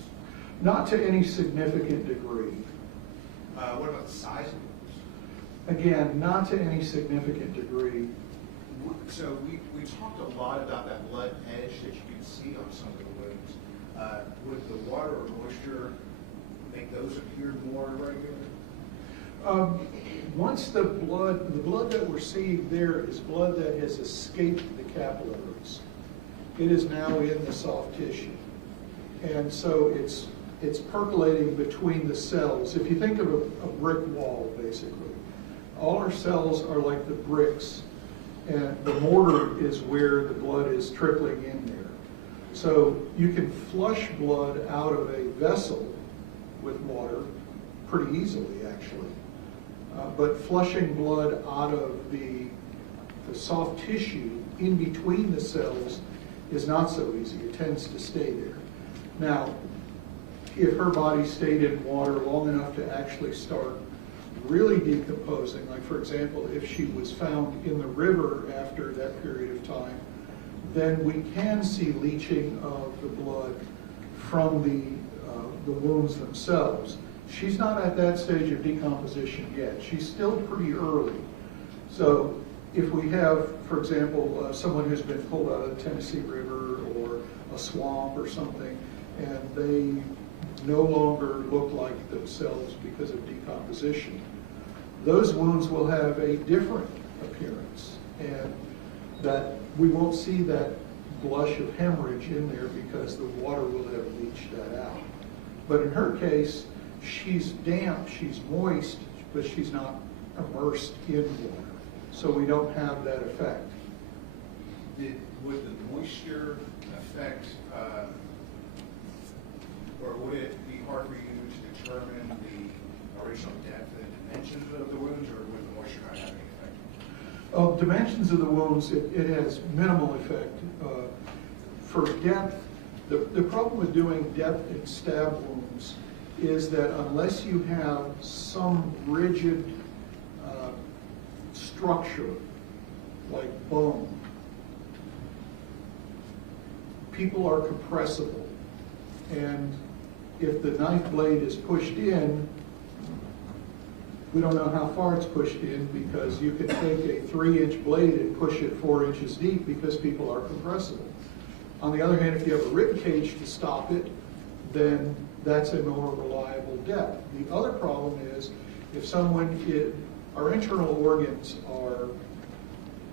Not to any significant degree. What about the size of the wounds? Again, not to any significant degree. So we talked a lot about that blood edge that you can see on some of the wounds. Would the water or moisture make those appear more irregular? Once the blood that we're seeing there is blood that has escaped the capillaries. It is now in the soft tissue. And so it's percolating between the cells. If you think of a brick wall, basically, all our cells are like the bricks, and the mortar is where the blood is trickling in there. So you can flush blood out of a vessel with water pretty easily, actually. But flushing blood out of the soft tissue in between the cells is not so easy. It tends to stay there. Now, if her body stayed in water long enough to actually start really decomposing, like for example, if she was found in the river after that period of time, then we can see leaching of the blood from the wounds themselves. She's not at that stage of decomposition yet. She's still pretty early. So if we have, for example, someone who's been pulled out of the Tennessee River or a swamp or something, and they no longer look like themselves because of decomposition, those wounds will have a different appearance, and that we won't see that blush of hemorrhage in there because the water will have leached that out. But in her case, she's damp, she's moist, but she's not immersed in water. So we don't have that effect. Would the moisture affect, or would it be hard for you to determine the original depth and dimensions of the wounds, or would the moisture not have any effect? Dimensions of the wounds, it has minimal effect. For depth, the problem with doing depth in stab wounds is that unless you have some rigid structure like bone, people are compressible. And if the knife blade is pushed in, we don't know how far it's pushed in, because you can take a 3-inch blade and push it 4 inches deep because people are compressible. On the other hand, if you have a rib cage to stop it, then that's a more reliable depth. The other problem is if our internal organs are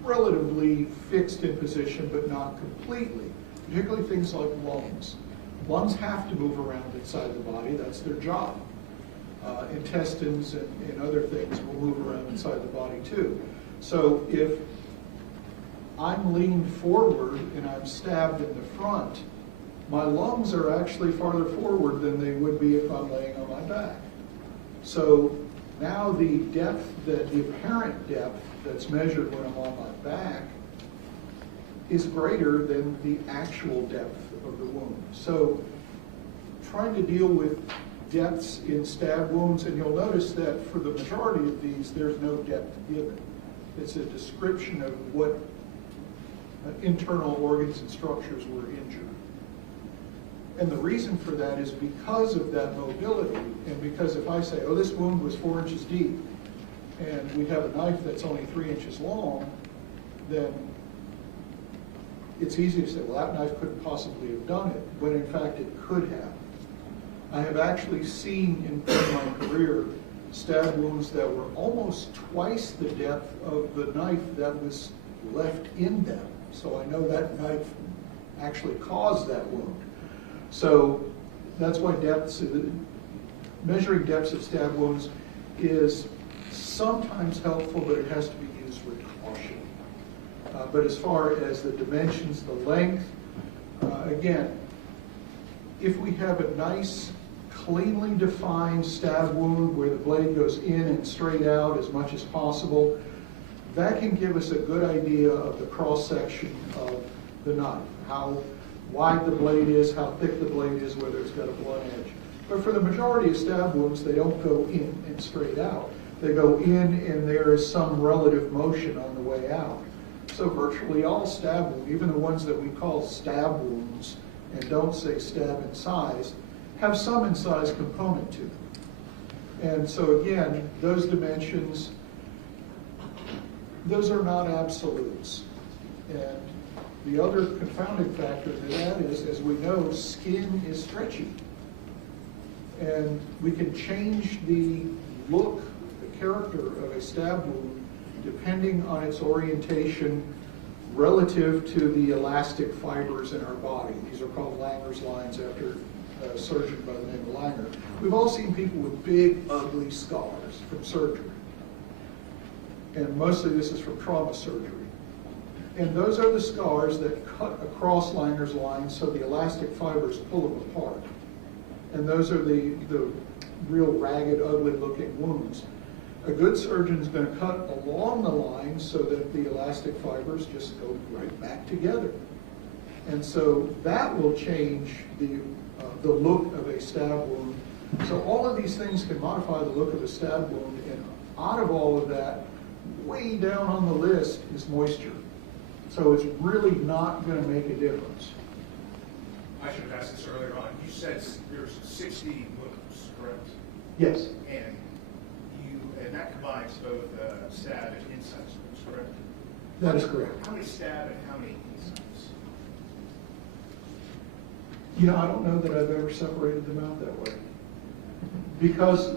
relatively fixed in position but not completely, particularly things like lungs. Lungs have to move around inside the body, that's their job. Intestines and other things will move around inside the body too. So if I'm leaned forward and I'm stabbed in the front, my lungs are actually farther forward than they would be if I'm laying on my back. So now the apparent depth that's measured when I'm on my back is greater than the actual depth of the wound. So trying to deal with depths in stab wounds, and you'll notice that for the majority of these, there's no depth given. It's a description of what internal organs and structures were injured. And the reason for that is because of that mobility, and because if I say, oh, this wound was 4 inches deep, and we have a knife that's only 3 inches long, then it's easy to say, well, that knife couldn't possibly have done it, when in fact it could have. I have actually seen in my career stab wounds that were almost twice the depth of the knife that was left in them. So I know that knife actually caused that wound. So that's why measuring depths of stab wounds is sometimes helpful, but it has to be used with caution. But as far as the dimensions, the length, again, if we have a nice, cleanly defined stab wound where the blade goes in and straight out as much as possible, that can give us a good idea of the cross-section of the knife, how wide the blade is, how thick the blade is, whether it's got a blunt edge. But for the majority of stab wounds, they don't go in and straight out. They go in and there is some relative motion on the way out. So virtually all stab wounds, even the ones that we call stab wounds and don't say stab incise, have some incise component to them. And so again, those dimensions, those are not absolutes. And the other confounding factor to that is, as we know, skin is stretchy. And we can change the look, the character of a stab wound depending on its orientation relative to the elastic fibers in our body. These are called Langer's lines after a surgeon by the name of Langer. We've all seen people with big, ugly scars from surgery. And mostly this is from trauma surgery. And those are the scars that cut across Langer's lines so the elastic fibers pull them apart. And those are the real ragged, ugly looking wounds. A good surgeon is going to cut along the line so that the elastic fibers just go right back together. And so that will change the look of a stab wound. So all of these things can modify the look of a stab wound, and out of all of that, way down on the list is moisture. So it's really not going to make a difference. I should have asked this earlier on. You said there's 60 wounds, correct? Yes. And that combines both stab and incise wounds, correct? That is correct. How many stab and how many incise? You know, I don't know that I've ever separated them out that way. Because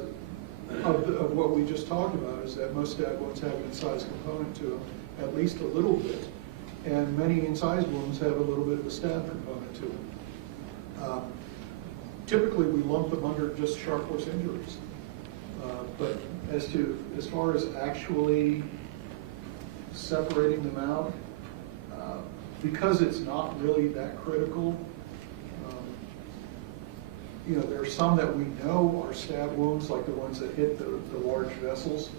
of what we just talked about is that most stab wounds have an incise component to them, at least a little bit. And many incise wounds have a little bit of a stab component to them. Typically, we lump them under just sharp force injuries. But as far as actually separating them out, because it's not really that critical, you know, there are some that we know are stab wounds, like the ones that hit the large vessels.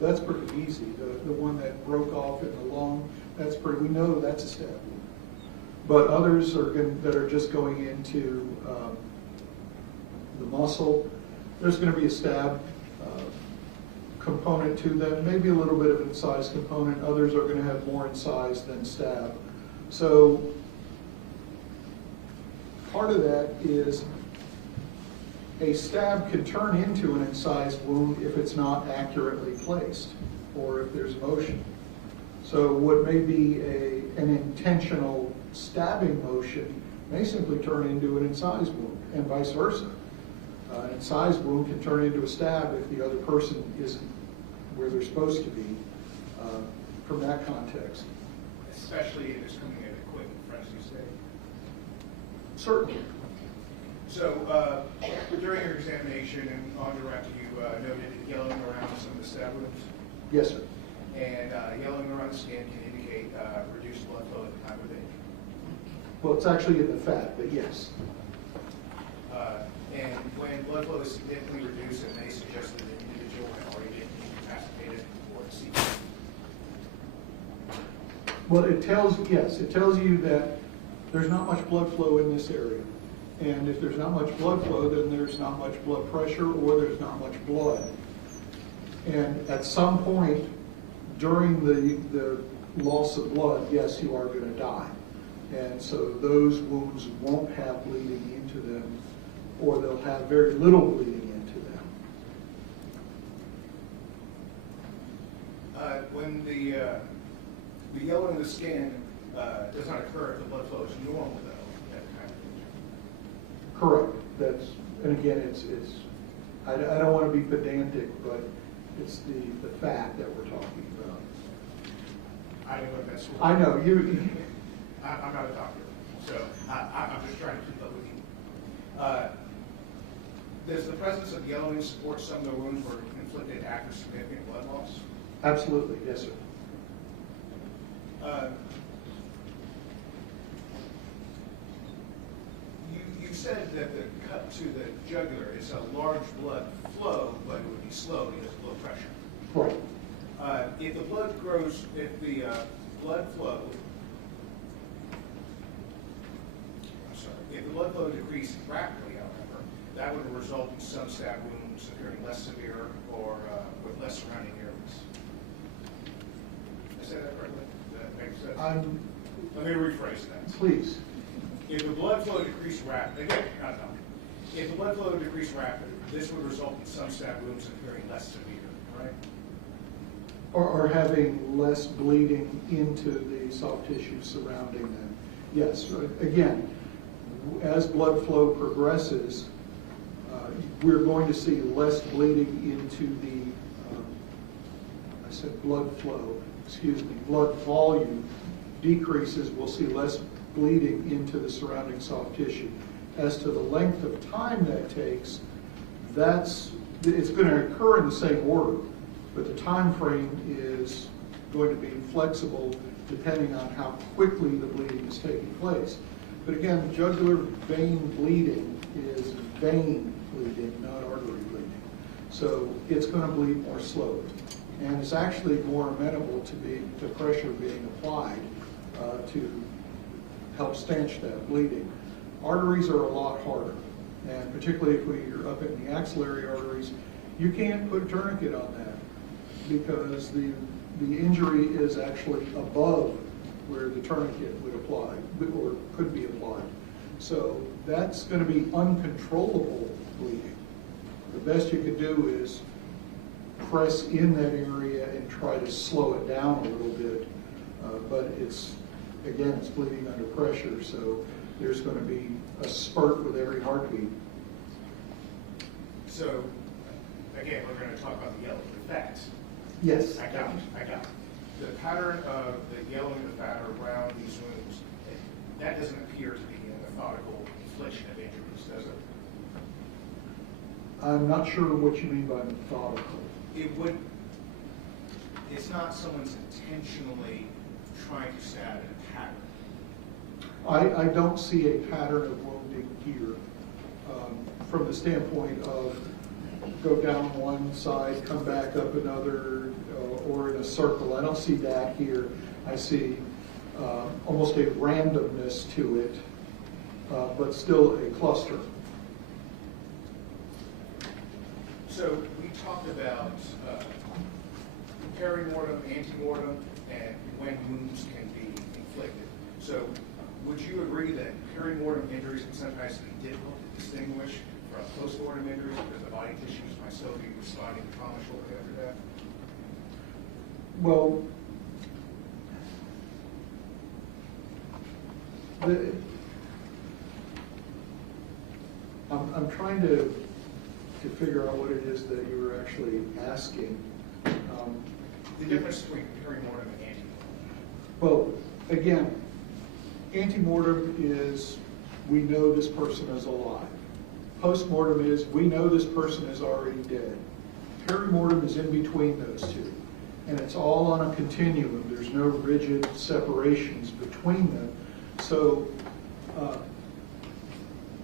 That's pretty easy. The one that broke off in the lung, we know that's a stab wound. But others that are just going into the muscle, there's going to be a stab component to them, maybe a little bit of an incise component. Others are going to have more incise than stab. So part of that is a stab can turn into an incised wound if it's not accurately placed or if there's motion. So what may be an intentional stabbing motion may simply turn into an incised wound, and vice versa. An incised wound can turn into a stab if the other person isn't where they're supposed to be from that context. Especially if it's coming at a quick and frenzy stage. Certainly. So during your examination and on direct, you noted yellowing around some of the stab wounds. Yes, sir. And yellowing around the skin can indicate reduced blood flow at the time of age. Well, it's actually in the fat, but yes. And when blood flow is significantly reduced, it may suggest that the individual had already been incapacitated or deceased. Well, it tells you that there's not much blood flow in this area. And if there's not much blood flow, then there's not much blood pressure or there's not much blood. And at some point during the loss of blood, yes, you are going to die. And so those wounds won't have bleeding into them, or they'll have very little bleeding into them. When the yellowing of the skin does not occur if the blood flow is normal, though, at the time of injury. Correct. And again, I don't want to be pedantic, but it's the fact that we're talking about. I don't know if that's. I know you. I'm not a doctor, so I'm just trying to keep up with you. Does the presence of yellowing support some of the wounds were inflicted after significant blood loss? Absolutely, yes, sir. You said that the cut to the jugular is a large blood flow, but it would be slow because of low pressure. Right. If the blood flow decreased rapidly, however, that would result in some stab wounds appearing less severe or with less surrounding areas. Did I say that correctly? That makes Let me rephrase that. Please. If the blood flow decreased rapidly, again, if the blood flow decreased rapidly, this would result in some stab wounds appearing less severe, right? Or having less bleeding into the soft tissue surrounding them. Yes, again, as blood flow progresses, we're going to see less bleeding into the, I said blood flow, excuse me, blood volume decreases, we'll see less bleeding into the surrounding soft tissue. As to the length of time that takes, it's going to occur in the same order, but the time frame is going to be flexible depending on how quickly the bleeding is taking place. But again, jugular vein bleeding is vein bleeding, not artery bleeding. So it's going to bleed more slowly. And it's actually more amenable to pressure being applied to help stanch that bleeding. Arteries are a lot harder, and particularly if you're up in the axillary arteries, you can't put a tourniquet on that because the injury is actually above where the tourniquet would apply or could be applied. So that's going to be uncontrollable bleeding. The best you could do is press in that area and try to slow it down a little bit, but it's bleeding under pressure, so there's going to be a spurt with every heartbeat. So, again, we're going to talk about the yellow, the fat. Yes. I got it. The pattern of the yellowing of the fat around these wounds, that doesn't appear to be a methodical infliction of injuries, does it? I'm not sure what you mean by methodical. It's not someone's intentionally trying to stab in a pattern. I don't see a pattern of wounding here from the standpoint of go down one side, come back up another, or in a circle. I don't see that here. I see almost a randomness to it, but still a cluster. So we talked about perimortem, antemortem, and when wounds can be inflicted. So would you agree that perimortem injuries can sometimes be difficult to distinguish from postmortem injuries because the body tissues might still be responding to trauma shortly after that? Well, I'm trying to figure out what it is that you were actually asking. The difference between perimortem and antemortem. Well, again, antemortem is we know this person is alive. Postmortem is we know this person is already dead. Perimortem is in between those two. And it's all on a continuum. There's no rigid separations between them. So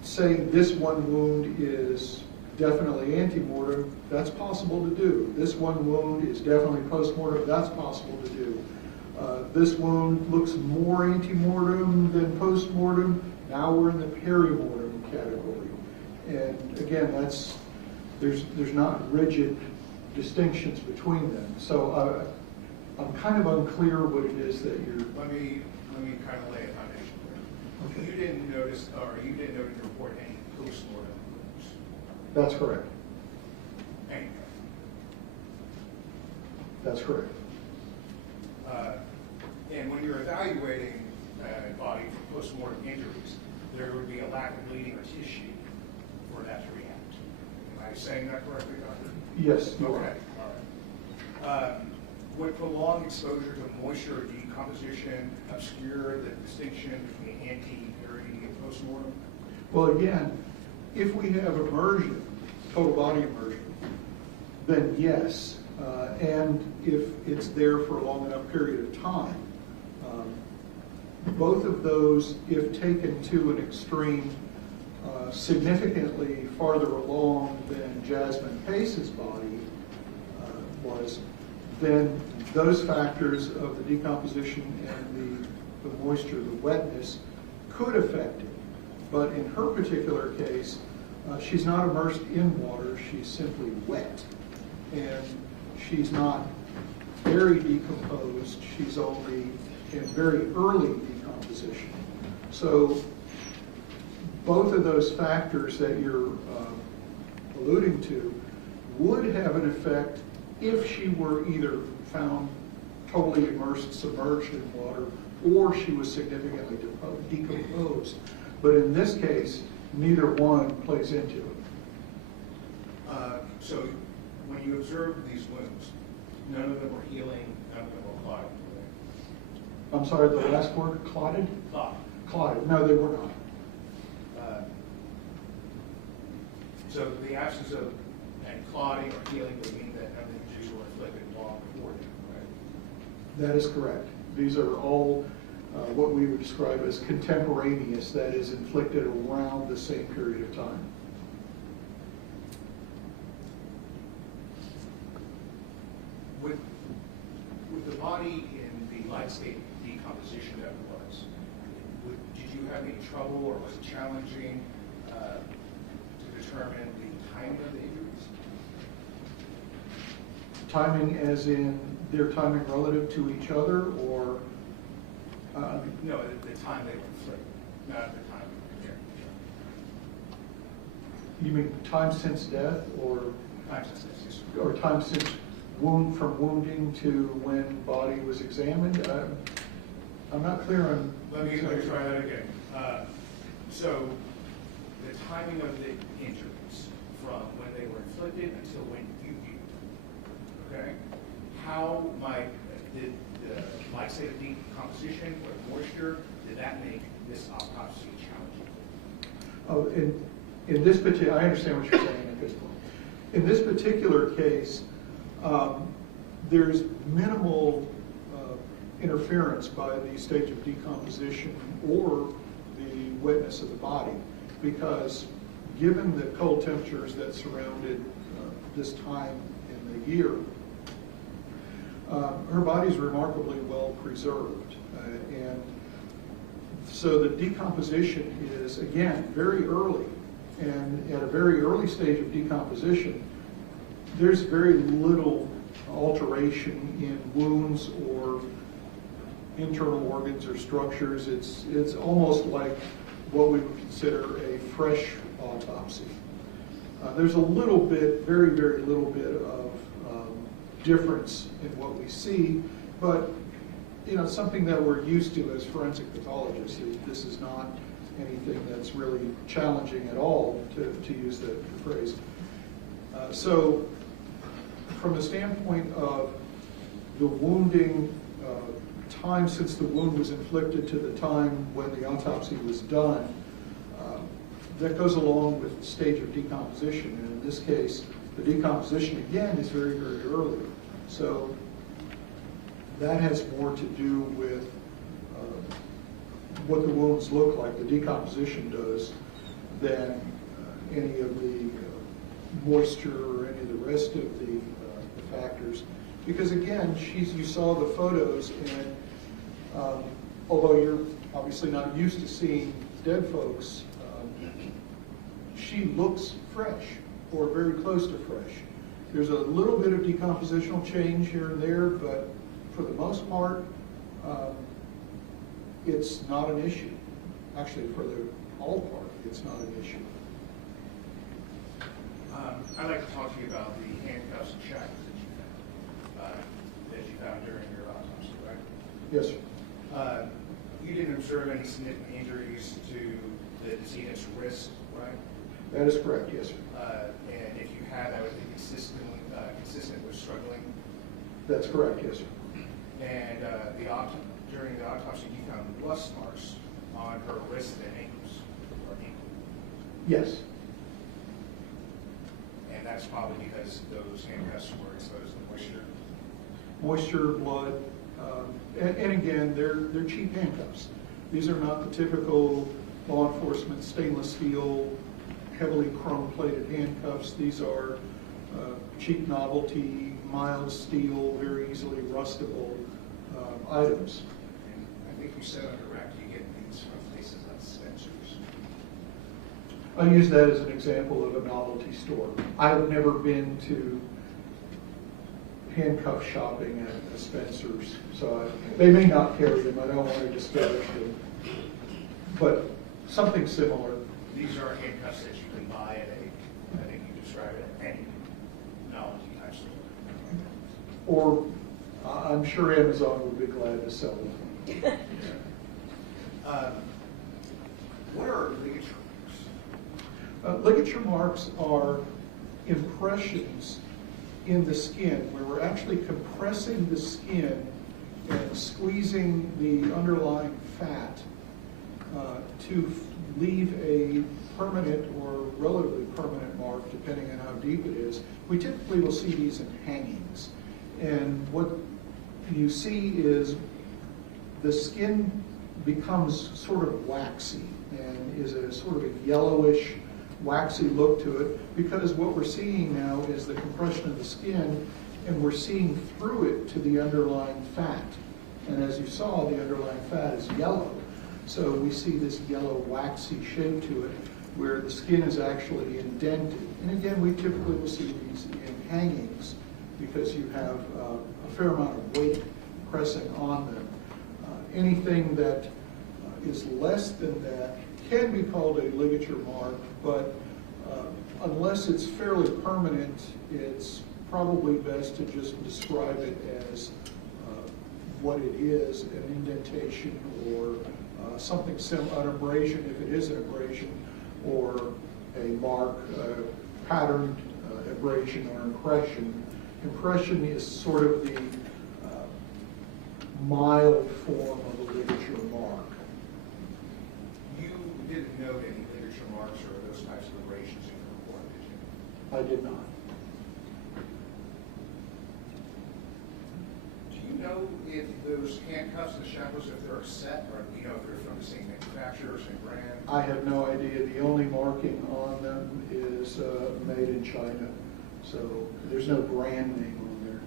saying this one wound is definitely antemortem, that's possible to do. This one wound is definitely postmortem, that's possible to do. This wound looks more antemortem than postmortem, now we're in the perimortem category. And again, there's not rigid distinctions between them. So I'm kind of unclear what it is that you're... Let me kind of lay a foundation there. Okay. You didn't notice in your report any postmortem wounds. That's correct. Any. That's correct. And when you're evaluating a body for postmortem injuries, there would be a lack of bleeding or tissue for that to react. Am I saying that correctly, Doctor? Yes, you are. Okay, all right. Would prolonged exposure to moisture or decomposition obscure the distinction between ante, peri, and postmortem? Well, again, if we have immersion, total body immersion, then yes. And if it's there for a long enough period of time. Both of those, if taken to an extreme, significantly farther along than Jasmine Pace's body was, then those factors of the decomposition and the moisture, the wetness, could affect it. But in her particular case, she's not immersed in water, she's simply wet. And she's not very decomposed, she's only and very early decomposition. So both of those factors that you're alluding to would have an effect if she were either found totally immersed, submerged in water, or she was significantly decomposed. But in this case, neither one plays into it. So when you observed these wounds, none of them were healing, none of them were clotting, were I'm sorry, the last word, clotted? they? Clotting. Clotted, no, they were not. So the absence of any clotting or healing would mean that none of the injuries were inflicted long before then, right? That is correct. These are all what we would describe as contemporaneous, that is inflicted around the same period of time. With the body in the light state decomposition that it was, did you have any trouble or was it challenging to determine the timing of the injuries? Timing as in their timing relative to each other, or? No, the time they were inflicted, not the time of the injury. You mean time since death, or Time since this. or time since from wounding to when body was examined? I'm not clear on. Let me try that again. So the timing of the injuries from when they were inflicted until when you viewed, okay? How did the light state of decomposition or moisture, did that make this autopsy challenging? Oh, in this particular, I understand what you're saying at this point. In this particular case, there's minimal interference by the stage of decomposition or the wetness of the body, because given the cold temperatures that surrounded this time in the year, her body's remarkably well preserved. And so the decomposition is, again, very early. And at a very early stage of decomposition, there's very little alteration in wounds or internal organs or structures. It's almost like what we would consider a fresh autopsy. There's a little bit, very, very little bit of difference in what we see, but something that we're used to as forensic pathologists. This is not anything that's really challenging at all, to use the phrase. So from the standpoint of the wounding, time since the wound was inflicted to the time when the autopsy was done, that goes along with the stage of decomposition. And in this case, the decomposition, again, is very, very early. So that has more to do with what the wounds look like, the decomposition does, than any of the moisture or any of the rest of the factors. Because again, you saw the photos, and although you're obviously not used to seeing dead folks, she looks fresh, or very close to fresh. There's a little bit of decompositional change here and there, but for the most part, it's not an issue. Actually, for the all part, it's not an issue. I'd like to talk to you about the handcuffs and shackles that you found during your autopsy, right? Yes, sir. You didn't observe any significant injuries to the decedent's wrist, right? That is correct, yes, sir. And if you had, that would be consistent with struggling. That's correct, yes, sir. And during the autopsy, you found rust marks on her wrist and ankles, or ankle. Yes. And that's probably because those handcuffs were exposed to moisture. Moisture, blood, and again, they're cheap handcuffs. These are not the typical law enforcement stainless steel, heavily chrome-plated handcuffs. These are cheap novelty, mild steel, very easily rustable items. And I think you said on the rack you get these from places like Spencer's. I use that as an example of a novelty store. I've never been to handcuff shopping at Spencer's, so they may not carry them, I don't want to disparage them. But something similar. These are handcuffs that you can buy at a, I think you described it, any technology type store. Or I'm sure Amazon would be glad to sell them. What are ligature marks? Ligature marks are impressions in the skin where we're actually compressing the skin and squeezing the underlying fat to leave a permanent or relatively permanent mark, depending on how deep it is. We typically will see these in hangings. And what you see is the skin becomes sort of waxy and is a sort of a yellowish, waxy look to it, because what we're seeing now is the compression of the skin, and we're seeing through it to the underlying fat. And as you saw, the underlying fat is yellow. So we see this yellow, waxy shape to it, where the skin is actually indented. And again, we typically will see these in hangings because you have a fair amount of weight pressing on them. Anything that is less than that can be called a ligature mark, but unless it's fairly permanent, it's probably best to just describe it as what it is, an indentation or something similar, an abrasion if it is an abrasion, or a mark, patterned abrasion or impression. Impression is sort of the mild form of a ligature mark. You didn't note any ligature marks or those types of abrasions in your report, did you? I did not. Do you know if those handcuffs and shackles, if they're a set, or you know if they're from the same manufacturer or same brand? I have no idea. The only marking on them is made in China, so there's no brand name on there.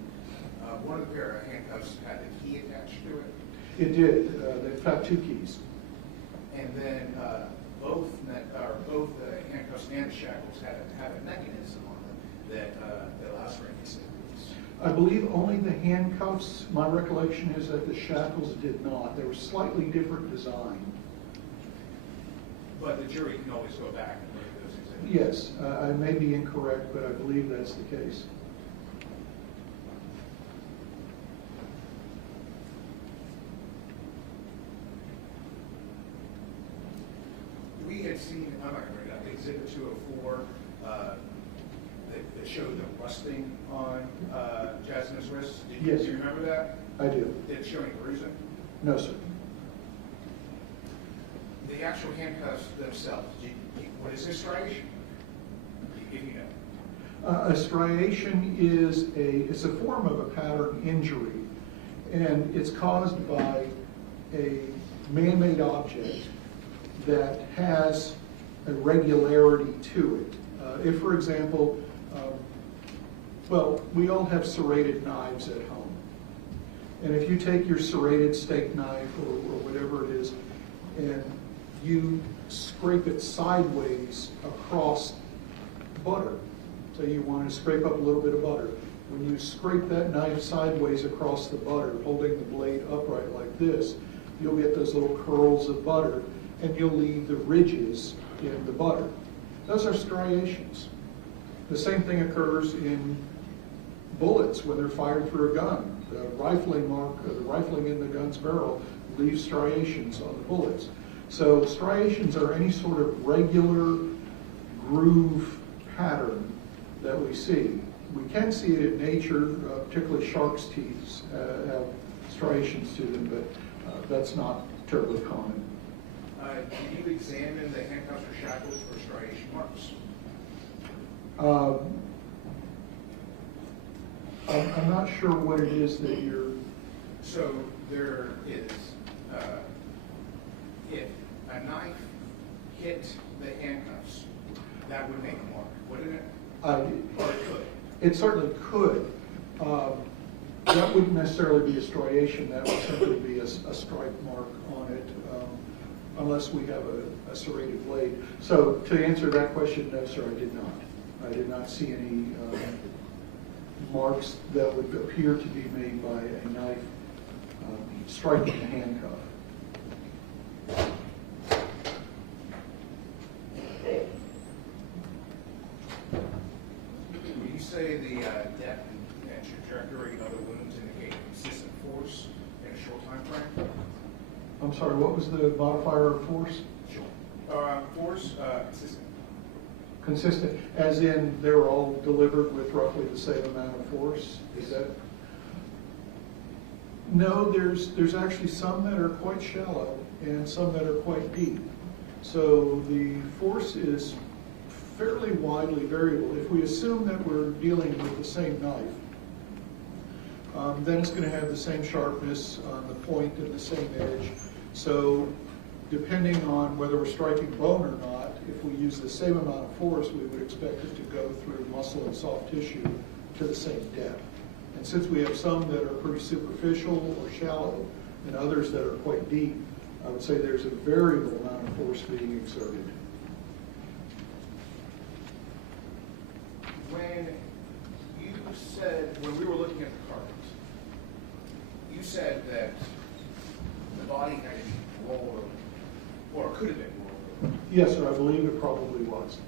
One of the pair of handcuffs had a key attached to it, It did. In fact, 2 keys. and then both the handcuffs and the shackles have a mechanism on them that allows for any release. I believe only the handcuffs, my recollection is that the shackles did not. They were slightly different design. But the jury can always go back and look at those exhibits. Yes, I may be incorrect, but I believe that's the case. We had seen, I'm not going to bring it up, Exhibit 204 that showed the rusting on Jasmine's wrist. Yes. Do you remember that? I do. It's showing bruising. No, sir. The actual handcuffs themselves, what is this striation? If you know. A striation is it's a form of a pattern injury, and it's caused by a man-made object that has a regularity to it. If, for example, well, we all have serrated knives at home. And if you take your serrated steak knife or whatever it is, and you scrape it sideways across butter, so you want to scrape up a little bit of butter. When you scrape that knife sideways across the butter, holding the blade upright like this, you'll get those little curls of butter, and you'll leave the ridges in the butter. Those are striations. The same thing occurs in bullets when they're fired through a gun. The rifling mark, the rifling in the gun's barrel leaves striations on the bullets. So striations are any sort of regular groove pattern that we see. We can see it in nature, particularly shark's teeth have striations to them, but that's not terribly common. Did you examine the handcuffs or shackles for striation marks? I'm not sure what it is that you're... So there is, if a knife hit the handcuffs, that would make a mark, wouldn't it? Or it could? It certainly could. That wouldn't necessarily be a striation. That would simply be a stripe mark on it, unless we have a serrated blade. So to answer that question, no, sir, I did not. I did not see any marks that would appear to be made by a knife striking the handcuff. When you say the depth and trajectory of the wounds indicate consistent force in a short time frame? I'm sorry, what was the modifier of force? Sure. Force, consistent. Consistent, as in they were all delivered with roughly the same amount of force? Is that? No, there's actually some that are quite shallow and some that are quite deep. So the force is fairly widely variable. If we assume that we're dealing with the same knife, then it's going to have the same sharpness on the point and the same edge. So depending on whether we're striking bone or not, if we use the same amount of force, we would expect it to go through muscle and soft tissue to the same depth. And since we have some that are pretty superficial or shallow and others that are quite deep, I would say there's a variable amount of force being exerted. When you said, when we were looking at the carpet, you said that the body had to be rolled over, or could have been rolled over. Yes, sir, I believe it probably was.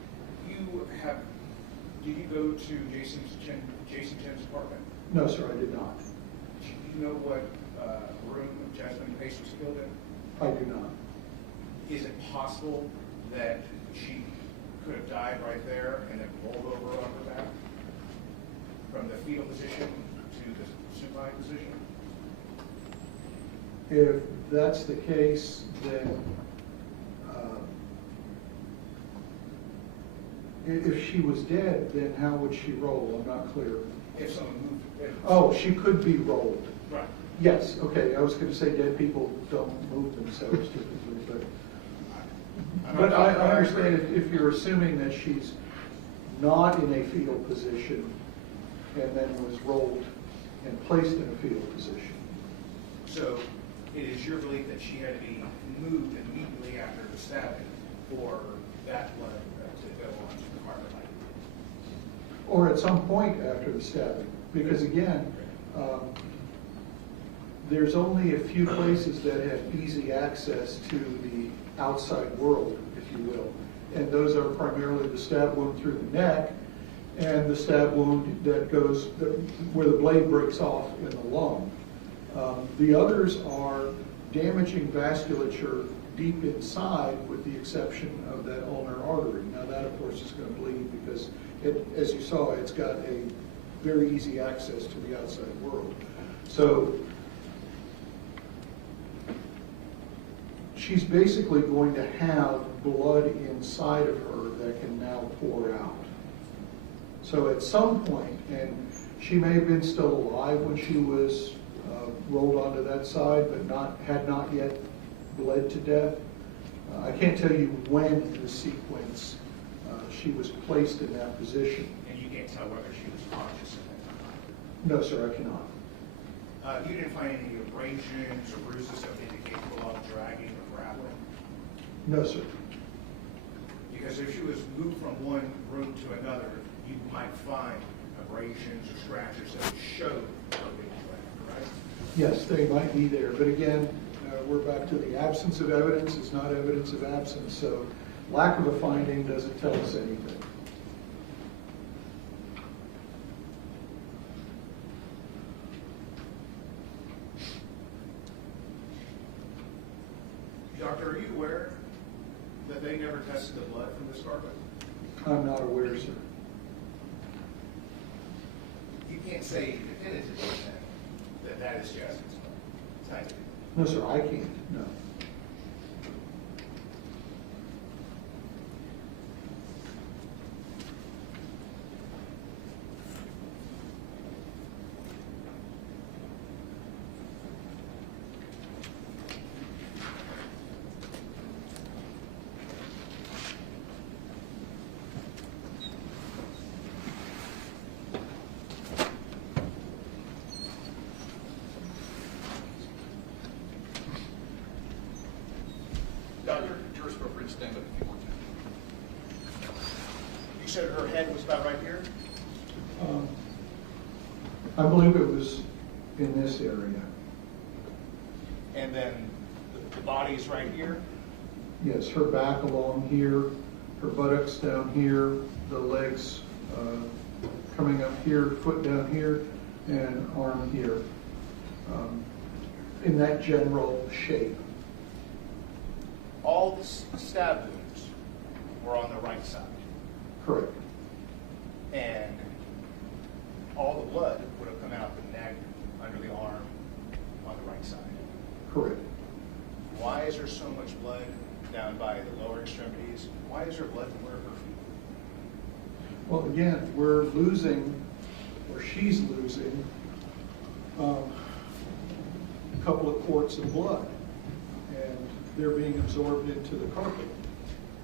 Did you go to Jason Chen's apartment? No, sir, I did not. Do you know what room Jasmine Pace was killed in? I do not. Is it possible that she could have died right there and then rolled over on her back from the fetal position to the supine position? If that's the case, then if she was dead, then how would she roll? I'm not clear. If someone moved. Oh, she could be rolled. Right. Yes, okay, I was going to say dead people don't move themselves typically, but I understand if you're assuming that she's not in a fetal position and then was rolled and placed in a fetal position. So it is your belief that she had to be moved immediately after the stabbing for that blood to go onto the carpet? Or at some point after the stabbing, because again, there's only a few places that have easy access to the outside world, if you will. And those are primarily the stab wound through the neck and the stab wound that goes, where the blade breaks off in the lung. The others are damaging vasculature deep inside, with the exception of that ulnar artery. Now that, of course, is going to bleed because, as you saw, it's got a very easy access to the outside world. So she's basically going to have blood inside of her that can now pour out. So at some point, and she may have been still alive when she was rolled onto that side, but had not yet bled to death. I can't tell you when in the sequence she was placed in that position. And you can't tell whether she was conscious at that time? No, sir, I cannot. You didn't find any abrasions or bruises that would indicate a lot of dragging or grappling? No, sir. Because if she was moved from one room to another, you might find abrasions or scratches that would show her being dragged, right? Yes, they might be there, but again, we're back to the absence of evidence is not evidence of absence, so lack of a finding doesn't tell us anything. Doctor, are you aware that they never tested the blood from this carpet? I'm not aware, sir. You can't say definitively that that is Jasmine's blood. Scientifically. No, sir, I can't, no. Doctor, stand up if you want to. You said her head was about right here? I believe it was in this area. And then the body's right here? Yes, her back along here, her buttocks down here, the legs coming up here, foot down here, and arm here, in that general shape. All the stab wounds were on the right side, Correct. and all the blood would have come out the neck, under the arm, on the right side. Correct. Why is there so much blood down by the lower extremities? Why is there blood where her feet? Well, again, we're losing, or she's losing, a couple of quarts of blood, and they're being absorbed into the carpet.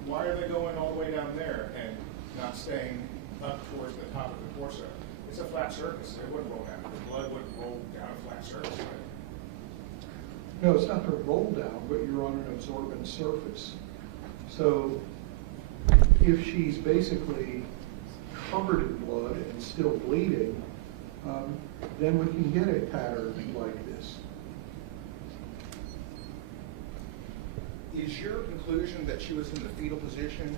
Why are they going all the way down there and not staying up towards the top of the torso? It's a flat surface. It wouldn't roll down. The blood wouldn't roll down a flat surface. No, it's not going to roll down, but you're on an absorbent surface. So if she's basically covered in blood and still bleeding, then we can get a pattern like this. Is your conclusion that she was in the fetal position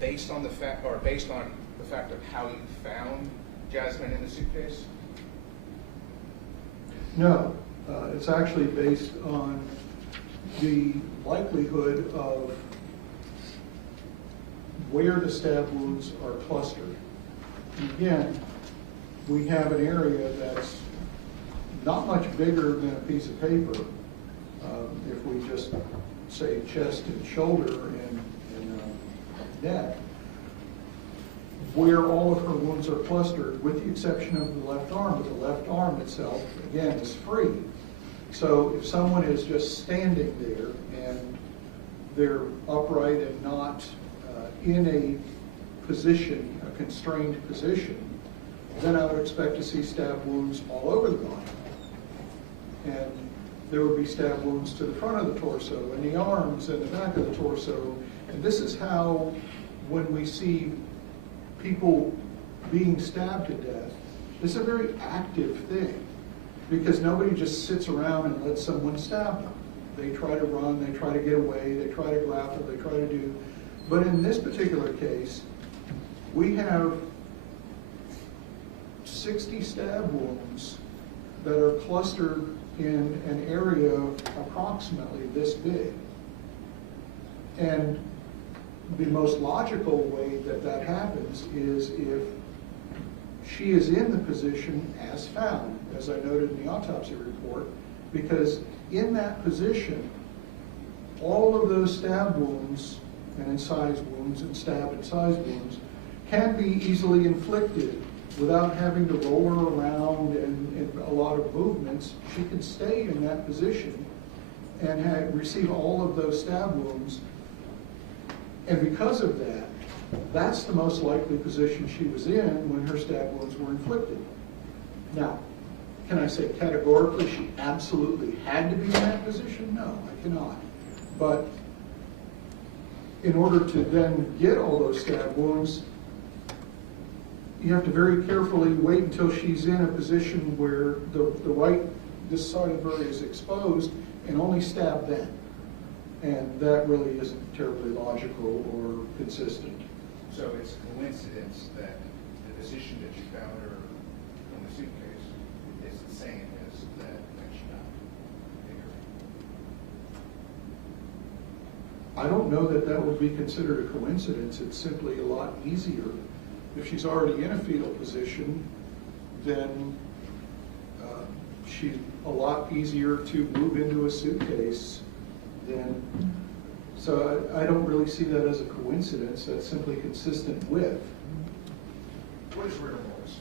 based on the fact, or based on the fact of how you found Jasmine in the suitcase? No, it's actually based on the likelihood of where the stab wounds are clustered. Again, we have an area that's not much bigger than a piece of paper. If we just say chest and shoulder and neck, where all of her wounds are clustered, with the exception of the left arm, but the left arm itself, again, is free. So if someone is just standing there and they're upright and not in a position, a constrained position, then I would expect to see stab wounds all over the body. And there would be stab wounds to the front of the torso and the arms and the back of the torso. And this is how, when we see people being stabbed to death, it's a very active thing, because nobody just sits around and lets someone stab them. They try to run, they try to get away, they try to grapple, they try to do. But in this particular case, we have 60 stab wounds that are clustered in an area approximately this big. And the most logical way that that happens is if she is in the position as found, as I noted in the autopsy report, because in that position, all of those stab wounds and incised wounds and stab incised wounds can be easily inflicted without having to roll her around and a lot of movements. She can stay in that position and receive all of those stab wounds. And because of that, that's the most likely position she was in when her stab wounds were inflicted. Now, can I say categorically she absolutely had to be in that position? No, I cannot. But in order to then get all those stab wounds, you have to very carefully wait until she's in a position where this side of her is exposed, and only stab then. And that really isn't terribly logical or consistent. So it's a coincidence that the position that you found her in the suitcase is the same as that when she died. I don't know that that would be considered a coincidence. It's simply a lot easier. If she's already in a fetal position, then she's a lot easier to move into a suitcase than. So I don't really see that as a coincidence. That's simply consistent with. What is rigor mortis?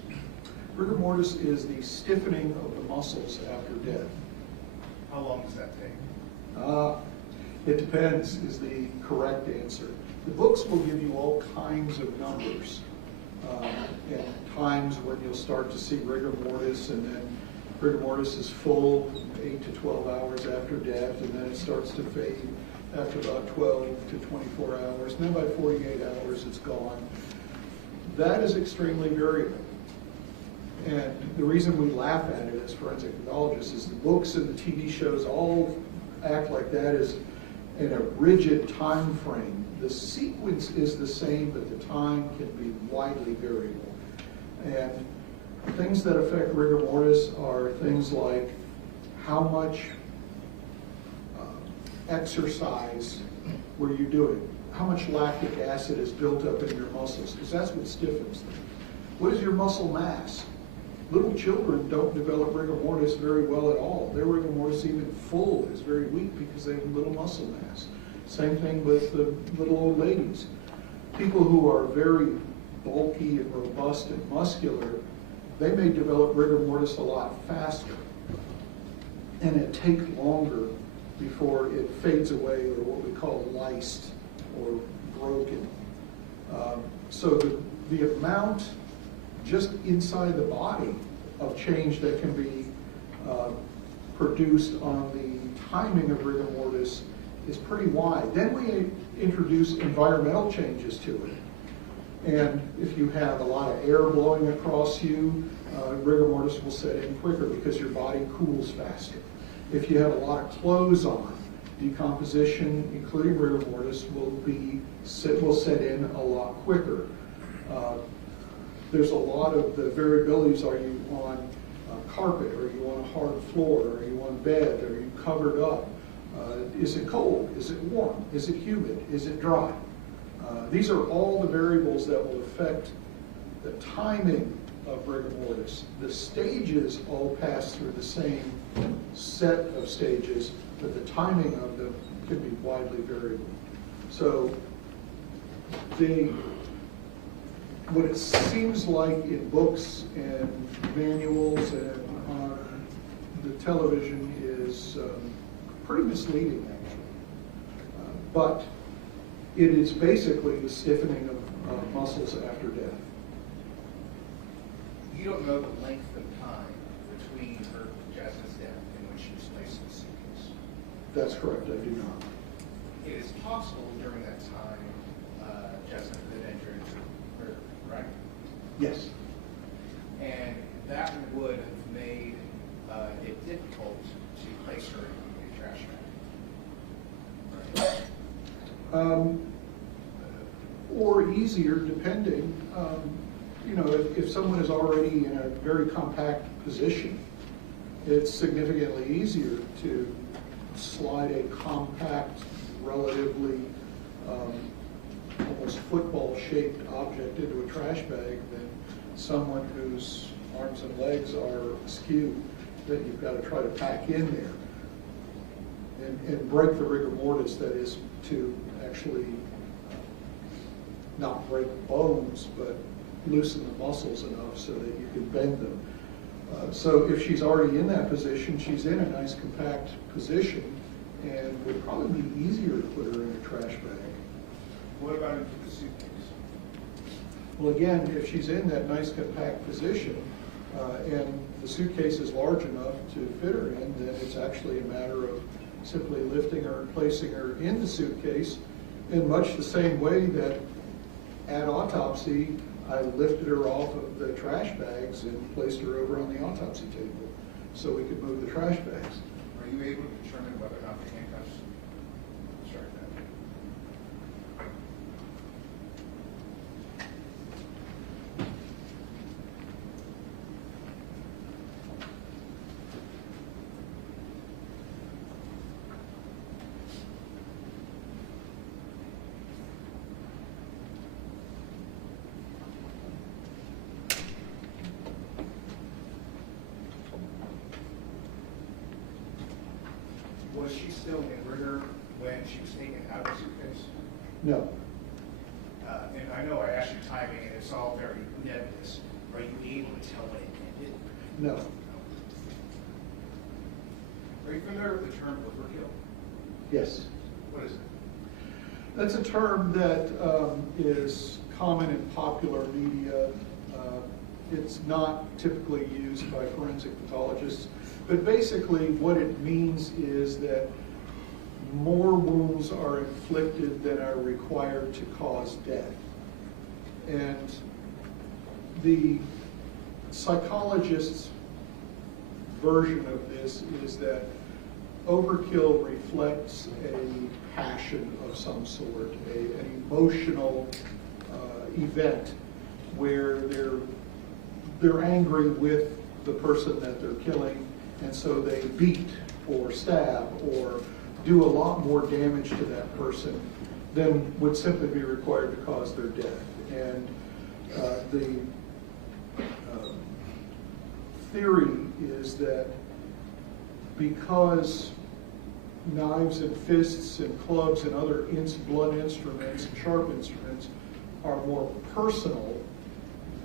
Rigor mortis is the stiffening of the muscles after death. How long does that take? It depends is the correct answer. The books will give you all kinds of numbers and times when you'll start to see rigor mortis, and then rigor mortis is full 8 to 12 hours after death, and then it starts to fade after about 12 to 24 hours, and then by 48 hours it's gone. That is extremely variable. And the reason we laugh at it as forensic pathologists is the books and the TV shows all act like that is in a rigid time frame. The sequence is the same, but the time can be widely variable. And things that affect rigor mortis are things like how much exercise were you doing? How much lactic acid is built up in your muscles? Because that's what stiffens them. What is your muscle mass? Little children don't develop rigor mortis very well at all. Their rigor mortis, even full, is very weak because they have little muscle mass. Same thing with the little old ladies. People who are very bulky and robust and muscular, they may develop rigor mortis a lot faster. And it takes longer before it fades away, or what we call lysed or broken. So the amount just inside the body of change that can be produced on the timing of rigor mortis is pretty wide. Then we introduce environmental changes to it. And if you have a lot of air blowing across you, rigor mortis will set in quicker because your body cools faster. If you have a lot of clothes on, decomposition, including rigor mortis, will set in a lot quicker. There's a lot of the variabilities. Are you on carpet? Are you on a hard floor? Are you on bed? Are you covered up? Is it cold? Is it warm? Is it humid? Is it dry? These are all the variables that will affect the timing of rigor mortis. The stages all pass through the same set of stages, but the timing of them can be widely variable. So what it seems like in books and manuals and on the television is pretty misleading, actually. But it is basically the stiffening of muscles after death. You don't know the length of time between Jasmine's death and when she was placed in the suitcase. That's correct, I do not. It is possible during that time, Jasmine could have entered into murder, right? Yes. And that would have made it difficult to place her in a trash bag. Or easier, depending. If someone is already in a very compact position, it's significantly easier to slide a compact, relatively almost football-shaped object into a trash bag than someone whose arms and legs are askew that you've got to try to pack in there and break the rigor mortis, that is to actually not break bones, but loosen the muscles enough so that you can bend them. So if she's already in that position, she's in a nice compact position, and would probably be easier to put her in a trash bag. What about into the suitcase? Well, again, if she's in that nice compact position, and the suitcase is large enough to fit her in, then it's actually a matter of simply lifting her and placing her in the suitcase in much the same way that at autopsy, I lifted her off of the trash bags and placed her over on the autopsy table so we could move the trash bags. Are you able to determine whether or not the handcuffs start that? Was she still in rigor when she was taken out of the suitcase? No. And I know I asked you timing, and it's all very nebulous. Are you able to tell when it ended? No. Are you familiar with the term overkill? Yes. What is it? That's a term that is common in popular media. It's not typically used by forensic pathologists. But basically what it means is that more wounds are inflicted than are required to cause death. And the psychologist's version of this is that overkill reflects a passion of some sort, an emotional event where they're angry with the person that they're killing, and so they beat or stab or do a lot more damage to that person than would simply be required to cause their death. And the theory is that because knives and fists and clubs and other blunt instruments and sharp instruments are more personal,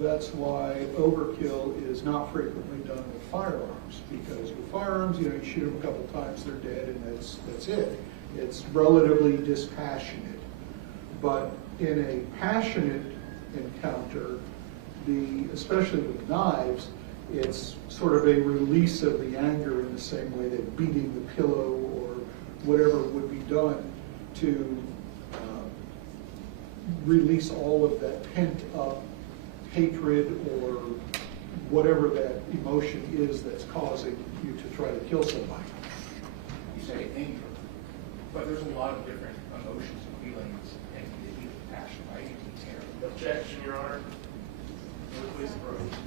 that's why overkill is not frequently done with firearms. Because with firearms, you shoot them a couple times, they're dead, and that's it. It's relatively dispassionate. But in a passionate encounter, especially with knives, it's sort of a release of the anger in the same way that beating the pillow or whatever would be done to release all of that pent-up hatred or whatever that emotion is that's causing you to try to kill somebody. You say anger, but there's a lot of different emotions and feelings and the heat of passion, right? Objection, Your Honor. Please approach.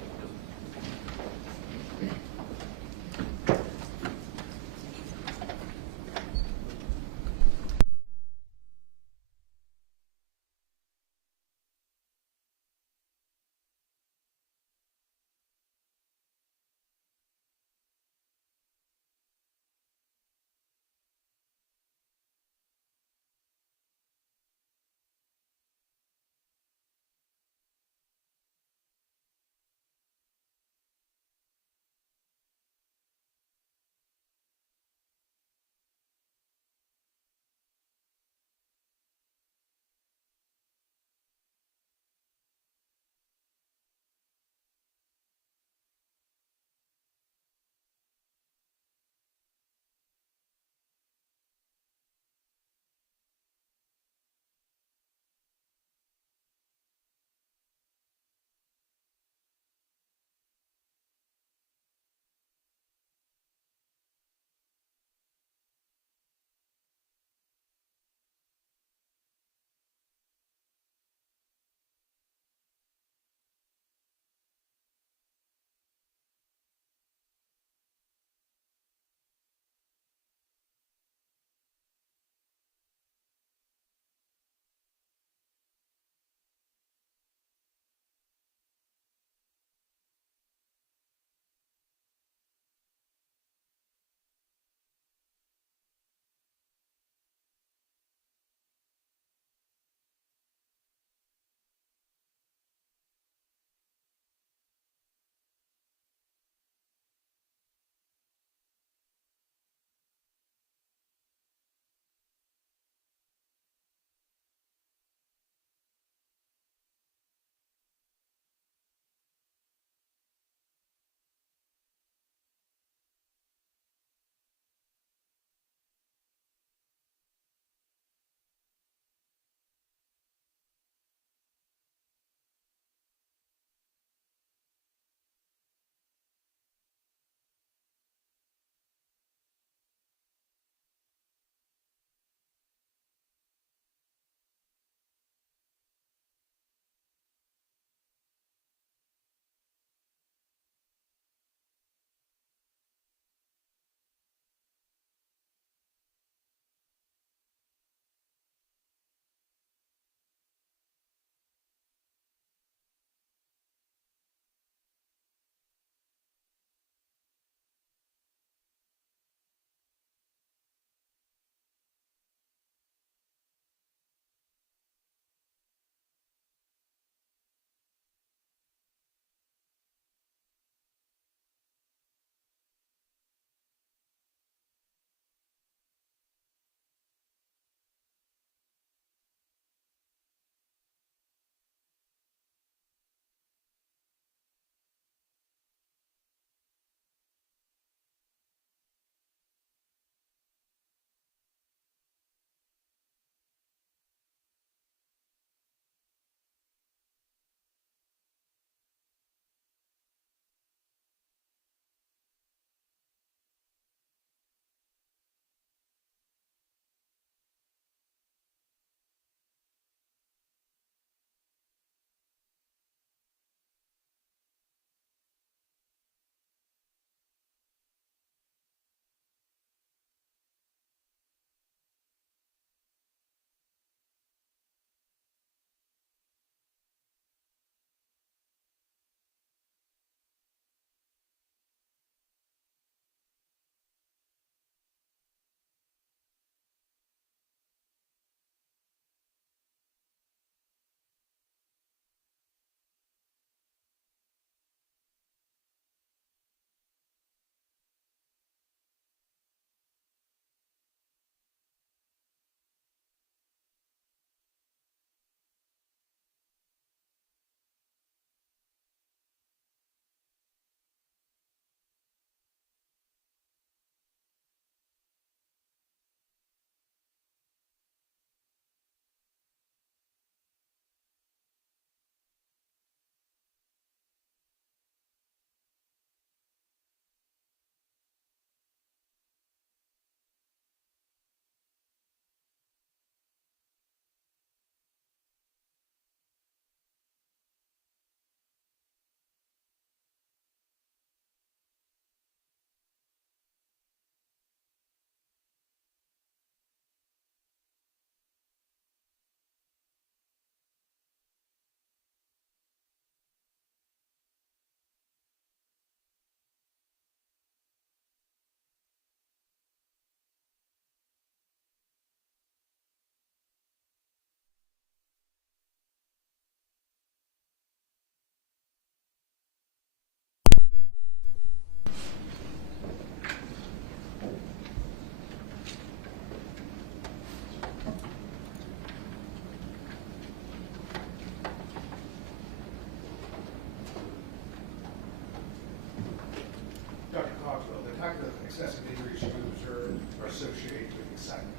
excessive injuries you observe are associated with excitement,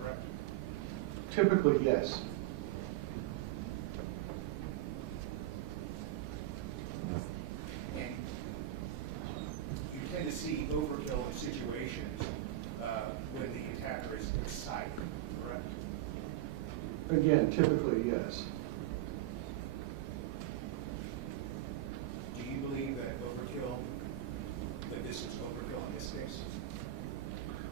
correct? Typically, yes. And you tend to see overkill in situations when the attacker is excited, correct? Again, typically, yes. Do you believe that this is overkill in this case?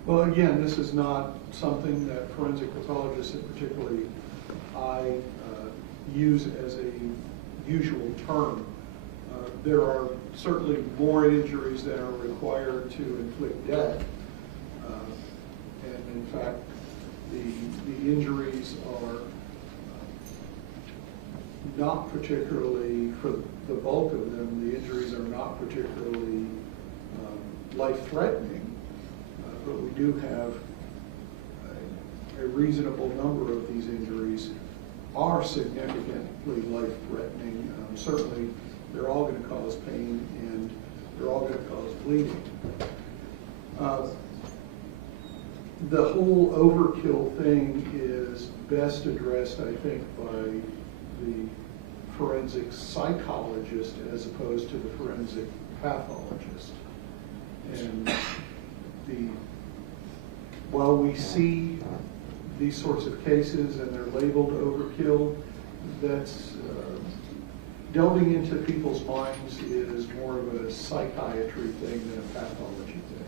Well, again, this is not something that forensic pathologists, and particularly I, use as a usual term. There are certainly more injuries that are required to inflict death. And in fact, the injuries are not particularly, for the bulk of them, the injuries are not particularly life-threatening, but we do have a reasonable number of these injuries are significantly life-threatening. Certainly, they're all going to cause pain and they're all going to cause bleeding. The whole overkill thing is best addressed, I think, by the forensic psychologist as opposed to the forensic pathologist. And while we see these sorts of cases and they're labeled overkill, that's delving into people's minds is more of a psychiatry thing than a pathology thing.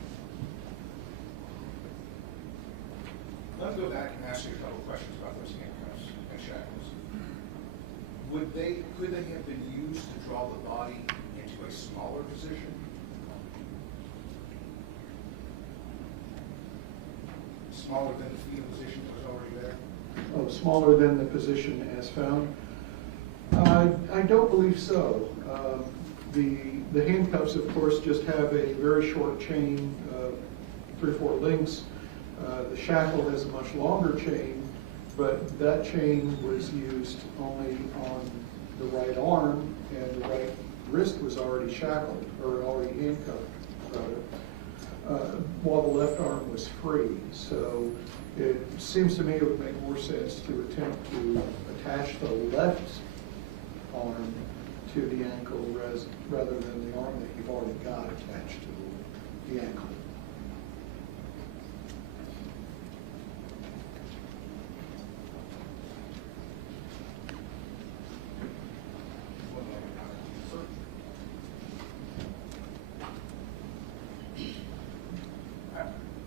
Let's go back and ask you a couple of questions about those handcuffs and shackles. Could they have been used to draw the body into a smaller position? Smaller than the fetal position that was already there? Oh, smaller than the position as found? I don't believe so. The handcuffs, of course, just have a very short chain, 3 or 4 links. The shackle has a much longer chain, but that chain was used only on the right arm, and the right wrist was already shackled, or already handcuffed, rather, while the left arm was free. So it seems to me it would make more sense to attempt to attach the left arm to the ankle rather than the arm that you've already got attached to the ankle.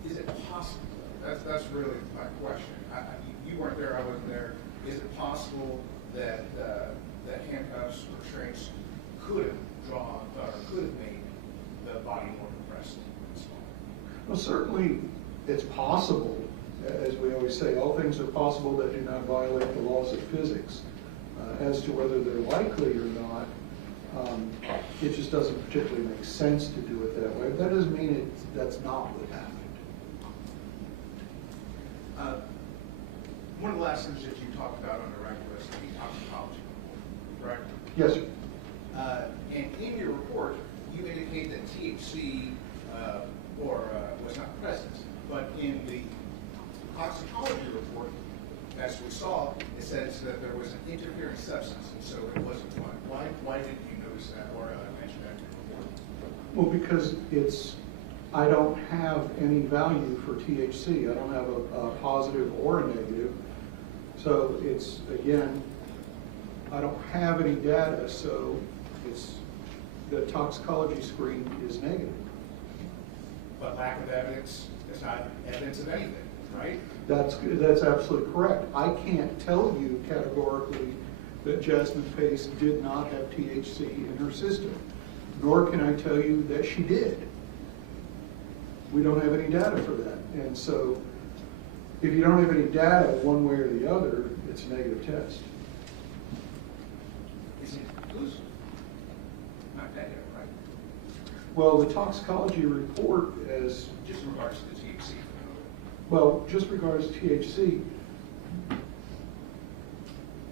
Is it possible, that's really my question. You weren't there, I wasn't there. Is it possible that handcuffs or restraints could have drawn, or could have made the body more compressed and smaller? Well, certainly it's possible. As we always say, all things are possible that do not violate the laws of physics. As to whether they're likely or not, it just doesn't particularly make sense to do it that way. That doesn't mean that's not what happened. One of the last things that you talked about on the record was the toxicology report, correct? Yes, sir. And in your report, you indicate that THC was not present, but in the toxicology report, as we saw, it says that there was an interfering substance, and so it wasn't one. Why didn't you notice that or mention that in your report? Well, because I don't have any value for THC. I don't have a positive or a negative. So it's, again, I don't have any data, so the toxicology screen is negative. But lack of evidence is not evidence of anything, right? That's absolutely correct. I can't tell you categorically that Jasmine Pace did not have THC in her system, nor can I tell you that she did. We don't have any data for that. And so if you don't have any data one way or the other, it's a negative test. Is it conclusive? Not negative, right? Well, the toxicology report as Just in regards to the THC. well, just regards to THC,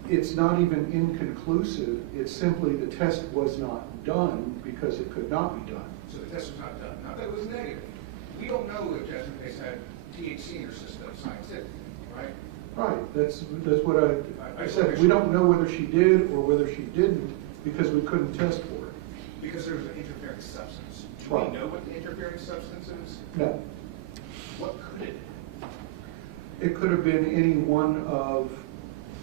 it's not even inconclusive. It's simply the test was not done because it could not be done. So the test was not done. Not that it was negative. we don't know if Jasmine Pace had THC in her system scientifically, right? Right, that's what I said. We don't know whether she did or whether she didn't because we couldn't test for it. Because there was an interfering substance. Do Right. we know what the interfering substance is? No. What could it be? It could have been any one of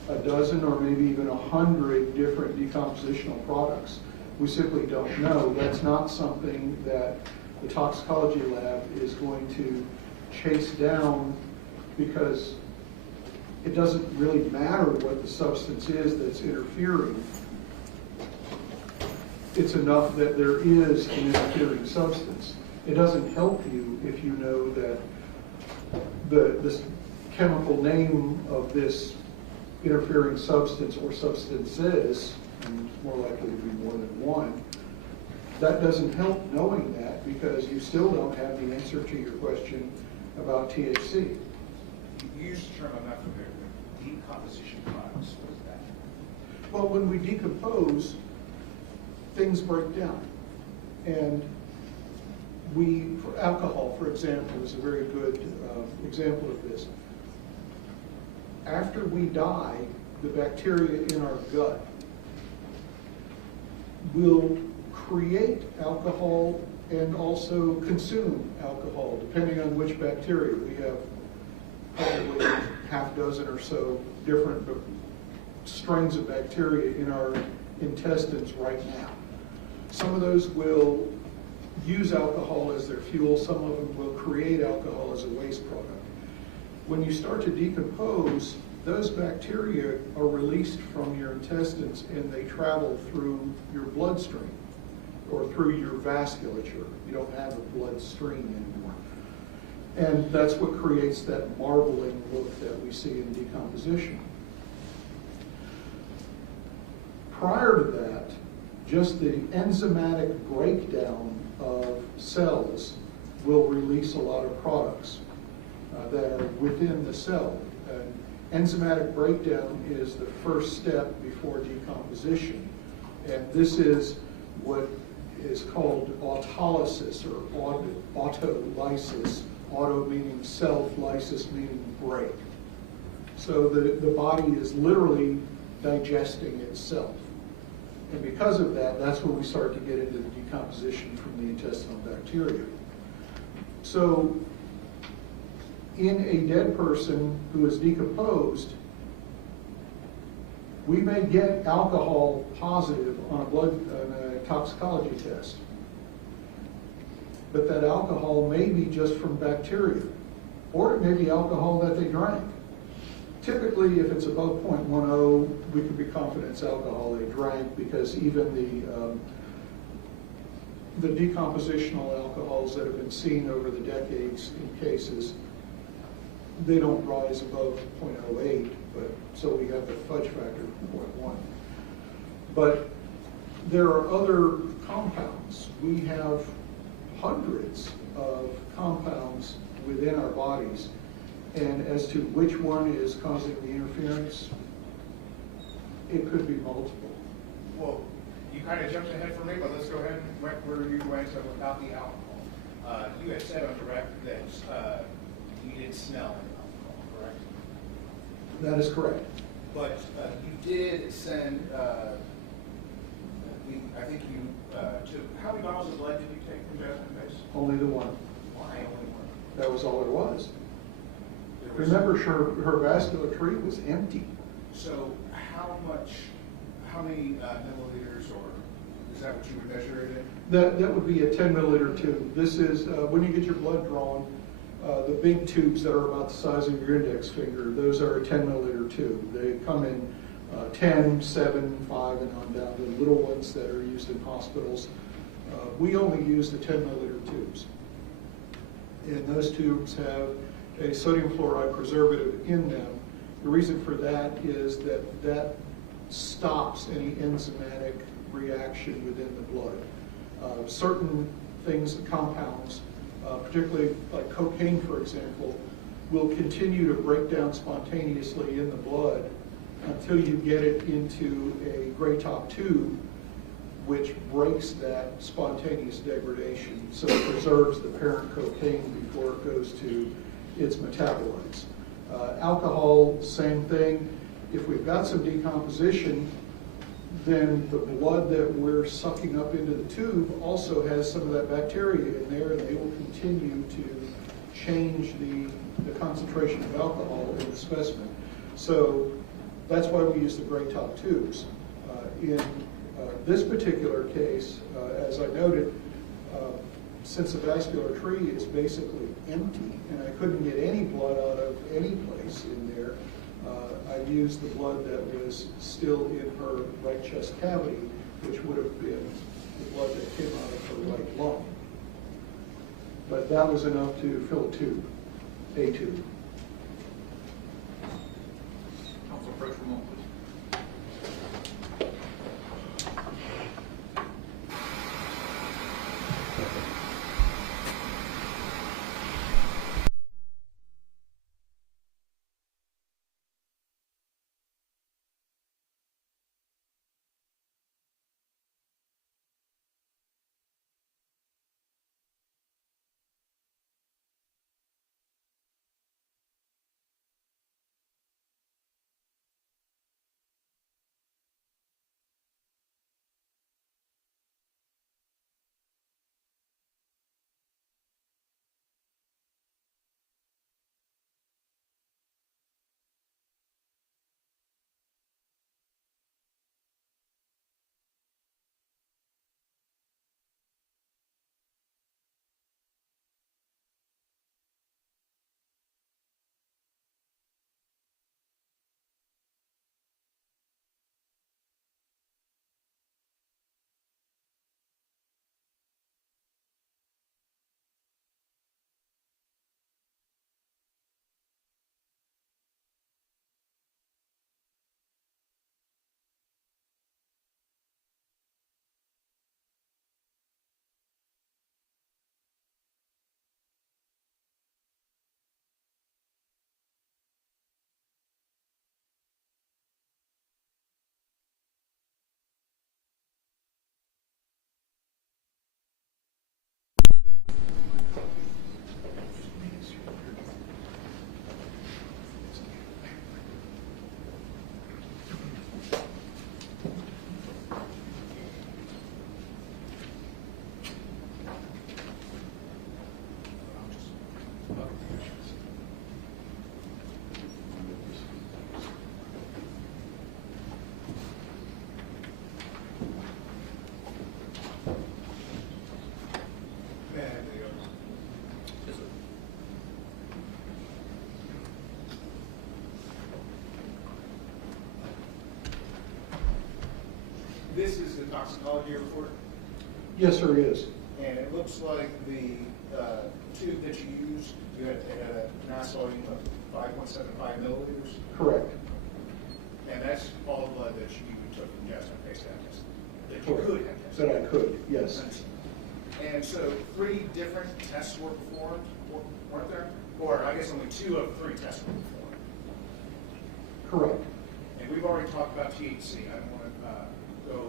a dozen or maybe even 100 different decompositional products. We simply don't know. That's not something that the toxicology lab is going to chase down because it doesn't really matter what the substance is that's interfering. It's enough that there is an interfering substance. It doesn't help you if you know that the chemical name of this interfering substance or substances, and it's more likely to be more than one. That doesn't help knowing that because you still don't have the answer to your question about THC. You used the term I'm not familiar with. Decomposition products. What is that? Well, when we decompose, things break down. And for alcohol, for example, is a very good example of this. After we die, the bacteria in our gut will create alcohol and also consume alcohol, depending on which bacteria. We have probably half dozen or so different strains of bacteria in our intestines right now. Some of those will use alcohol as their fuel, some of them will create alcohol as a waste product. When you start to decompose, those bacteria are released from your intestines and they travel through your bloodstream or through your vasculature. You don't have a bloodstream anymore. And that's what creates that marbling look that we see in decomposition. Prior to that, just the enzymatic breakdown of cells will release a lot of products that are within the cell. Enzymatic breakdown is the first step before decomposition. And this is what is called autolysis or autolysis. Auto meaning self, lysis meaning break. So the body is literally digesting itself. And because of that, that's when we start to get into the decomposition from the intestinal bacteria. So in a dead person who is decomposed, we may get alcohol positive on a toxicology test. But that alcohol may be just from bacteria, or it may be alcohol that they drank. Typically, if it's above 0.10, we can be confident it's alcohol they drank because even the decompositional alcohols that have been seen over the decades in cases, they don't rise above 0.08, but so we have the fudge factor of 0.1. But there are other compounds. We have hundreds of compounds within our bodies, and as to which one is causing the interference, it could be multiple. Well, you kind of jumped ahead for me, but let's go ahead and went where you went about the alcohol. You had said on direct that you didn't smell any alcohol, correct? That is correct. But you did send, I think you took, how many bottles of blood did you take from Jasmine Pace? Only the one. Why only one? That was all there was. There was- Remember, her vascular tree was empty. So how many milliliters, or is that what you would measure it in? That would be a 10 milliliter tube. This is, when you get your blood drawn, the big tubes that are about the size of your index finger, those are a 10 milliliter tube. They come in 10, 7, 5, and on down to the little ones that are used in hospitals. We only use the 10 milliliter tubes. And those tubes have a sodium fluoride preservative in them. The reason for that is that stops any enzymatic reaction within the blood. Certain things, compounds, particularly like cocaine, for example, will continue to break down spontaneously in the blood until you get it into a gray top tube which breaks that spontaneous degradation, so it preserves the parent cocaine before it goes to its metabolites. Alcohol, same thing. If we've got some decomposition, then the blood that we're sucking up into the tube also has some of that bacteria in there, and they will continue to change the concentration of alcohol in the specimen. So that's why we use the gray top tubes. In this particular case, as I noted, since the vascular tree is basically empty and I couldn't get any blood out of any place in there, I used the blood that was still in her right chest cavity, which would have been the blood that came out of her right lung. But that was enough to fill a tube, a tube. Council, approach for a moment, please. This is the toxicology report, Yes, sir, it is. and it looks like the tube that you used, you had a mass volume of 5.75 milliliters, Correct. and that's all the blood that you took from Jasmine Pace that you could have tested. That I could, yes. And so 3 different tests were performed, weren't there? Or I guess only 2 of 3 tests were performed. Correct. And we've already talked about THC. I don't want to go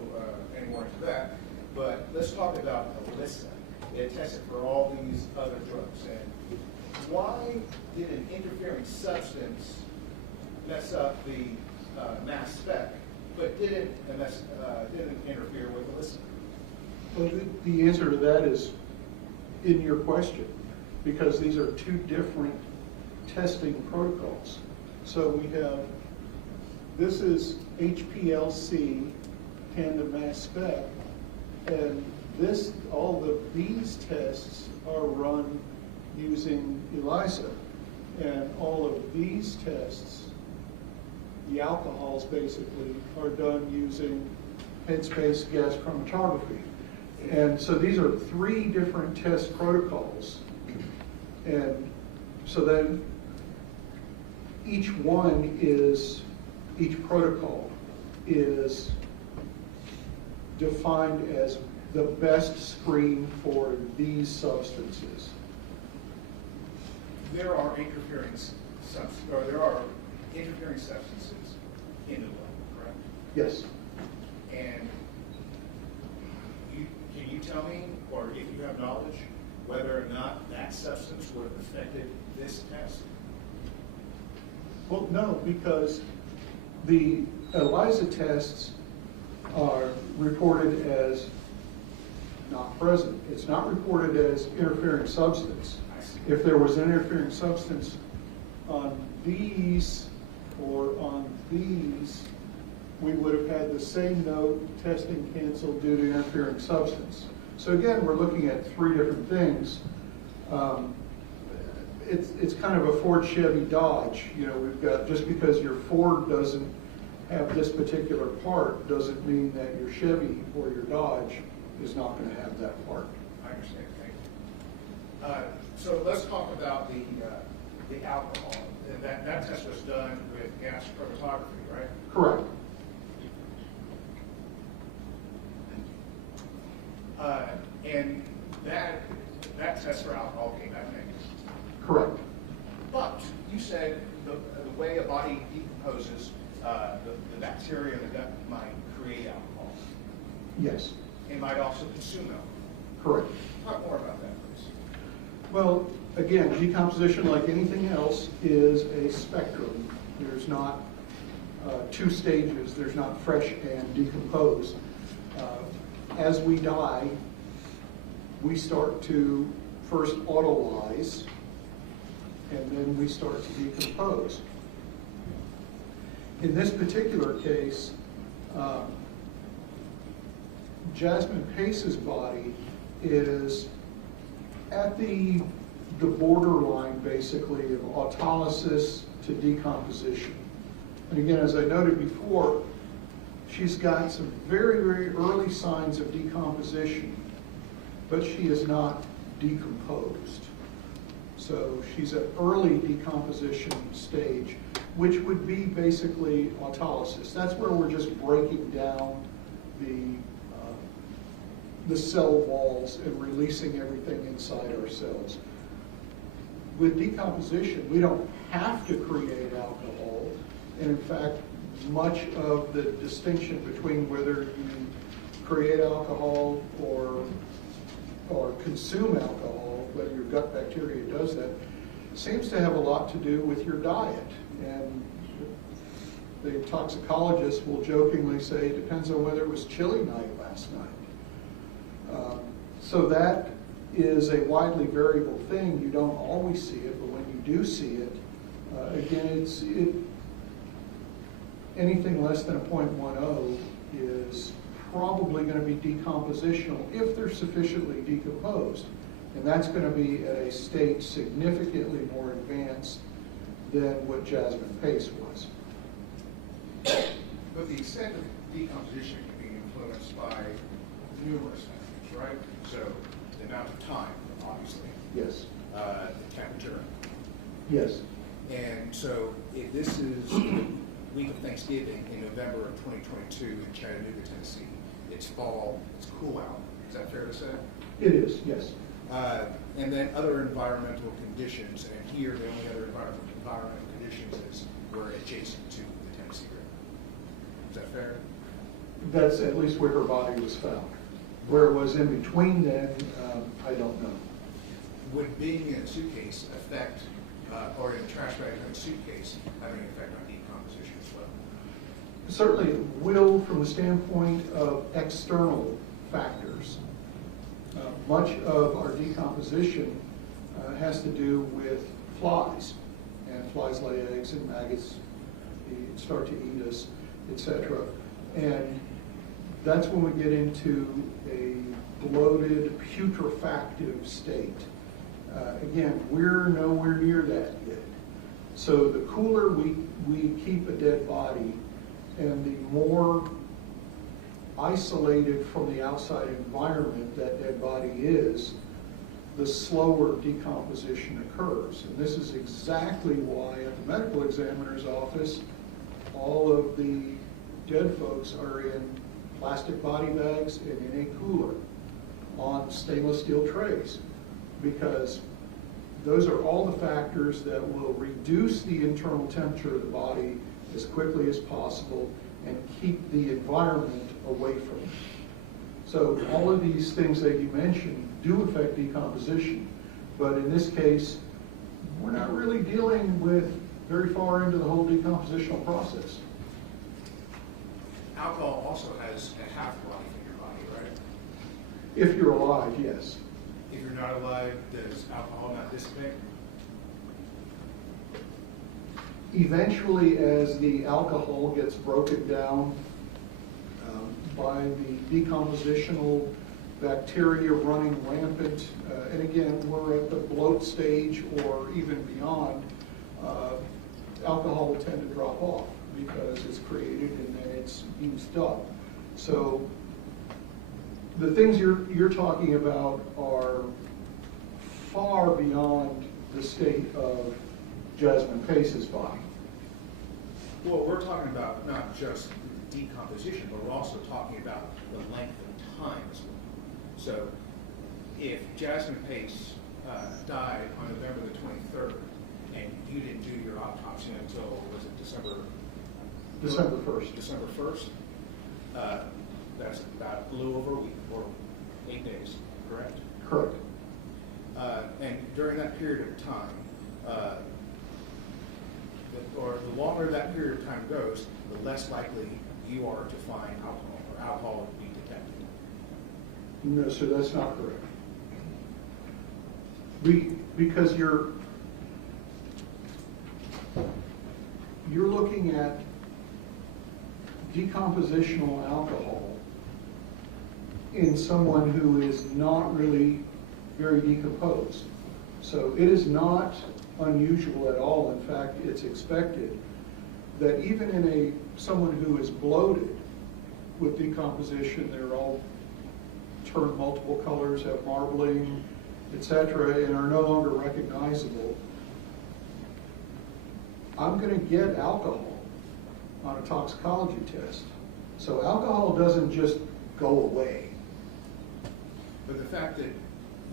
any more into that. But let's talk about Alyssa. It tested for all these other drugs. And why did an interfering substance mess up the mass spec, but didn't interfere with Alyssa? Well, the answer to that is in your question, because these are 2 different testing protocols. So we have, this is HPLC, tandem mass spec, and these tests are run using ELISA, and all of these tests, the alcohols basically, are done using headspace gas chromatography. And so these are 3 different test protocols. And so then each protocol is defined as the best screen for these substances. There are interfering substances in the blood, correct? Yes. And tell me, or if you have knowledge, whether or not that substance would have affected this test? Well, no, because the ELISA tests are reported as not present. It's not reported as interfering substance. If there was an interfering substance on these or on these, we would have had the same note, testing canceled due to interfering substance. So again, we're looking at three different things. It's kind of a Ford, Chevy, Dodge. You know, we've got, just because your Ford doesn't have this particular part doesn't mean that your Chevy or your Dodge is not going to have that part. I understand, thank you. So let's talk about the alcohol. And that test was done with gas chromatography, right? Correct. And that test for alcohol came back negative. Correct. But you said the way a body decomposes, the bacteria in the gut might create alcohol. Yes. It might also consume alcohol. Correct. Talk more about that, please. Well, again, decomposition, like anything else, is a spectrum. There's not two stages. There's not fresh and decomposed. As we die, we start to first autolyze, and then we start to decompose. In this particular case, Jasmine Pace's body is at the borderline, basically, of autolysis to decomposition. And again, as I noted before, she's got some very, very early signs of decomposition, but she is not decomposed. So she's at early decomposition stage, which would be basically autolysis. That's where we're just breaking down the cell walls and releasing everything inside our cells. With decomposition, we don't have to create alcohol. And in fact, much of the distinction between whether you create alcohol or consume alcohol, whether your gut bacteria does that, seems to have a lot to do with your diet. And the toxicologist will jokingly say it depends on whether it was chili night last night. So that is a widely variable thing. You don't always see it, but when you do see it, again, anything less than a 0.10 is probably going to be decompositional if they're sufficiently decomposed. And that's going to be at a state significantly more advanced than what Jasmine Pace was. But the extent of decomposition can be influenced by numerous factors, right? So the amount of time, obviously. Yes. The temperature. Yes. And so if this is the week of Thanksgiving in November of 2022 in Chattanooga, Tennessee, it's fall, it's cool out. Is that fair to say? It is, yes. And then other environmental conditions, and here the only other environmental conditions is we're adjacent to the Tennessee River. Is that fair? That's at least where her body was found. Where it was in between then, I don't know. Would being in a suitcase affect, or in a trash bag in a suitcase, having an effect on decomposition as well? Certainly it will from the standpoint of external factors. Much of our decomposition has to do with flies, and flies lay eggs and maggots start to eat us, etc. And that's when we get into a bloated, putrefactive state. Again, we're nowhere near that yet. So the cooler we keep a dead body, and the more isolated from the outside environment that dead body is, the slower decomposition occurs. And this is exactly why at the medical examiner's office, all of the dead folks are in plastic body bags and in a cooler on stainless steel trays, because those are all the factors that will reduce the internal temperature of the body as quickly as possible and keep the environment away from it. So all of these things that you mentioned do affect decomposition, but in this case, we're not really dealing with very far into the whole decompositional process. Alcohol also has a half-life in your body, right? If you're alive, yes. If you're not alive, does alcohol not dissipate? Eventually, as the alcohol gets broken down by the decompositional bacteria running rampant, and again, we're at the bloat stage or even beyond, alcohol will tend to drop off because it's created and then it's used up. So the things you're talking about are far beyond the state of Jasmine Pace's body. Well, we're talking about not just decomposition, but we're also talking about the length of time as well. So if Jasmine Pace died on November the 23rd, and you didn't do your autopsy until, was it December 1st. December 1st, that's about a little over a week, or 8 days, correct? Correct. And during that period of time, or the longer that period of time goes, the less likely you are to find alcohol, or alcohol to be detected. No, sir, that's not correct. Because you're looking at decompositional alcohol in someone who is not really very decomposed. So it is not unusual at all. In fact, it's expected that even in someone who is bloated with decomposition, they're all turn multiple colors, have marbling, etc., and are no longer recognizable. I'm going to get alcohol on a toxicology test. So alcohol doesn't just go away. But the fact that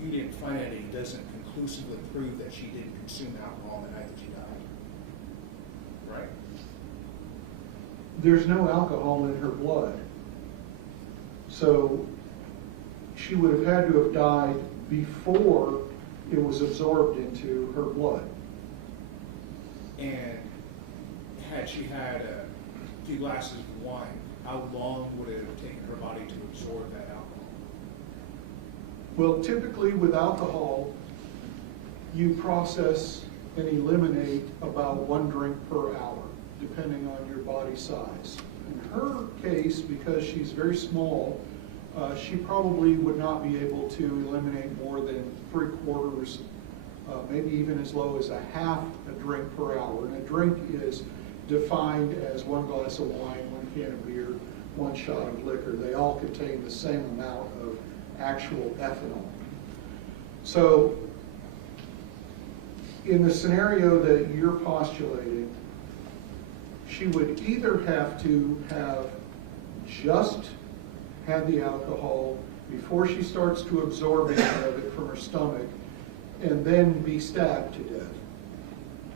you didn't find any doesn't conclusively prove that she didn't consume alcohol the night that she died. Right? There's no alcohol in her blood. So she would have had to have died before it was absorbed into her blood. And had she had a few glasses of wine, how long would it have taken her body to absorb that alcohol? Well, typically with alcohol, you process and eliminate about 1 drink per hour, depending on your body size. In her case, because she's very small, she probably would not be able to eliminate more than 3/4, maybe even as low as a half a drink per hour. And a drink is defined as 1 glass of wine, 1 can of beer, 1 shot of liquor. They all contain the same amount of actual ethanol. So in the scenario that you're postulating, she would either have to have just had the alcohol before she starts to absorb any of it from her stomach and then be stabbed to death.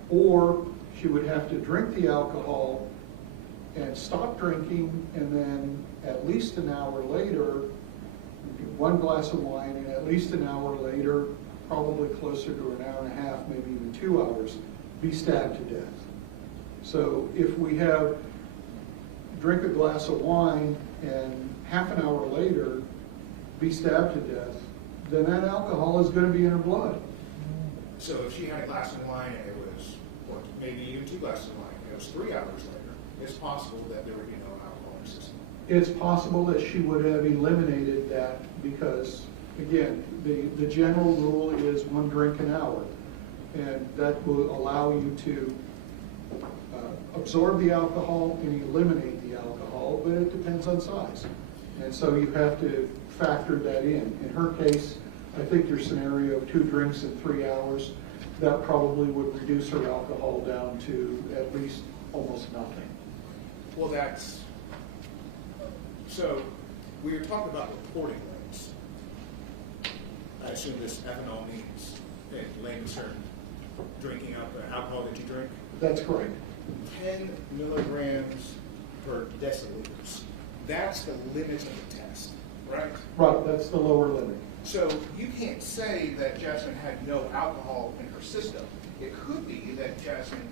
Or she would have to drink the alcohol and stop drinking, and then at least an hour later, 1 glass of wine, and at least an hour later, probably closer to an hour and a half, maybe even 2 hours, be stabbed to death. So if we have drink a glass of wine and half an hour later be stabbed to death, then that alcohol is going to be in her blood. So if she had a glass of wine and it was, or maybe even 2 glasses of wine, and it was 3 hours later, it's possible that there would be no alcohol in her system. It's possible that she would have eliminated that because, again, the general rule is 1 drink an hour, and that will allow you to absorb the alcohol and eliminate the alcohol, but it depends on size. And so you have to factor that in. In her case, I think your scenario of 2 drinks in 3 hours, that probably would reduce her alcohol down to at least almost nothing. Well, that's, so we were talking about reporting rates. I assume this ethanol means, in layman's terms, drinking out the alcohol that you drink. That's correct. 10 milligrams per deciliters. That's the limit of the test, right? Right, that's the lower limit. So you can't say that Jasmine had no alcohol in her system. It could be that Jasmine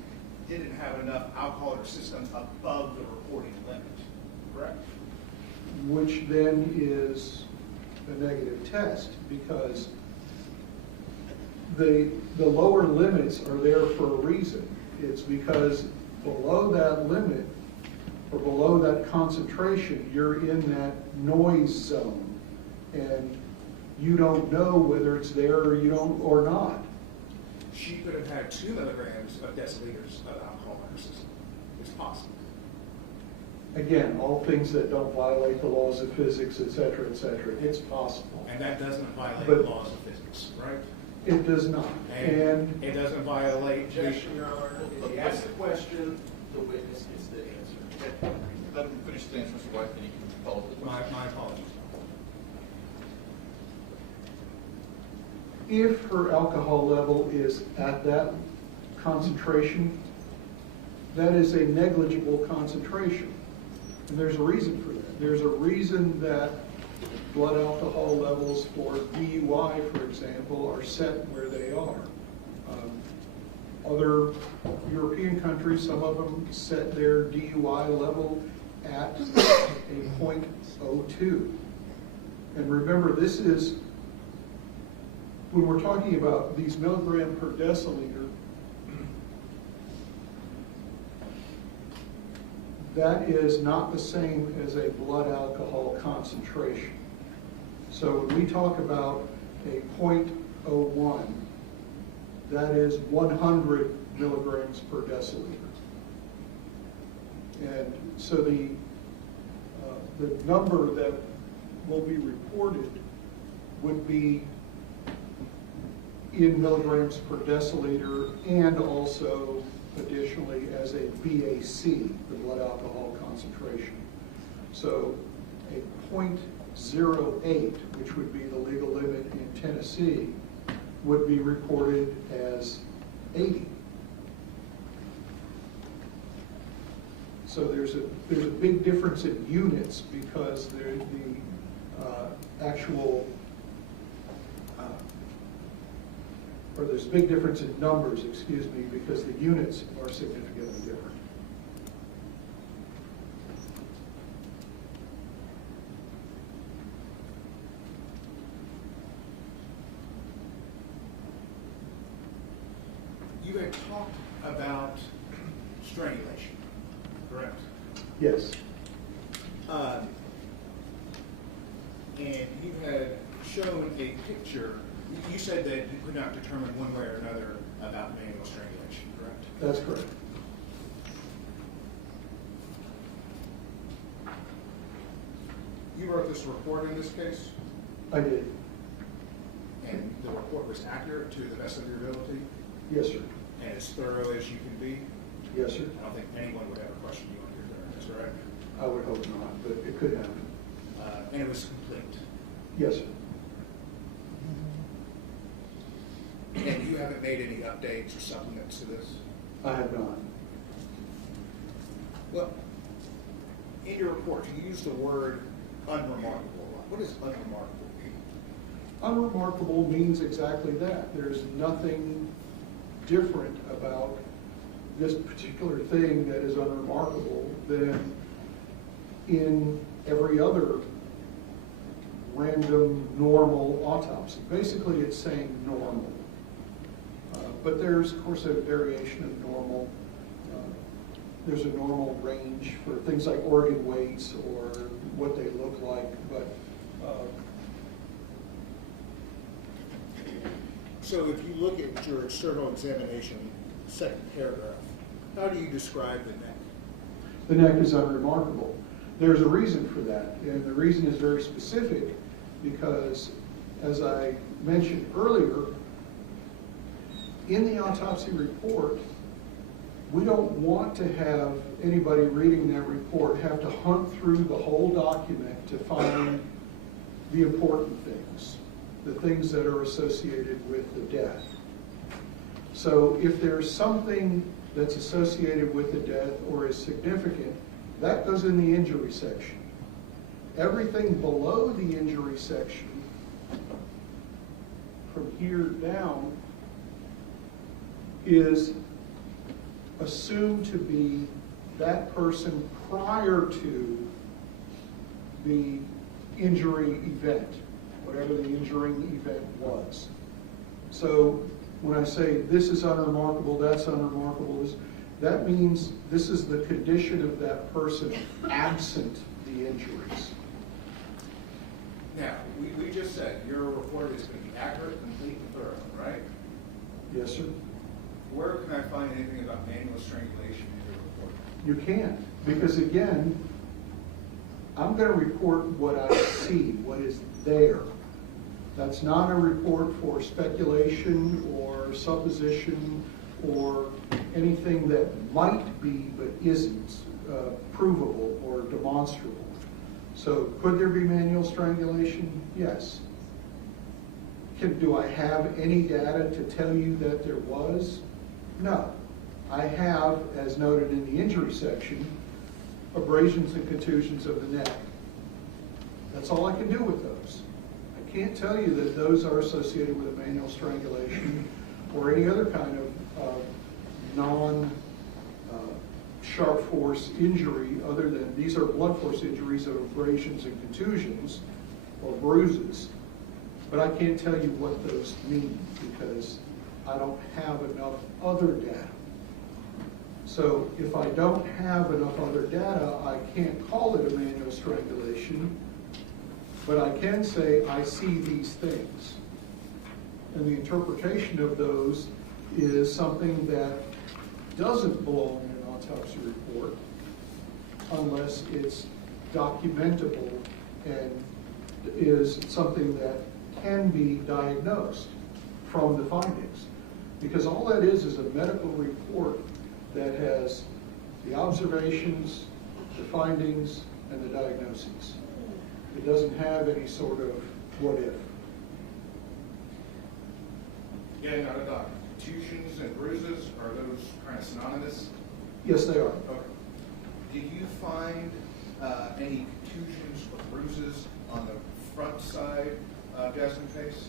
didn't have enough alcohol in her system above the reporting limit, correct? Which then is a negative test, because the lower limits are there for a reason. It's because below that limit, or below that concentration, you're in that noise zone, and you don't know whether it's there or not. She could have had 2 milligrams of deciliters of alcohol in her system. It's possible. Again, all things that don't violate the laws of physics, et cetera, it's possible. And that doesn't violate But- the laws of physics, right? It does not. And it doesn't violate. Objection, Your Honor. If you ask the question, the witness gets the answer. Okay. Let him finish the answer, Mr. White, then you can follow the My question. apologies. If her alcohol level is at that concentration, that is a negligible concentration. And there's a reason for that. There's a reason that blood alcohol levels for DUI, for example, are set where they are. Other European countries, some of them set their DUI level at a 0.02. And remember, this is, when we're talking about these milligram per deciliter, that is not the same as a blood alcohol concentration. So when we talk about a 0.01, that is 100 milligrams per deciliter. And so the number that will be reported would be in milligrams per deciliter, and also additionally as a BAC, the blood alcohol concentration. So a 0.08, which would be the legal limit in Tennessee, would be reported as 80. So there's a big difference in units, because the actual, or there's a big difference in numbers, excuse me, because the units are significantly different. You had talked about strangulation, correct? Yes. And you had shown a picture. You said that you could not determine one way or another about manual strangulation, correct? That's correct. You wrote this report in this case, I did. and the report was accurate to the best of your ability, Yes, sir. and as thorough as you can be. Yes, sir. I don't think anyone would ever question you on your thoroughness, correct? I would hope not, but it could happen. And it was complete. Yes, sir. And you haven't made any updates or supplements to this? I have not. Well, in your report, you used the word unremarkable a lot. What does unremarkable mean? Unremarkable means exactly that. There's nothing different about this particular thing that is unremarkable than in every other random normal autopsy. Basically, it's saying normal. But there's, of course, a variation of normal. There's a normal range for things like organ weights or what they look like, but So if you look at your external examination, second paragraph, how do you describe the neck? the neck is unremarkable. There's a reason for that, and the reason is very specific, because, as I mentioned earlier, in the autopsy report, we don't want to have anybody reading that report have to hunt through the whole document to find the important things, the things that are associated with the death. So if there's something that's associated with the death or is significant, that goes in the injury section. Everything below the injury section, from here down, is assumed to be that person prior to the injury event, whatever the injuring event was. So when I say this is unremarkable, that's unremarkable, that means this is the condition of that person absent the injuries. Now, we just said your report is going to be accurate, complete, and thorough, right? Yes, sir. Where can I find anything about manual strangulation in your report? You can't, because again, I'm going to report what I see, what is there. That's not a report for speculation or supposition or anything that might be but isn't provable or demonstrable. So could there be manual strangulation? Yes. Do I have any data to tell you that there was? No. I have, as noted in the injury section, abrasions and contusions of the neck. That's all I can do with those. I can't tell you that those are associated with a manual strangulation or any other kind of non-sharp force injury other than these are blunt force injuries of abrasions and contusions or bruises. But I can't tell you what those mean because I don't have enough other data. So if I don't have enough other data, I can't call it a manual strangulation, but I can say I see these things. And the interpretation of those is something that doesn't belong in an autopsy report unless it's documentable and is something that can be diagnosed from the findings. Because all that is a medical report that has the observations, the findings, and the diagnoses. It doesn't have any sort of what if. Yeah, not a doctor. Contusions and bruises, are those kind of synonymous? Yes, they are. Okay. Did you find any contusions or bruises on the front side of Jasmine Pace?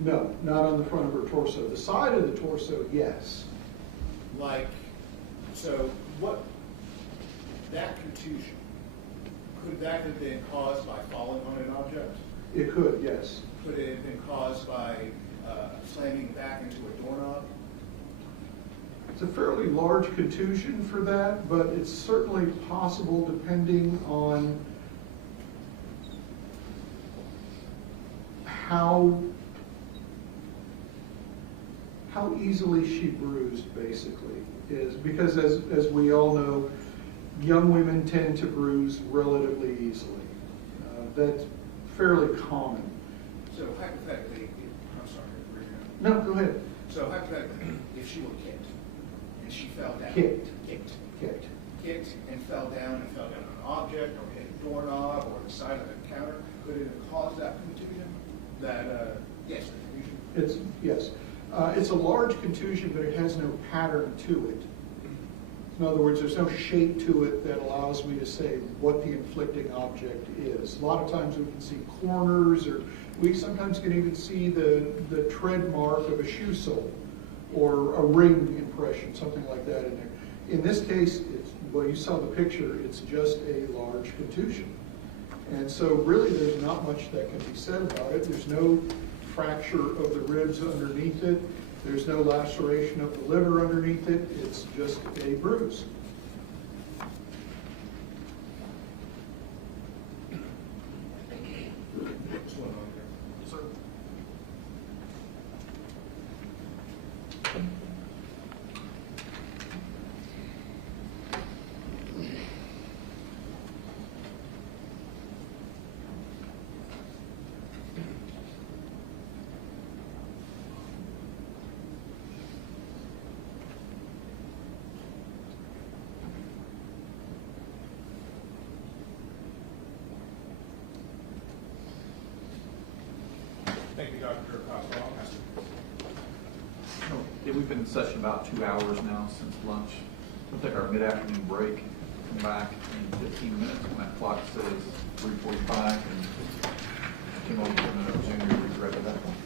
No, not on the front of her torso. The side of the torso, yes. Like, so what, that contusion, could that have been caused by falling on an object? It could, yes. Could it have been caused by slamming back into a doorknob? It's a fairly large contusion for that, but it's certainly possible depending on how easily she bruised, basically, is because as we all know, young women tend to bruise relatively easily. That's fairly common. So hypothetically, I'm sorry, No, go ahead. so hypothetically, if she were kicked and she fell down. Kicked. Kicked. Kicked. And fell down on an object or hit a doorknob or the side of the counter, could it have caused that contusion? That, yes, contusion? Yes. It's a large contusion, but it has no pattern to it. In other words, there's no shape to it that allows me to say what the inflicting object is. A lot of times we can see corners, or we sometimes can even see the tread mark of a shoe sole or a ring impression, something like that in there. In this case, well, you saw the picture, it's just a large contusion. And so really there's not much that can be said about it. There's no fracture of the ribs underneath it. There's no laceration of the liver underneath it. It's just a bruise. What's going on here? Sir? Thank you, Dr. Costello. Yeah, we've been in session about 2 hours now since lunch. We'll take our mid-afternoon break. come back in 15 minutes, when that clock says 3:45, and Kim will come in, I presume you'll be ready at that point.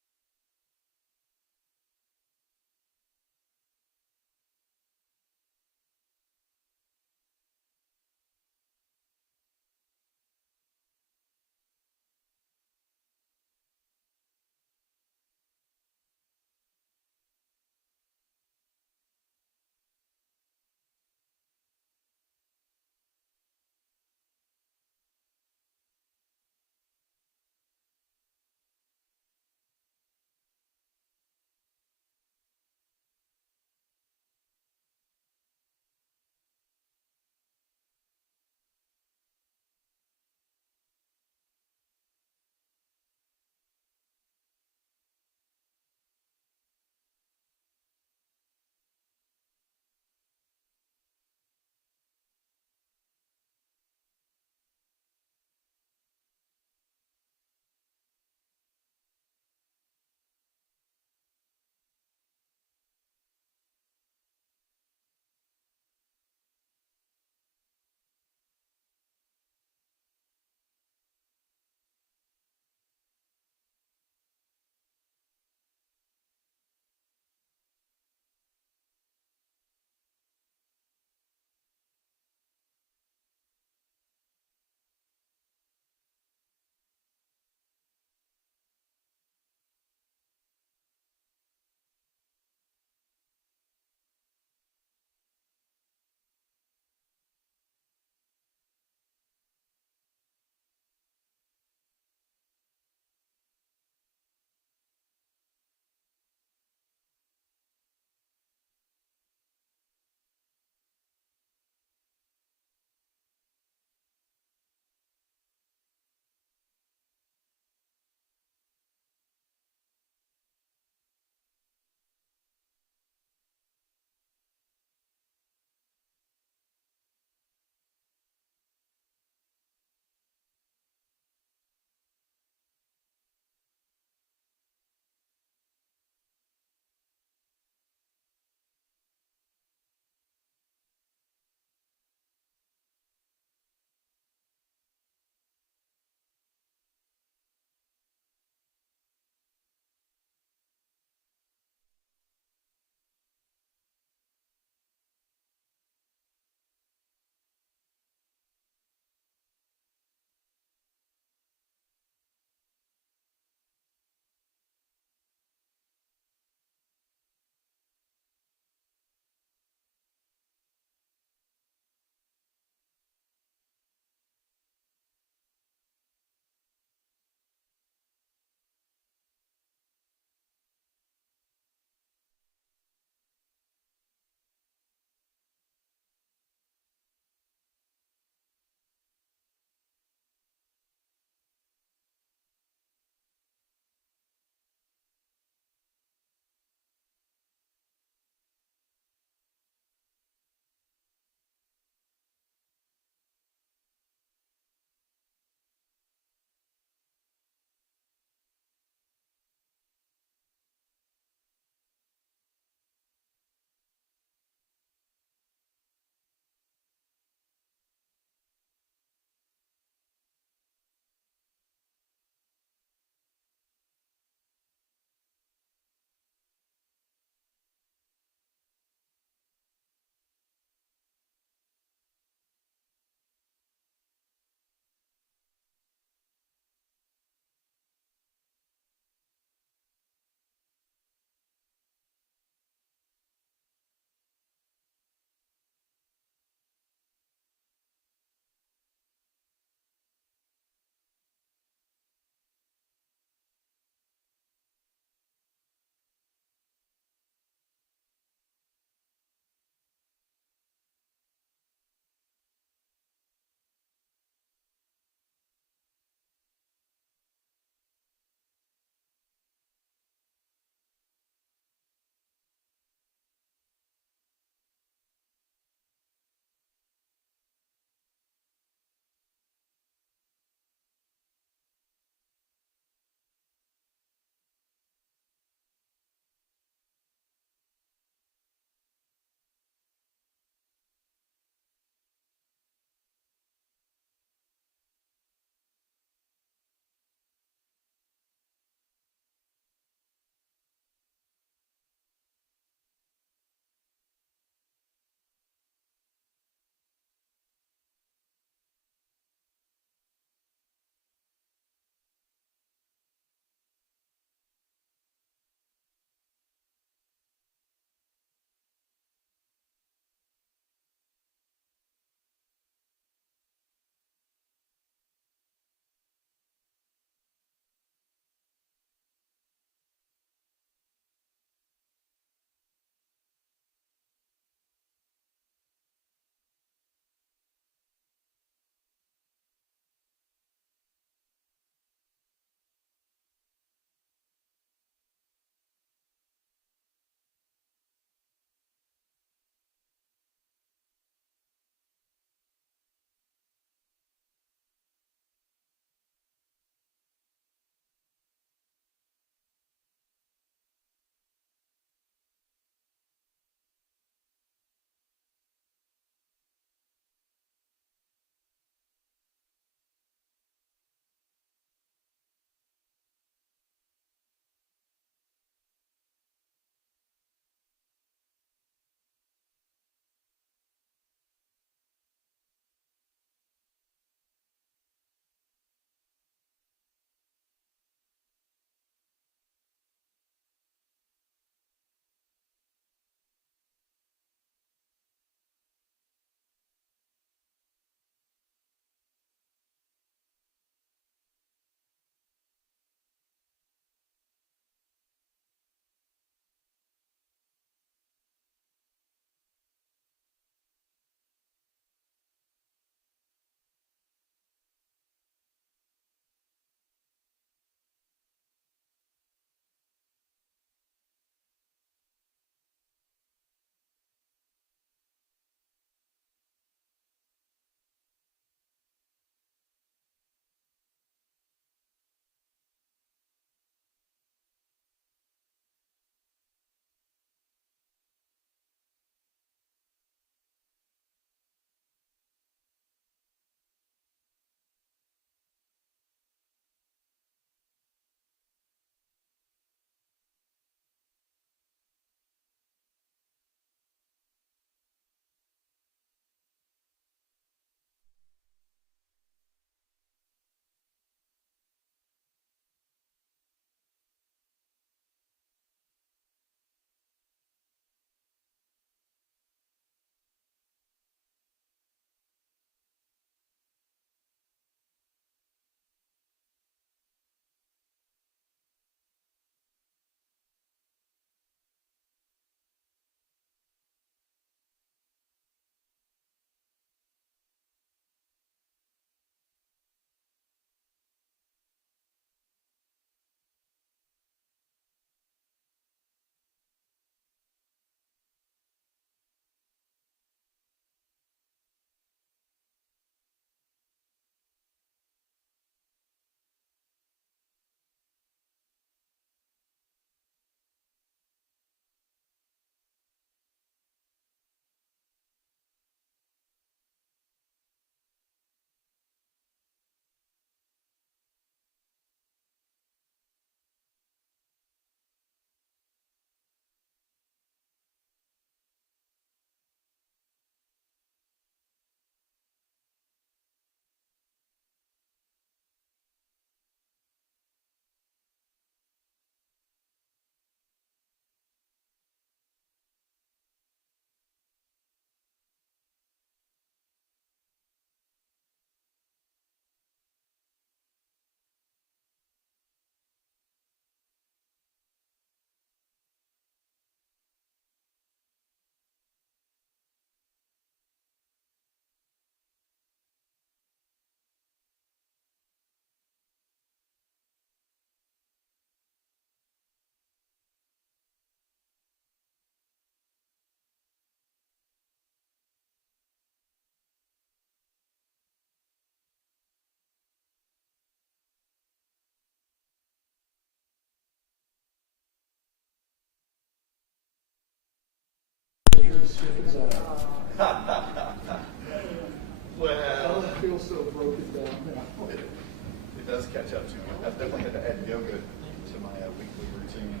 Well, I feel so broken down now. it does catch up to me. I've definitely had to add yoga to my weekly routine.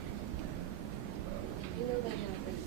You know that happens,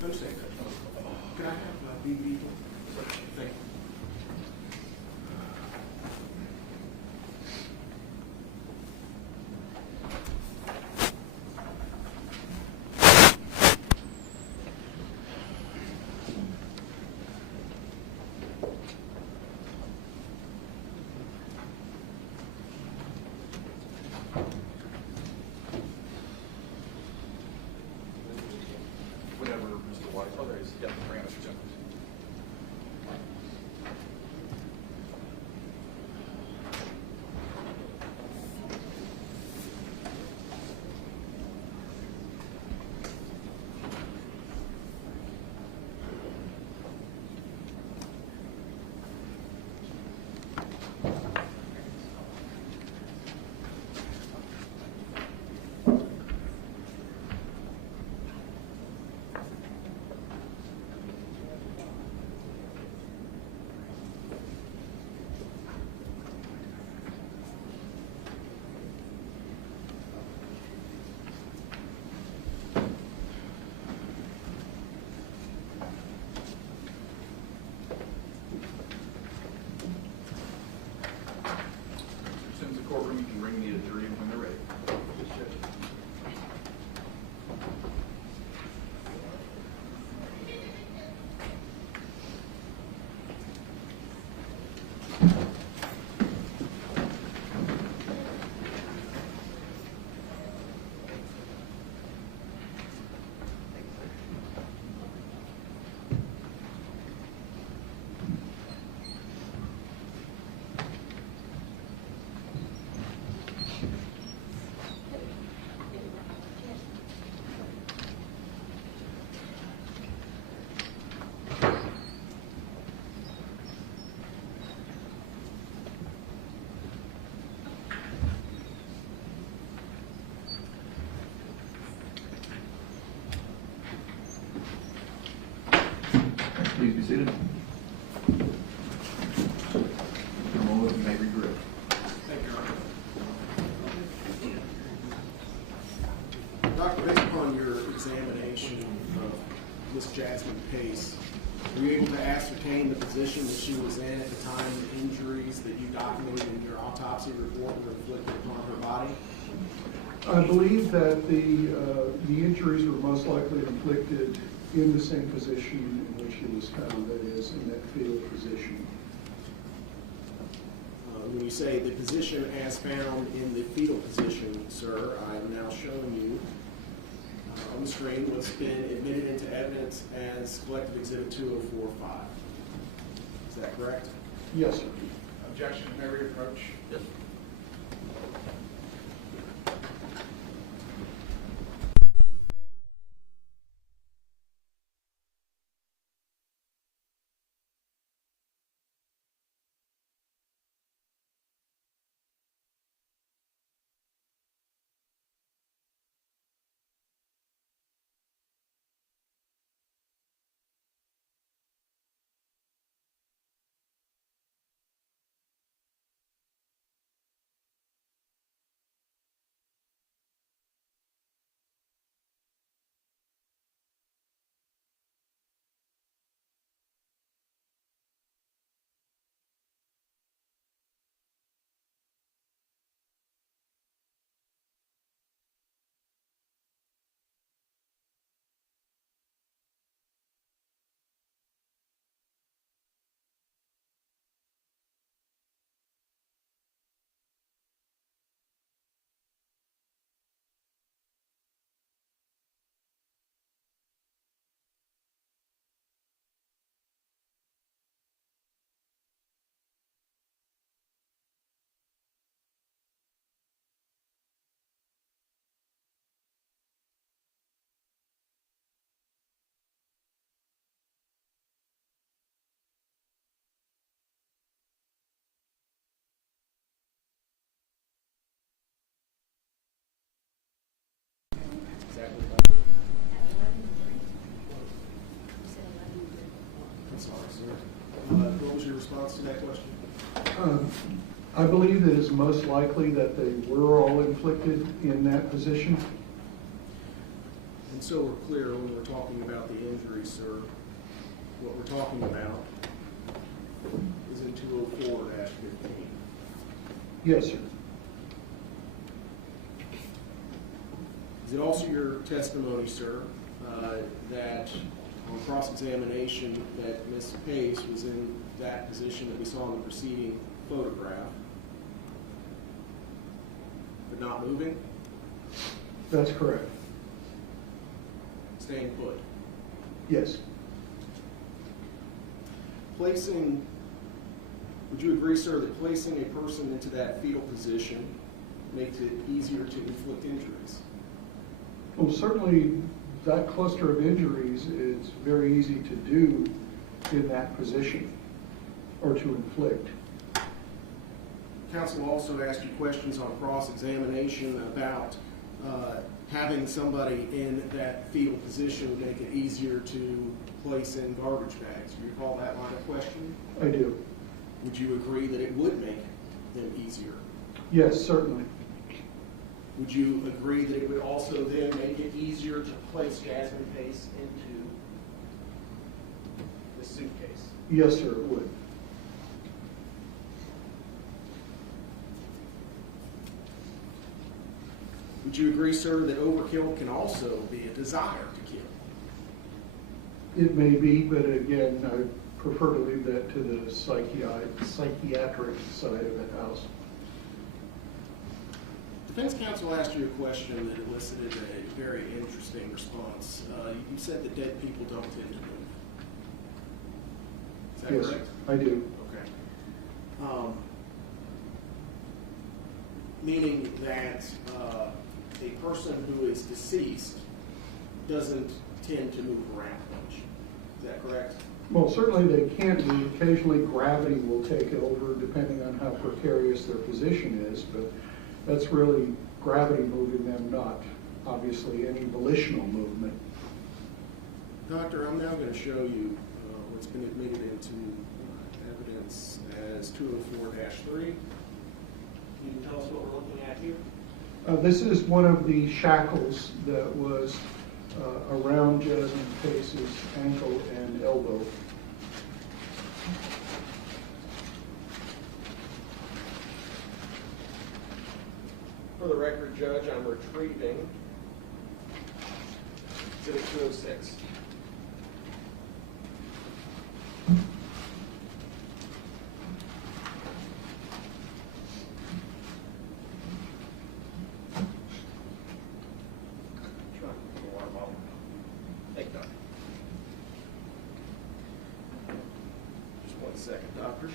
No second. Can I have BB? Thank you. Whenever Mr. White, oh, there he is. Yeah, bring up Mr. Jones. As soon as the courtroom, you can ring me a jury when they're ready. Please be seated. Come on, you may regret. Thank you, Your Honor. Doctor, based upon your examination of Miss Jasmine Pace, were you able to ascertain the position that she was in at the time the injuries that you documented in your autopsy report were inflicted upon her body? I believe that the injuries were most likely inflicted in the same position in which he was found, that is, in that fetal position. When you say the position as found in the fetal position, sir, I am now showing you on the screen what's been admitted into evidence as Collective Exhibit 2045. Is that correct? Yes, sir. Objection, may we approach? Yes. your response to that question? I believe that it's most likely that they were all inflicted in that position. And so we're clear when we're talking about the injury, sir, what we're talking about is in 204-15. Yes, sir. Is it also your testimony, sir, that on cross-examination that Ms. Pace was in that position that we saw in the preceding photograph, but not moving, That's correct. staying put? Yes. Would you agree, sir, that placing a person into that fetal position makes it easier to inflict injuries? Well, certainly that cluster of injuries is very easy to do in that position or to inflict. Counsel also asked you questions on cross-examination about having somebody in that fetal position would make it easier to place in garbage bags. Do you recall that line of questioning? I do. Would you agree that it would make them easier? Yes, certainly. Would you agree that it would also then make it easier to place Jasmine Pace into the suitcase? Yes, sir, it would. Would you agree, sir, that overkill can also be a desire to kill? It may be, but again, I prefer to leave that to the psychiatric side of the house. Defense counsel asked you a question that elicited a very interesting response. You said that dead people don't tend to move. Is that Yes, correct? I do. Okay. Meaning that a person who is deceased doesn't tend to move around much. Is that correct? Well, certainly they can't be. Occasionally gravity will take over depending on how precarious their position is, but that's really gravity moving them, not obviously any volitional movement. Doctor, I'm now going to show you what's been admitted into evidence as 204-3. Can you tell us what we're looking at here? This is one of the shackles that was around Jasmine Pace's ankle and elbow. For the record, Judge, I'm retrieving Exhibit 206. Thank you, Doctor. Just 1 second, Doctor.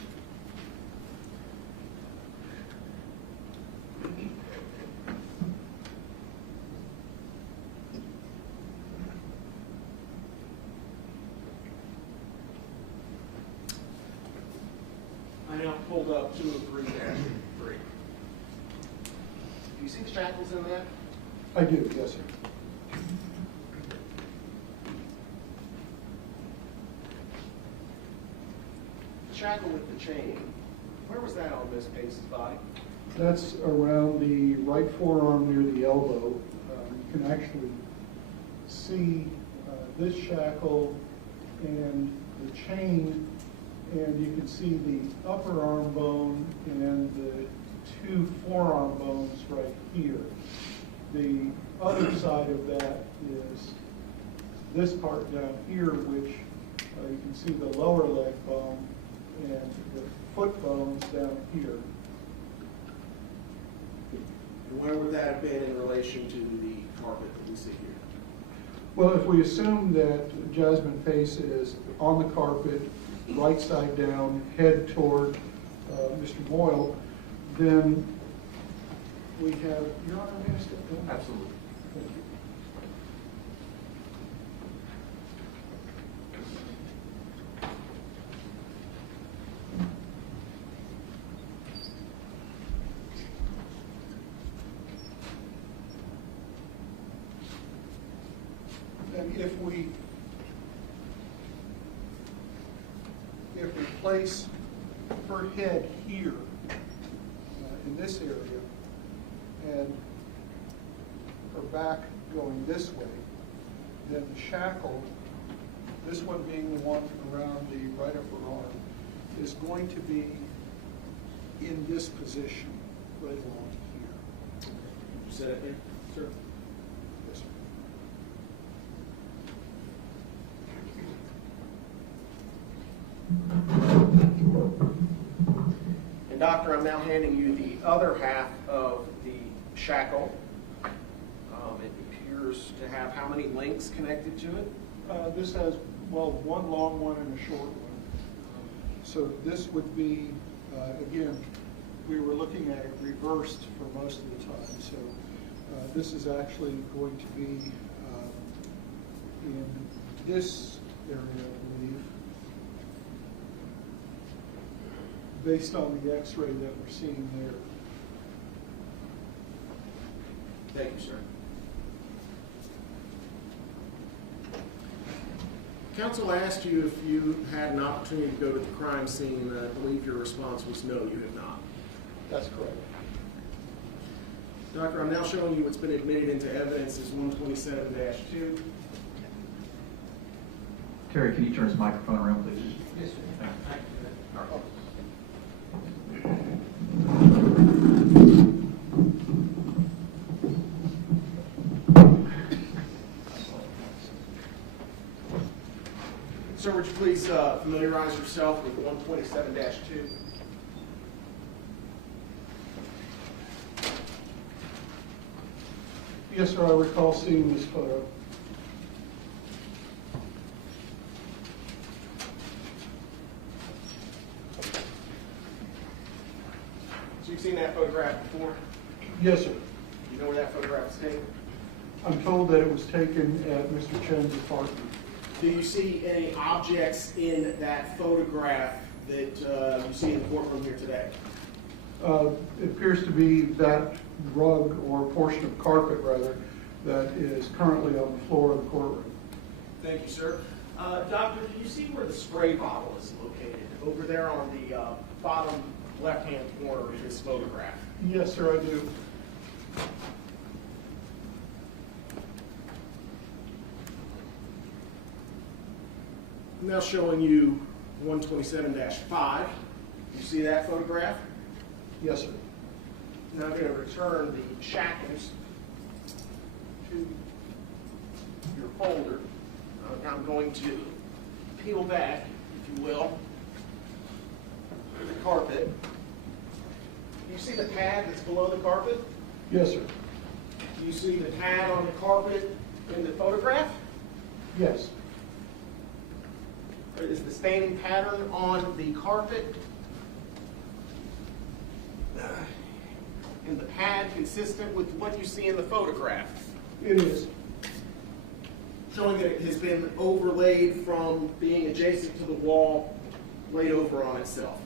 I now pulled up 203-3. Do you see the shackles in that? I do, yes, sir. The shackle with the chain, where was that on Miss Pace's body? That's around the right forearm near the elbow. You can actually see this shackle and the chain, and you can see the upper arm bone and the 2 forearm bones right here. The other side of that is this part down here, which you can see the lower leg bone and the foot bones down here. And where would that have been in relation to the carpet that we see here? Well, if we assume that Jasmine Pace is on the carpet, right side down, head toward Mr. Boyle, then we have, Your Honor, may I step down? Absolutely. Thank you. And if we place her head here in this area, and her back going this way, then the shackle, this one being the one around the right upper arm, is going to be in this position right along here. You said it there, sir? Yes, sir. And doctor, I'm now handing you the other half of the shackle. It appears to have how many links connected to it? This has, well, one long one and a short one. So this would be, again, we were looking at it reversed for most of the time. So this is actually going to be in this area, I believe, based on the x-ray that we're seeing there. Thank you, sir. Counsel asked you if you had an opportunity to go to the crime scene, and I believe your response was no, you have not. That's correct. Doctor, I'm now showing you what's been admitted into evidence as 127-2. Terry, can you turn his microphone around, please? Yes, sir. Sir, would you please familiarize yourself with 127-2? Yes, sir, I recall seeing this photo. So you've seen that photograph before? Yes, sir. You know where that photograph was taken? I'm told that it was taken at Mr. Chen's apartment. Do you see any objects in that photograph that you see in the courtroom here today? It appears to be that rug or portion of carpet, rather, that is currently on the floor of the courtroom. Thank you, sir. Doctor, do you see where the spray bottle is located? Over there on the bottom left-hand corner of this photograph. Yes, sir, I do. I'm now showing you 127-5. You see that photograph? Yes, sir. Now I'm going to return the shackles to your folder. I'm going to peel back, if you will, the carpet. You see the pad that's below the carpet? Yes, sir. Do you see the pad on the carpet in the photograph? Yes. Or is the staining pattern on the carpet and the pad consistent with what you see in the photograph? It is. Showing that it has been overlaid from being adjacent to the wall, laid over on itself.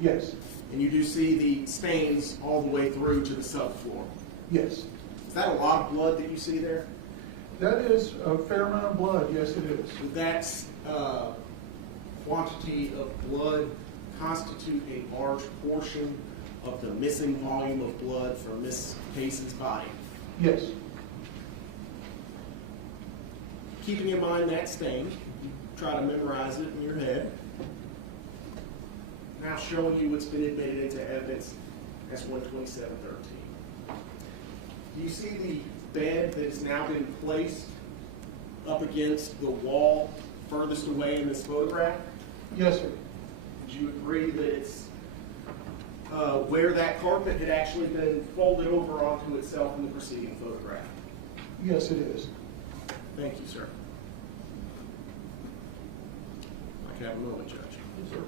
Yes. And you do see the stains all the way through to the subfloor. Yes. Is that a lot of blood that you see there? That is a fair amount of blood. Yes, it is. Would that quantity of blood constitute a large portion of the missing volume of blood from Miss Pace's body? Yes. Keeping in mind that stain, try to memorize it in your head. Now showing you what's been admitted into evidence as 127-13. Do you see the bed that has now been placed up against the wall furthest away in this photograph? Yes, sir. Would you agree that it's where that carpet had actually been folded over onto itself in the preceding photograph? Yes, it is. Thank you, sir. I can have a moment, Judge. Yes, sir.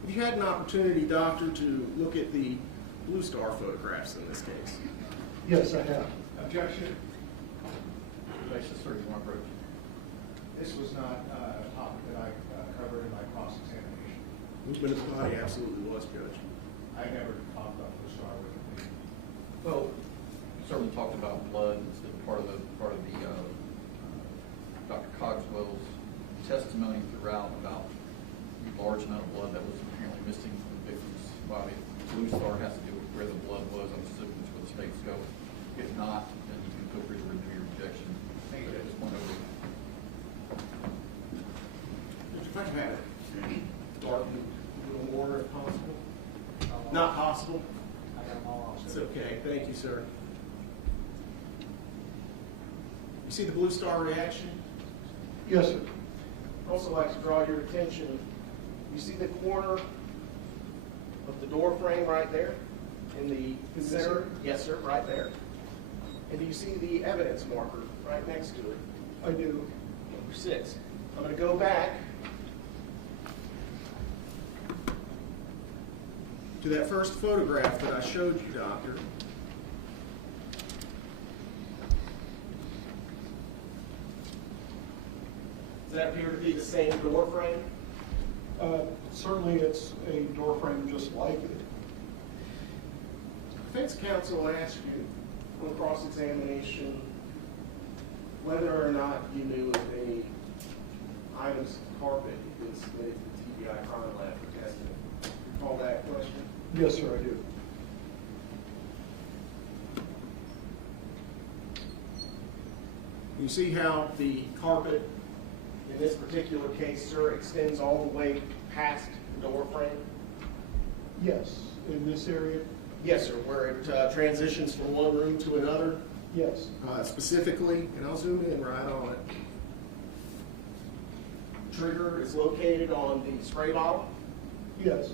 Have you had an opportunity, Doctor, to look at the Blue Star photographs in this case? Yes, I have. Objection. Basis, or you want to approach? This was not a topic that I covered in my cross-examination. Movement of the body absolutely was, Judge. I never talked about the star with me. Well, you certainly talked about blood, it's part of the, Dr. Cogswell's testimony throughout about the large amount of blood that was apparently missing from the victim's body. Blue star has to do with where the blood was, I'm assuming that's where the states go. If not, then you can feel free to renew your objection. I just went over. If I could have it darkened a little more if possible. Not possible? I got them all off, It's sir. okay, thank you, sir. You see the blue star reaction? Yes, sir. I'd also like to draw your attention, you see the corner of the door frame right there? In the center? Yes, sir, right there. And do you see the evidence marker right next to it? I do. Number 6. I'm going to go back to that first photograph that I showed you, Doctor. Does that appear to be the same door frame? Certainly, it's a door frame just like it. Defense counsel asked you on cross-examination whether or not you knew if any items of carpet had been submitted to the TBI crime lab for testing. Recall that question? Yes, sir, I do. You see how the carpet in this particular case, sir, extends all the way past the door frame? Yes, in this area? Yes, sir, where it transitions from one room to another. Yes. Specifically, and I'll zoom in right on it. Trigger is located on the spray bottle. Yes.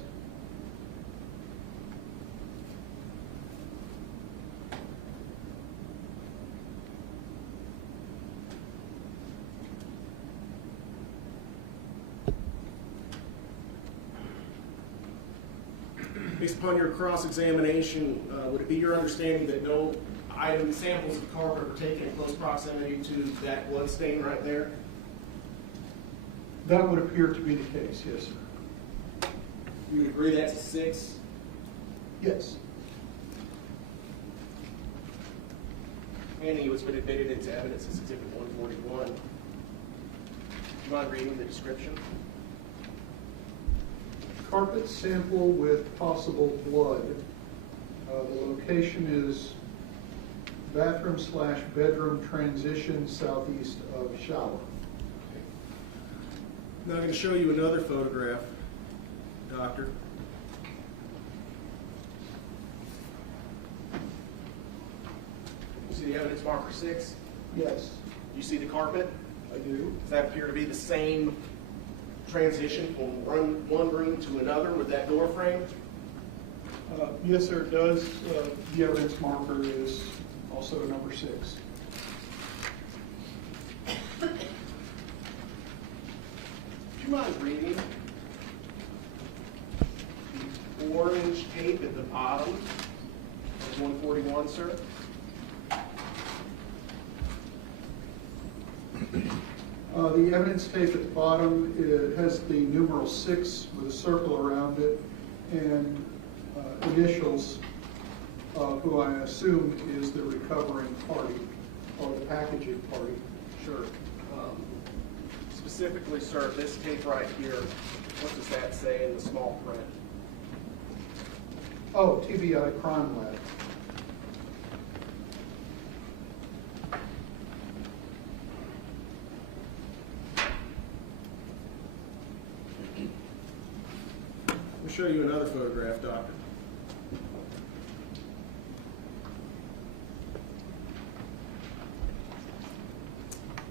Based upon your cross-examination, would it be your understanding that no item samples of carpet were taken in close proximity to that blood stain right there? That would appear to be the case, yes, sir. You would agree that's a 6? Yes. And it was been admitted into evidence as Exhibit 141. Do you mind reading the description? Carpet sample with possible blood. The location is bathroom/bedroom transition southeast of shower. Now I'm going to show you another photograph, Doctor. You see the evidence marker 6? Yes, You see the carpet? I do. Does that appear to be the same transition from one room to another with that door frame? Yes, sir, it does. The evidence marker is also number 6. Do you mind reading the orange tape at the bottom of 141, sir? The evidence tape at the bottom, it has the numeral 6 with a circle around it and initials of who I assume is the recovering party or the packaging party. Sure. Specifically, sir, this tape right here, what does that say in the small print? Oh, TBI Crime Lab. I'll show you another photograph, Doctor.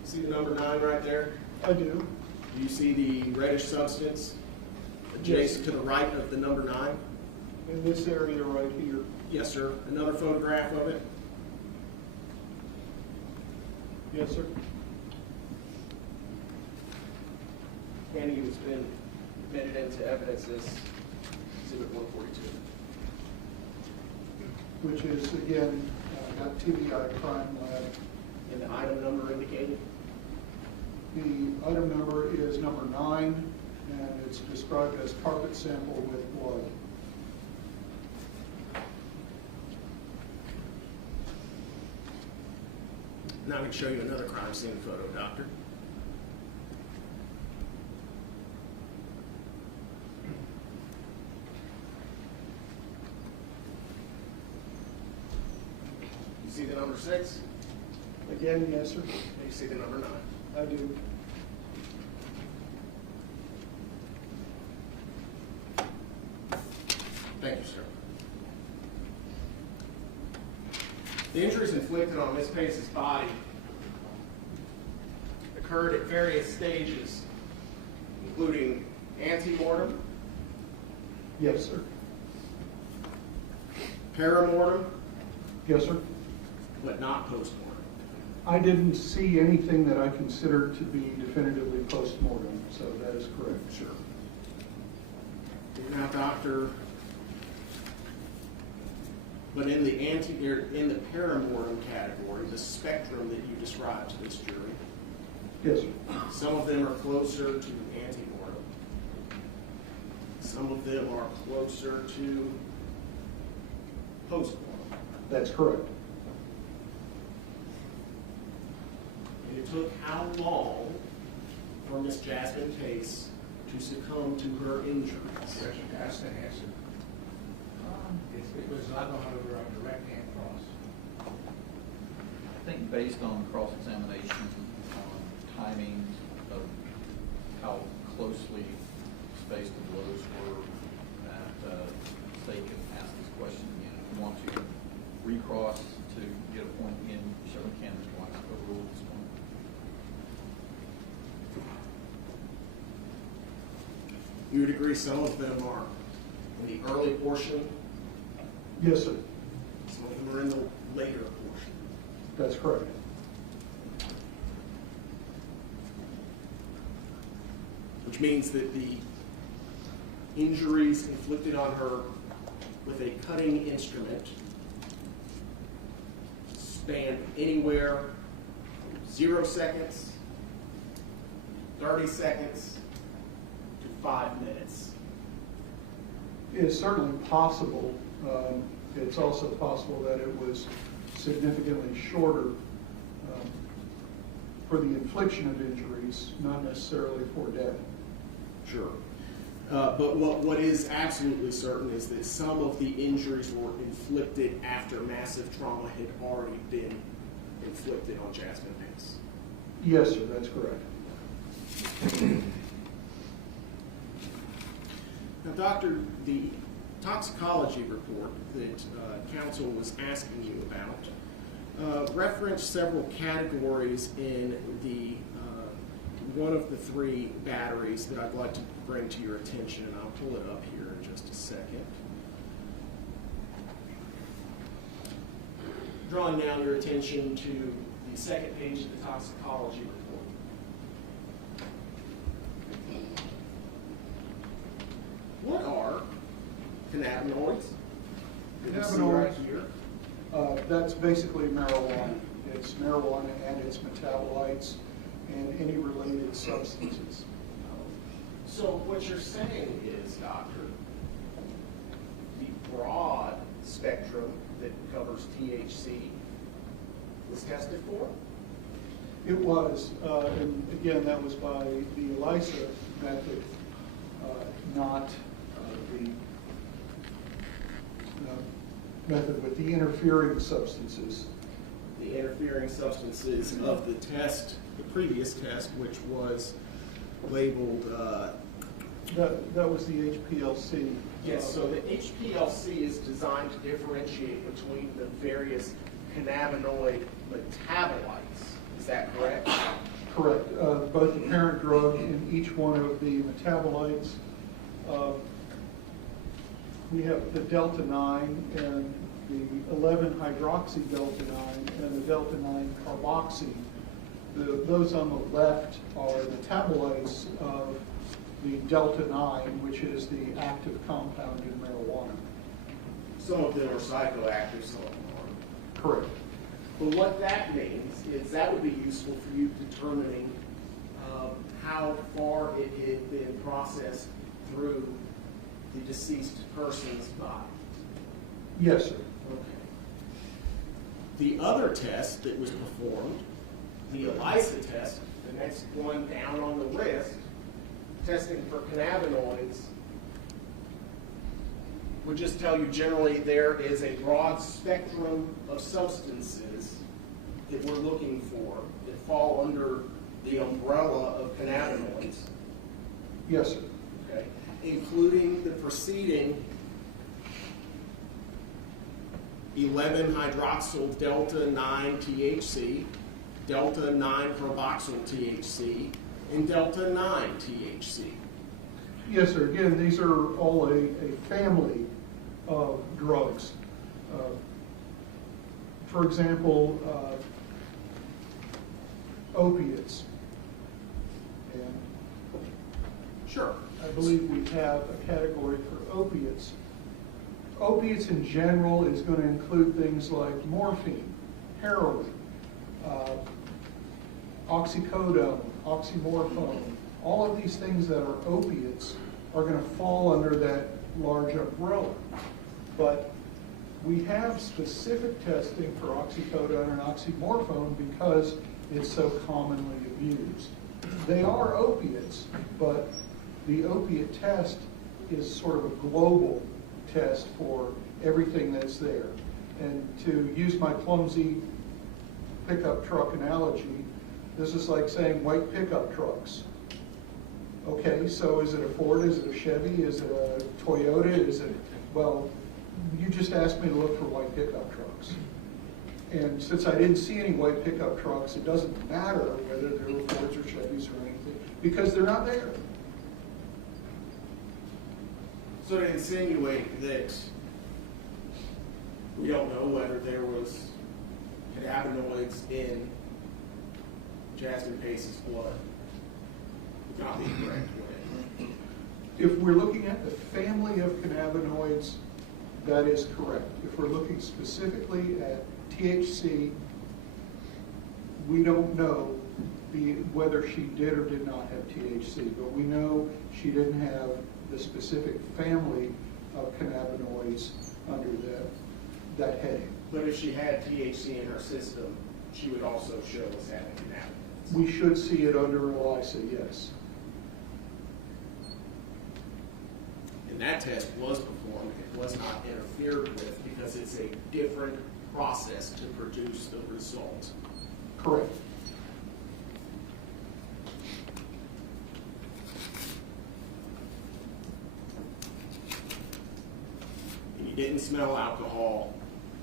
See the number 9 right there? I do. Do you see the reddish substance adjacent to the right of the number 9? In this area right here. Yes, sir. Another photograph of it. Yes, sir. And he has been admitted into evidence as Exhibit 142. Which is, again, that TBI Crime Lab. And the item number indicated? The item number is number 9, and it's described as carpet sample with blood. Now I'm going to show you another crime scene photo, Doctor. You see the number 6? Again, yes, sir. And you see the number 9. I do. Thank you, sir. The injuries inflicted on Ms. Pace's body occurred at various stages, including ante-mortem, Yes, sir. paramortem, Yes, sir. but not postmortem. I didn't see anything that I considered to be definitively post-mortem, so that is correct. Sure. Now, Doctor, but in the paramortem category, the spectrum that you described to this jury, Yes, sir. some of them are closer to ante-mortem. Some of them are closer to postmortem. That's correct. And it took how long for Miss Jasmine Pace to succumb to her injuries? Yes, that's the answer. It was not over a direct hand cross. I think based on cross-examination, on timing of how closely spaced the blows were, that state can ask this question again. If you want to recross to get a point in, you certainly can, Mr. Weiss, overrule this one. You would agree some of them are in the early portion, Yes, sir. some of them are in the later portion. That's correct. Which means that the injuries inflicted on her with a cutting instrument span anywhere from 0 seconds, 30 seconds, to 5 minutes. It's certainly possible. It's also possible that it was significantly shorter for the infliction of injuries, not necessarily for death. Sure. But what is absolutely certain is that some of the injuries were inflicted after massive trauma had already been inflicted on Jasmine Pace. Yes, sir, that's correct. Now, Doctor, the toxicology report that counsel was asking you about referenced several categories in the one of the 3 batteries that I'd like to bring to your attention, and I'll pull it up here in just a second. Drawing now your attention to the second page of the toxicology report. What are cannabinoids? You can see right here. That's basically marijuana. It's marijuana and its metabolites and any related substances. So what you're saying is, Doctor, the broad spectrum that covers THC was tested for? It was, and again, that was by the ELISA method, not the method with the interfering substances. The interfering substances of the test, the previous test, which was labeled. That was the HPLC. Yes, so the HPLC is designed to differentiate between the various cannabinoid metabolites. Is that correct? Correct. Both the parent drug and each one of the metabolites. We have the delta 9 and the 11-hydroxy delta 9 and the delta 9 carboxy. Those on the left are metabolites of the delta 9, which is the active compound in marijuana. Some of them are psychoactive, some of them aren't. Correct. But what that means is that would be useful for you determining how far it had been processed through the deceased person's body? Yes, sir. Okay. The other test that was performed, the ELISA test, the next one down on the list, testing for cannabinoids, would just tell you generally there is a broad spectrum of substances that we're looking for that fall under the umbrella of cannabinoids, Yes, sir. okay, including the preceding 11-hydroxyl delta-9 THC, delta-9 carboxyl THC, and delta-9 THC. Yes, sir. Again, these are all a family of drugs. For example, opiates. And Sure. I believe we have a category for opiates. Opiates in general is going to include things like morphine, heroin, oxycodone, oxymorphone. All of these things that are opiates are going to fall under that large umbrella. But we have specific testing for oxycodone and oxymorphone because it's so commonly abused. They are opiates, but the opiate test is sort of a global test for everything that's there. And to use my clumsy pickup truck analogy, this is like saying white pickup trucks. Okay, so is it a Ford, is it a Chevy, is it a Toyota, is it, well, you just asked me to look for white pickup trucks. And since I didn't see any white pickup trucks, it doesn't matter whether there were Fords or Chevys or anything, because they're not there. So to insinuate that we don't know whether there was cannabinoids in Jasmine Pace's blood would not be correct, would it? If we're looking at the family of cannabinoids, that is correct. If we're looking specifically at THC, we don't know whether she did or did not have THC, but we know she didn't have the specific family of cannabinoids under that heading. But if she had THC in her system, she would also show as having cannabinoids. We should see it under ELISA, yes. And that test was performed, it was not interfered with because it's a different process to produce the result. Correct. And you didn't smell alcohol,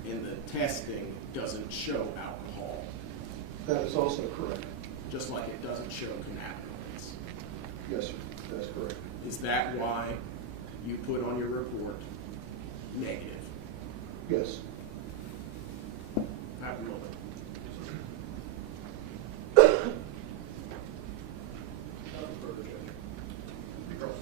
and the testing doesn't show alcohol, That is also correct. just like it doesn't show cannabinoids. Yes, sir. That's correct. Is that why you put on your report negative? Yes. Have a moment. Nothing further, Judge. Be crossed.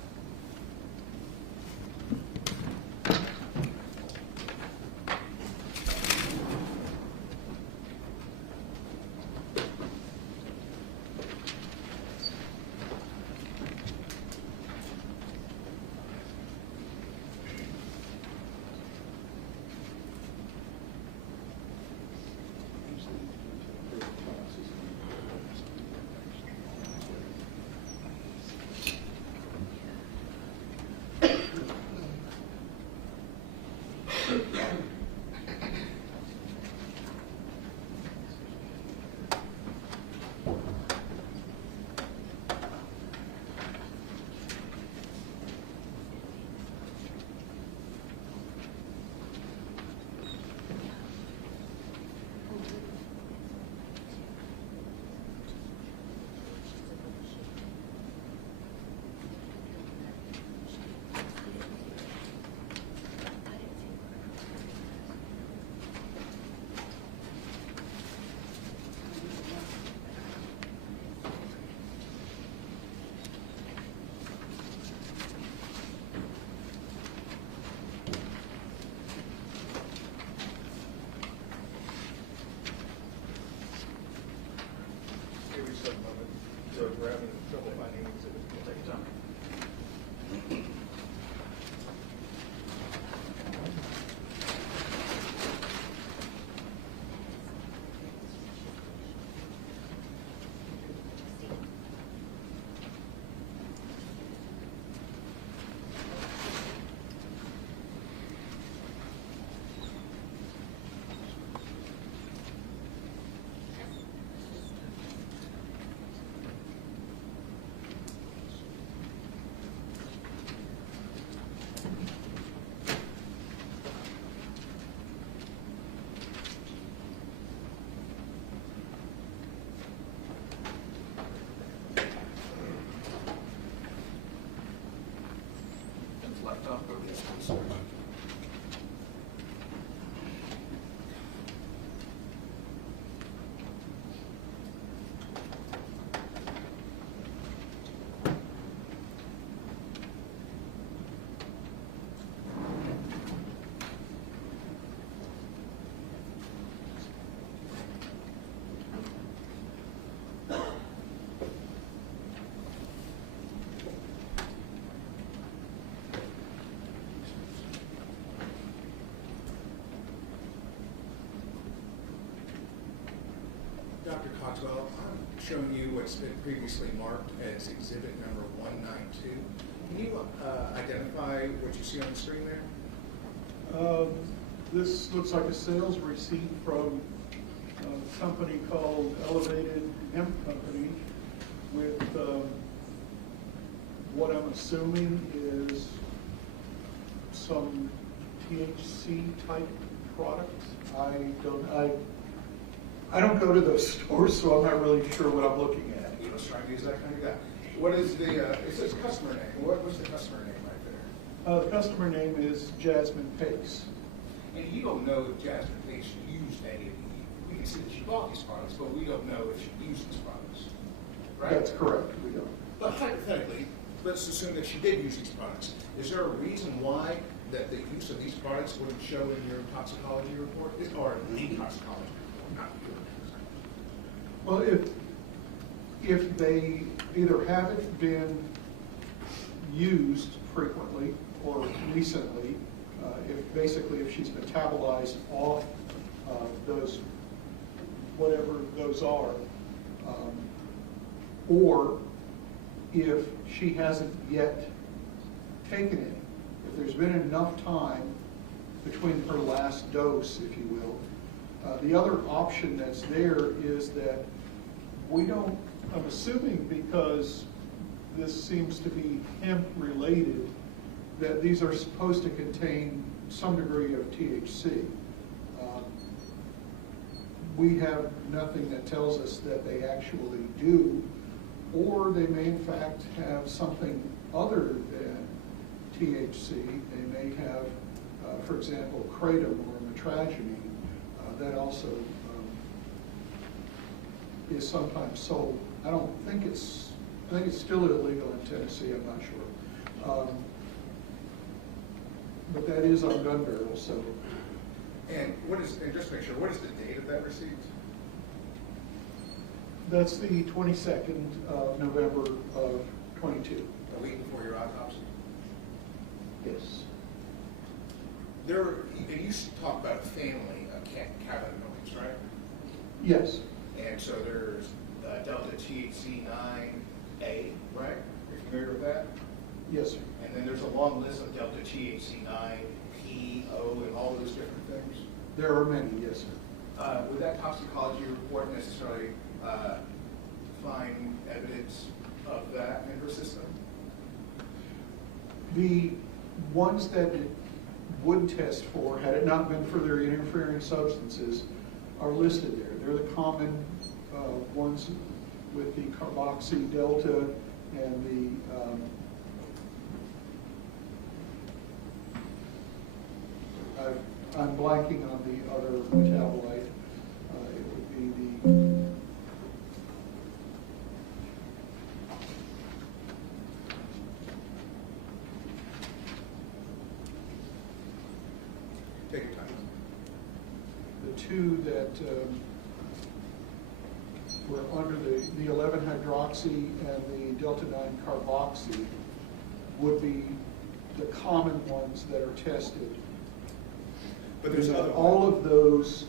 well. I'm showing you what's been previously marked as exhibit number 192. Can you identify what you see on the screen there? This looks like a sales receipt from a company called Elevated Hemp Company with what I'm assuming is some THC type product. I don't go to those stores, so I'm not really sure what I'm looking at. You know, trying to use that kind of guy. What is the, it says customer name. What was the customer name right there? The customer name is Jasmine Pace. And you don't know if Jasmine Pace used any of these. We can see that she bought these products, but we don't know if she used these products. Right? That's correct, we don't. But hypothetically, let's assume that she did use these products. Is there a reason why that the use of these products wouldn't show in your toxicology report? Or the toxicology report, not your toxicology. Well, if they either haven't been used frequently or recently, if she's metabolized off those, whatever those are, or if she hasn't yet taken it, if there's been enough time between her last dose, if you will. The other option that's there is that we don't, I'm assuming because this seems to be hemp related, that these are supposed to contain some degree of THC. We have nothing that tells us that they actually do, or they may in fact have something other than THC. They may have, for example, kratom or metragine. That also is sometimes sold. I think it's still illegal in Tennessee, I'm not sure. But that is on gun barrel, so. And just to make sure, what is the date of that receipt? That's the 22nd of November of 22. A week before your autopsy? Yes. And you talk about a family of cannabinoids, right? Yes. And so there's delta THC9A, right? You're familiar with that? Yes, sir. And then there's a long list of delta THC9, O, and all those different things. There are many, yes, sir. Would that toxicology report necessarily find evidence of that in her system? The ones that it would test for, had it not been for their interfering substances, are listed there. They're the common ones with the carboxy delta and the I'm blanking on the other metabolite. It would be the Take your time. the two that were under the 11-hydroxy and the delta-9 carboxy would be the common ones that are tested. But there's other all of those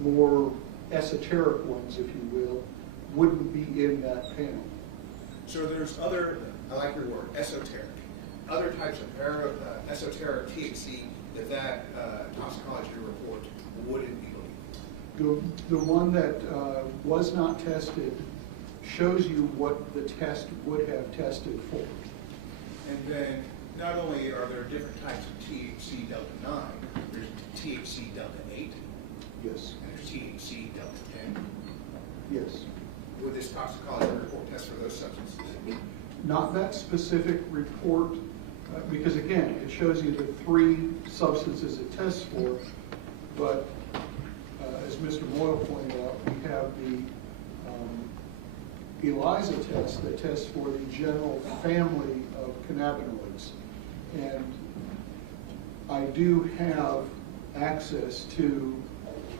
more esoteric ones, if you will, wouldn't be in that panel. So there's other, I like your word, esoteric, other types of esoteric THC that toxicology report wouldn't be looking for. The one that was not tested shows you what the test would have tested for. And then not only are there different types of THC delta 9, there's THC delta 8, Yes. and there's THC delta 10. Yes. Would this toxicology report test for those substances? Not that specific report, because again, it shows you the 3 substances it tests for, but as Mr. Boyle pointed out, we have the ELISA test that tests for the general family of cannabinoids. And I do have access to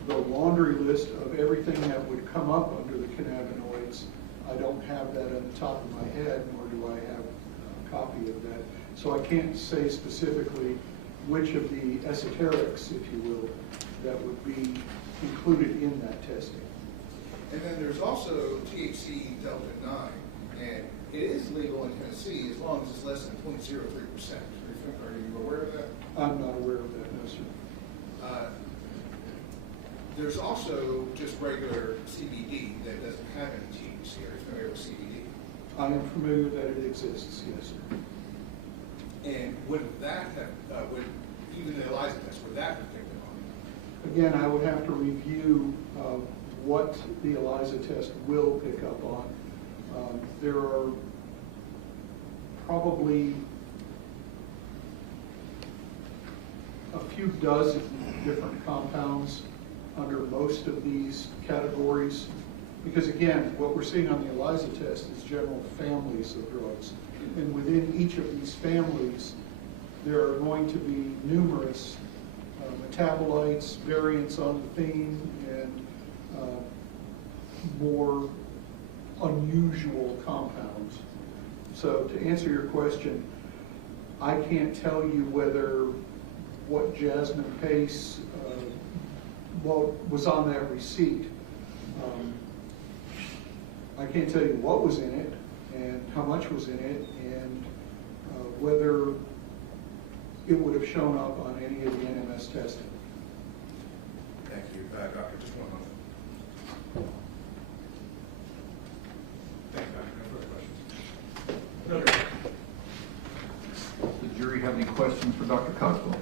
the laundry list of everything that would come up under the cannabinoids. I don't have that on the top of my head, nor do I have a copy of that. So I can't say specifically which of the esoterics, if you will, that would be included in that testing. And then there's also THC Delta 9, and it is legal in Tennessee as long as it's less than 0.03%. Are you aware of that? I'm not aware of that, no, sir. There's also just regular CBD that doesn't have any THC. Are you familiar with CBD? I am familiar that it exists, yes, sir. And would that have, even the ELISA test, would that have picked it on? Again, I would have to review what the ELISA test will pick up on. There are probably a few dozen different compounds under most of these categories. Because again, what we're seeing on the ELISA test is general families of drugs. And within each of these families, there are going to be numerous metabolites, variants on the theme, and more unusual compounds. So to answer your question, I can't tell you whether what Jasmine Pace what was on that receipt. I can't tell you what was in it and how much was in it and whether it would have shown up on any of the NMS testing. Thank you. Doctor, just one moment. Thank you, Doctor. No further questions. Does the jury have any questions for Dr. Cogswell?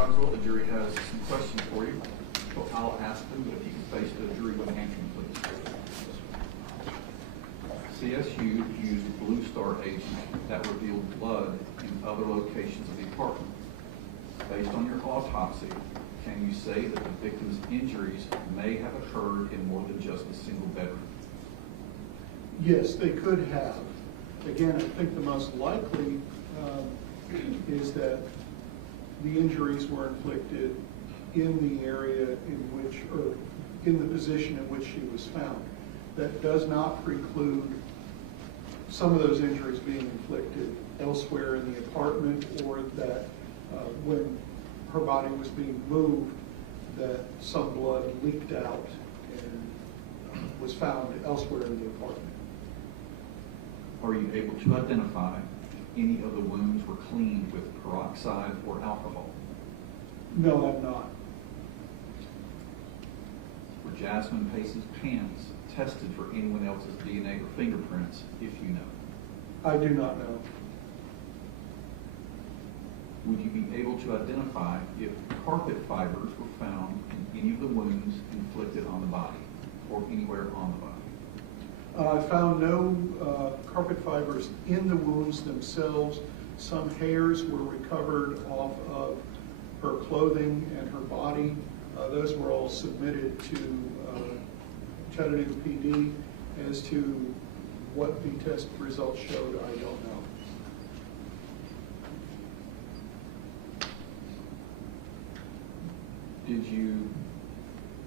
Cogswell, the jury has some questions for you. So I'll ask them, but if you can face the jury with an answer, please. CSU used Blue Star agent that revealed blood in other locations of the apartment. Based on your autopsy, can you say that the victim's injuries may have occurred in more than just a single bedroom? Yes, they could have. Again, I think the most likely is that the injuries were inflicted in the area in which, or in the position in which she was found. That does not preclude some of those injuries being inflicted elsewhere in the apartment, or that when her body was being moved, that some blood leaked out and was found elsewhere in the apartment. Are you able to identify any of the wounds were cleaned with peroxide or alcohol? No, I'm not. Were Jasmine Pace's pants tested for anyone else's DNA or fingerprints, if you know? I do not know. Would you be able to identify if carpet fibers were found in any of the wounds inflicted on the body or anywhere on the body? I found no carpet fibers in the wounds themselves. Some hairs were recovered off of her clothing and her body. Those were all submitted to Chattanooga PD. As to what the test results showed, I don't know. Did you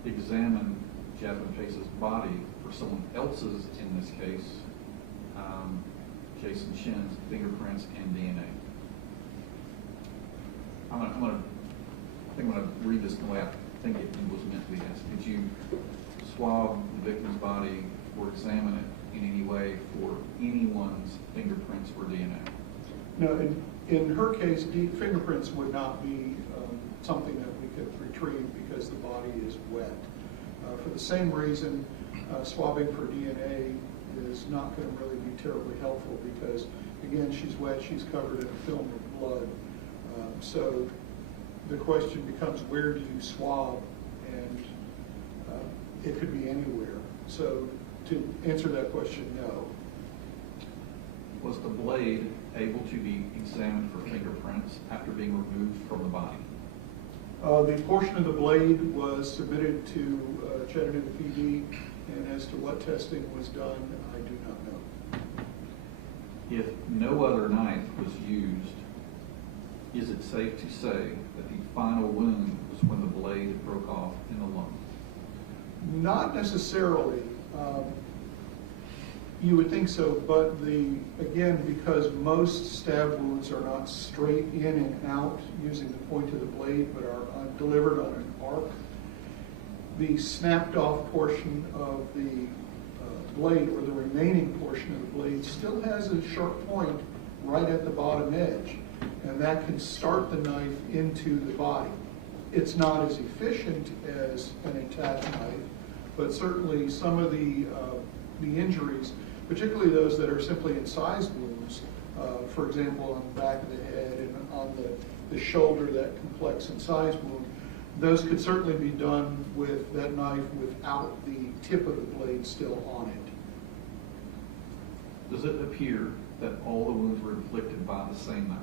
examine Jasmine Pace's body for someone else's, in this case, Jason Chen's fingerprints and DNA? I think I'm going to read this the way I think it was meant to be asked. Did you swab the victim's body or examine it in any way for anyone's fingerprints or DNA? No, in her case, fingerprints would not be something that we could retrieve because the body is wet. For the same reason, swabbing for DNA is not going to really be terribly helpful because, again, she's wet, she's covered in a film of blood. So the question becomes, where do you swab? And it could be anywhere. So to answer that question, no. Was the blade able to be examined for fingerprints after being removed from the body? The portion of the blade was submitted to Chattanooga PD, and as to what testing was done, I do not know. If no other knife was used, is it safe to say that the final wound was when the blade broke off in the lung? Not necessarily. You would think so, but again, because most stab wounds are not straight in and out using the point of the blade, but are delivered on an arc, the snapped off portion of the blade, or the remaining portion of the blade, still has a sharp point right at the bottom edge, and that can start the knife into the body. It's not as efficient as an intact knife, but certainly some of the injuries, particularly those that are simply incised wounds, for example, on the back of the head and on the shoulder, that complex incised wound, those could certainly be done with that knife without the tip of the blade still on it. Does it appear that all the wounds were inflicted by the same knife?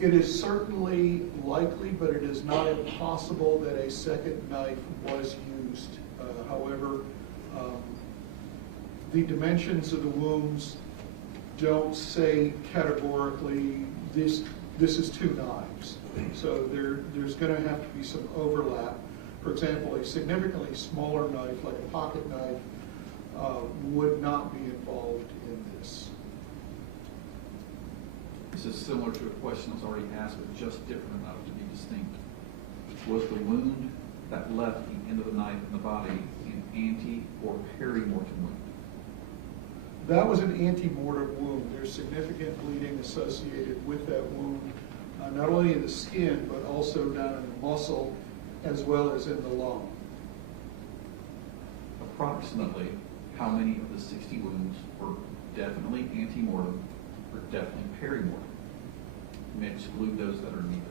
It is certainly likely, but it is not impossible that a second knife was used. However, the dimensions of the wounds don't say categorically this is two knives. So there's going to have to be some overlap. For example, a significantly smaller knife, like a pocket knife, would not be involved in this. This is similar to a question that was already asked, but just different enough to be distinct. Was the wound that left the end of the knife in the body an ante or peri-mortem wound? That was an ante-mortem wound. There's significant bleeding associated with that wound, not only in the skin, but also down in the muscle, as well as in the lung. Approximately how many of the 60 wounds were definitely ante-mortem or definitely peri-mortem? may exclude those that are neither?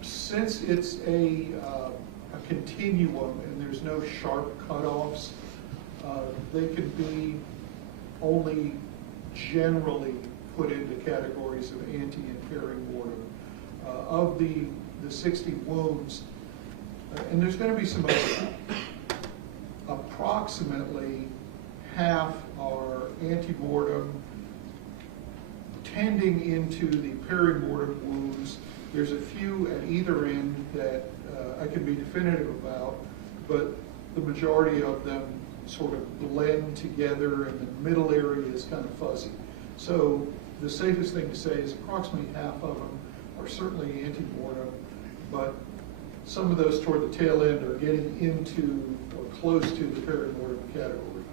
Since it's a continuum and there's no sharp cutoffs, they can be only generally put into categories of ante and peri-mortem. Of the 60 wounds, and there's going to be some overlap, approximately half are ante-mortem, tending into the peri-mortem wounds. There's a few at either end that I can be definitive about, but the majority of them sort of blend together, and the middle area is kind of fuzzy. So the safest thing to say is approximately half of them are certainly ante-mortem, but some of those toward the tail end are getting into or close to the peri-mortem category.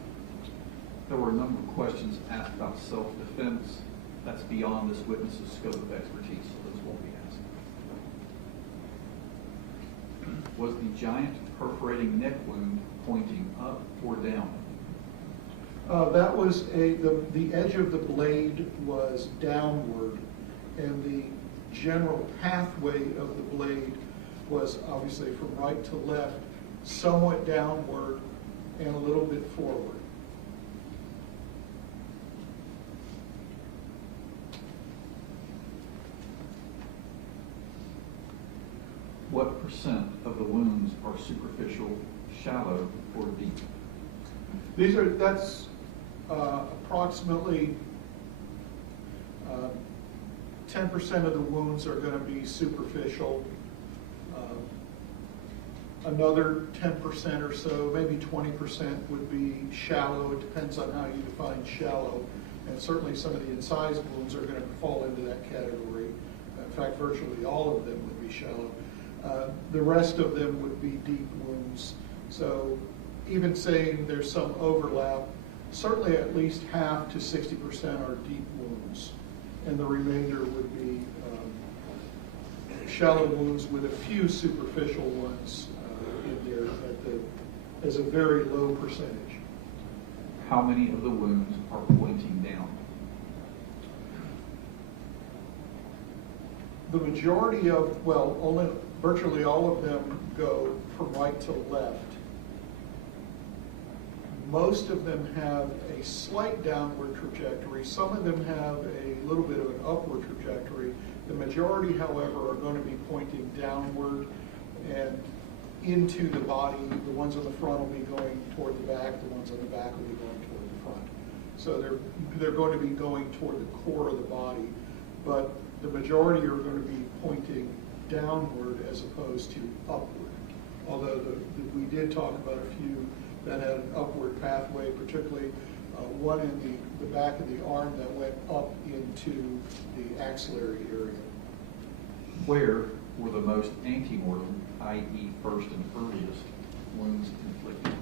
There were a number of questions asked about self-defense. That's beyond this witness's scope of expertise, so those won't be asked. Was the giant perforating neck wound pointing up or down? That was the edge of the blade was downward, and the general pathway of the blade was obviously from right to left, somewhat downward and a little bit forward. What percent of the wounds are superficial, shallow, or deep? That's approximately 10% of the wounds are going to be superficial. Another 10% or so, maybe 20% would be shallow. It depends on how you define shallow. And certainly some of the incised wounds are going to fall into that category. In fact, virtually all of them would be shallow. The rest of them would be deep wounds. So even saying there's some overlap, certainly at least half to 60% are deep wounds, and the remainder would be shallow wounds with a few superficial ones in there as a very low percentage. How many of the wounds are pointing down? The majority of, virtually all of them go from right to left. Most of them have a slight downward trajectory. Some of them have a little bit of an upward trajectory. The majority, however, are going to be pointing downward and into the body. The ones on the front will be going toward the back. The ones on the back will be going toward the front. So they're going to be going toward the core of the body. But the majority are going to be pointing downward as opposed to upward. Although we did talk about a few that had an upward pathway, particularly one in the back of the arm that went up into the axillary area. Where were the most ante-mortem, i.e. first and earliest, wounds inflicted?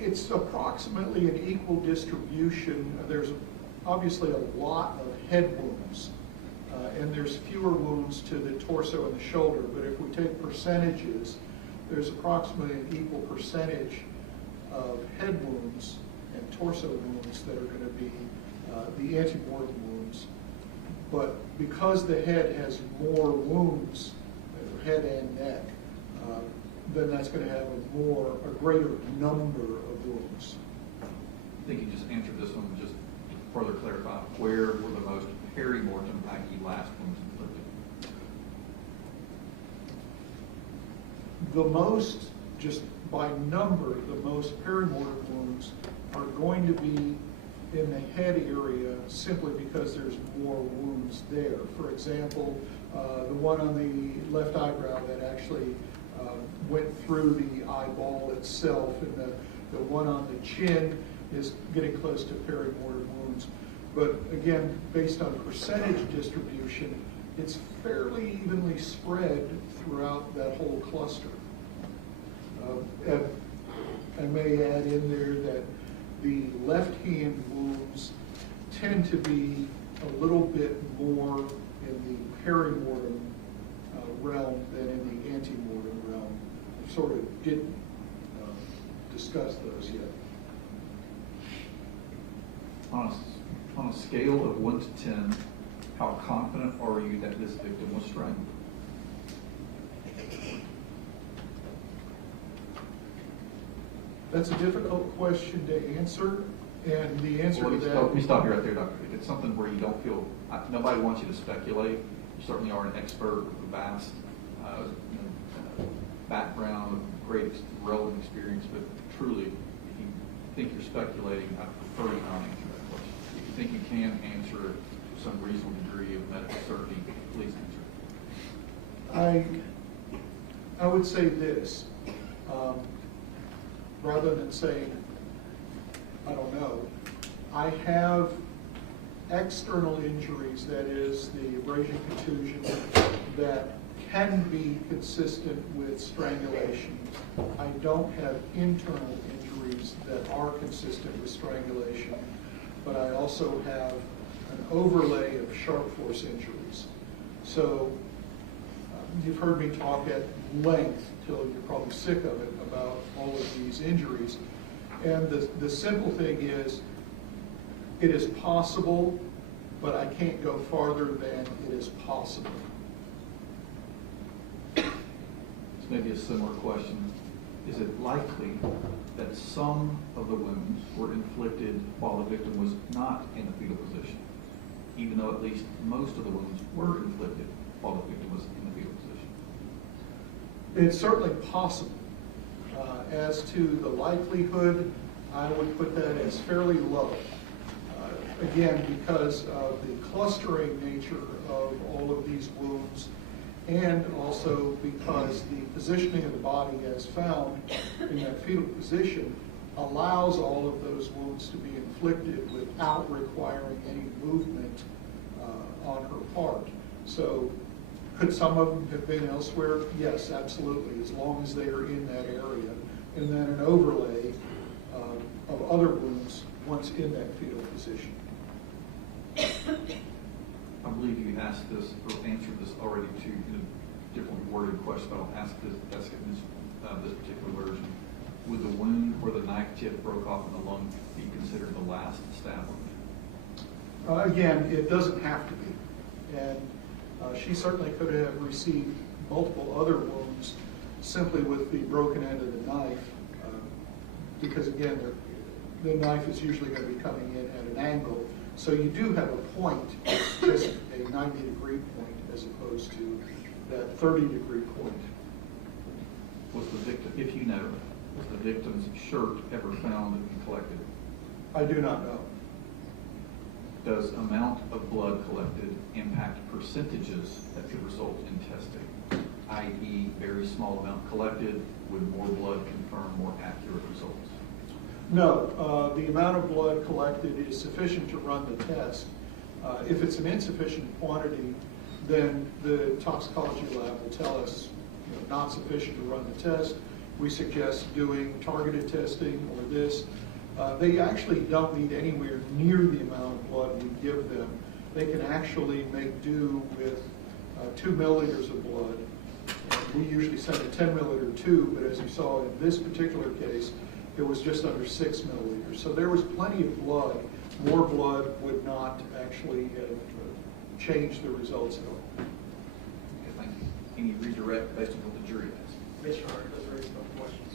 It's approximately an equal distribution. There's obviously a lot of head wounds, and there's fewer wounds to the torso and the shoulder, but if we take percentages, there's approximately an equal percentage of head wounds and torso wounds that are going to be the ante-mortem wounds. But because the head has more wounds, head and neck, then that's going to have a greater number of wounds. I think you just answered this one, just to further clarify. Where were the most peri-mortem, i.e. last wounds inflicted? The most, just by number, the most peri-mortem wounds are going to be in the head area simply because there's more wounds there. For example, the one on the left eyebrow that actually went through the eyeball itself, and the one on the chin is getting close to peri-mortem wounds. But again, based on percentage distribution, it's fairly evenly spread throughout that whole cluster. I may add in there that the left-hand wounds tend to be a little bit more in the peri-mortem realm than in the ante-mortem realm. I sort of didn't discuss those yet. on a scale of 1 to 10, how confident are you that this victim was strangled? That's a difficult question to answer, and the answer to that. Let me stop you right there, Doctor. If it's something where you don't feel, nobody wants you to speculate. You certainly are an expert with a vast background, great relevant experience, but truly, if you think you're speculating, I prefer you not answer that question. If you think you can answer it to some reasonable degree of medical certainty, please answer it. I would say this, rather than saying, I don't know, I have external injuries, that is the abrasion contusion, that can be consistent with strangulation. I don't have internal injuries that are consistent with strangulation, but I also have an overlay of sharp force injuries. So you've heard me talk at length, till you're probably sick of it, about all of these injuries. And the simple thing is, it is possible, but I can't go farther than it is possible. This may be a similar question. Is it likely that some of the wounds were inflicted while the victim was not in the fetal position, even though at least most of the wounds were inflicted while the victim was in the fetal position? It's certainly possible. As to the likelihood, I would put that as fairly low. Again, because of the clustering nature of all of these wounds, and also because the positioning of the body as found in that fetal position allows all of those wounds to be inflicted without requiring any movement on her part. So could some of them have been elsewhere? Yes, absolutely, as long as they are in that area. And then an overlay of other wounds once in that fetal position. I believe you asked this or answered this already to in a different worded question, but I'll ask this particular version. Would the wound where the knife tip broke off in the lung be considered the last stab wound? Again, it doesn't have to be. And she certainly could have received multiple other wounds simply with the broken end of the knife, because again, the knife is usually going to be coming in at an angle. So you do have a point, just a 90-degree point, as opposed to that 30-degree point. Was the victim, if you know, was the victim's shirt ever found and collected? I do not know. Does amount of blood collected impact percentages that could result in testing? I.e., very small amount collected, would more blood confirm more accurate results? No, the amount of blood collected is sufficient to run the test. If it's an insufficient quantity, then the toxicology lab will tell us not sufficient to run the test. We suggest doing targeted testing or this. They actually don't need anywhere near the amount of blood we give them. They can actually make do with 2 milliliters of blood. We usually send a 10 milliliter tube, but as you saw in this particular case, it was just under 6 milliliters. So there was plenty of blood. More blood would not actually have changed the results at all. Okay, thank you. Any redirect based on what the jury asked? Yes, Your Honor, it does raise some questions.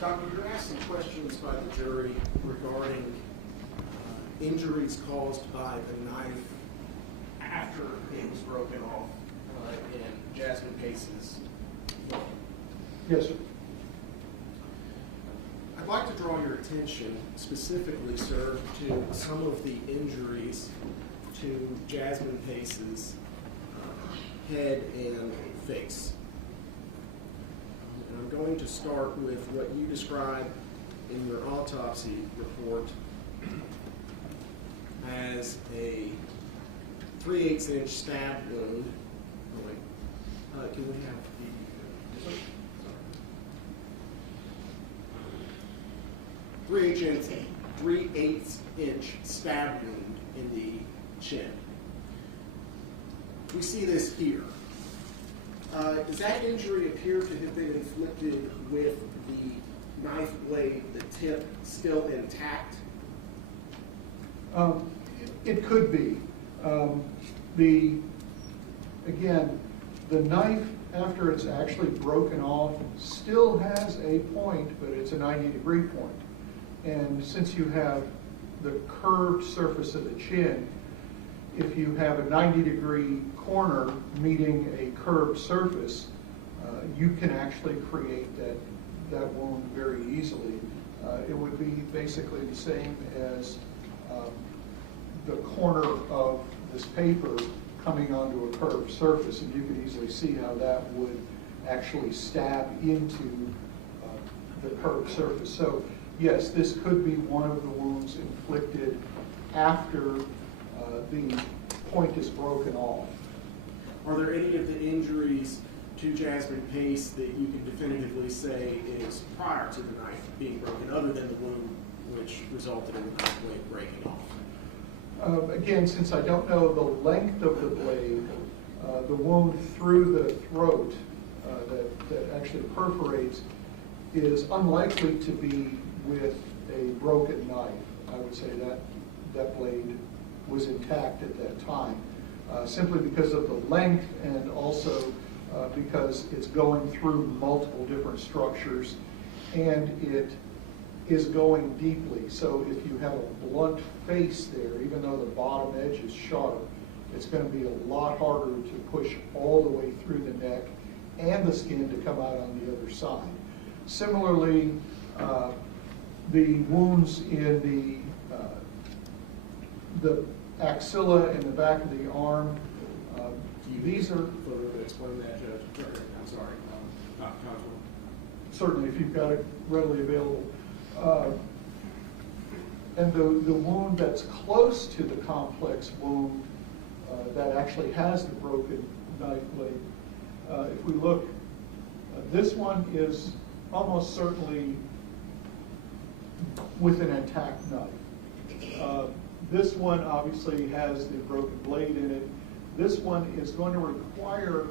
Doctor, you asked some questions by the jury regarding injuries caused by the knife after it was broken off in Jasmine Pace's lung. Yes, sir. I'd like to draw your attention specifically, sir, to some of the injuries to Jasmine Pace's head and face. And I'm going to start with what you described in your autopsy report as a 3/8 inch stab wound. Oh, wait. Can we have the... 3/8 inch stab wound in the chin. We see this here. Does that injury appear to have been inflicted with the knife blade tip still intact? It could be. Again, the knife, after it's actually broken off, still has a point, but it's a 90-degree point. And since you have the curved surface of the chin, if you have a 90-degree corner meeting a curved surface, you can actually create that wound very easily. It would be basically the same as the corner of this paper coming onto a curved surface, and you can easily see how that would actually stab into the curved surface. So yes, this could be one of the wounds inflicted after the point is broken off. Are there any of the injuries to Jasmine Pace that you can definitively say is prior to the knife being broken, other than the wound which resulted in the knife blade breaking off? Again, since I don't know the length of the blade, the wound through the throat that actually perforates is unlikely to be with a broken knife. I would say that blade was intact at that time, simply because of the length and also because it's going through multiple different structures and it is going deeply. So if you have a blunt face there, even though the bottom edge is sharp, it's going to be a lot harder to push all the way through the neck and the skin to come out on the other side. Similarly, the wounds in the axilla and the back of the arm, these are... Further explain that, Judge. I'm sorry, Dr. Cogswell. Certainly, if you've got it readily available. And the wound that's close to the complex wound that actually has the broken knife blade, if we look, this one is almost certainly with an intact knife. This one obviously has the broken blade in it. This one is going to require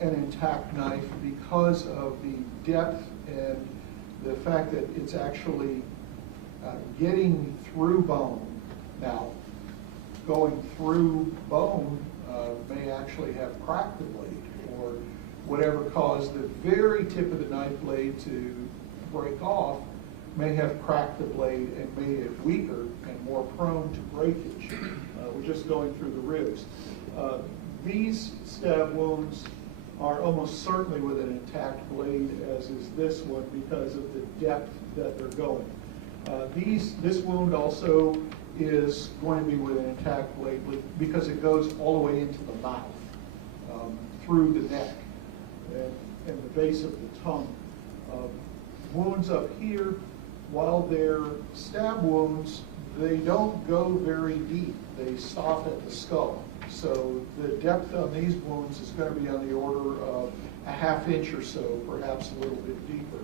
an intact knife because of the depth and the fact that it's actually getting through bone. Now, going through bone may actually have cracked the blade, or whatever caused the very tip of the knife blade to break off may have cracked the blade and made it weaker and more prone to breakage. We're just going through the ribs. These stab wounds are almost certainly with an intact blade, as is this one, because of the depth that they're going. This wound also is going to be with an intact blade because it goes all the way into the mouth, through the neck, and the base of the tongue. Wounds up here, while they're stab wounds, they don't go very deep. They stop at the skull. So the depth on these wounds is going to be on the order of a ½ inch or so, perhaps a little bit deeper.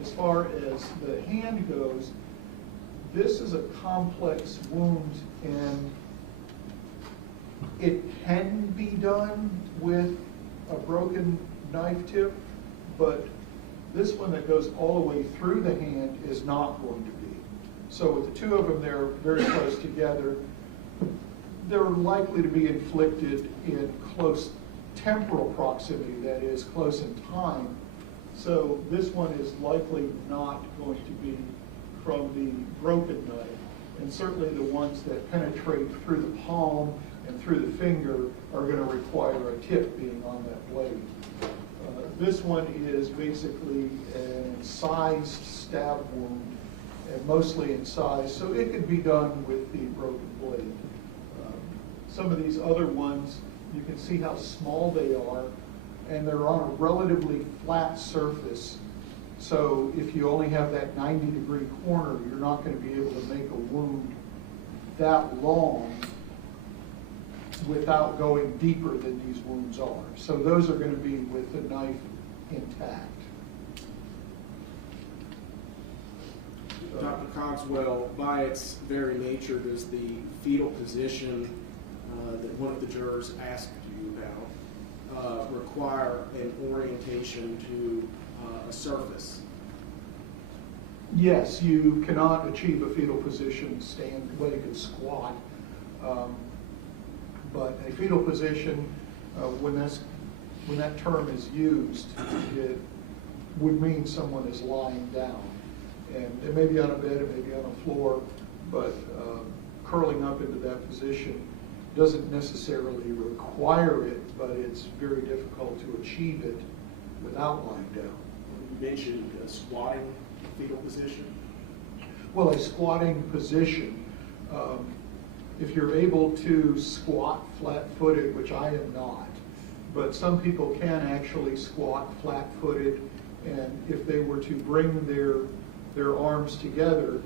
As far as the hand goes, this is a complex wound, and it can be done with a broken knife tip, but this one that goes all the way through the hand is not going to be. So with the two of them, they're very close together. They're likely to be inflicted in close temporal proximity, that is, close in time. So this one is likely not going to be from the broken knife. And certainly the ones that penetrate through the palm and through the finger are going to require a tip being on that blade. This one is basically an incised stab wound, and mostly incised, so it could be done with the broken blade. Some of these other ones, you can see how small they are, and they're on a relatively flat surface. So if you only have that 90-degree corner, you're not going to be able to make a wound that long without going deeper than these wounds are. So those are going to be with the knife intact. Dr. Cogswell, by its very nature, does the fetal position that one of the jurors asked you about require an orientation to a surface? Yes, you cannot achieve a fetal position stand-legged squat. But a fetal position, when that term is used, it would mean someone is lying down. And it may be on a bed, it may be on a floor, but curling up into that position doesn't necessarily require it, but it's very difficult to achieve it without lying down. You mentioned squatting fetal position. Well, a squatting position, if you're able to squat flat-footed, which I am not, but some people can actually squat flat-footed, and if they were to bring their arms together,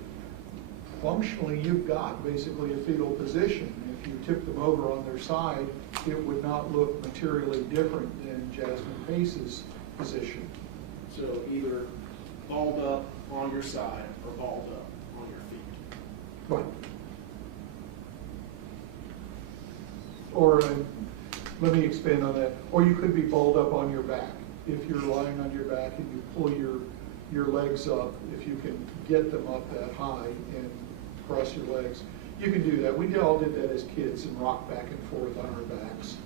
functionally you've got basically a fetal position. If you tip them over on their side, it would not look materially different than Jasmine Pace's position. So either balled up on your side or balled up on your feet. Right. Or, let me expand on that, or you could be balled up on your back. If you're lying on your back and you pull your legs up, if you can get them up that high and cross your legs, you can do that. We all did that as kids and rock back and forth on our backs.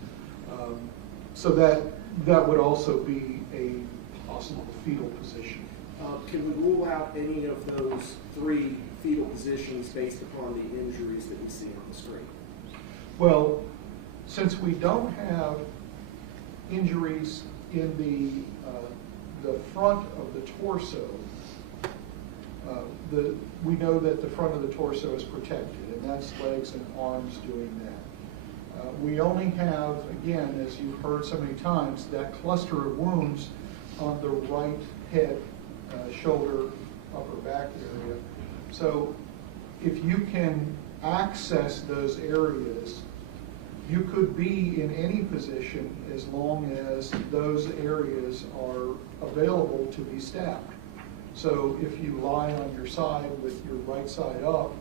So that would also be a possible fetal position. Can we rule out any of those three fetal positions based upon the injuries that we see on the screen? Well, since we don't have injuries in the front of the torso, we know that the front of the torso is protected, and that's legs and arms doing that. We only have, again, as you've heard so many times, that cluster of wounds on the right head, shoulder, upper back area. So if you can access those areas, you could be in any position as long as those areas are available to be stabbed. So if you lie on your side with your right side up,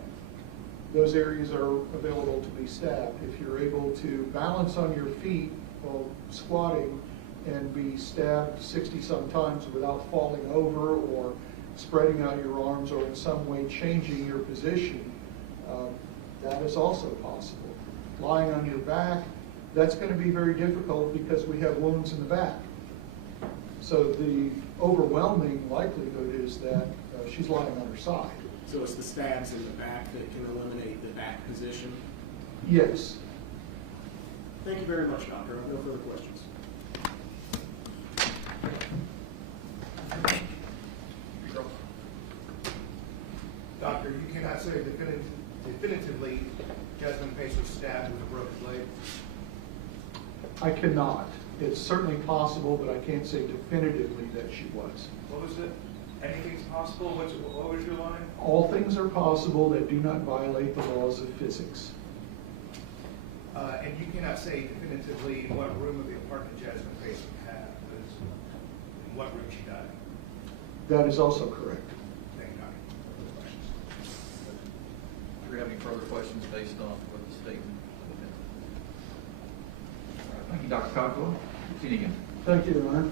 those areas are available to be stabbed. If you're able to balance on your feet while squatting and be stabbed 60-some times without falling over or spreading out your arms or in some way changing your position, that is also possible. Lying on your back, that's going to be very difficult because we have wounds in the back. So the overwhelming likelihood is that she's lying on her side. So it's the stabs in the back that can eliminate the back position? Yes. Thank you very much, Doctor. I have no further questions. Doctor, you cannot say definitively Jasmine Pace was stabbed with a broken leg? I cannot. It's certainly possible, but I can't say definitively that she was. What was it? Anything's possible? What was your line? All things are possible that do not violate the laws of physics. And you cannot say definitively in what room of the apartment Jasmine Pace had, in what room she died. That is also correct. Thank God. Do you have any further questions based on what the statement? Thank you, Dr. Cockrell. Proceed again. Thank you, Your Honor.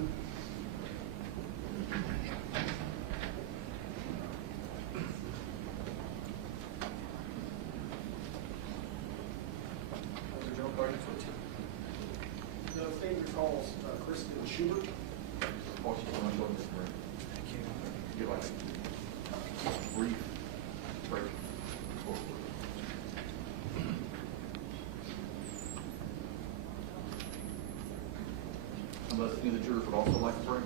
The state recalls Kristen Schubert. Get like a brief break. Unless any of the jurors would also like a break.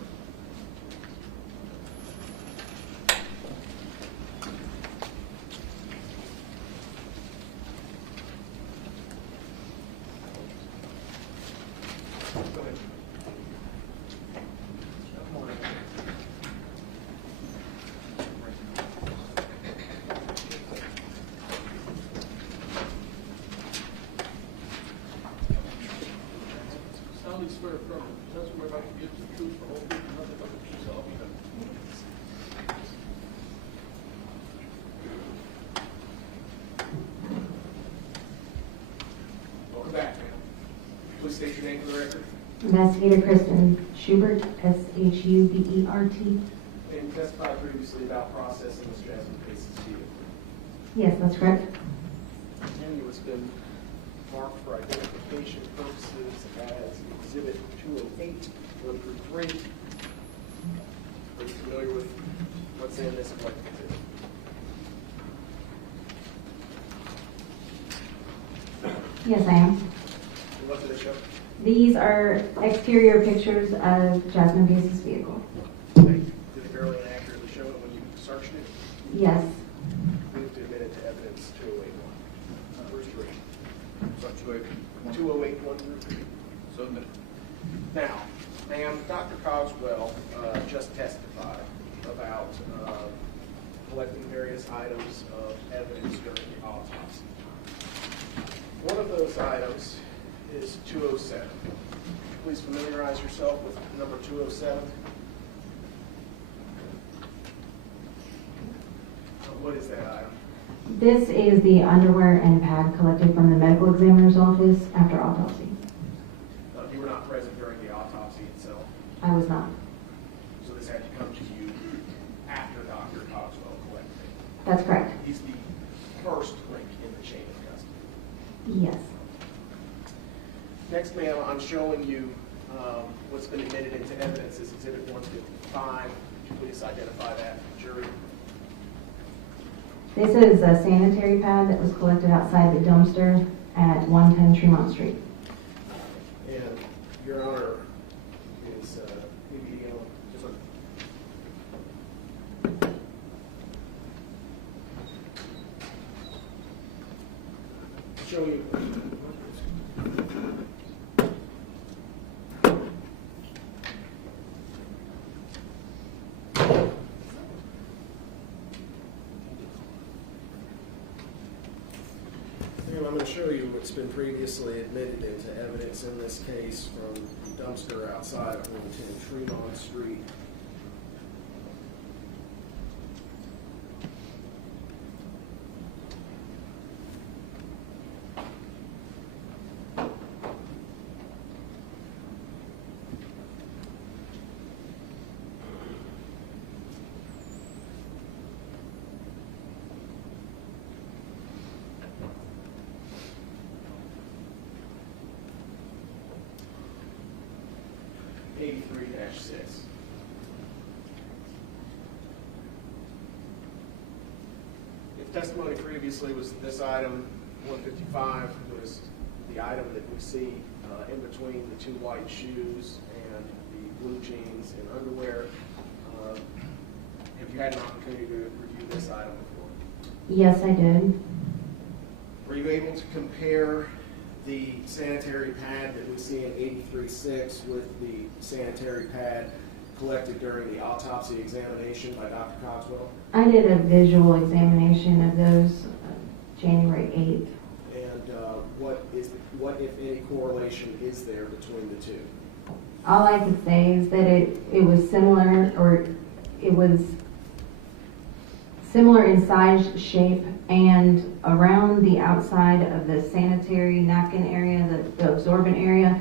Go ahead. Sounding swear from that's where I can get the truth, the whole truth, and nothing but the truth. I'll be done. Welcome back, ma'am. Please state your name for the record. Investigator Kristen Schubert, Schubert. And testified previously about processing Ms. Jasmine Pace's vehicle. Yes, that's correct. And it's been marked for identification purposes as Exhibit 208, 1 through 3. Are you familiar with what's in this collective exhibit? Yes, I am. And what do they show? These are exterior pictures of Jasmine Pace's vehicle. Did it fairly and accurately show it when you searched it? Yes. Move to admit it to evidence 2081. Where's your reading? So 281. 2081 through 3. So moved. Now, ma'am, Dr. Cogswell just testified about collecting various items of evidence during the autopsy. One of those items is 207. Please familiarize yourself with number 207. What is that item? This is the underwear and pad collected from the medical examiner's office after autopsy. You were not present during the autopsy itself, I was not. so this had to come to you after Dr. Cogswell collected it. That's correct. He's the first link in the chain of custody. Yes. Next, ma'am, I'm showing you what's been admitted into evidence as Exhibit 155. Would you please identify that, jury? This is a sanitary pad that was collected outside the dumpster at 110 Tremont Street. And Your Honor is maybe just show you. I'm going to show you what's been previously admitted into evidence in this case from the dumpster outside of 110 Tremont Street. -6. If testimony previously was this item, 155, was the item that we see in between the 2 white shoes and the blue jeans and underwear. Have you had an opportunity to review this item before? Yes, I did. Were you able to compare the sanitary pad that we see in 83-6 with the sanitary pad collected during the autopsy examination by Dr. Cogswell? I did a visual examination of those January 8th. And what, if any, correlation is there between the two? All I could say is that it was similar, or it was similar in size, shape, and around the outside of the sanitary napkin area, the absorbent area,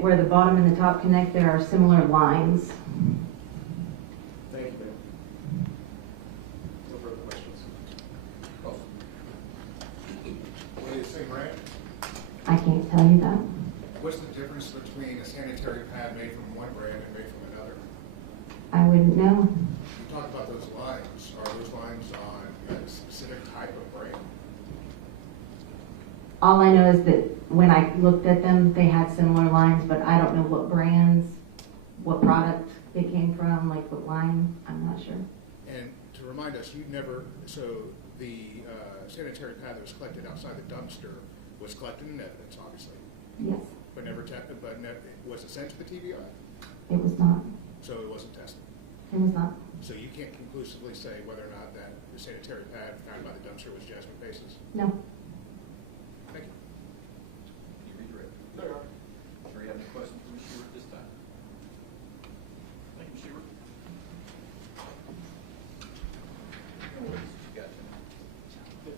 where the bottom and the top connect, there are similar lines. Thank you, ma'am. No further questions. What do you say, Brad? I can't tell you that. What's the difference between a sanitary pad made from one brand and made from another? I wouldn't know. You talk about those lines. Are those lines on a specific type of brand? All I know is that when I looked at them, they had similar lines, but I don't know what brands, what product it came from, like what line, I'm not sure. And to remind us, you never, so the sanitary pad that was collected outside the dumpster was collected in evidence, obviously, Yes, but was it sent to the TBI? it was not. So it wasn't tested. It was not. So you can't conclusively say whether or not that the sanitary pad found by the dumpster was Jasmine Pace's? No. Thank you. Can you redirect? No, Your Honor. Sure you have any questions for Ms. Sheward this time? Thank you, Ms. Sheward. You got it. It's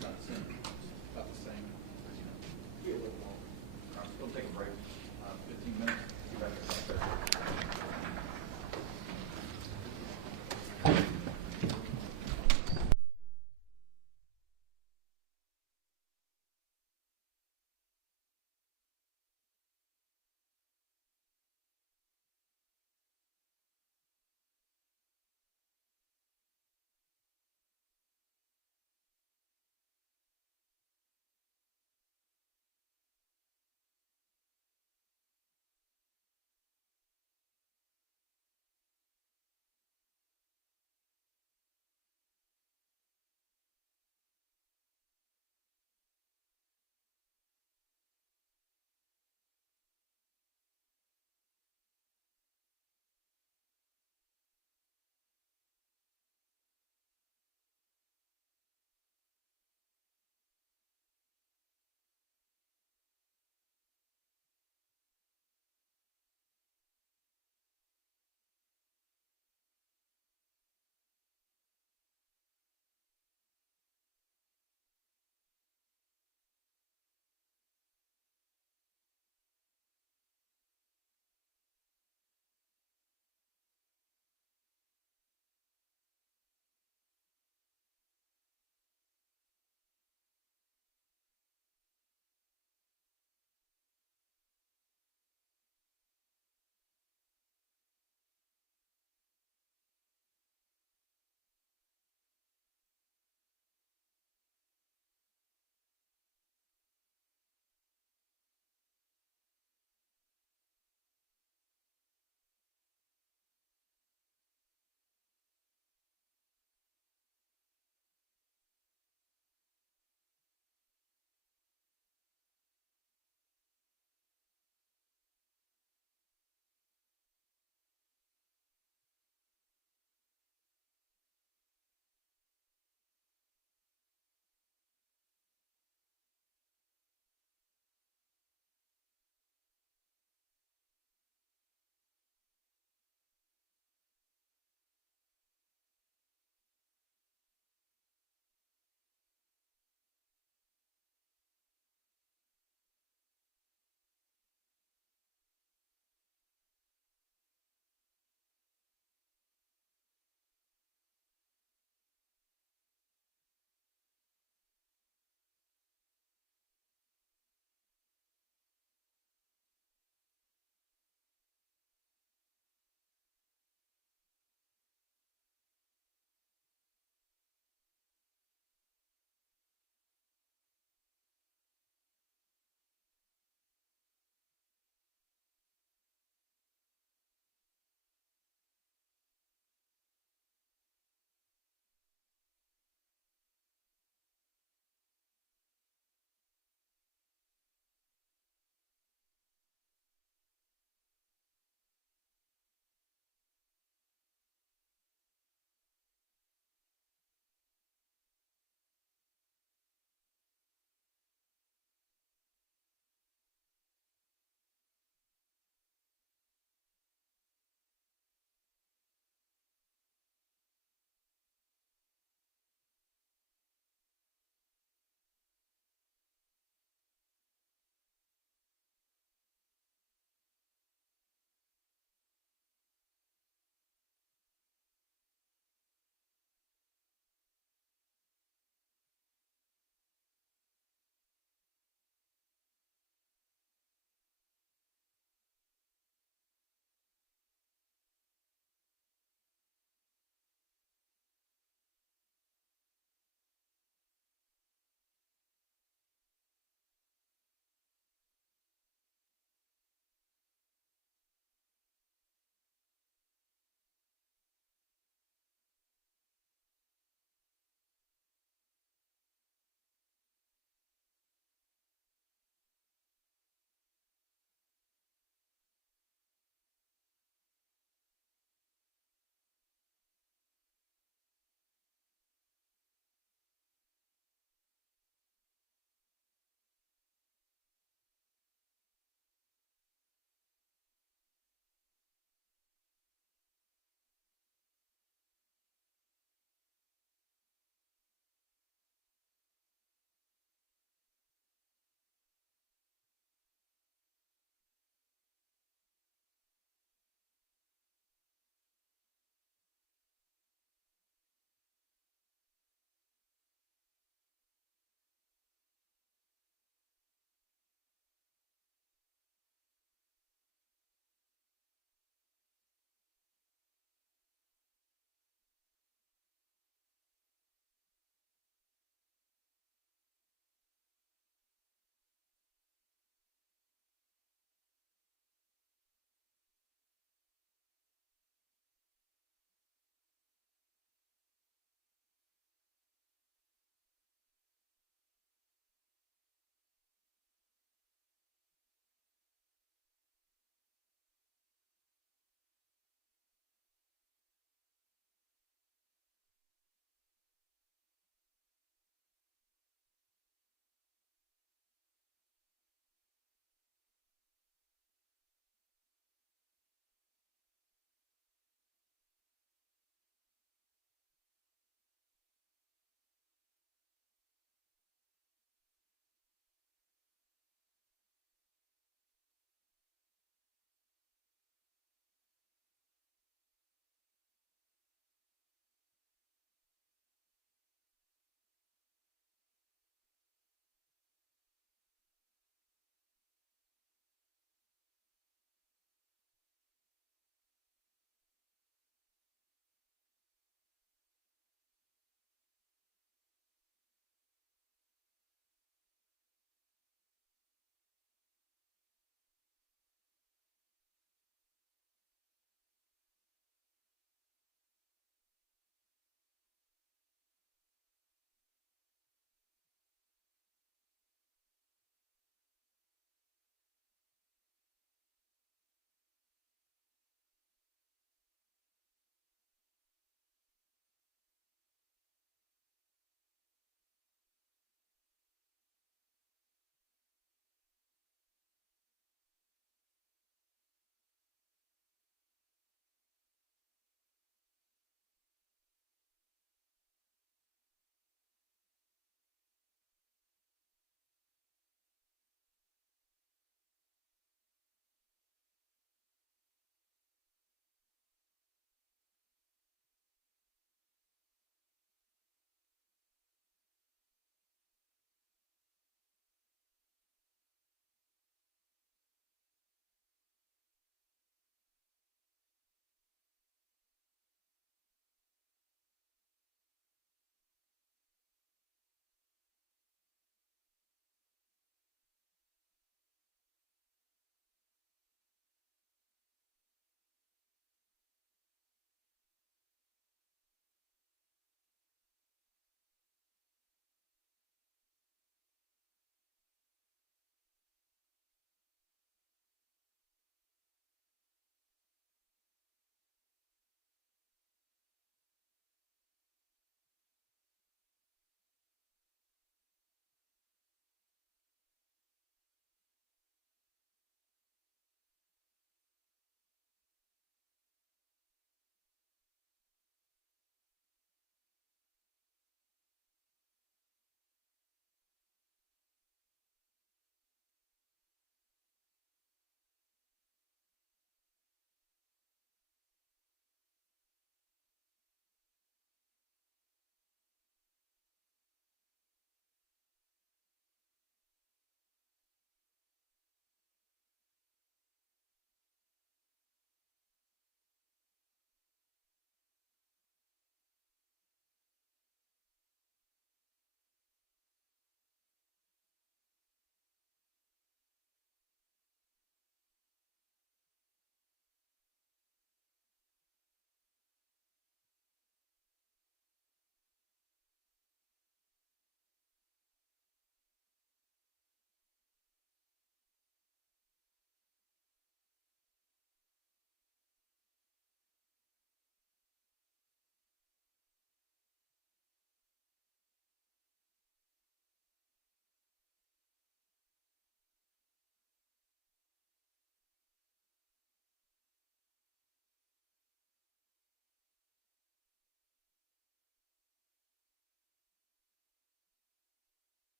about the same. It's about the same. Yeah, a little more. All right, we'll take a break, 15 minutes. Be back in a second.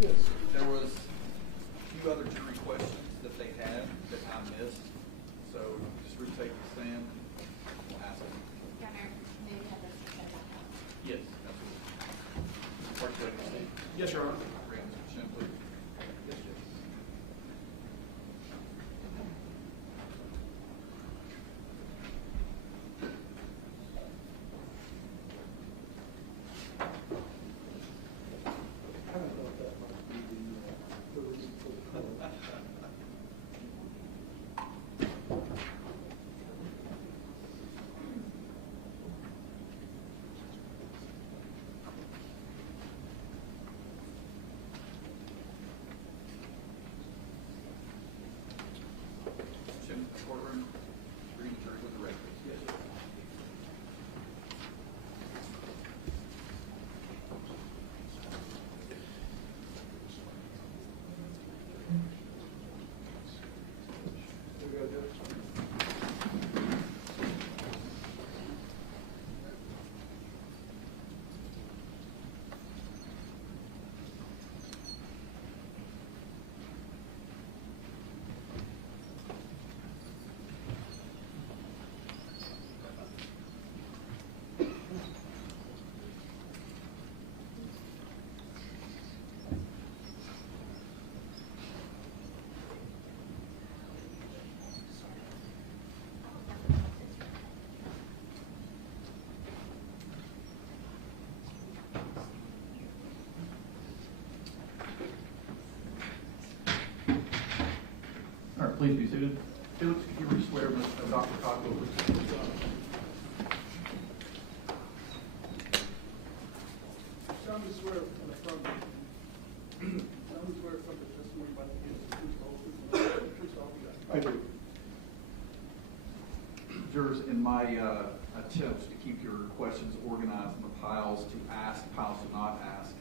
Yes. There was a few other jury questions that they had that I missed, so just retake the stand. We'll ask them. Gunner, maybe have us set that up. Yes, absolutely. Clerk, will you proceed? Yes, Your Honor. Bring Mr. Chen, please. Yes, Judge. I kind of thought that might be the reason for the color. Chen, courtroom, read the jury with the record. Yes, sir. We got this. All right, please be seated. Felix, could you re-swear Dr. Cockrell, please? Solemnly swear from the front, solemnly swear from the testimony about to give the truth, the whole truth, and the truth, so help you God. I do. Jurors, in my attempts to keep your questions organized in the piles to ask, piles to not ask,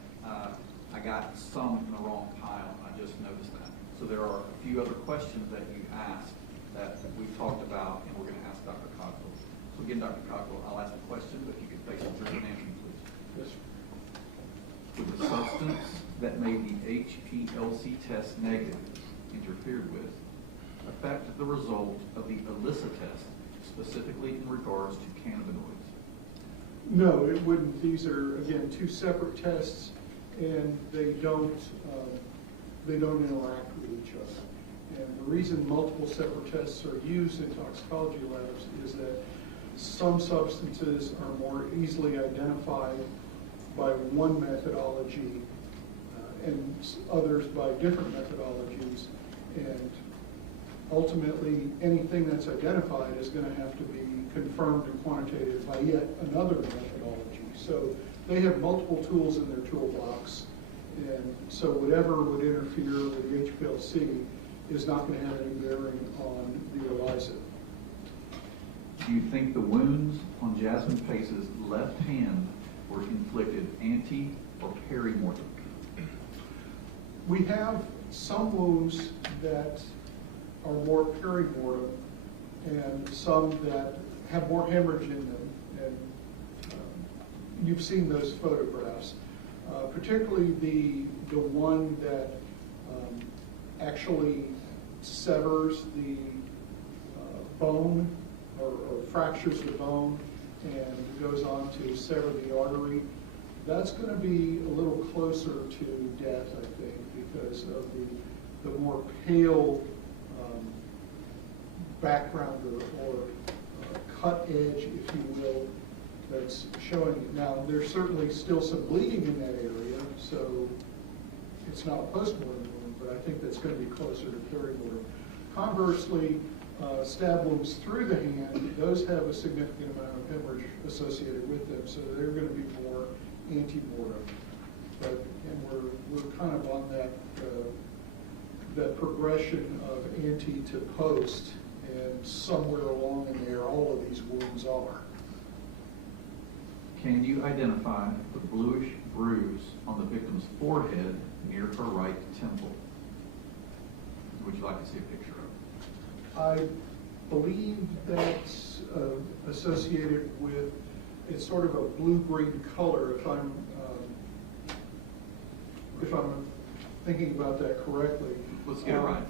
I got some in the wrong pile. I just noticed that. So there are a few other questions that you asked that we've talked about, and we're going to ask Dr. Cockrell. So again, Dr. Cockrell, I'll ask the question, but if you could face the jury and answer me, please. Yes, sir. Would the substance that made the HPLC test negative interfered with affect the result of the ELISA test, specifically in regards to cannabinoids? No, it wouldn't. These are, again, two separate tests, and they don't interact with each other. And the reason multiple separate tests are used in toxicology labs is that some substances are more easily identified by one methodology and others by different methodologies. And ultimately, anything that's identified is going to have to be confirmed and quantitated by yet another methodology. So they have multiple tools in their toolbox, and so whatever would interfere with the HPLC is not going to have any bearing on the ELISA. Do you think the wounds on Jasmine Pace's left hand were inflicted ante or peri-mortem? We have some wounds that are more peri-mortem and some that have more hemorrhage in them. And you've seen those photographs, particularly the one that actually severs the bone or fractures the bone and goes on to sever the artery. That's going to be a little closer to death, I think, because of the more pale background or cut edge, if you will, that's showing it. Now, there's certainly still some bleeding in that area, so it's not a post-mortem wound, but I think that's going to be closer to peri-mortem. Conversely, stab wounds through the hand, those have a significant amount of hemorrhage associated with them, so they're going to be more ante-mortem. But and we're kind of on that progression of ante to post, and somewhere along in there, all of these wounds are. Can you identify the bluish bruise on the victim's forehead near her right temple? Would you like to see a picture of it? I believe that's associated with, it's sort of a blue-green color, if I'm thinking about that correctly. Let's get it right.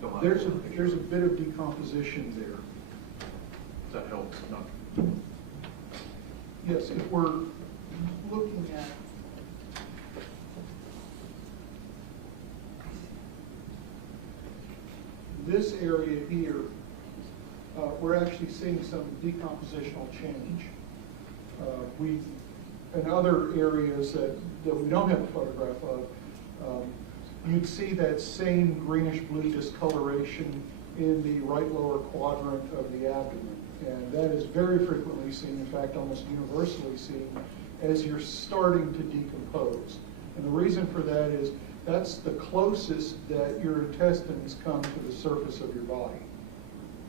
Don't mind. There's a bit of decomposition there. That helps. No. Yes, if we're looking at this area here, we're actually seeing some decompositional change. In other areas that we don't have a photograph of, you'd see that same greenish-blue discoloration in the right lower quadrant of the abdomen. And that is very frequently seen, in fact, almost universally seen, as you're starting to decompose. And the reason for that is that's the closest that your intestines come to the surface of your body.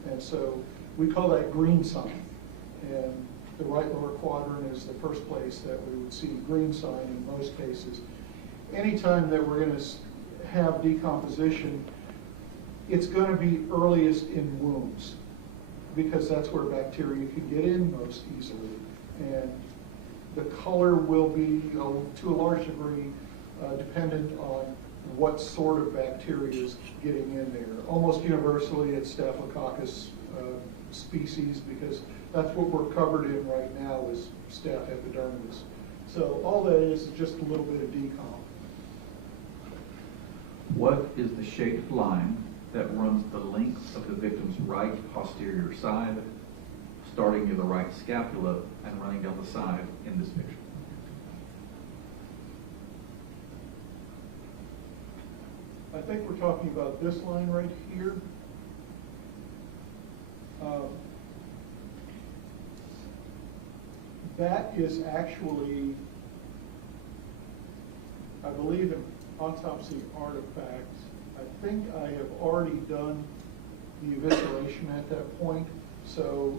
And so we call that green sign. And the right lower quadrant is the first place that we would see green sign in most cases. Anytime that we're going to have decomposition, it's going to be earliest in wounds, because that's where bacteria can get in most easily. And the color will be, to a large degree, dependent on what sort of bacteria is getting in there. Almost universally, it's Staphylococcus species, because that's what we're covered in right now is staph epidermidis. So all that is just a little bit of decomp. What is the shaded line that runs the length of the victim's right posterior side, starting near the right scapula and running down the side in this picture? I think we're talking about this line right here. That is actually, I believe, an autopsy artifact. I think I have already done the evisceration at that point. So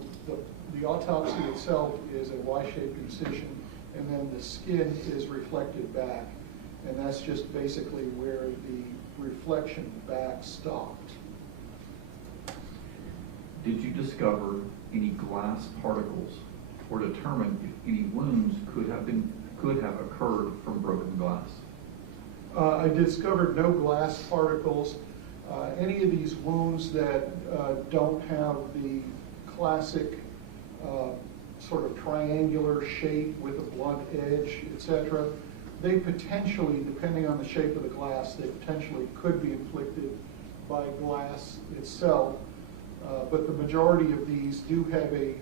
the autopsy itself is a Y-shaped incision, and then the skin is reflected back. And that's just basically where the reflection back stopped. Did you discover any glass particles or determine if any wounds could have occurred from broken glass? I discovered no glass particles. Any of these wounds that don't have the classic sort of triangular shape with a blunt edge, etc., they potentially, depending on the shape of the glass, they potentially could be inflicted by glass itself. But the majority of these do have a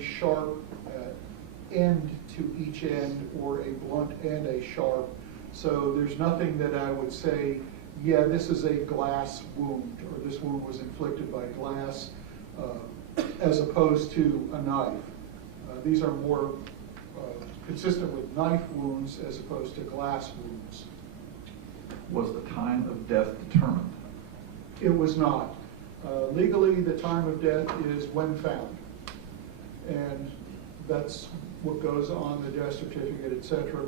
sharp end to each end, or a blunt and a sharp. So there's nothing that I would say, yeah, this is a glass wound, or this wound was inflicted by glass, as opposed to a knife. These are more consistent with knife wounds as opposed to glass wounds. Was the time of death determined? It was not. Legally, the time of death is when found. And that's what goes on the death certificate, etc.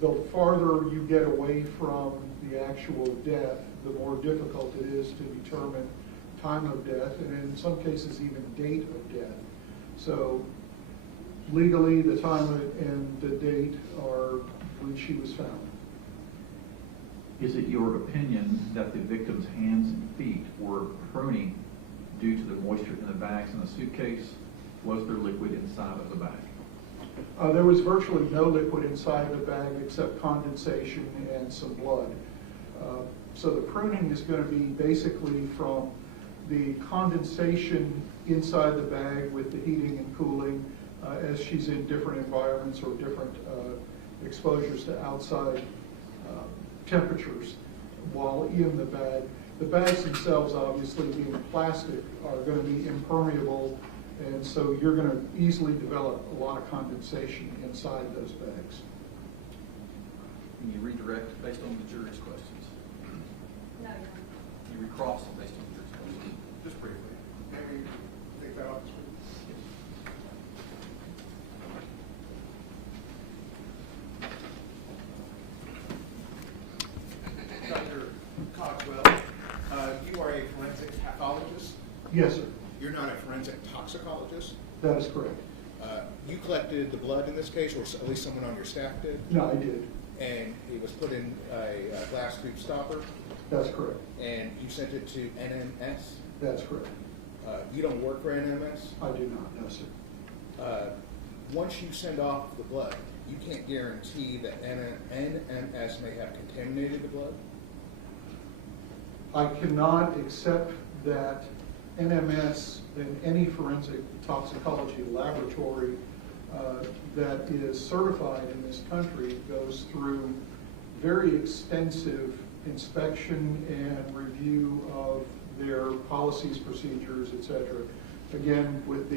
The farther you get away from the actual death, the more difficult it is to determine time of death, and in some cases even date of death. So legally, the time and the date are when she was found. Is it your opinion that the victim's hands and feet were pruning due to the moisture in the bags in the suitcase? Was there liquid inside of the bag? There was virtually no liquid inside the bag except condensation and some blood. So the pruning is going to be basically from the condensation inside the bag with the heating and cooling as she's in different environments or different exposures to outside temperatures while in the bag. The bags themselves, obviously being plastic, are going to be impermeable, and so you're going to easily develop a lot of condensation inside those bags. Can you redirect based on the jury's questions? No, Your Honor. You recross based on the jury's questions? Just briefly, maybe take that off the screen. Dr. Cogswell, you are a forensic pathologist. Yes, sir. You're not a forensic toxicologist. That is correct. You collected the blood in this case, or at least someone on your staff did. No, I did. and it was put in a glass tube stopper, That's correct. and you sent it to NMS. That's correct. You don't work for NMS. I do not, no, sir. Once you send off the blood, you can't guarantee that NMS may have contaminated the blood. I cannot accept that NMS and any forensic toxicology laboratory that is certified in this country goes through very extensive inspection and review of their policies, procedures, et cetera. Again, with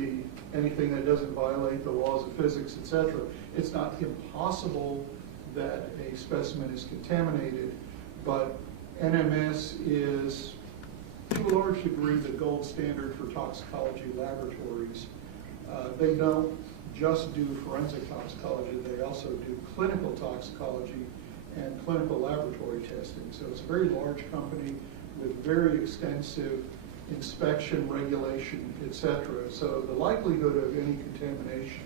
anything that doesn't violate the laws of physics, et cetera. It's not impossible that a specimen is contaminated, but NMS is, to a large degree, the gold standard for toxicology laboratories. They don't just do forensic toxicology, they also do clinical toxicology and clinical laboratory testing. So it's a very large company with very extensive inspection, regulation, et cetera. So the likelihood of any contamination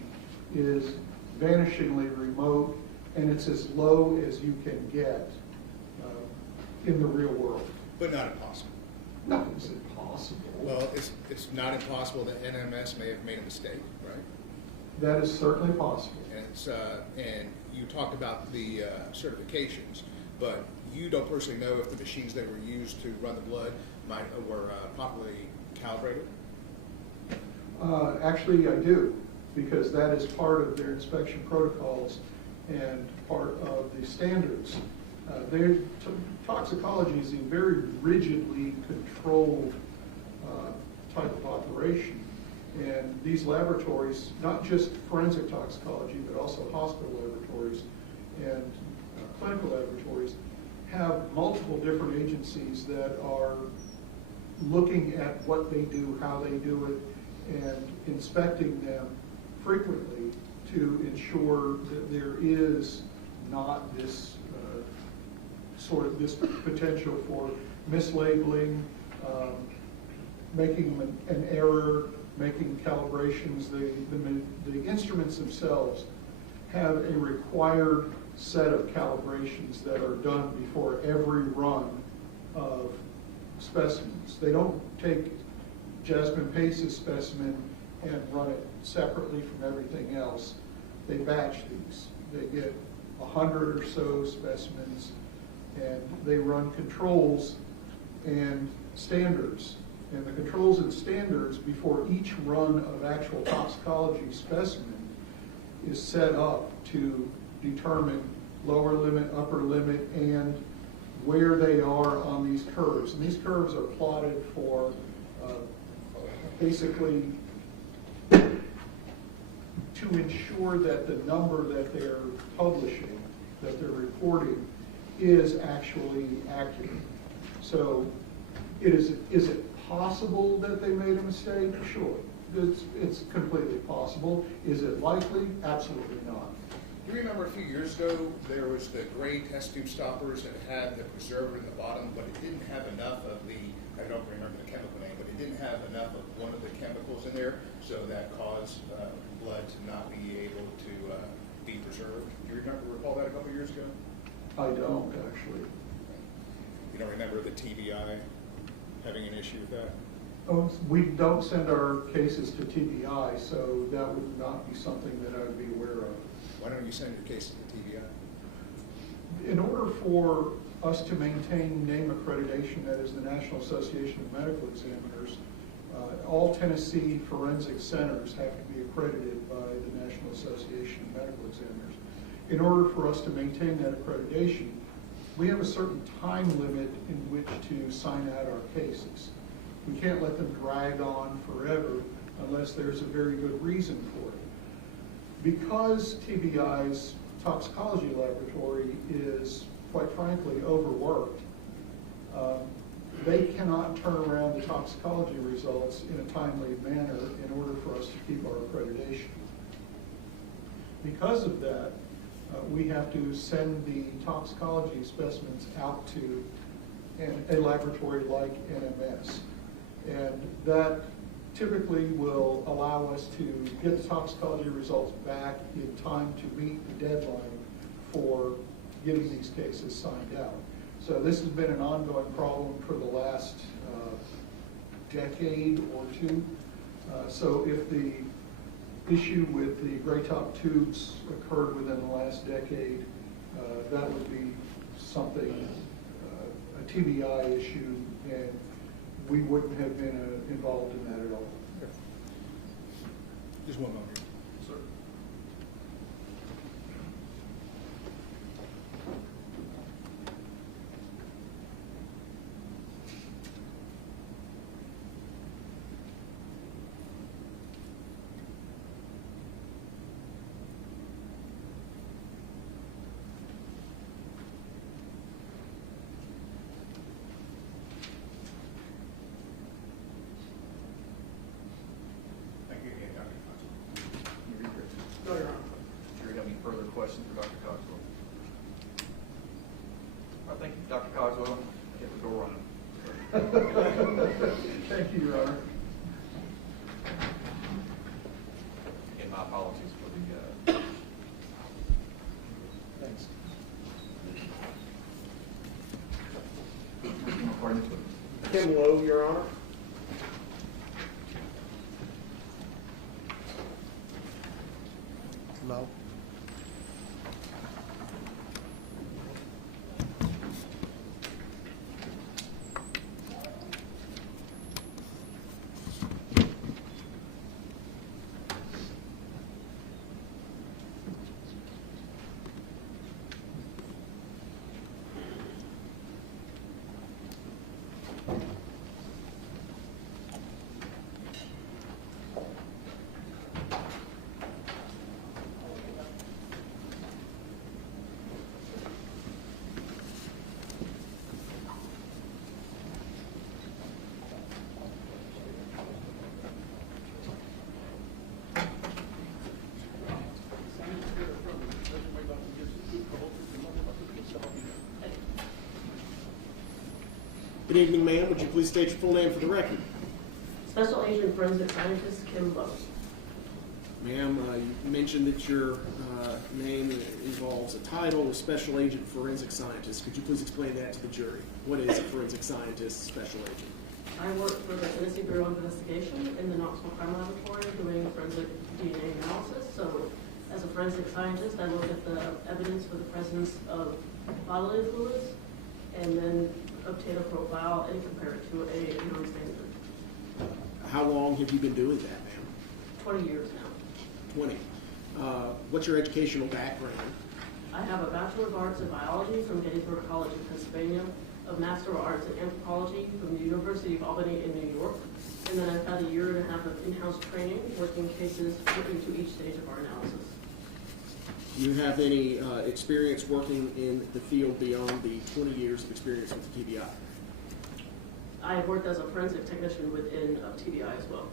is vanishingly remote, and it's as low as you can get in the real world. But not impossible. Nothing's impossible. Well, it's not impossible that NMS may have made a mistake, right? That is certainly possible. And you talked about the certifications, but you don't personally know if the machines that were used to run the blood were properly calibrated? Actually, I do, because that is part of their inspection protocols and part of the standards. Toxicology is a very rigidly controlled type of operation. And these laboratories, not just forensic toxicology, but also hospital laboratories and clinical laboratories, have multiple different agencies that are looking at what they do, how they do it, and inspecting them frequently to ensure that there is not this this potential for mislabeling, making an error, making calibrations. The instruments themselves have a required set of calibrations that are done before every run of specimens. They don't take Jasmine Pace's specimen and run it separately from everything else. They batch these. They get 100 or so specimens, and they run controls and standards. And the controls and standards before each run of actual toxicology specimen is set up to determine lower limit, upper limit, and where they are on these curves. And these curves are plotted for basically to ensure that the number that they're publishing, that they're reporting, is actually accurate. So is it possible that they made a mistake? Sure. It's completely possible. Is it likely? Absolutely not. Do you remember a few years ago, there was the gray test tube stoppers that had the preservative in the bottom, but it didn't have enough of I don't remember the chemical name, but it didn't have enough of one of the chemicals in there, so that caused blood to not be able to be preserved. Do you recall that a couple of years ago? I don't, actually. You don't remember the TBI having an issue with that? Oh, we don't send our cases to TBI, so that would not be something that I would be aware of. Why don't you send your cases to TBI? In order for us to maintain name accreditation, that is the National Association of Medical Examiners, all Tennessee forensic centers have to be accredited by the National Association of Medical Examiners. In order for us to maintain that accreditation, we have a certain time limit in which to sign out our cases. We can't let them drag on forever unless there's a very good reason for it. Because TBI's toxicology laboratory is, quite frankly, overworked, they cannot turn around the toxicology results in a timely manner in order for us to keep our accreditation. Because of that, we have to send the toxicology specimens out to a laboratory like NMS. And that typically will allow us to get the toxicology results back in time to meet the deadline for getting these cases signed out. So this has been an ongoing problem for the last decade or two. So if the issue with the gray top tubes occurred within the last decade, that would be something, a TBI issue, and we wouldn't have been involved in that at all. Just one moment. Sir. Thank you again, Dr. Cogswell. No, Your Honor. Do you have any further questions for Dr. Cogswell? All right, thank you, Dr. Cogswell. Get the door running. Thank you, Your Honor. And my apologies for the, Thanks. Tim Lowe, Your Honor. Low. Good evening, ma'am. Would you please state your full name for the record? Special Agent Forensic Scientist Kim Lowe. Ma'am, you mentioned that your name involves a title of Special Agent Forensic Scientist. Could you please explain that to the jury? What is a forensic scientist, special agent? I work for the Tennessee Bureau of Investigation in the Knoxville Crime Laboratory doing forensic DNA analysis. So as a forensic scientist, I look at the evidence for the presence of bodily fluids and then obtain a profile and compare it to a known standard. How long have you been doing that, ma'am? 20 years now. 20. What's your educational background? I have a Bachelor of Arts in Biology from Gettysburg College in Pennsylvania, a Master of Arts in Anthropology from the University of Albany in New York, and then I've had a year and a half of in-house training working cases working to each stage of our analysis. Do you have any experience working in the field beyond the 20 years of experience with the TBI? I have worked as a forensic technician within TBI as well.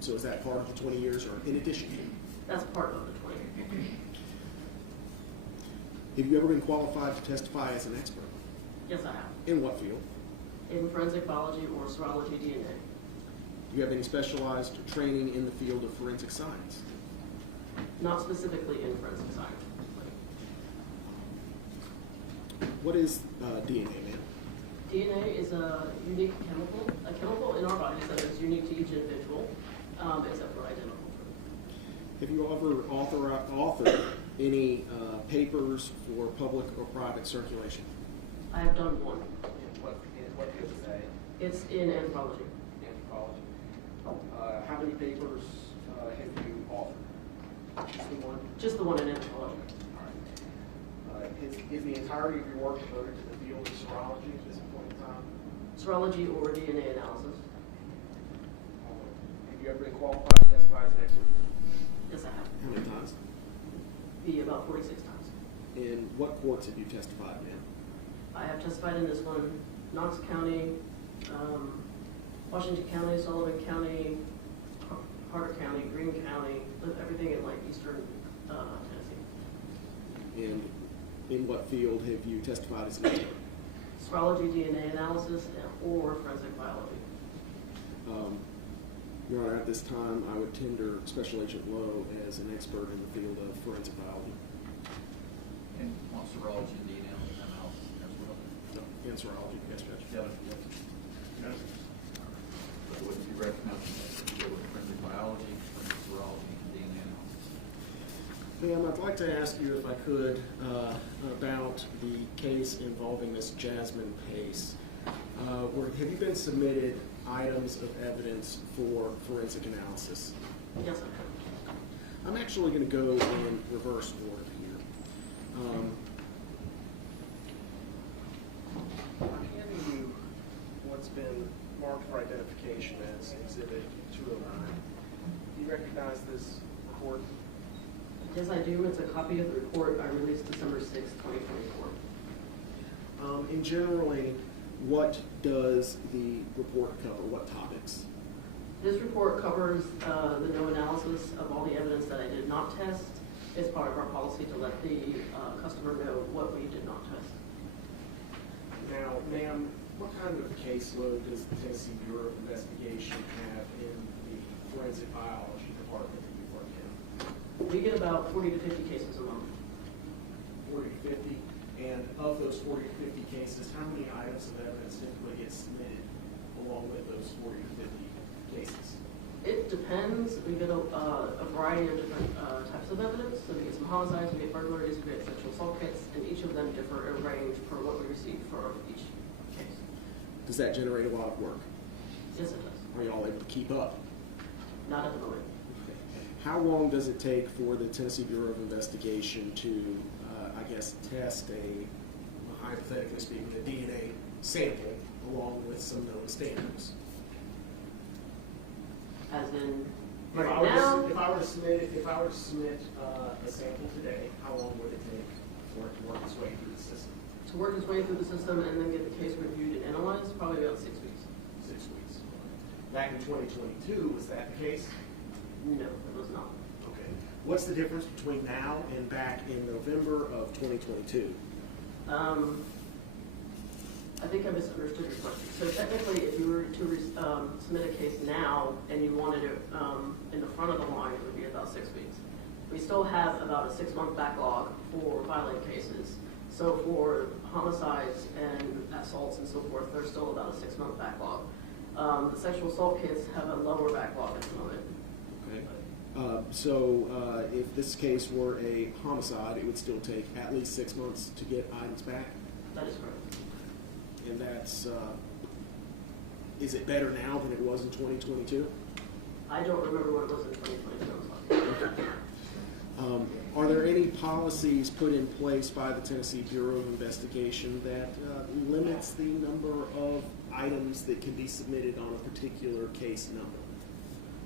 So is that part of the 20 years or in addition to? That's part of the 20. Have you ever been qualified to testify as an expert? Yes, I have. In what field? In forensic biology or serology DNA. Do you have any specialized training in the field of forensic science? Not specifically in forensic science. What is DNA, ma'am? DNA is a unique chemical in our bodies that is unique to each individual, except for identical. Have you ever authored any papers for public or private circulation? I have done one. What field is that? It's in anthropology. Anthropology. How many papers have you authored? Just the one? Just the one in anthropology. All right. Is the entirety of your work devoted to the field of serology at this point in time? Serology or DNA analysis. Have you ever been qualified to testify as an expert? Yes, I have. How many times? Be about 46 times. In what courts have you testified, ma'am? I have testified in this one, Knox County, Washington County, Sullivan County, Carter County, Greene County, everything in like eastern Tennessee. And in what field have you testified as an expert? Serology, DNA analysis, or forensic biology. Your Honor, at this time, I would tender Special Agent Lowe as an expert in the field of forensic biology. And once serology and DNA analysis as well. In serology, yes, Judge. Yeah, so would you recommend go with forensic biology, forensic serology, and DNA analysis? Ma'am, I'd like to ask you, if I could, about the case involving Miss Jasmine Pace. Have you been submitted items of evidence for forensic analysis? Yes, I have. I'm actually going to go in reverse order here. I'm handing you what's been marked for identification as Exhibit 209. Do you recognize this report? Yes, I do. It's a copy of the report I released December 6, 2024. And generally, what does the report cover? What topics? This report covers the no analysis of all the evidence that I did not test. It's part of our policy to let the customer know what we did not test. Now, ma'am, what kind of caseload does the Tennessee Bureau of Investigation have in the forensic biology department that you work in? We get about 40 to 50 cases a month. 40 to 50? And of those 40 to 50 cases, how many items of evidence typically get submitted along with those 40 to 50 cases? It depends. We get a variety of different types of evidence. So we get some homicides, we get burglaries, we get sexual assault kits, and each of them differ in range for what we receive for each case. Does that generate a lot of work? Yes, it does. Are y'all able to keep up? Not at the moment. How long does it take for the Tennessee Bureau of Investigation to, test hypothetically speaking, a DNA sample along with some known standards? As in, If right I were now, to submit a sample today, how long would it take for it to work its way through the system? to work its way through the system and then get the case reviewed and analyzed, probably about 6 weeks. 6 weeks. Back in 2022, was that the case? No, it was not. Okay. What's the difference between now and back in November of 2022? I think I misunderstood your question. So technically, if you were to submit a case now and you wanted it in the front of the line, it would be about 6 weeks. We still have about a 6-month backlog for violent cases. So for homicides and assaults and so forth, there's still about a 6-month backlog. The sexual assault kits have a lower backlog at the moment. Okay. If this case were a homicide, it would still take at least 6 months to get items back? That is correct. And that's, is it better now than it was in 2022? I don't remember what it was in 2022. I'm sorry. Are there any policies put in place by the Tennessee Bureau of Investigation that limits the number of items that can be submitted on a particular case number?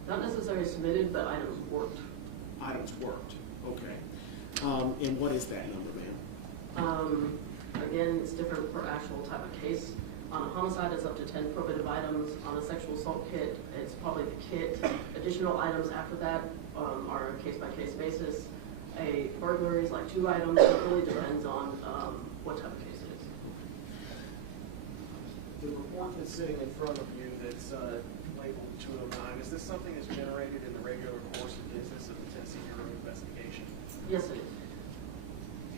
Not necessarily submitted, but items worked. Items worked, okay. And what is that number, ma'am? Again, it's different per actual type of case. On a homicide, it's up to 10 probative items. On a sexual assault kit, it's probably the kit. Additional items after that are a case-by-case basis. A burglary is like 2 items. It really depends on what type of case it is. The report that's sitting in front of you that's labeled 209, is this something that's generated in the regular course of business of the Tennessee Bureau of Investigation? Yes, it is.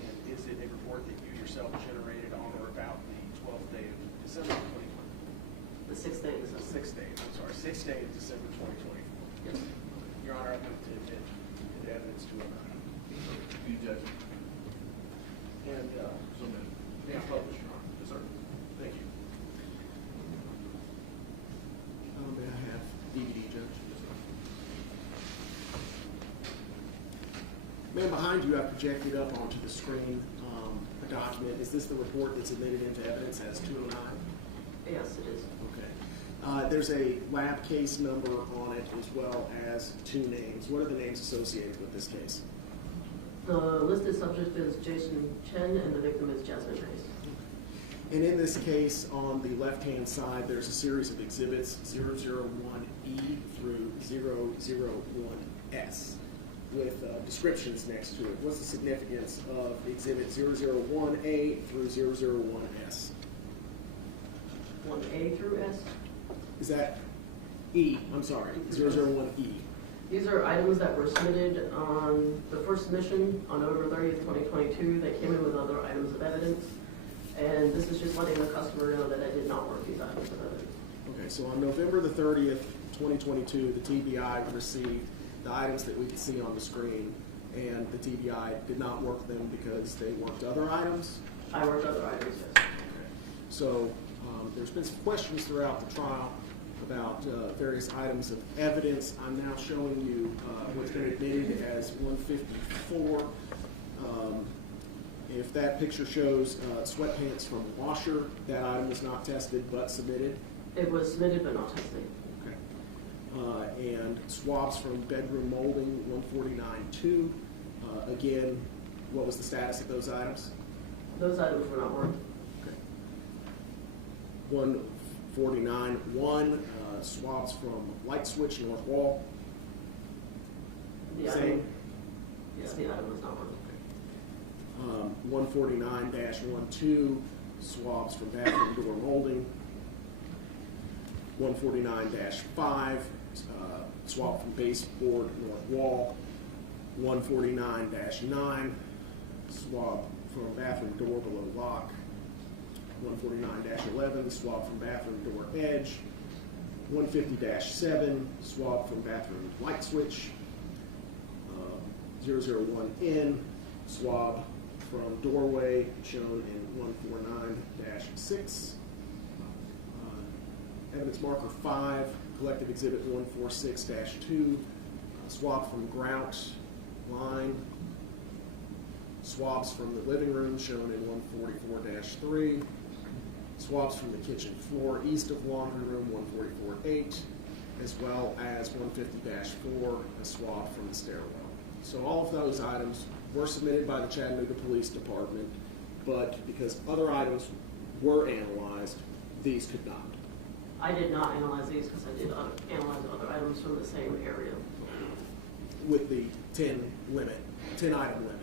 And is it a report that you yourself generated on or about the 12th day of December 2020? The 6th day is The 6th day, I'm sorry, 6th day of December 2024. Yes. Your Honor, I move to admit the evidence 209. You judge. And, So moved. may I publish, Your Honor? Yes, sir. Thank you. May I have DVD, Judge? Yes, sir. Ma'am, behind you, I projected up onto the screen a document. Is this the report that's admitted into evidence as 209? Yes, it is. Okay. There's a lab case number on it as well as 2 names. What are the names associated with this case? The listed subject is Chen, and the victim is Jasmine Pace. And in this case, on the left-hand side, there's a series of exhibits, 001E through 001S, with descriptions next to it. What's the significance of exhibit 001A through 001S? 1A through S. Is that E? I'm sorry, 001E. These are items that were submitted on the first submission on November 30th, 2022. They came in with other items evidence. And this is just letting the customer know that I did not work these items of evidence. Okay, so on November the 30th, 2022, the TBI received the items that we could see on the screen, and the TBI did not work them because they worked other items. I worked other items, yes. So there's been some questions throughout the trial about various items of evidence. I'm now showing you what's been admitted as 154. If that picture shows sweatpants from a washer, that item was not tested but submitted. It was submitted but not tested. Okay. And swabs from bedroom molding, 149-2. Again, what was the status of those items? Those items were not worked. Okay. 149-1, swabs from light switch, north wall. The Same. item, yes, the item was not worked. 149-12, swabs from bathroom door molding. 149-5, swab from baseboard, north wall. 149-9, swab from bathroom door below lock. 149-11, swab from bathroom door edge. 150-7, swab from bathroom light switch. 001N, swab from doorway, shown in 149-6. Evidence marker 5, collective exhibit 146-2, swab from grout line. Swabs from the living room, shown in 144-3. Swabs from the kitchen floor east of laundry room, 144-8, as well as 150-4, a swab from the stairwell. So all of those items were submitted by the Chattanooga Police Department, but because other items were analyzed, these could not. I did not analyze these because I did analyze other items from the same area. With the 10 item limit.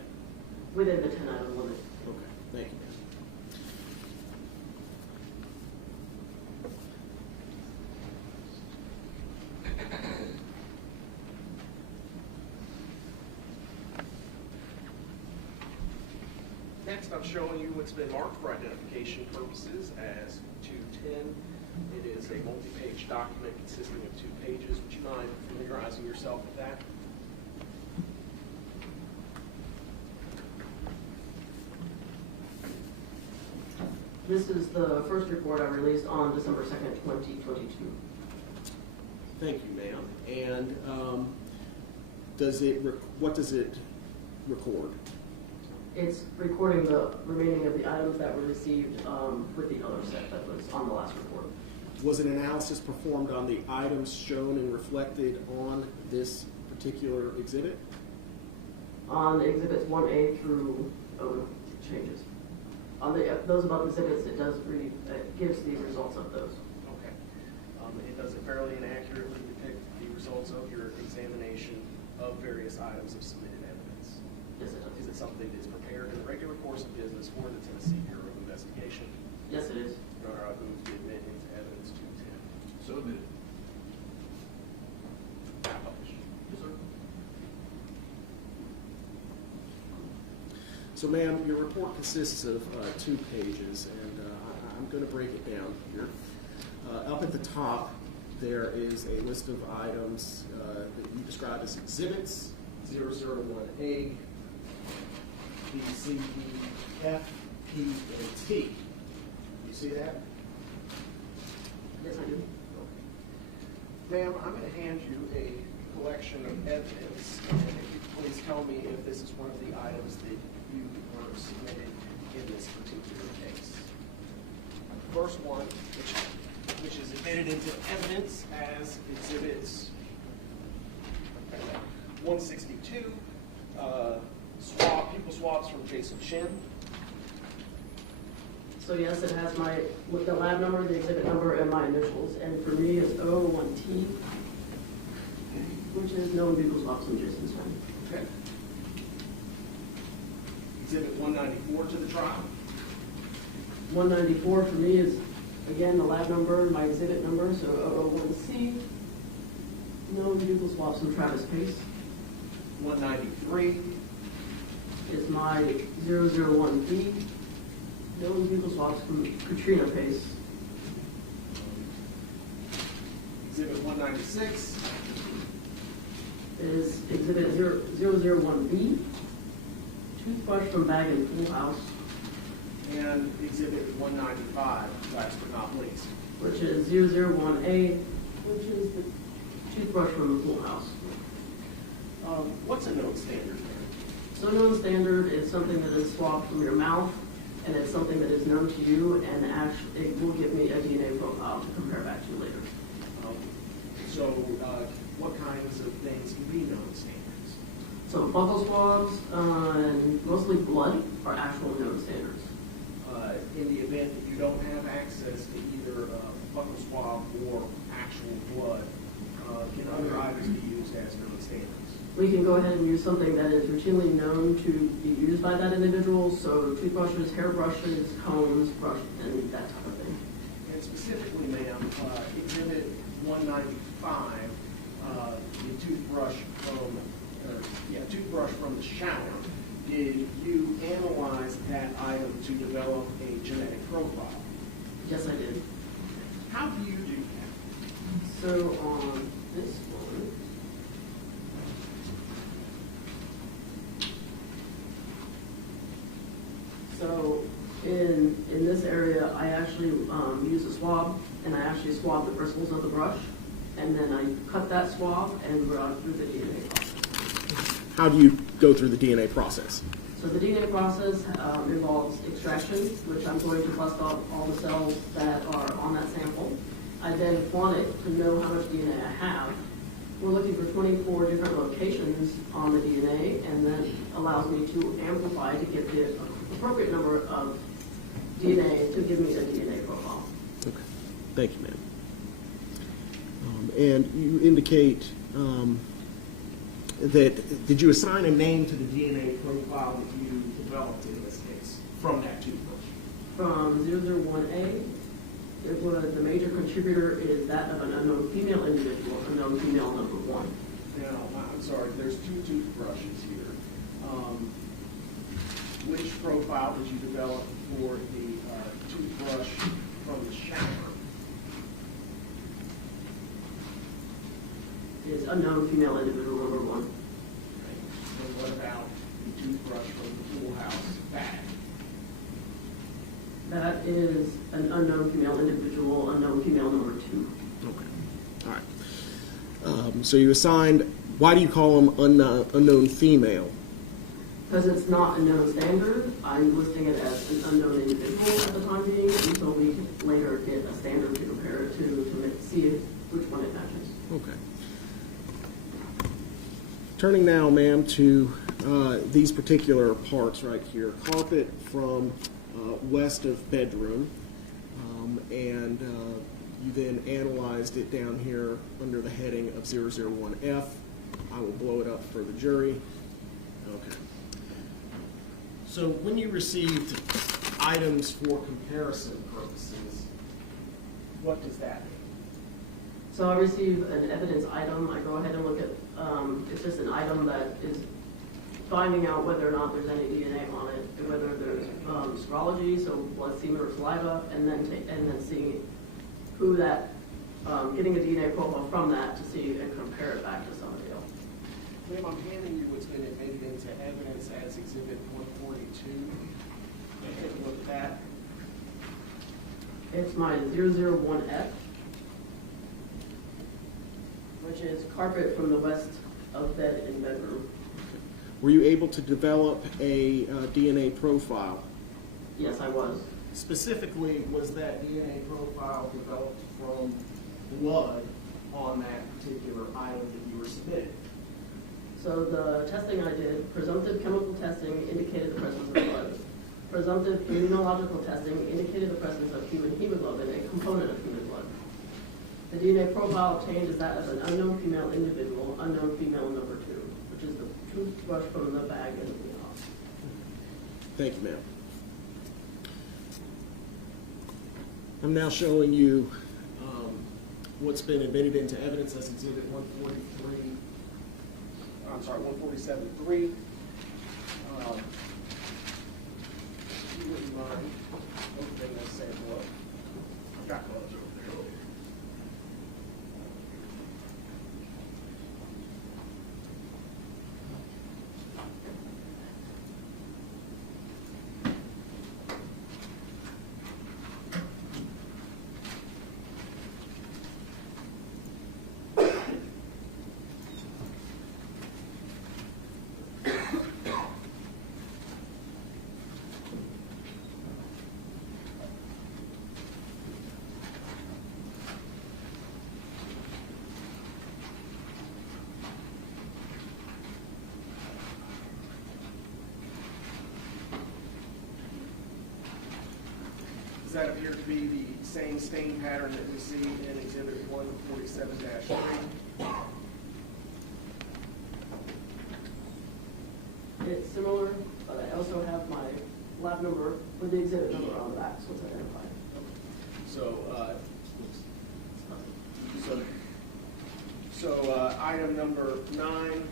Within the 10 item limit. Okay, thank you. Next, I'm showing you what's been marked for identification purposes as 210. It is a multi-page document consisting of 2 pages. Would you mind familiarizing yourself with that? This is the first report I released on December 2nd, 2022. Thank you, ma'am. And what does it record? It's recording the remaining of the items that were received with the other set that was on the last report. Was an analysis performed on the items shown and reflected on this particular exhibit? On exhibits 1A through O changes. On those above exhibits, it gives the results of those. Okay. It does it fairly and accurately depict the results of your examination of various items of submitted evidence. Yes, it does. Is it something that's prepared in the regular course of business for the Tennessee Bureau of Investigation? Yes, it is. Your Honor, I move to admit into evidence 210. So admitted. Published. Yes, sir. So, ma'am, your report consists of 2 pages, and I'm going to break it down here. Up at the top, there is a list of items that you describe as exhibits, 001A, B, C, D, F, P, and T. You see that? Yes, I do. Ma'am, I'm going to hand you a collection of evidence, and if you could please tell me if this is one of the items that you were submitted in this particular case. First one, which is admitted into evidence as exhibits 162, pupil swabs from Jason Chen. So yes, it has the lab number, the exhibit number, and my initials. And for me, it's 001T, which is known bugle swabs from Jason Chen. Okay. Exhibit 194 to the trial. 194 for me is, again, the lab number, my exhibit number, so 001C, known bugle swabs from Travis Pace. 193. Is my 001B, No vehicle swaps from Katrina Pace. Exhibit 196, Is exhibit 001B, toothbrush from bag and pool house, and exhibit 195, last but not least. which is 001A, which is the toothbrush from the pool house. What's a known standard? So known standard is something that is swapped from your mouth, and it's something that is known to you, and actually it will give me a DNA profile to compare back to later. So, what kinds of things can be known standards? So buccal swabs and mostly blood are actual known standards. In the event that you don't have access to either a buccal swab or actual blood, can other items be used as known standards? We can go ahead and use something that is routinely known to be used by that individual, so toothbrushes, hairbrushes, combs, brush, and that type of thing. And specifically, ma'am, exhibit 195, the toothbrush from the shower. Did you analyze that item to develop a genetic profile? Yes, I did. How do you do that? So on this one, so in this area, I actually use a swab, and I actually swab the bristles of the brush, and then I cut that swab and run through the DNA process. How do you go through the DNA process? So the DNA process involves extraction, which I'm going to bust off all the cells that are on that sample. I then quant it to know how much DNA I have. We're looking for 24 different locations on the DNA, and that allows me to amplify to get the appropriate number of DNA to give me a DNA profile. Okay, thank you, ma'am. And you indicate that, did you assign a name to the DNA profile that you developed in this case from that toothbrush? From 001A, it was the major contributor is that of an unknown female individual, unknown female number 1. Now, I'm sorry, there's two toothbrushes here. Which profile did you develop for the toothbrush from the shower? Is unknown female individual number 1. And what about the toothbrush from the pool house bag? That is an unknown female individual, unknown female number 2. Okay, all right. So you assigned, why do you call them unknown female? Because it's not a known standard, I'm listing it as an unknown individual at the time being until we can later get a standard to compare it to see which one it matches. Okay. Turning now, ma'am, to these particular parts right here. Carpet from west of bedroom, and you then analyzed it down here under the heading of 001F. I will blow it up for the jury. Okay. So when you received items for comparison purposes, what does that mean? So I receive an evidence item, I go ahead and look at, it's just an item that is finding out whether or not there's any DNA on it, and whether there's serology, so blood, semen, or saliva, and then seeing who that, getting a DNA profile from that to see and compare it back to somebody else. Ma'am, I'm handing you what's been admitted into evidence as Exhibit 142. Take a look at that. It's my 001F, which is carpet from the west of bed in bedroom. Were you able to develop a DNA profile? Yes, I was. Specifically, was that DNA profile developed from blood on that particular item that you were submitting? So the testing I did, presumptive chemical testing indicated the presence of blood. Presumptive immunological testing indicated the presence of human hemoglobin, a component of human blood. The DNA profile obtained is that of an unknown female individual, unknown female number 2, which is the toothbrush from the bag in the house. Thank you, ma'am. I'm now showing you what's been admitted into evidence as Exhibit 143. I'm sorry, 147.3. If you wouldn't mind got gloves over there. Does that appear to be the same stain pattern that we see in Exhibit 147-3? It's similar, but I also have my lab number with the exhibit number on the back, so it's identified. So item number 9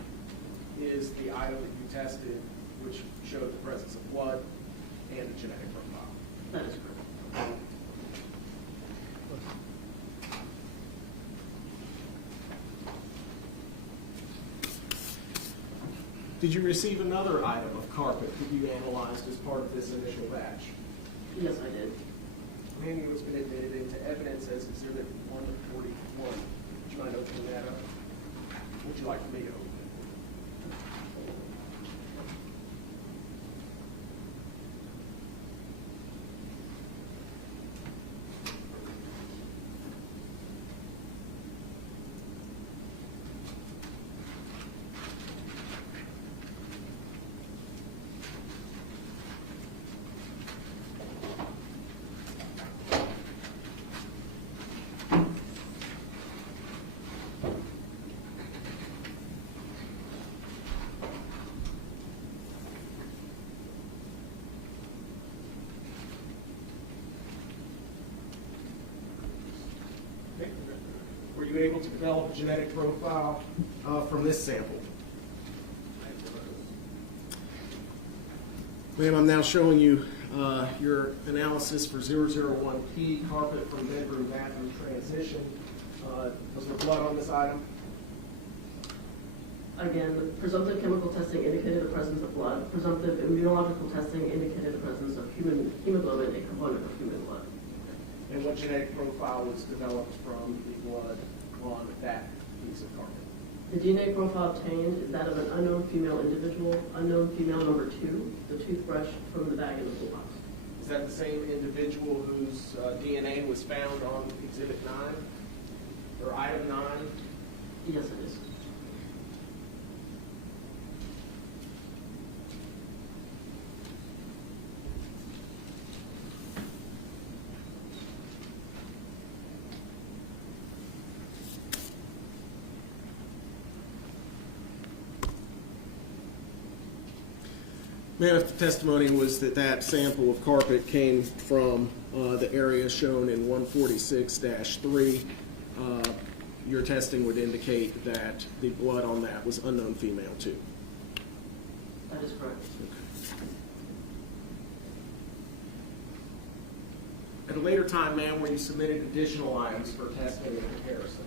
is the item that you tested, which showed the presence of blood and a genetic profile. That is correct. Did you receive another item of carpet that you analyzed as part of this initial batch? Yes, I did. Many of it's been admitted into evidence as Exhibit 141. Would you mind opening that up? Would you like me to open it? Were you able to develop a genetic profile from this sample? Ma'am, I'm now showing you your analysis for 001P, carpet from bedroom-bathroom transition. Was there blood on this item? Again, presumptive chemical testing indicated the presence of blood. Presumptive immunological testing indicated the presence of human hemoglobin, a component of human blood. And what genetic profile was developed from the blood on that piece of carpet? The DNA profile obtained is that of an unknown female individual, unknown female number 2, the toothbrush from the bag in the toolbox. Is that the same individual whose DNA was found on Exhibit 9, or Item 9? Yes, it is. Ma'am, if the testimony was that that sample of carpet came from the area shown in 146-3, your testing would indicate that the blood on that was unknown female too. That is correct. At a later time, ma'am, where you submitted additional items for testing and comparison,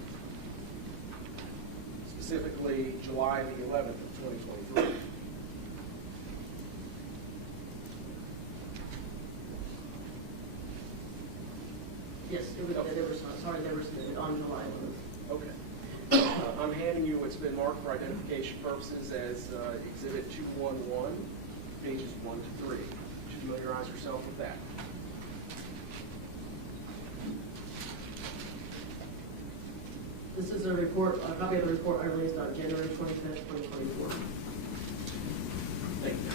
specifically July the 11th of 2023. Yes, they were submitted on July 11th. Okay. I'm handing you what's been marked for identification purposes as Exhibit 211, pages 1 to 3. Would you familiarize yourself with that? This is a report, a copy of the report I released on January 25th, 2024. Thank you.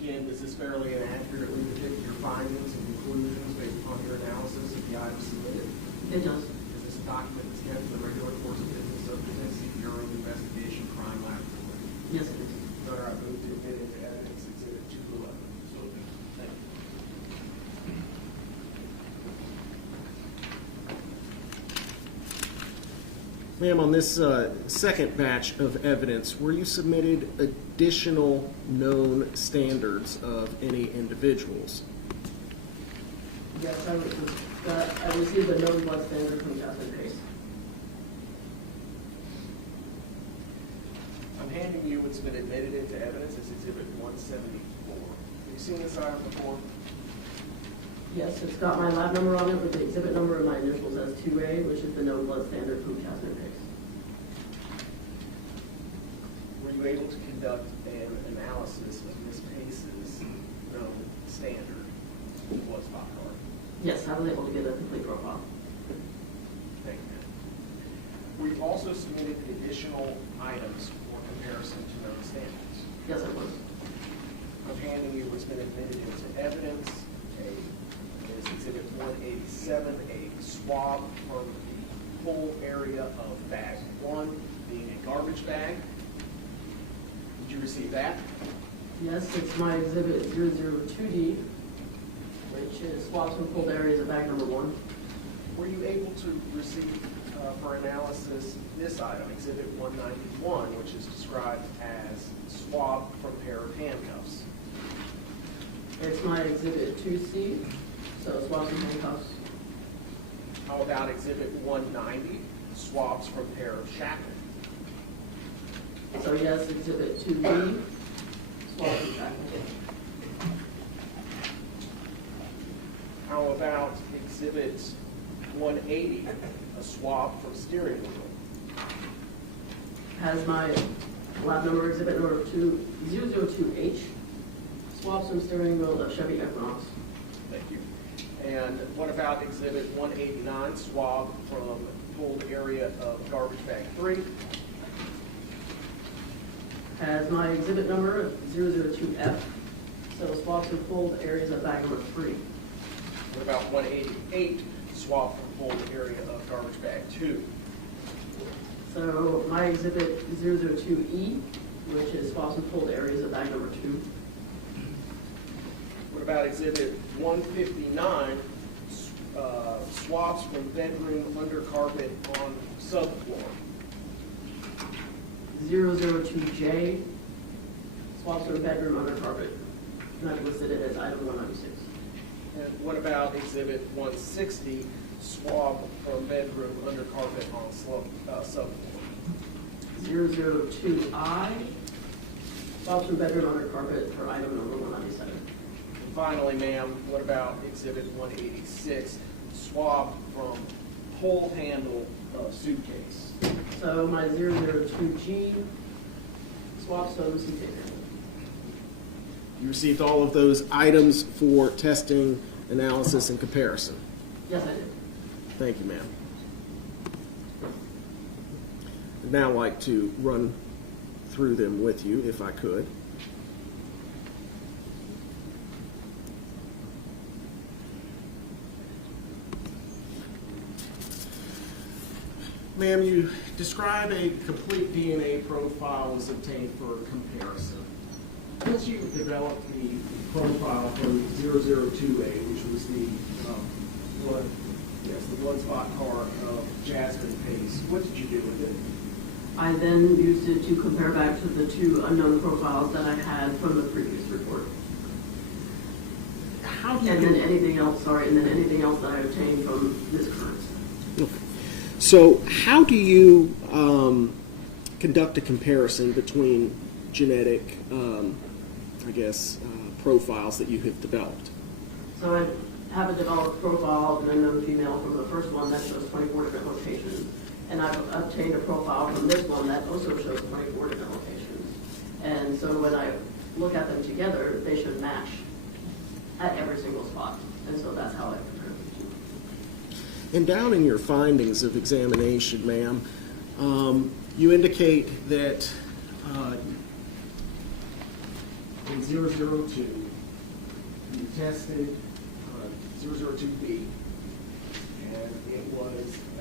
Again, this is fairly inaccurately depict your findings and conclusions based upon your analysis of the items submitted. It does. Is this a document that's kept in the regular course of business of the Tennessee Bureau of Investigation Crime Laboratory? Yes, it is. Sir, I move to admit into evidence Exhibit 211. Thank you. Ma'am, on this second batch of evidence, were you submitted additional known standards of any individuals? Yes, I received a known blood standard from Jasmine Pace. I'm handing you what's been admitted into evidence as Exhibit 174. Have you seen this item before? Yes, it's got my lab number on it with the exhibit number and my initials as 2A, which is the known blood standard from Jasmine Pace. Were you able to conduct an analysis of Ms. Pace's known standard blood spot card? Yes, I was able to get a complete profile. Thank you, ma'am. We've also submitted additional items for comparison to known standards. Yes, I was. I'm handing you what's been admitted into evidence. Exhibit 187, a swab from the whole area of bag 1 being a garbage bag. Did you receive that? Yes, it's my exhibit 002D, which is swabs from pulled areas of bag number 1. Were you able to receive for analysis this item, exhibit 191, which is described as swab from pair of handcuffs? It's my exhibit 2C, so swabs from handcuffs. How about exhibit 190, swabs from pair of shackles? So yes, exhibit 2B, swabs from shackles. How about exhibit 180, a swab from steering wheel? Has my lab number exhibit number 002H, swabs from steering wheel of Chevy Equinox. Thank you. And what about exhibit 189, swab from pulled area of garbage bag 3? Has my exhibit number 002F, so swabs from pulled areas of bag number 3. What about 188, swab from pulled area of garbage bag 2? So my exhibit 002E, which is swabs from pulled areas of bag number 2. What about exhibit 159, swabs from bedroom under carpet on subfloor? 002J, swabs from bedroom under carpet. And I've listed it as item 196. And what about exhibit 160, swab from bedroom under carpet on subfloor? 002I, swabs from bedroom under carpet for item number 197. And finally, ma'am, what about exhibit 186, swab from pole handle of suitcase? So my 002G, swabs from suitcase handle. You received all of those items for testing, analysis, and comparison. Yes, I did. Thank you, ma'am. I'd now like to run through them with you, if I could. Ma'am, you describe a complete DNA profile was obtained for comparison. Once you developed the profile from 002A, which was the blood spot card of Jasmine Pace, what did you do with it? I then used it to compare back to the 2 unknown profiles that I had from the previous report. How do And you then anything else that I obtained from this current. Okay. So how do you conduct a comparison between genetic, profiles that you have developed? So I have a developed profile of an unknown female from the first one that shows 24 different locations. And I've obtained a profile from this one that also shows 24 different locations. And so when I look at them together, they should match at every single spot. And so that's how I compare them to. And down in your findings of examination, ma'am, you indicate that in 002, you tested 002B, and it was a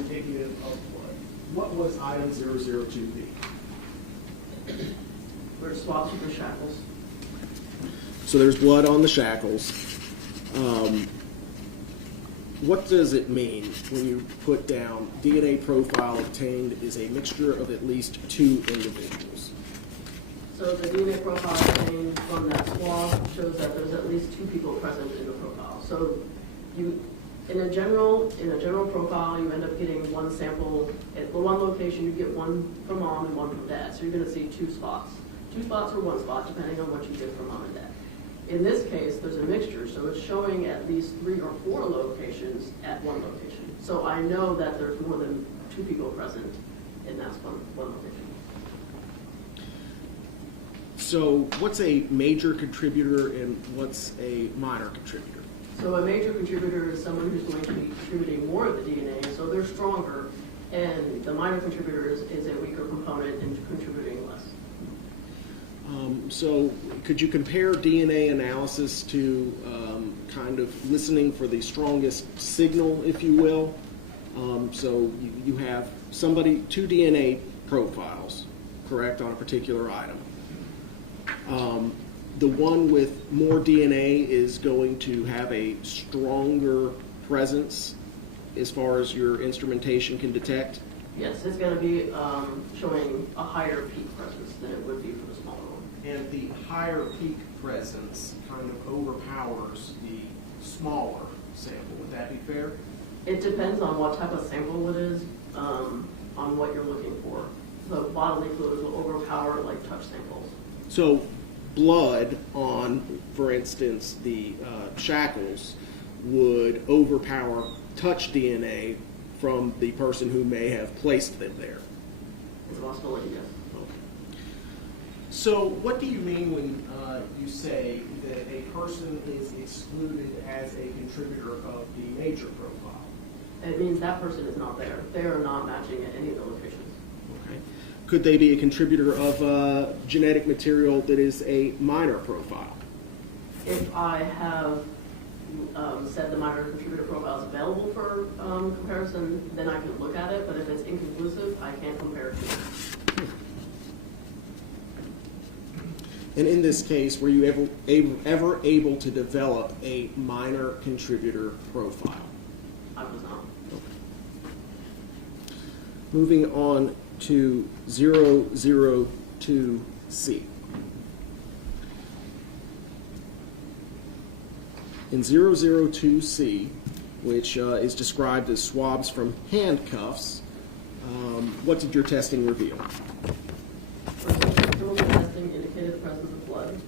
indicative of blood. What was item 002B? We're swapped with the shackles. So there's blood on the shackles. what does it mean when you put down DNA profile obtained is a mixture of at least 2 individuals? So the DNA profile obtained from that swab shows that there's at least 2 people present in the profile. So you, in a general profile, you end up getting 1 sample at the 1 location. You get 1 from mom and 1 from dad. So you're going to see 2 spots, 2 spots or 1 spot, depending on what you get from mom and dad. In this case, there's a mixture, so it's showing at least 3 or 4 locations at 1 location. So I know that there's more than 2 people present in that one location. So what's a major contributor and what's a minor contributor? So a major contributor is someone who's going to be contributing more of the DNA, so they're stronger, and the minor contributor is a weaker component and contributing less. So could you compare DNA analysis to kind of listening for the strongest signal, if you will? So you have 2 DNA profiles, correct, on a particular item. The one with more DNA is going to have a stronger presence as far as your instrumentation can detect? Yes, it's going to be showing a higher peak presence than it would be for the smaller one. And the higher peak presence kind of overpowers the smaller sample. Would that be fair? It depends on what type of sample it is, on what you're looking for. So bodily fluids will overpower like touch samples. So blood on, for instance, the shackles would overpower touch DNA from the person who may have placed them there. It's a possibility, yes. So what do you mean when you say that a person is excluded as a contributor of the major profile? It means that person is not there. They are not matching at any of the locations. Okay. Could they be a contributor of genetic material that is a minor profile? If I have said the minor contributor profile is available for comparison, then I can look at it, but if it's inconclusive, I can't compare it to it. And in this case, were you ever able to develop a minor contributor profile? I was not. Moving on to 002C. In 002C, which is described as swabs from handcuffs, what did your testing reveal? Chemical testing indicated the presence of blood.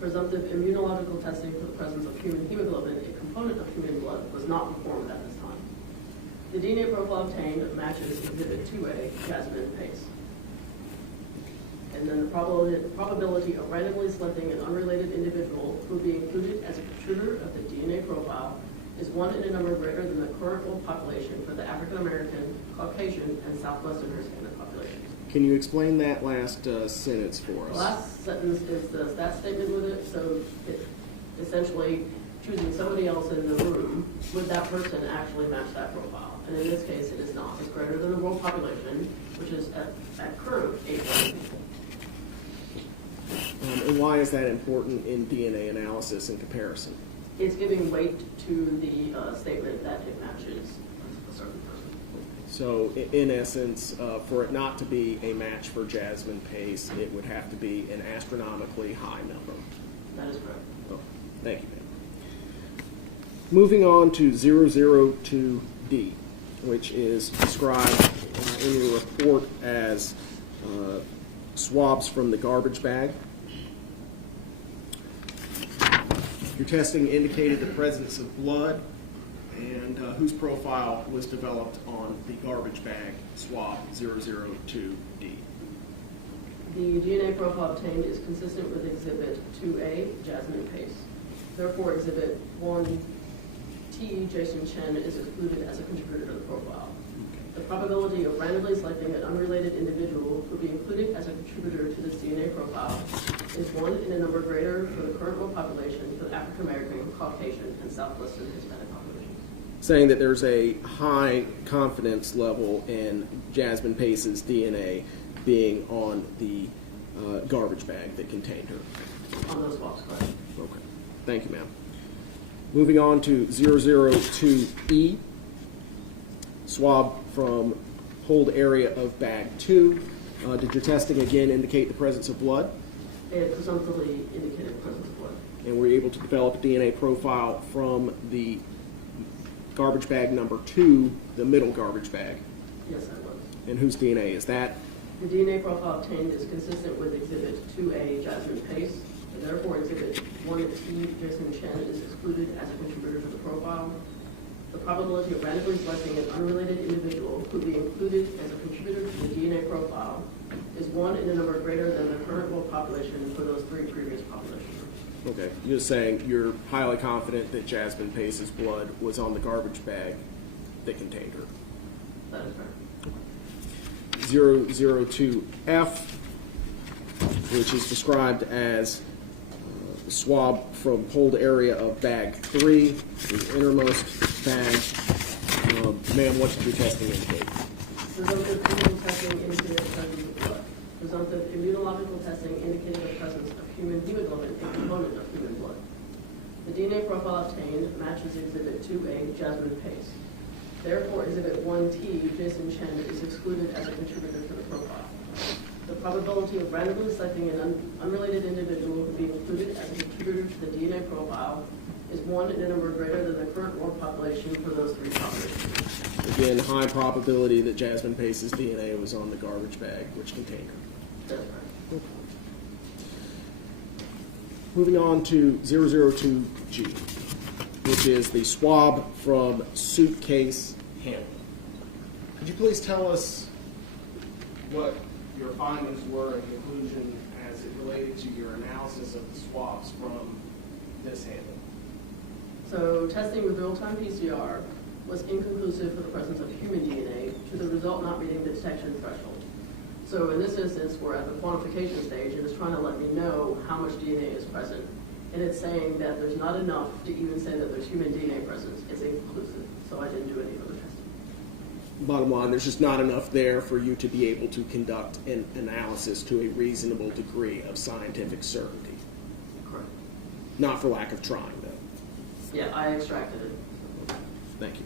Presumptive immunological testing for the presence of human hemoglobin, a component of human blood, was not performed at this time. The DNA profile obtained matches Exhibit 2A, Jasmine Pace. And then the probability of randomly selecting an unrelated individual who will be included as a contributor of the DNA profile is 1 in a number greater than the current world population for the African American, Caucasian, and Southwestern Hispanic populations. Can you explain that last sentence for us? The last sentence is the stat statement with it, so it essentially choosing somebody else in the room, would that person actually match that profile? And in this case, it is not. It's greater than the world population, which is at current 8 million people. And why is that important in DNA analysis and comparison? It's giving weight to the statement that it matches a certain person. So in essence, for it not to be a match for Jasmine Pace, it would have to be an astronomically high number. That is correct. Oh, thank you, ma'am. Moving on to 002D, which is described in your report as swabs from the garbage bag. Your testing indicated the presence of blood, and whose profile was developed on the garbage bag swab 002D. The DNA profile obtained is consistent with Exhibit 2A, Jasmine Pace. Therefore, Exhibit 1T, Jason Chen, is excluded as a contributor to the profile. The probability of randomly selecting an unrelated individual who will be included as a contributor to this DNA profile is 1 in a number greater for the current world population for the African American, Caucasian, and Southwestern Hispanic populations. Saying that there's a high confidence level in Jasmine Pace's DNA being on the garbage bag that contained her. On those swabs, correct. Okay. Thank you, ma'am. Moving on to 002E, swab from hold area of bag 2. Did your testing again indicate the presence of blood? It presumptively indicated the presence of blood. And were you able to develop a DNA profile from the garbage bag number 2, the middle garbage bag? Yes, I was. And whose DNA is that? The DNA profile obtained is consistent with Exhibit 2A, Jasmine Pace, and therefore Exhibit 1T, Jasmine Chen, is excluded as a contributor to the profile. The probability of randomly selecting an unrelated individual who would be included as a contributor to the DNA profile is 1 in a number greater than the current world population for those 3 previous populations. Okay, you're saying you're highly confident that Jasmine Pace's blood was on the garbage bag that contained her. That is correct. 002F, which is described as swab from hold area of bag 3, the innermost bag. Ma'am, what did your testing indicate? Presumptive immunological testing indicated the presence of blood. Presumptive immunological testing indicated the presence of human hemoglobin, a component of human blood. The DNA profile obtained matches Exhibit 2A, Jasmine Pace. Therefore, Exhibit 1T, Jason Chen, is excluded as a contributor to the profile. The probability of randomly selecting an unrelated individual to be included as a contributor to the DNA profile is 1 in a number greater than the current world population for those 3 populations. Again, high probability that Jasmine Pace's DNA was on the garbage bag, which contained her. That's correct. Moving on to 002G, which is the swab from suitcase handle. Could you please tell us what your findings were in conclusion as it related to your analysis of the swabs from this handle? So testing with real-time PCR was inconclusive for the presence of human DNA to the result not meeting the detection threshold. So in this instance, we're at the quantification stage, and it's trying to let me know how much DNA is present. And it's saying that there's not enough to even say that there's human DNA presence. It's inconclusive, so I didn't do any further testing. Bottom line, there's just not enough there for you to be able to conduct an analysis to a reasonable degree of scientific certainty. Correct. Not for lack of trying, though. Yeah, I extracted it. Thank you.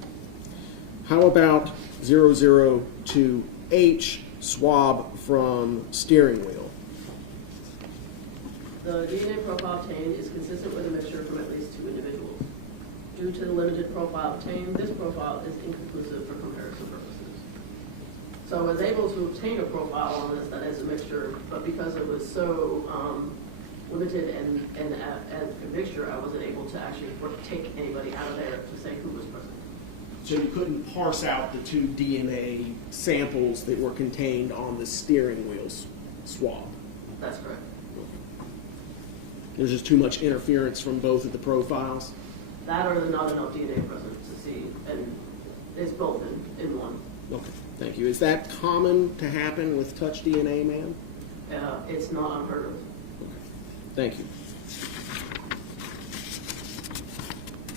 How about 002H, swab from steering wheel? The DNA profile obtained is consistent with a mixture from at least 2 individuals. Due to the limited profile obtained, this profile is inconclusive for comparison purposes. So I was able to obtain a profile on this that is a mixture, but because it was so limited and as a mixture, I wasn't able to actually take anybody out of there to say who was present. So you couldn't parse out the 2 DNA samples that were contained on the steering wheel swab? That's correct. There's just too much interference from both of the profiles? That or there's not enough DNA present to see, and it's both in one. Okay, thank you. Is that common to happen with touch DNA, ma'am? It's not unheard of. Okay, thank you.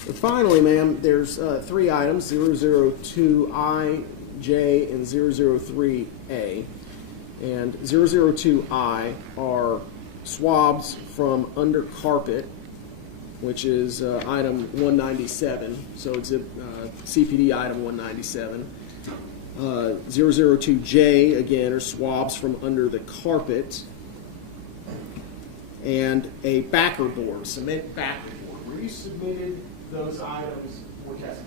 And finally, ma'am, there's 3 items, 002I, J, and 003A. And 002I are swabs from under carpet, which is item 197, so it's CPD item 197. 002J, again, are swabs from under the carpet, and a backer board, cement backer board. Were you submitted those items for testing?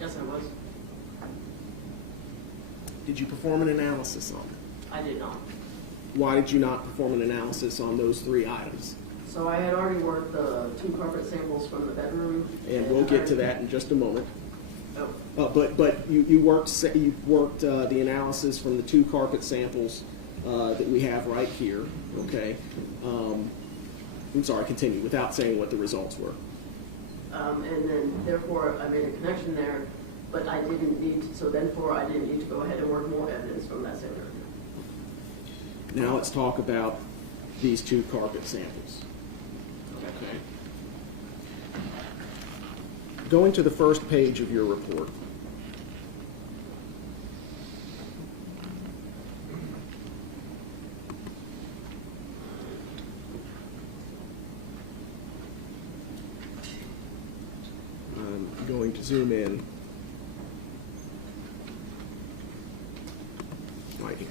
Yes, I was. Did you perform an analysis on them? I did not. Why did you not perform an analysis on those 3 items? So I had already worked the 2 carpet samples from the bedroom. And we'll get to that in just a moment. Oh. But you worked the analysis from the 2 carpet samples that we have right here. Okay. I'm sorry. Continue without saying what the results were. And then therefore I made a connection there, but I didn't need. So therefore I didn't need to go ahead and work more evidence from that same area. Now let's talk about these 2 carpet samples. Okay. Going to the first page of your report. I'm going to zoom in. Right here.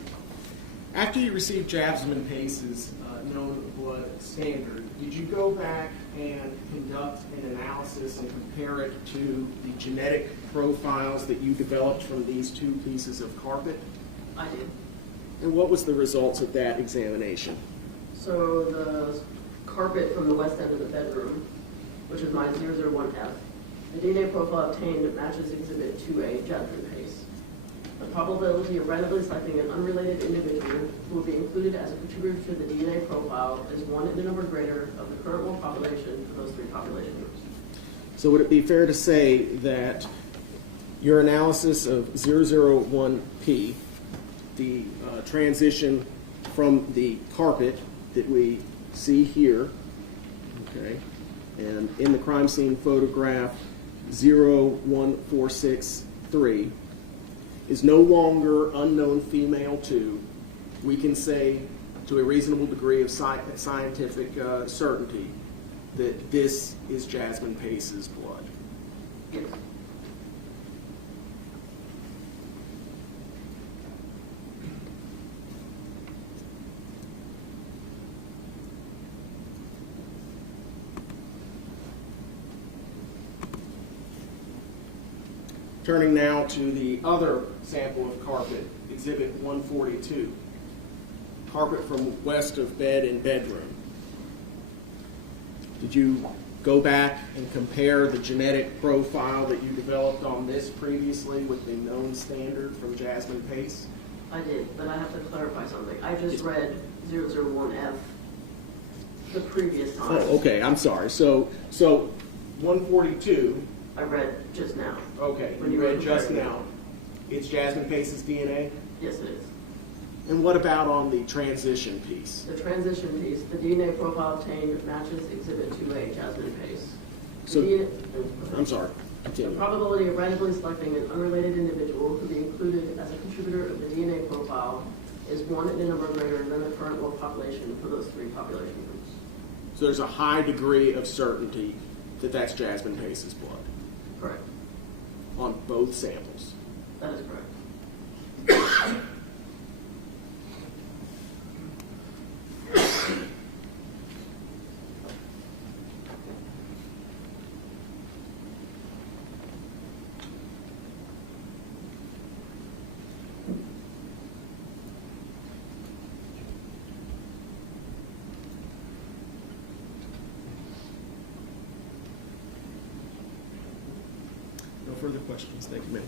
After you received Jasmine Pace's known blood standard, did you go back and conduct an analysis and compare it to the genetic profiles that you developed from these two pieces of carpet? I did. And what was the results of that examination? So the carpet from the west end of the bedroom, which is my 001F, the DNA profile obtained matches Exhibit 2A, Jasmine Pace. The probability of randomly selecting an unrelated individual who will be included as a contributor to the DNA profile is 1 in the number greater of the current world population for those 3 population groups. So would it be fair to say that your analysis of 001P, the transition from the carpet that we see here, okay, and in the crime scene photograph 01463, is no longer unknown female 2, we can say to a reasonable degree of scientific certainty that this is Jasmine Pace's blood? Yes. Turning now to the other sample of carpet, Exhibit 142, carpet from west of bed and bedroom. Did you go back and compare the genetic profile that you developed on this previously with the known standard from Jasmine Pace? I did, but I have to clarify something. I just read 001F the previous time. Oh, okay, I'm sorry. So 142, I read just now. okay, When you you read were just comparing now. It's Jasmine Pace's DNA? Yes, it is. And what about on the transition piece? The transition piece, the DNA profile obtained matches Exhibit 2A, Jasmine Pace. The So- DNA I'm sorry, The continue. probability of randomly selecting an unrelated individual who will be included as a contributor of the DNA profile is 1 in a number greater than the current world population for those 3 population groups. So there's a high degree of certainty that that's Jasmine Pace's blood Correct. on both samples. That is correct. No further questions. Thank you, ma'am.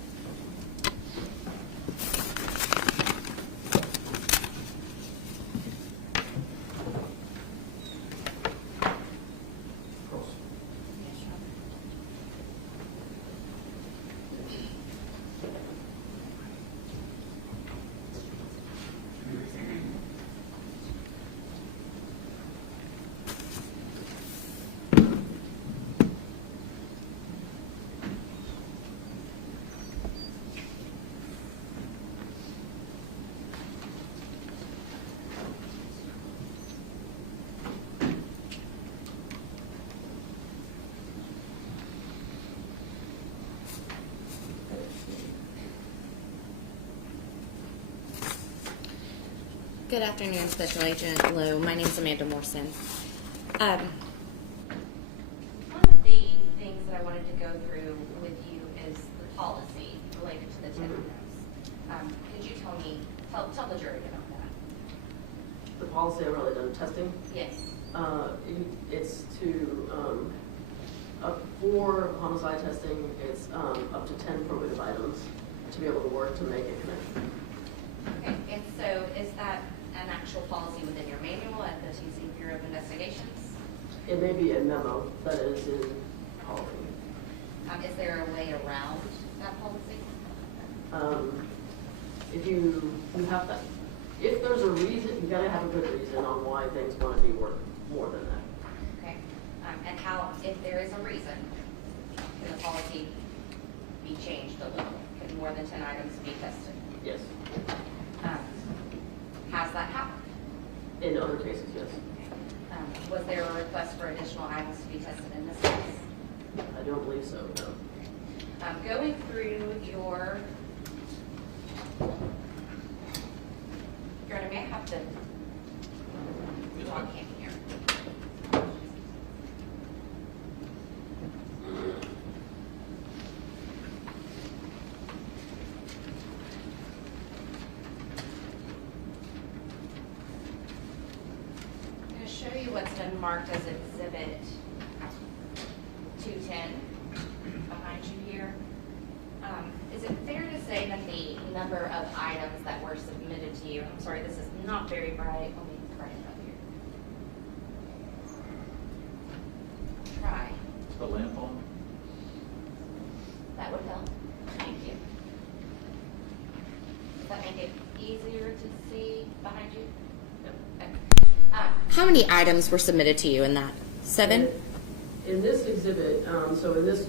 Good afternoon, Special Agent Lou. My name's Amanda Morrison. One of the things that I wanted to go through with you is the policy related to the tenant notes. Could you tell the jury about that? The policy I've really done testing. Yes. It's to, for homicide testing, it's up to 10 probative items to be able to work to make a connection. Okay, and so is that an actual policy within your manual at the TC Bureau of Investigations? It may be a memo that is in policy. Is there a way around that policy? If you have that, if there's a reason, you gotta have a good reason on why things want to be worth more than that. Okay, and how, if there is a reason, can the policy be changed a little? Can more than 10 items be tested? Yes. Has that happened? In other cases, yes. Was there a request for additional items to be tested in this case? I don't believe so, no. Going through your Honor, may I have the log hand here? I'm going to show you what's been marked as Exhibit 210 behind you here. Is it fair to say that the number of items that were submitted to you, I'm sorry, this is not very bright. Let me brighten it up here. Try. Is the lamp on? That would help. Thank you. Does that make it easier to see behind you? No. Okay. How many items were submitted to you in that? 7? In this exhibit, on 12-2,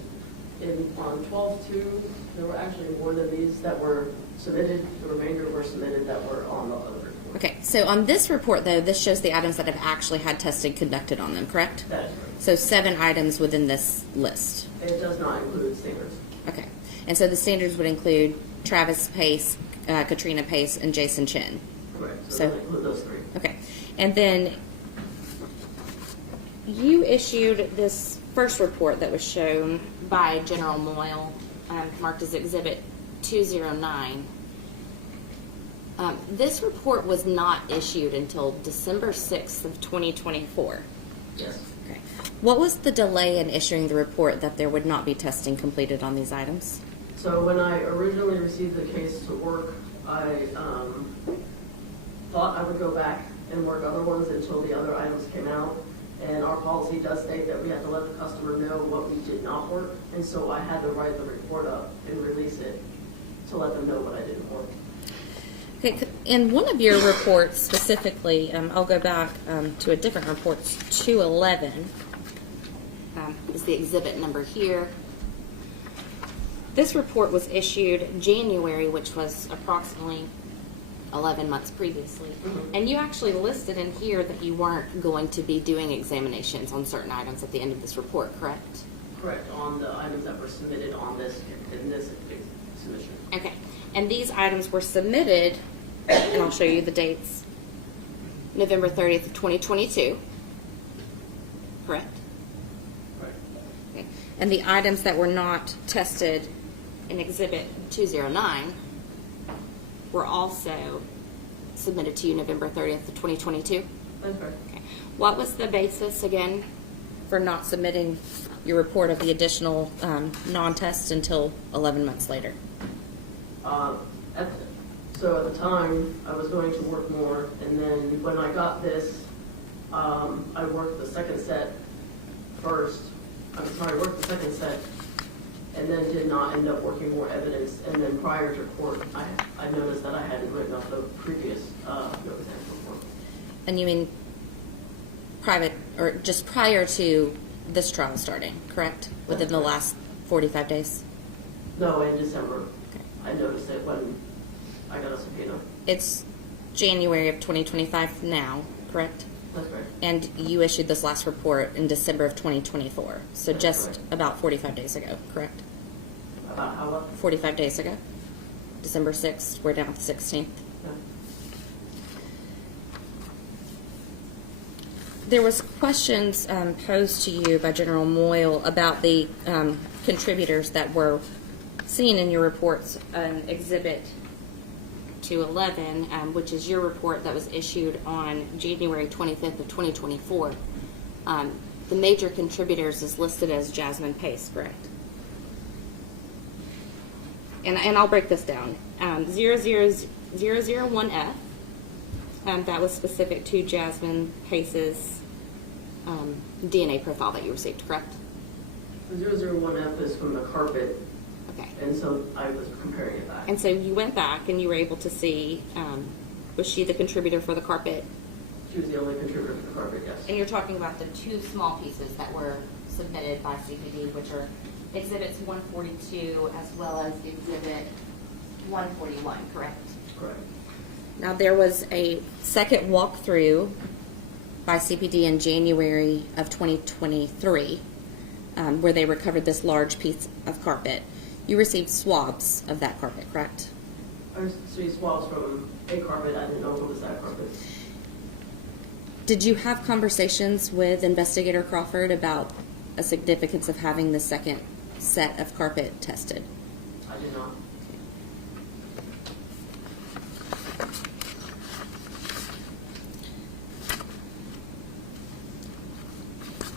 there were actually more than these that were submitted. The remainder were submitted that were on the other report. Okay, so on this report, though, this shows the items that have actually had testing conducted on them, correct? That is correct. So 7 items within this list. It does not include standards. Okay. And so the standards would include Travis Pace, Katrina Pace, and Jason Chen. Correct. So- So that include those 3. Okay. And then you issued this first report that was shown by General Moyle, marked as Exhibit 209. This report was not issued until December 6th of 2024. Yes. Okay. What was the delay in issuing the report that there would not be testing completed on these items? So when I originally received the case to work, I thought I would go back and work other ones until the other items came out. And our policy does state that we have to let the customer know what we did not work. And so I had to write the report up and release it to let them know what I didn't work. Okay, in one of your reports specifically, I'll go back to a different report, 211 is the exhibit number here. This report was issued January, which was approximately 11 months previously. Mm-hmm. And you actually listed in here that you weren't going to be doing examinations on certain items at the end of this report, correct? Correct, on the items that were submitted on this, in this submission. Okay, and these items were submitted, and I'll show you the dates, November 30th of 2022, correct? Right. Okay. And the items that were not tested in Exhibit 209 were also submitted to you November 30th of 2022? That's correct. Okay. What was the basis, again, for not submitting your report of the additional non-tests until 11 months later? So at the time, I was going to work more, and then when I got this, I worked the second set first. I worked the second set, and then did not end up working more evidence. And then prior to court, I noticed that I hadn't written up the previous no exam report. And you mean private, or just prior to this trial starting, correct? Within the last 45 days? No, in December. Okay. I noticed it when I got a subpoena. It's January of 2025 now, correct? That's right. And you issued this last report in December of 2024, so That's just correct. about 45 days ago, correct? About how long? 45 days ago, December 6th, we're down to the 16th. Yeah. There was questions posed to you by General Moyle about the contributors that were seen in your reports, Exhibit 211, which is your report that was issued on January 25th of 2024. The major contributors is listed as Jasmine Pace, correct? And I'll break this down. 00001F, that was specific to Jasmine Pace's DNA profile that you received, correct? The 001F is from the carpet, Okay. and so I was comparing it back. And so you went back and you were able to see, was she the contributor for the carpet? She was the only contributor for the carpet, yes. And you're talking about the 2 small pieces that were submitted by CPD, which are Exhibits 142 as well as Exhibit 141, correct? Correct. Now, there was a second walkthrough by CPD in January of 2023 where they recovered this large piece of carpet. You received swabs of that carpet, correct? I received swabs from a carpet, I didn't know it was that carpet. Did you have conversations with Investigator Crawford about a significance of having the second set of carpet tested? I did not.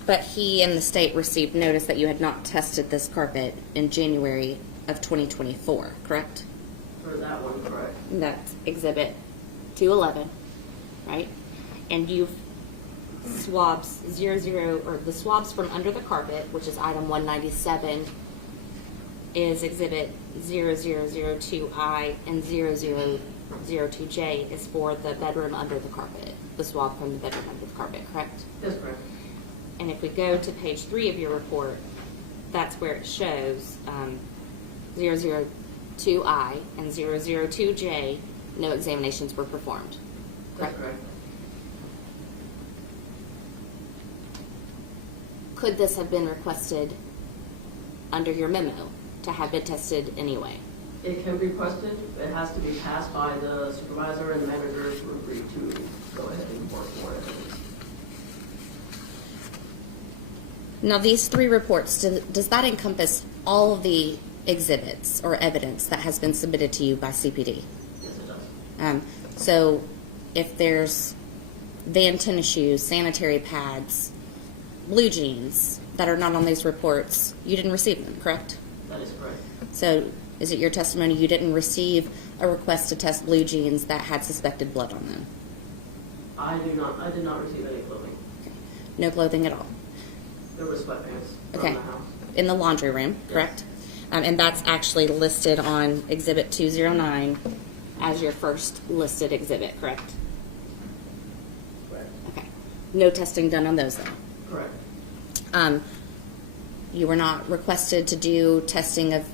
But he and the state received notice that you had not tested this carpet in January of 2024, correct? For that one, correct. And that's Exhibit 211, right? And you swabs 00, or the swabs from under the carpet, which is item 197, is Exhibit 0002I, and 0002J is for the bedroom under the carpet, the swab from the bedroom under the carpet, correct? That's correct. And if we go to page 3 of your report, that's where it shows 002I and 002J, no examinations were performed. That's correct. Could this have been requested under your memo to have been tested anyway? It can be requested, it has to be passed by the supervisor and the manager to agree to go ahead and work for it. Now, these 3 reports, does that encompass all of the exhibits or evidence that has been submitted to you by CPD? Yes, it does. So if there's van tennis shoes, sanitary pads, blue jeans that are not on these reports, you didn't receive them, correct? That is correct. So is it your testimony you didn't receive a request to test blue jeans that had suspected blood on them? I did not receive any clothing. Okay. No clothing at all? There was sweatpants from Okay. the house. In the laundry room, correct? And that's actually listed on Exhibit 209 as your first listed exhibit, correct? Correct. Okay. No testing done on those then? Correct. You were not requested to do testing of,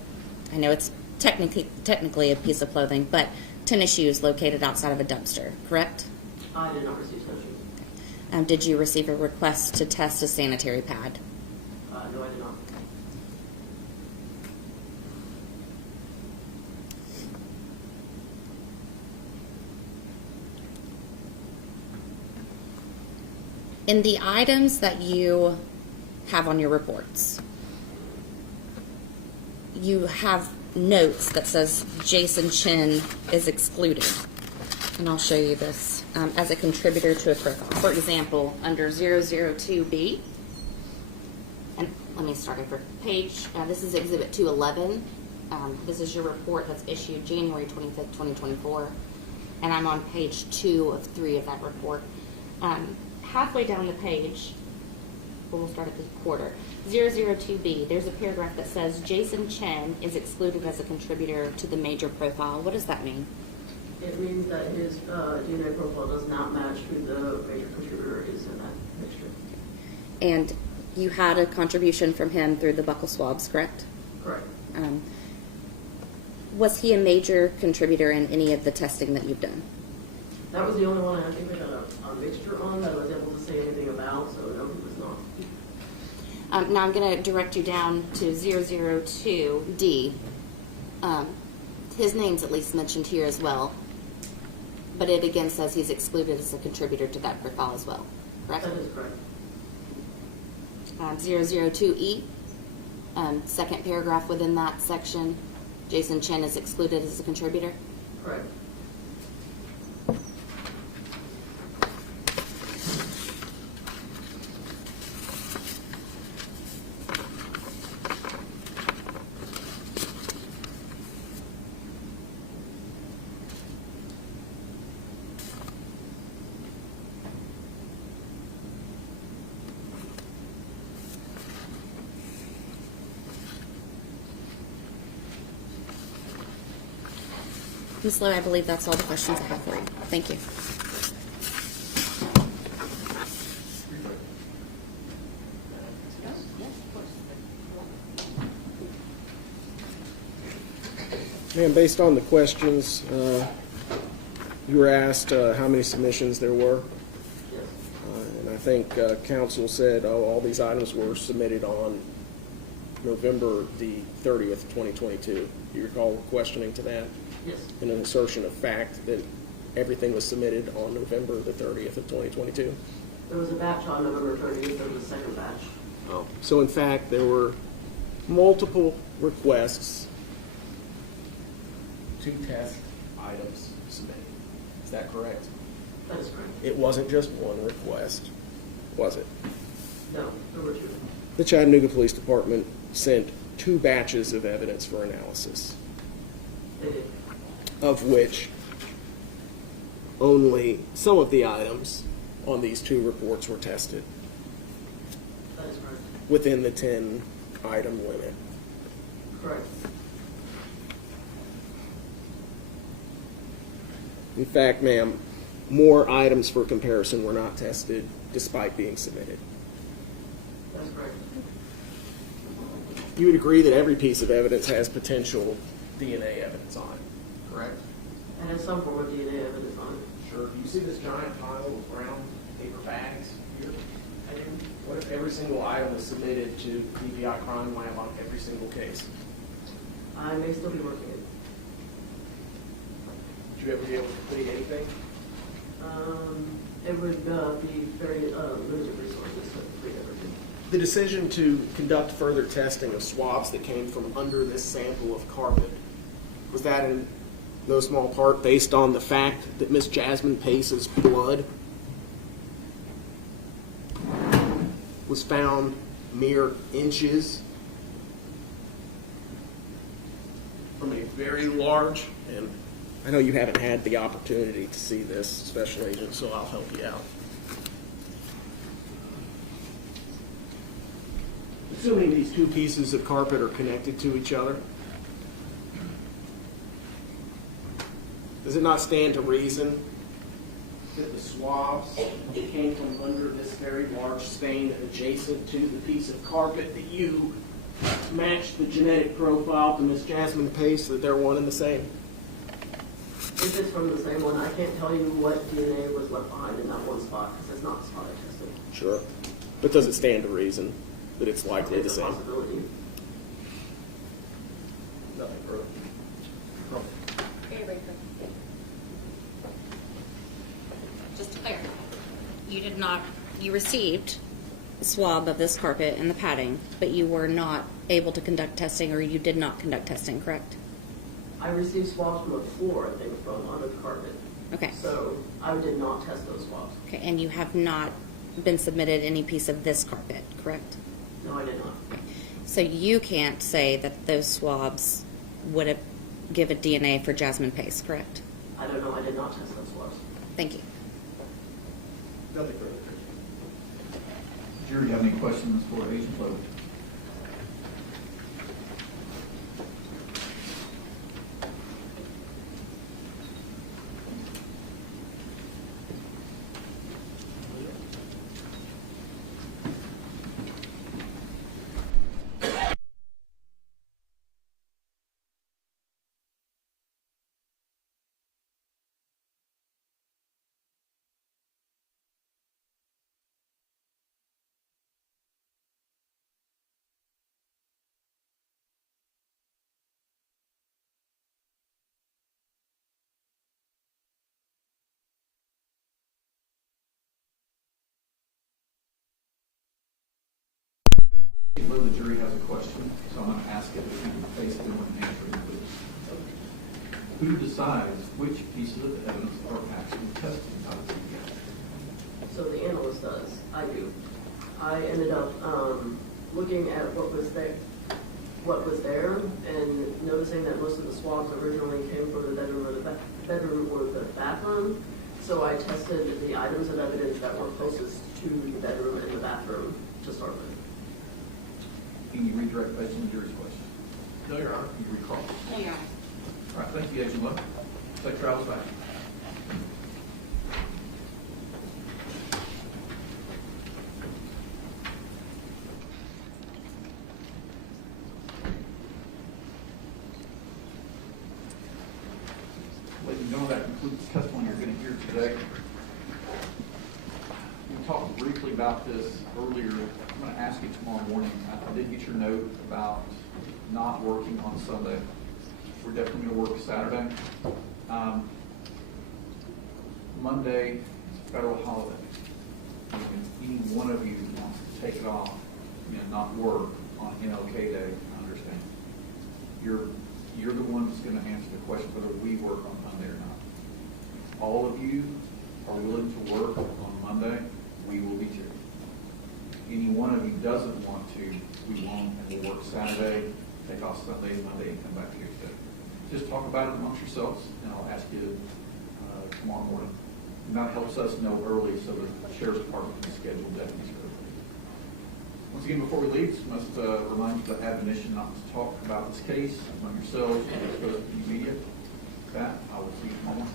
I know it's technically a piece of clothing, but tennis shoes located outside of a dumpster, correct? I did not receive tennis shoes. Did you receive a request to test a sanitary pad? No, I did not. In the items that you have on your reports, you have notes that says Jason Chen is excluded. And I'll show you this as a contributor to a profile. For example, under 002B, and let me start over. Page, this is Exhibit 211. This is your report that's issued January 25th, 2024. And I'm on page 2 of 3 of that report. Halfway down the page, we'll start at the quarter. 002B, there's a paragraph that says Jason Chen is excluded as a contributor to the major profile. What does that mean? It means that his DNA profile does not match who the major contributor is in that mixture. And you had a contribution from him through the buccal swabs, correct? Correct. Was he a major contributor in any of the testing that you've done? That was the only one I think we got a mixture on that I was able to say anything about, so no, he was not. Now I'm going to direct you down to 002D. His name's at least mentioned here as well, but it again says he's excluded as a contributor to that profile as well, correct? That is correct. 002E, second paragraph within that section, Jason Chen is excluded as a contributor? Correct. Ms. Lowe, I believe that's all the questions I have for you. Thank you. Ma'am, based on the questions, you were asked how many submissions there were. And I think counsel said, oh, all these items were submitted on November the 30th, 2022. Do you recall questioning to that? Yes. And an assertion of fact that everything was submitted on November the 30th of 2022? There was a batch on November 30th, there was a second batch. Oh. So in fact, there were multiple requests to test items submitted. Is that correct? That is correct. It wasn't just one request, was it? No, there were two. The Chattanooga Police Department sent 2 batches of evidence for analysis, They did. of which only some of the items on these 2 reports were tested That is correct. within the 10-item limit. Correct. In fact, ma'am, more items for comparison were not tested despite being submitted. That's correct. You would agree that every piece of evidence has potential DNA evidence on it, correct? And has some form of DNA evidence on it. Sure. Do you see this giant pile of brown paper bags here? I do. What if every single item was submitted to DPI Crime Lab on every single case? I may still be working it. Would you ever be able to complete anything? It would be very limited resources to complete everything. The decision to conduct further testing of swabs that came from under this sample of carpet, was that in no small part based on the fact that Miss Jasmine Pace's blood was found mere inches from a very large, and I know you haven't had the opportunity to see this, Special Agent, so I'll help you out. Assuming these 2 pieces of carpet are connected to each other, does it not stand to reason that the swabs that came from under this very large stain adjacent to the piece of carpet that you matched the genetic profile to Miss Jasmine Pace, that they're one and the same? If it's from the same one, I can't tell you what DNA was left behind in that one spot because it's not the spot I tested. Sure. But does it stand to reason that it's likely the It's a same? possibility. Nothing further. Very quick. Just to clarify, you received a swab of this carpet and the padding, but you were not able to conduct testing, or you did not conduct testing, correct? I received swabs from the floor, I think, from under the carpet. Okay. So I did not test those swabs. Okay, and you have not been submitted any piece of this carpet, correct? No, I did not. So you can't say that those swabs would have given DNA for Jasmine Pace, correct? I don't know. I did not test those swabs. Thank you. Nothing further. Jury, have any questions for Agent Lowe? Though the jury has a question, so I'm going to ask it if you can face them and answer it, please. Who decides which pieces of evidence are actually tested by the DPI? So the analyst does. I do. I ended up looking at what was there, and noticing that most of the swabs originally came from the bedroom or the bathroom. So I tested the items of evidence that were closest to the bedroom and the bathroom to start with. Can you redirect based on the jury's question? No, Your Honor. You recall? No, Your Honor. All right, thank you, Agent Lowe. Safe travels back. Ladies and gentlemen, that concludes the testimony you're going to hear today. We talked briefly about this earlier. I'm going to ask you tomorrow warning. I did get your note about not working on Sunday. We're definitely going to work Saturday. Monday is a federal holiday. If any one of you wants to take it off, not work on MLK Day, I understand. You're the one that's going to answer the question whether we work on Monday or not. All of you are willing to work on Monday, we will be too. Any one of you doesn't want to, we won't, and we'll work Saturday, take off Sunday and Monday, and come back Tuesday. Just talk about it amongst yourselves, and I'll ask you tomorrow morning. And that helps us know early so the sheriff's department can schedule deputies early. Once again, before we leave, I must remind you of the admonition not to talk about this case among yourselves or expose it to the media. With that, I will see you tomorrow morning.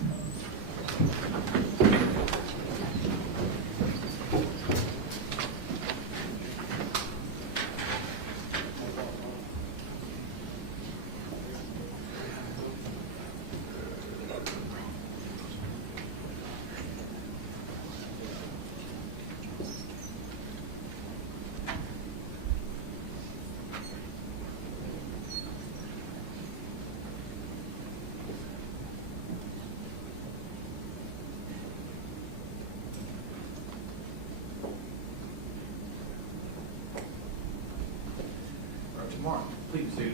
Tomorrow, please do.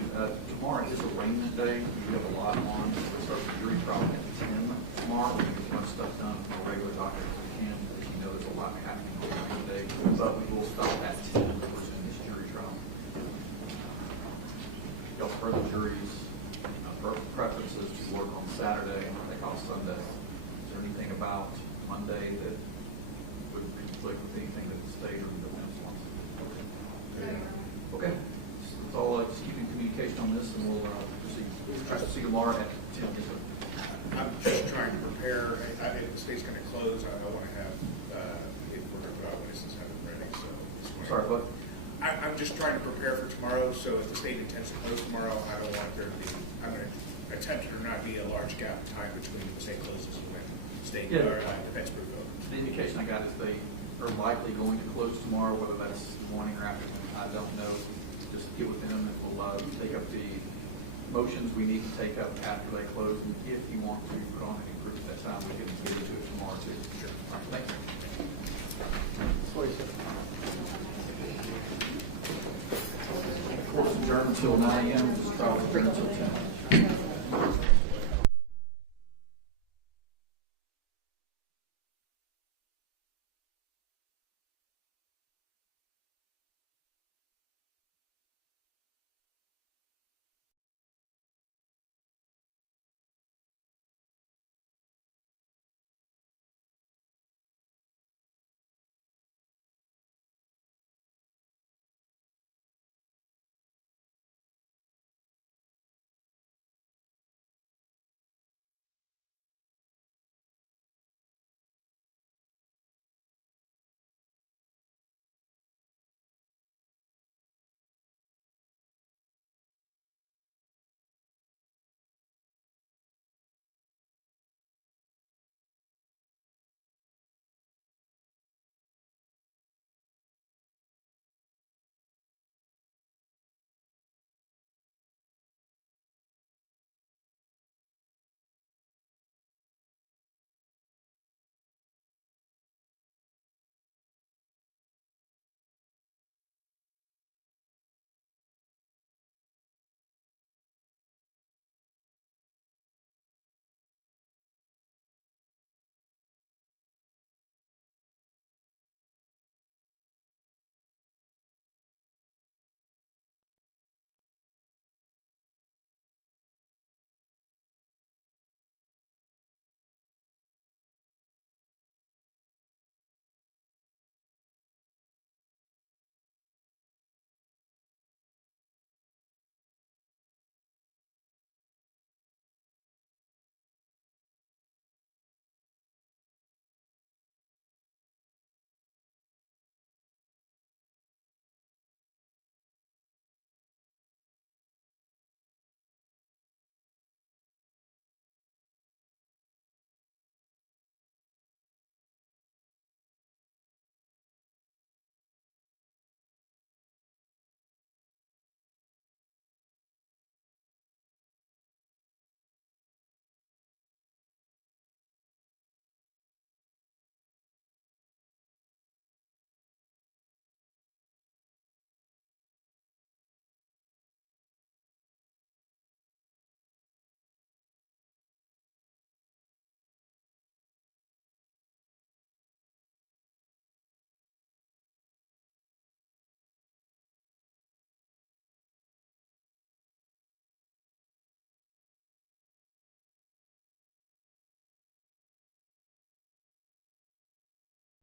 Tomorrow is arraignment day. We have a lot on. We'll start the jury trial at 10 tomorrow. We get as much stuff done from a regular docket as we can. As you know, there's a lot happening on arraignment day. But we will stop at 10 for this jury trial. Y'all heard the jury's preferences to work on Saturday and take off Sunday. Is there anything about Monday that would conflict with anything that the state or the defense wants? Okay. So I'll just keep in communication on this, and we'll proceed. Trust to see you tomorrow at 10. I'm just trying to prepare. If the state's going to close, I want to have, if we're going to put out witnesses, have it ready. So sorry, what? I'm just trying to prepare for tomorrow. So if the state intends to close tomorrow, I don't want there to be, I'm going to attempt there not be a large gap in time between the state closes and when state or defense group opens. The indication I got is they are likely going to close tomorrow, whether that's morning or afternoon, I don't know. Just get with them, and we'll take up the motions we need to take up after they close. And if you want to put on any proof at that time, we can get into it tomorrow too. Sure. All right, thank you. Court's adjourned until 9 a.m. This trial is adjourned until 10.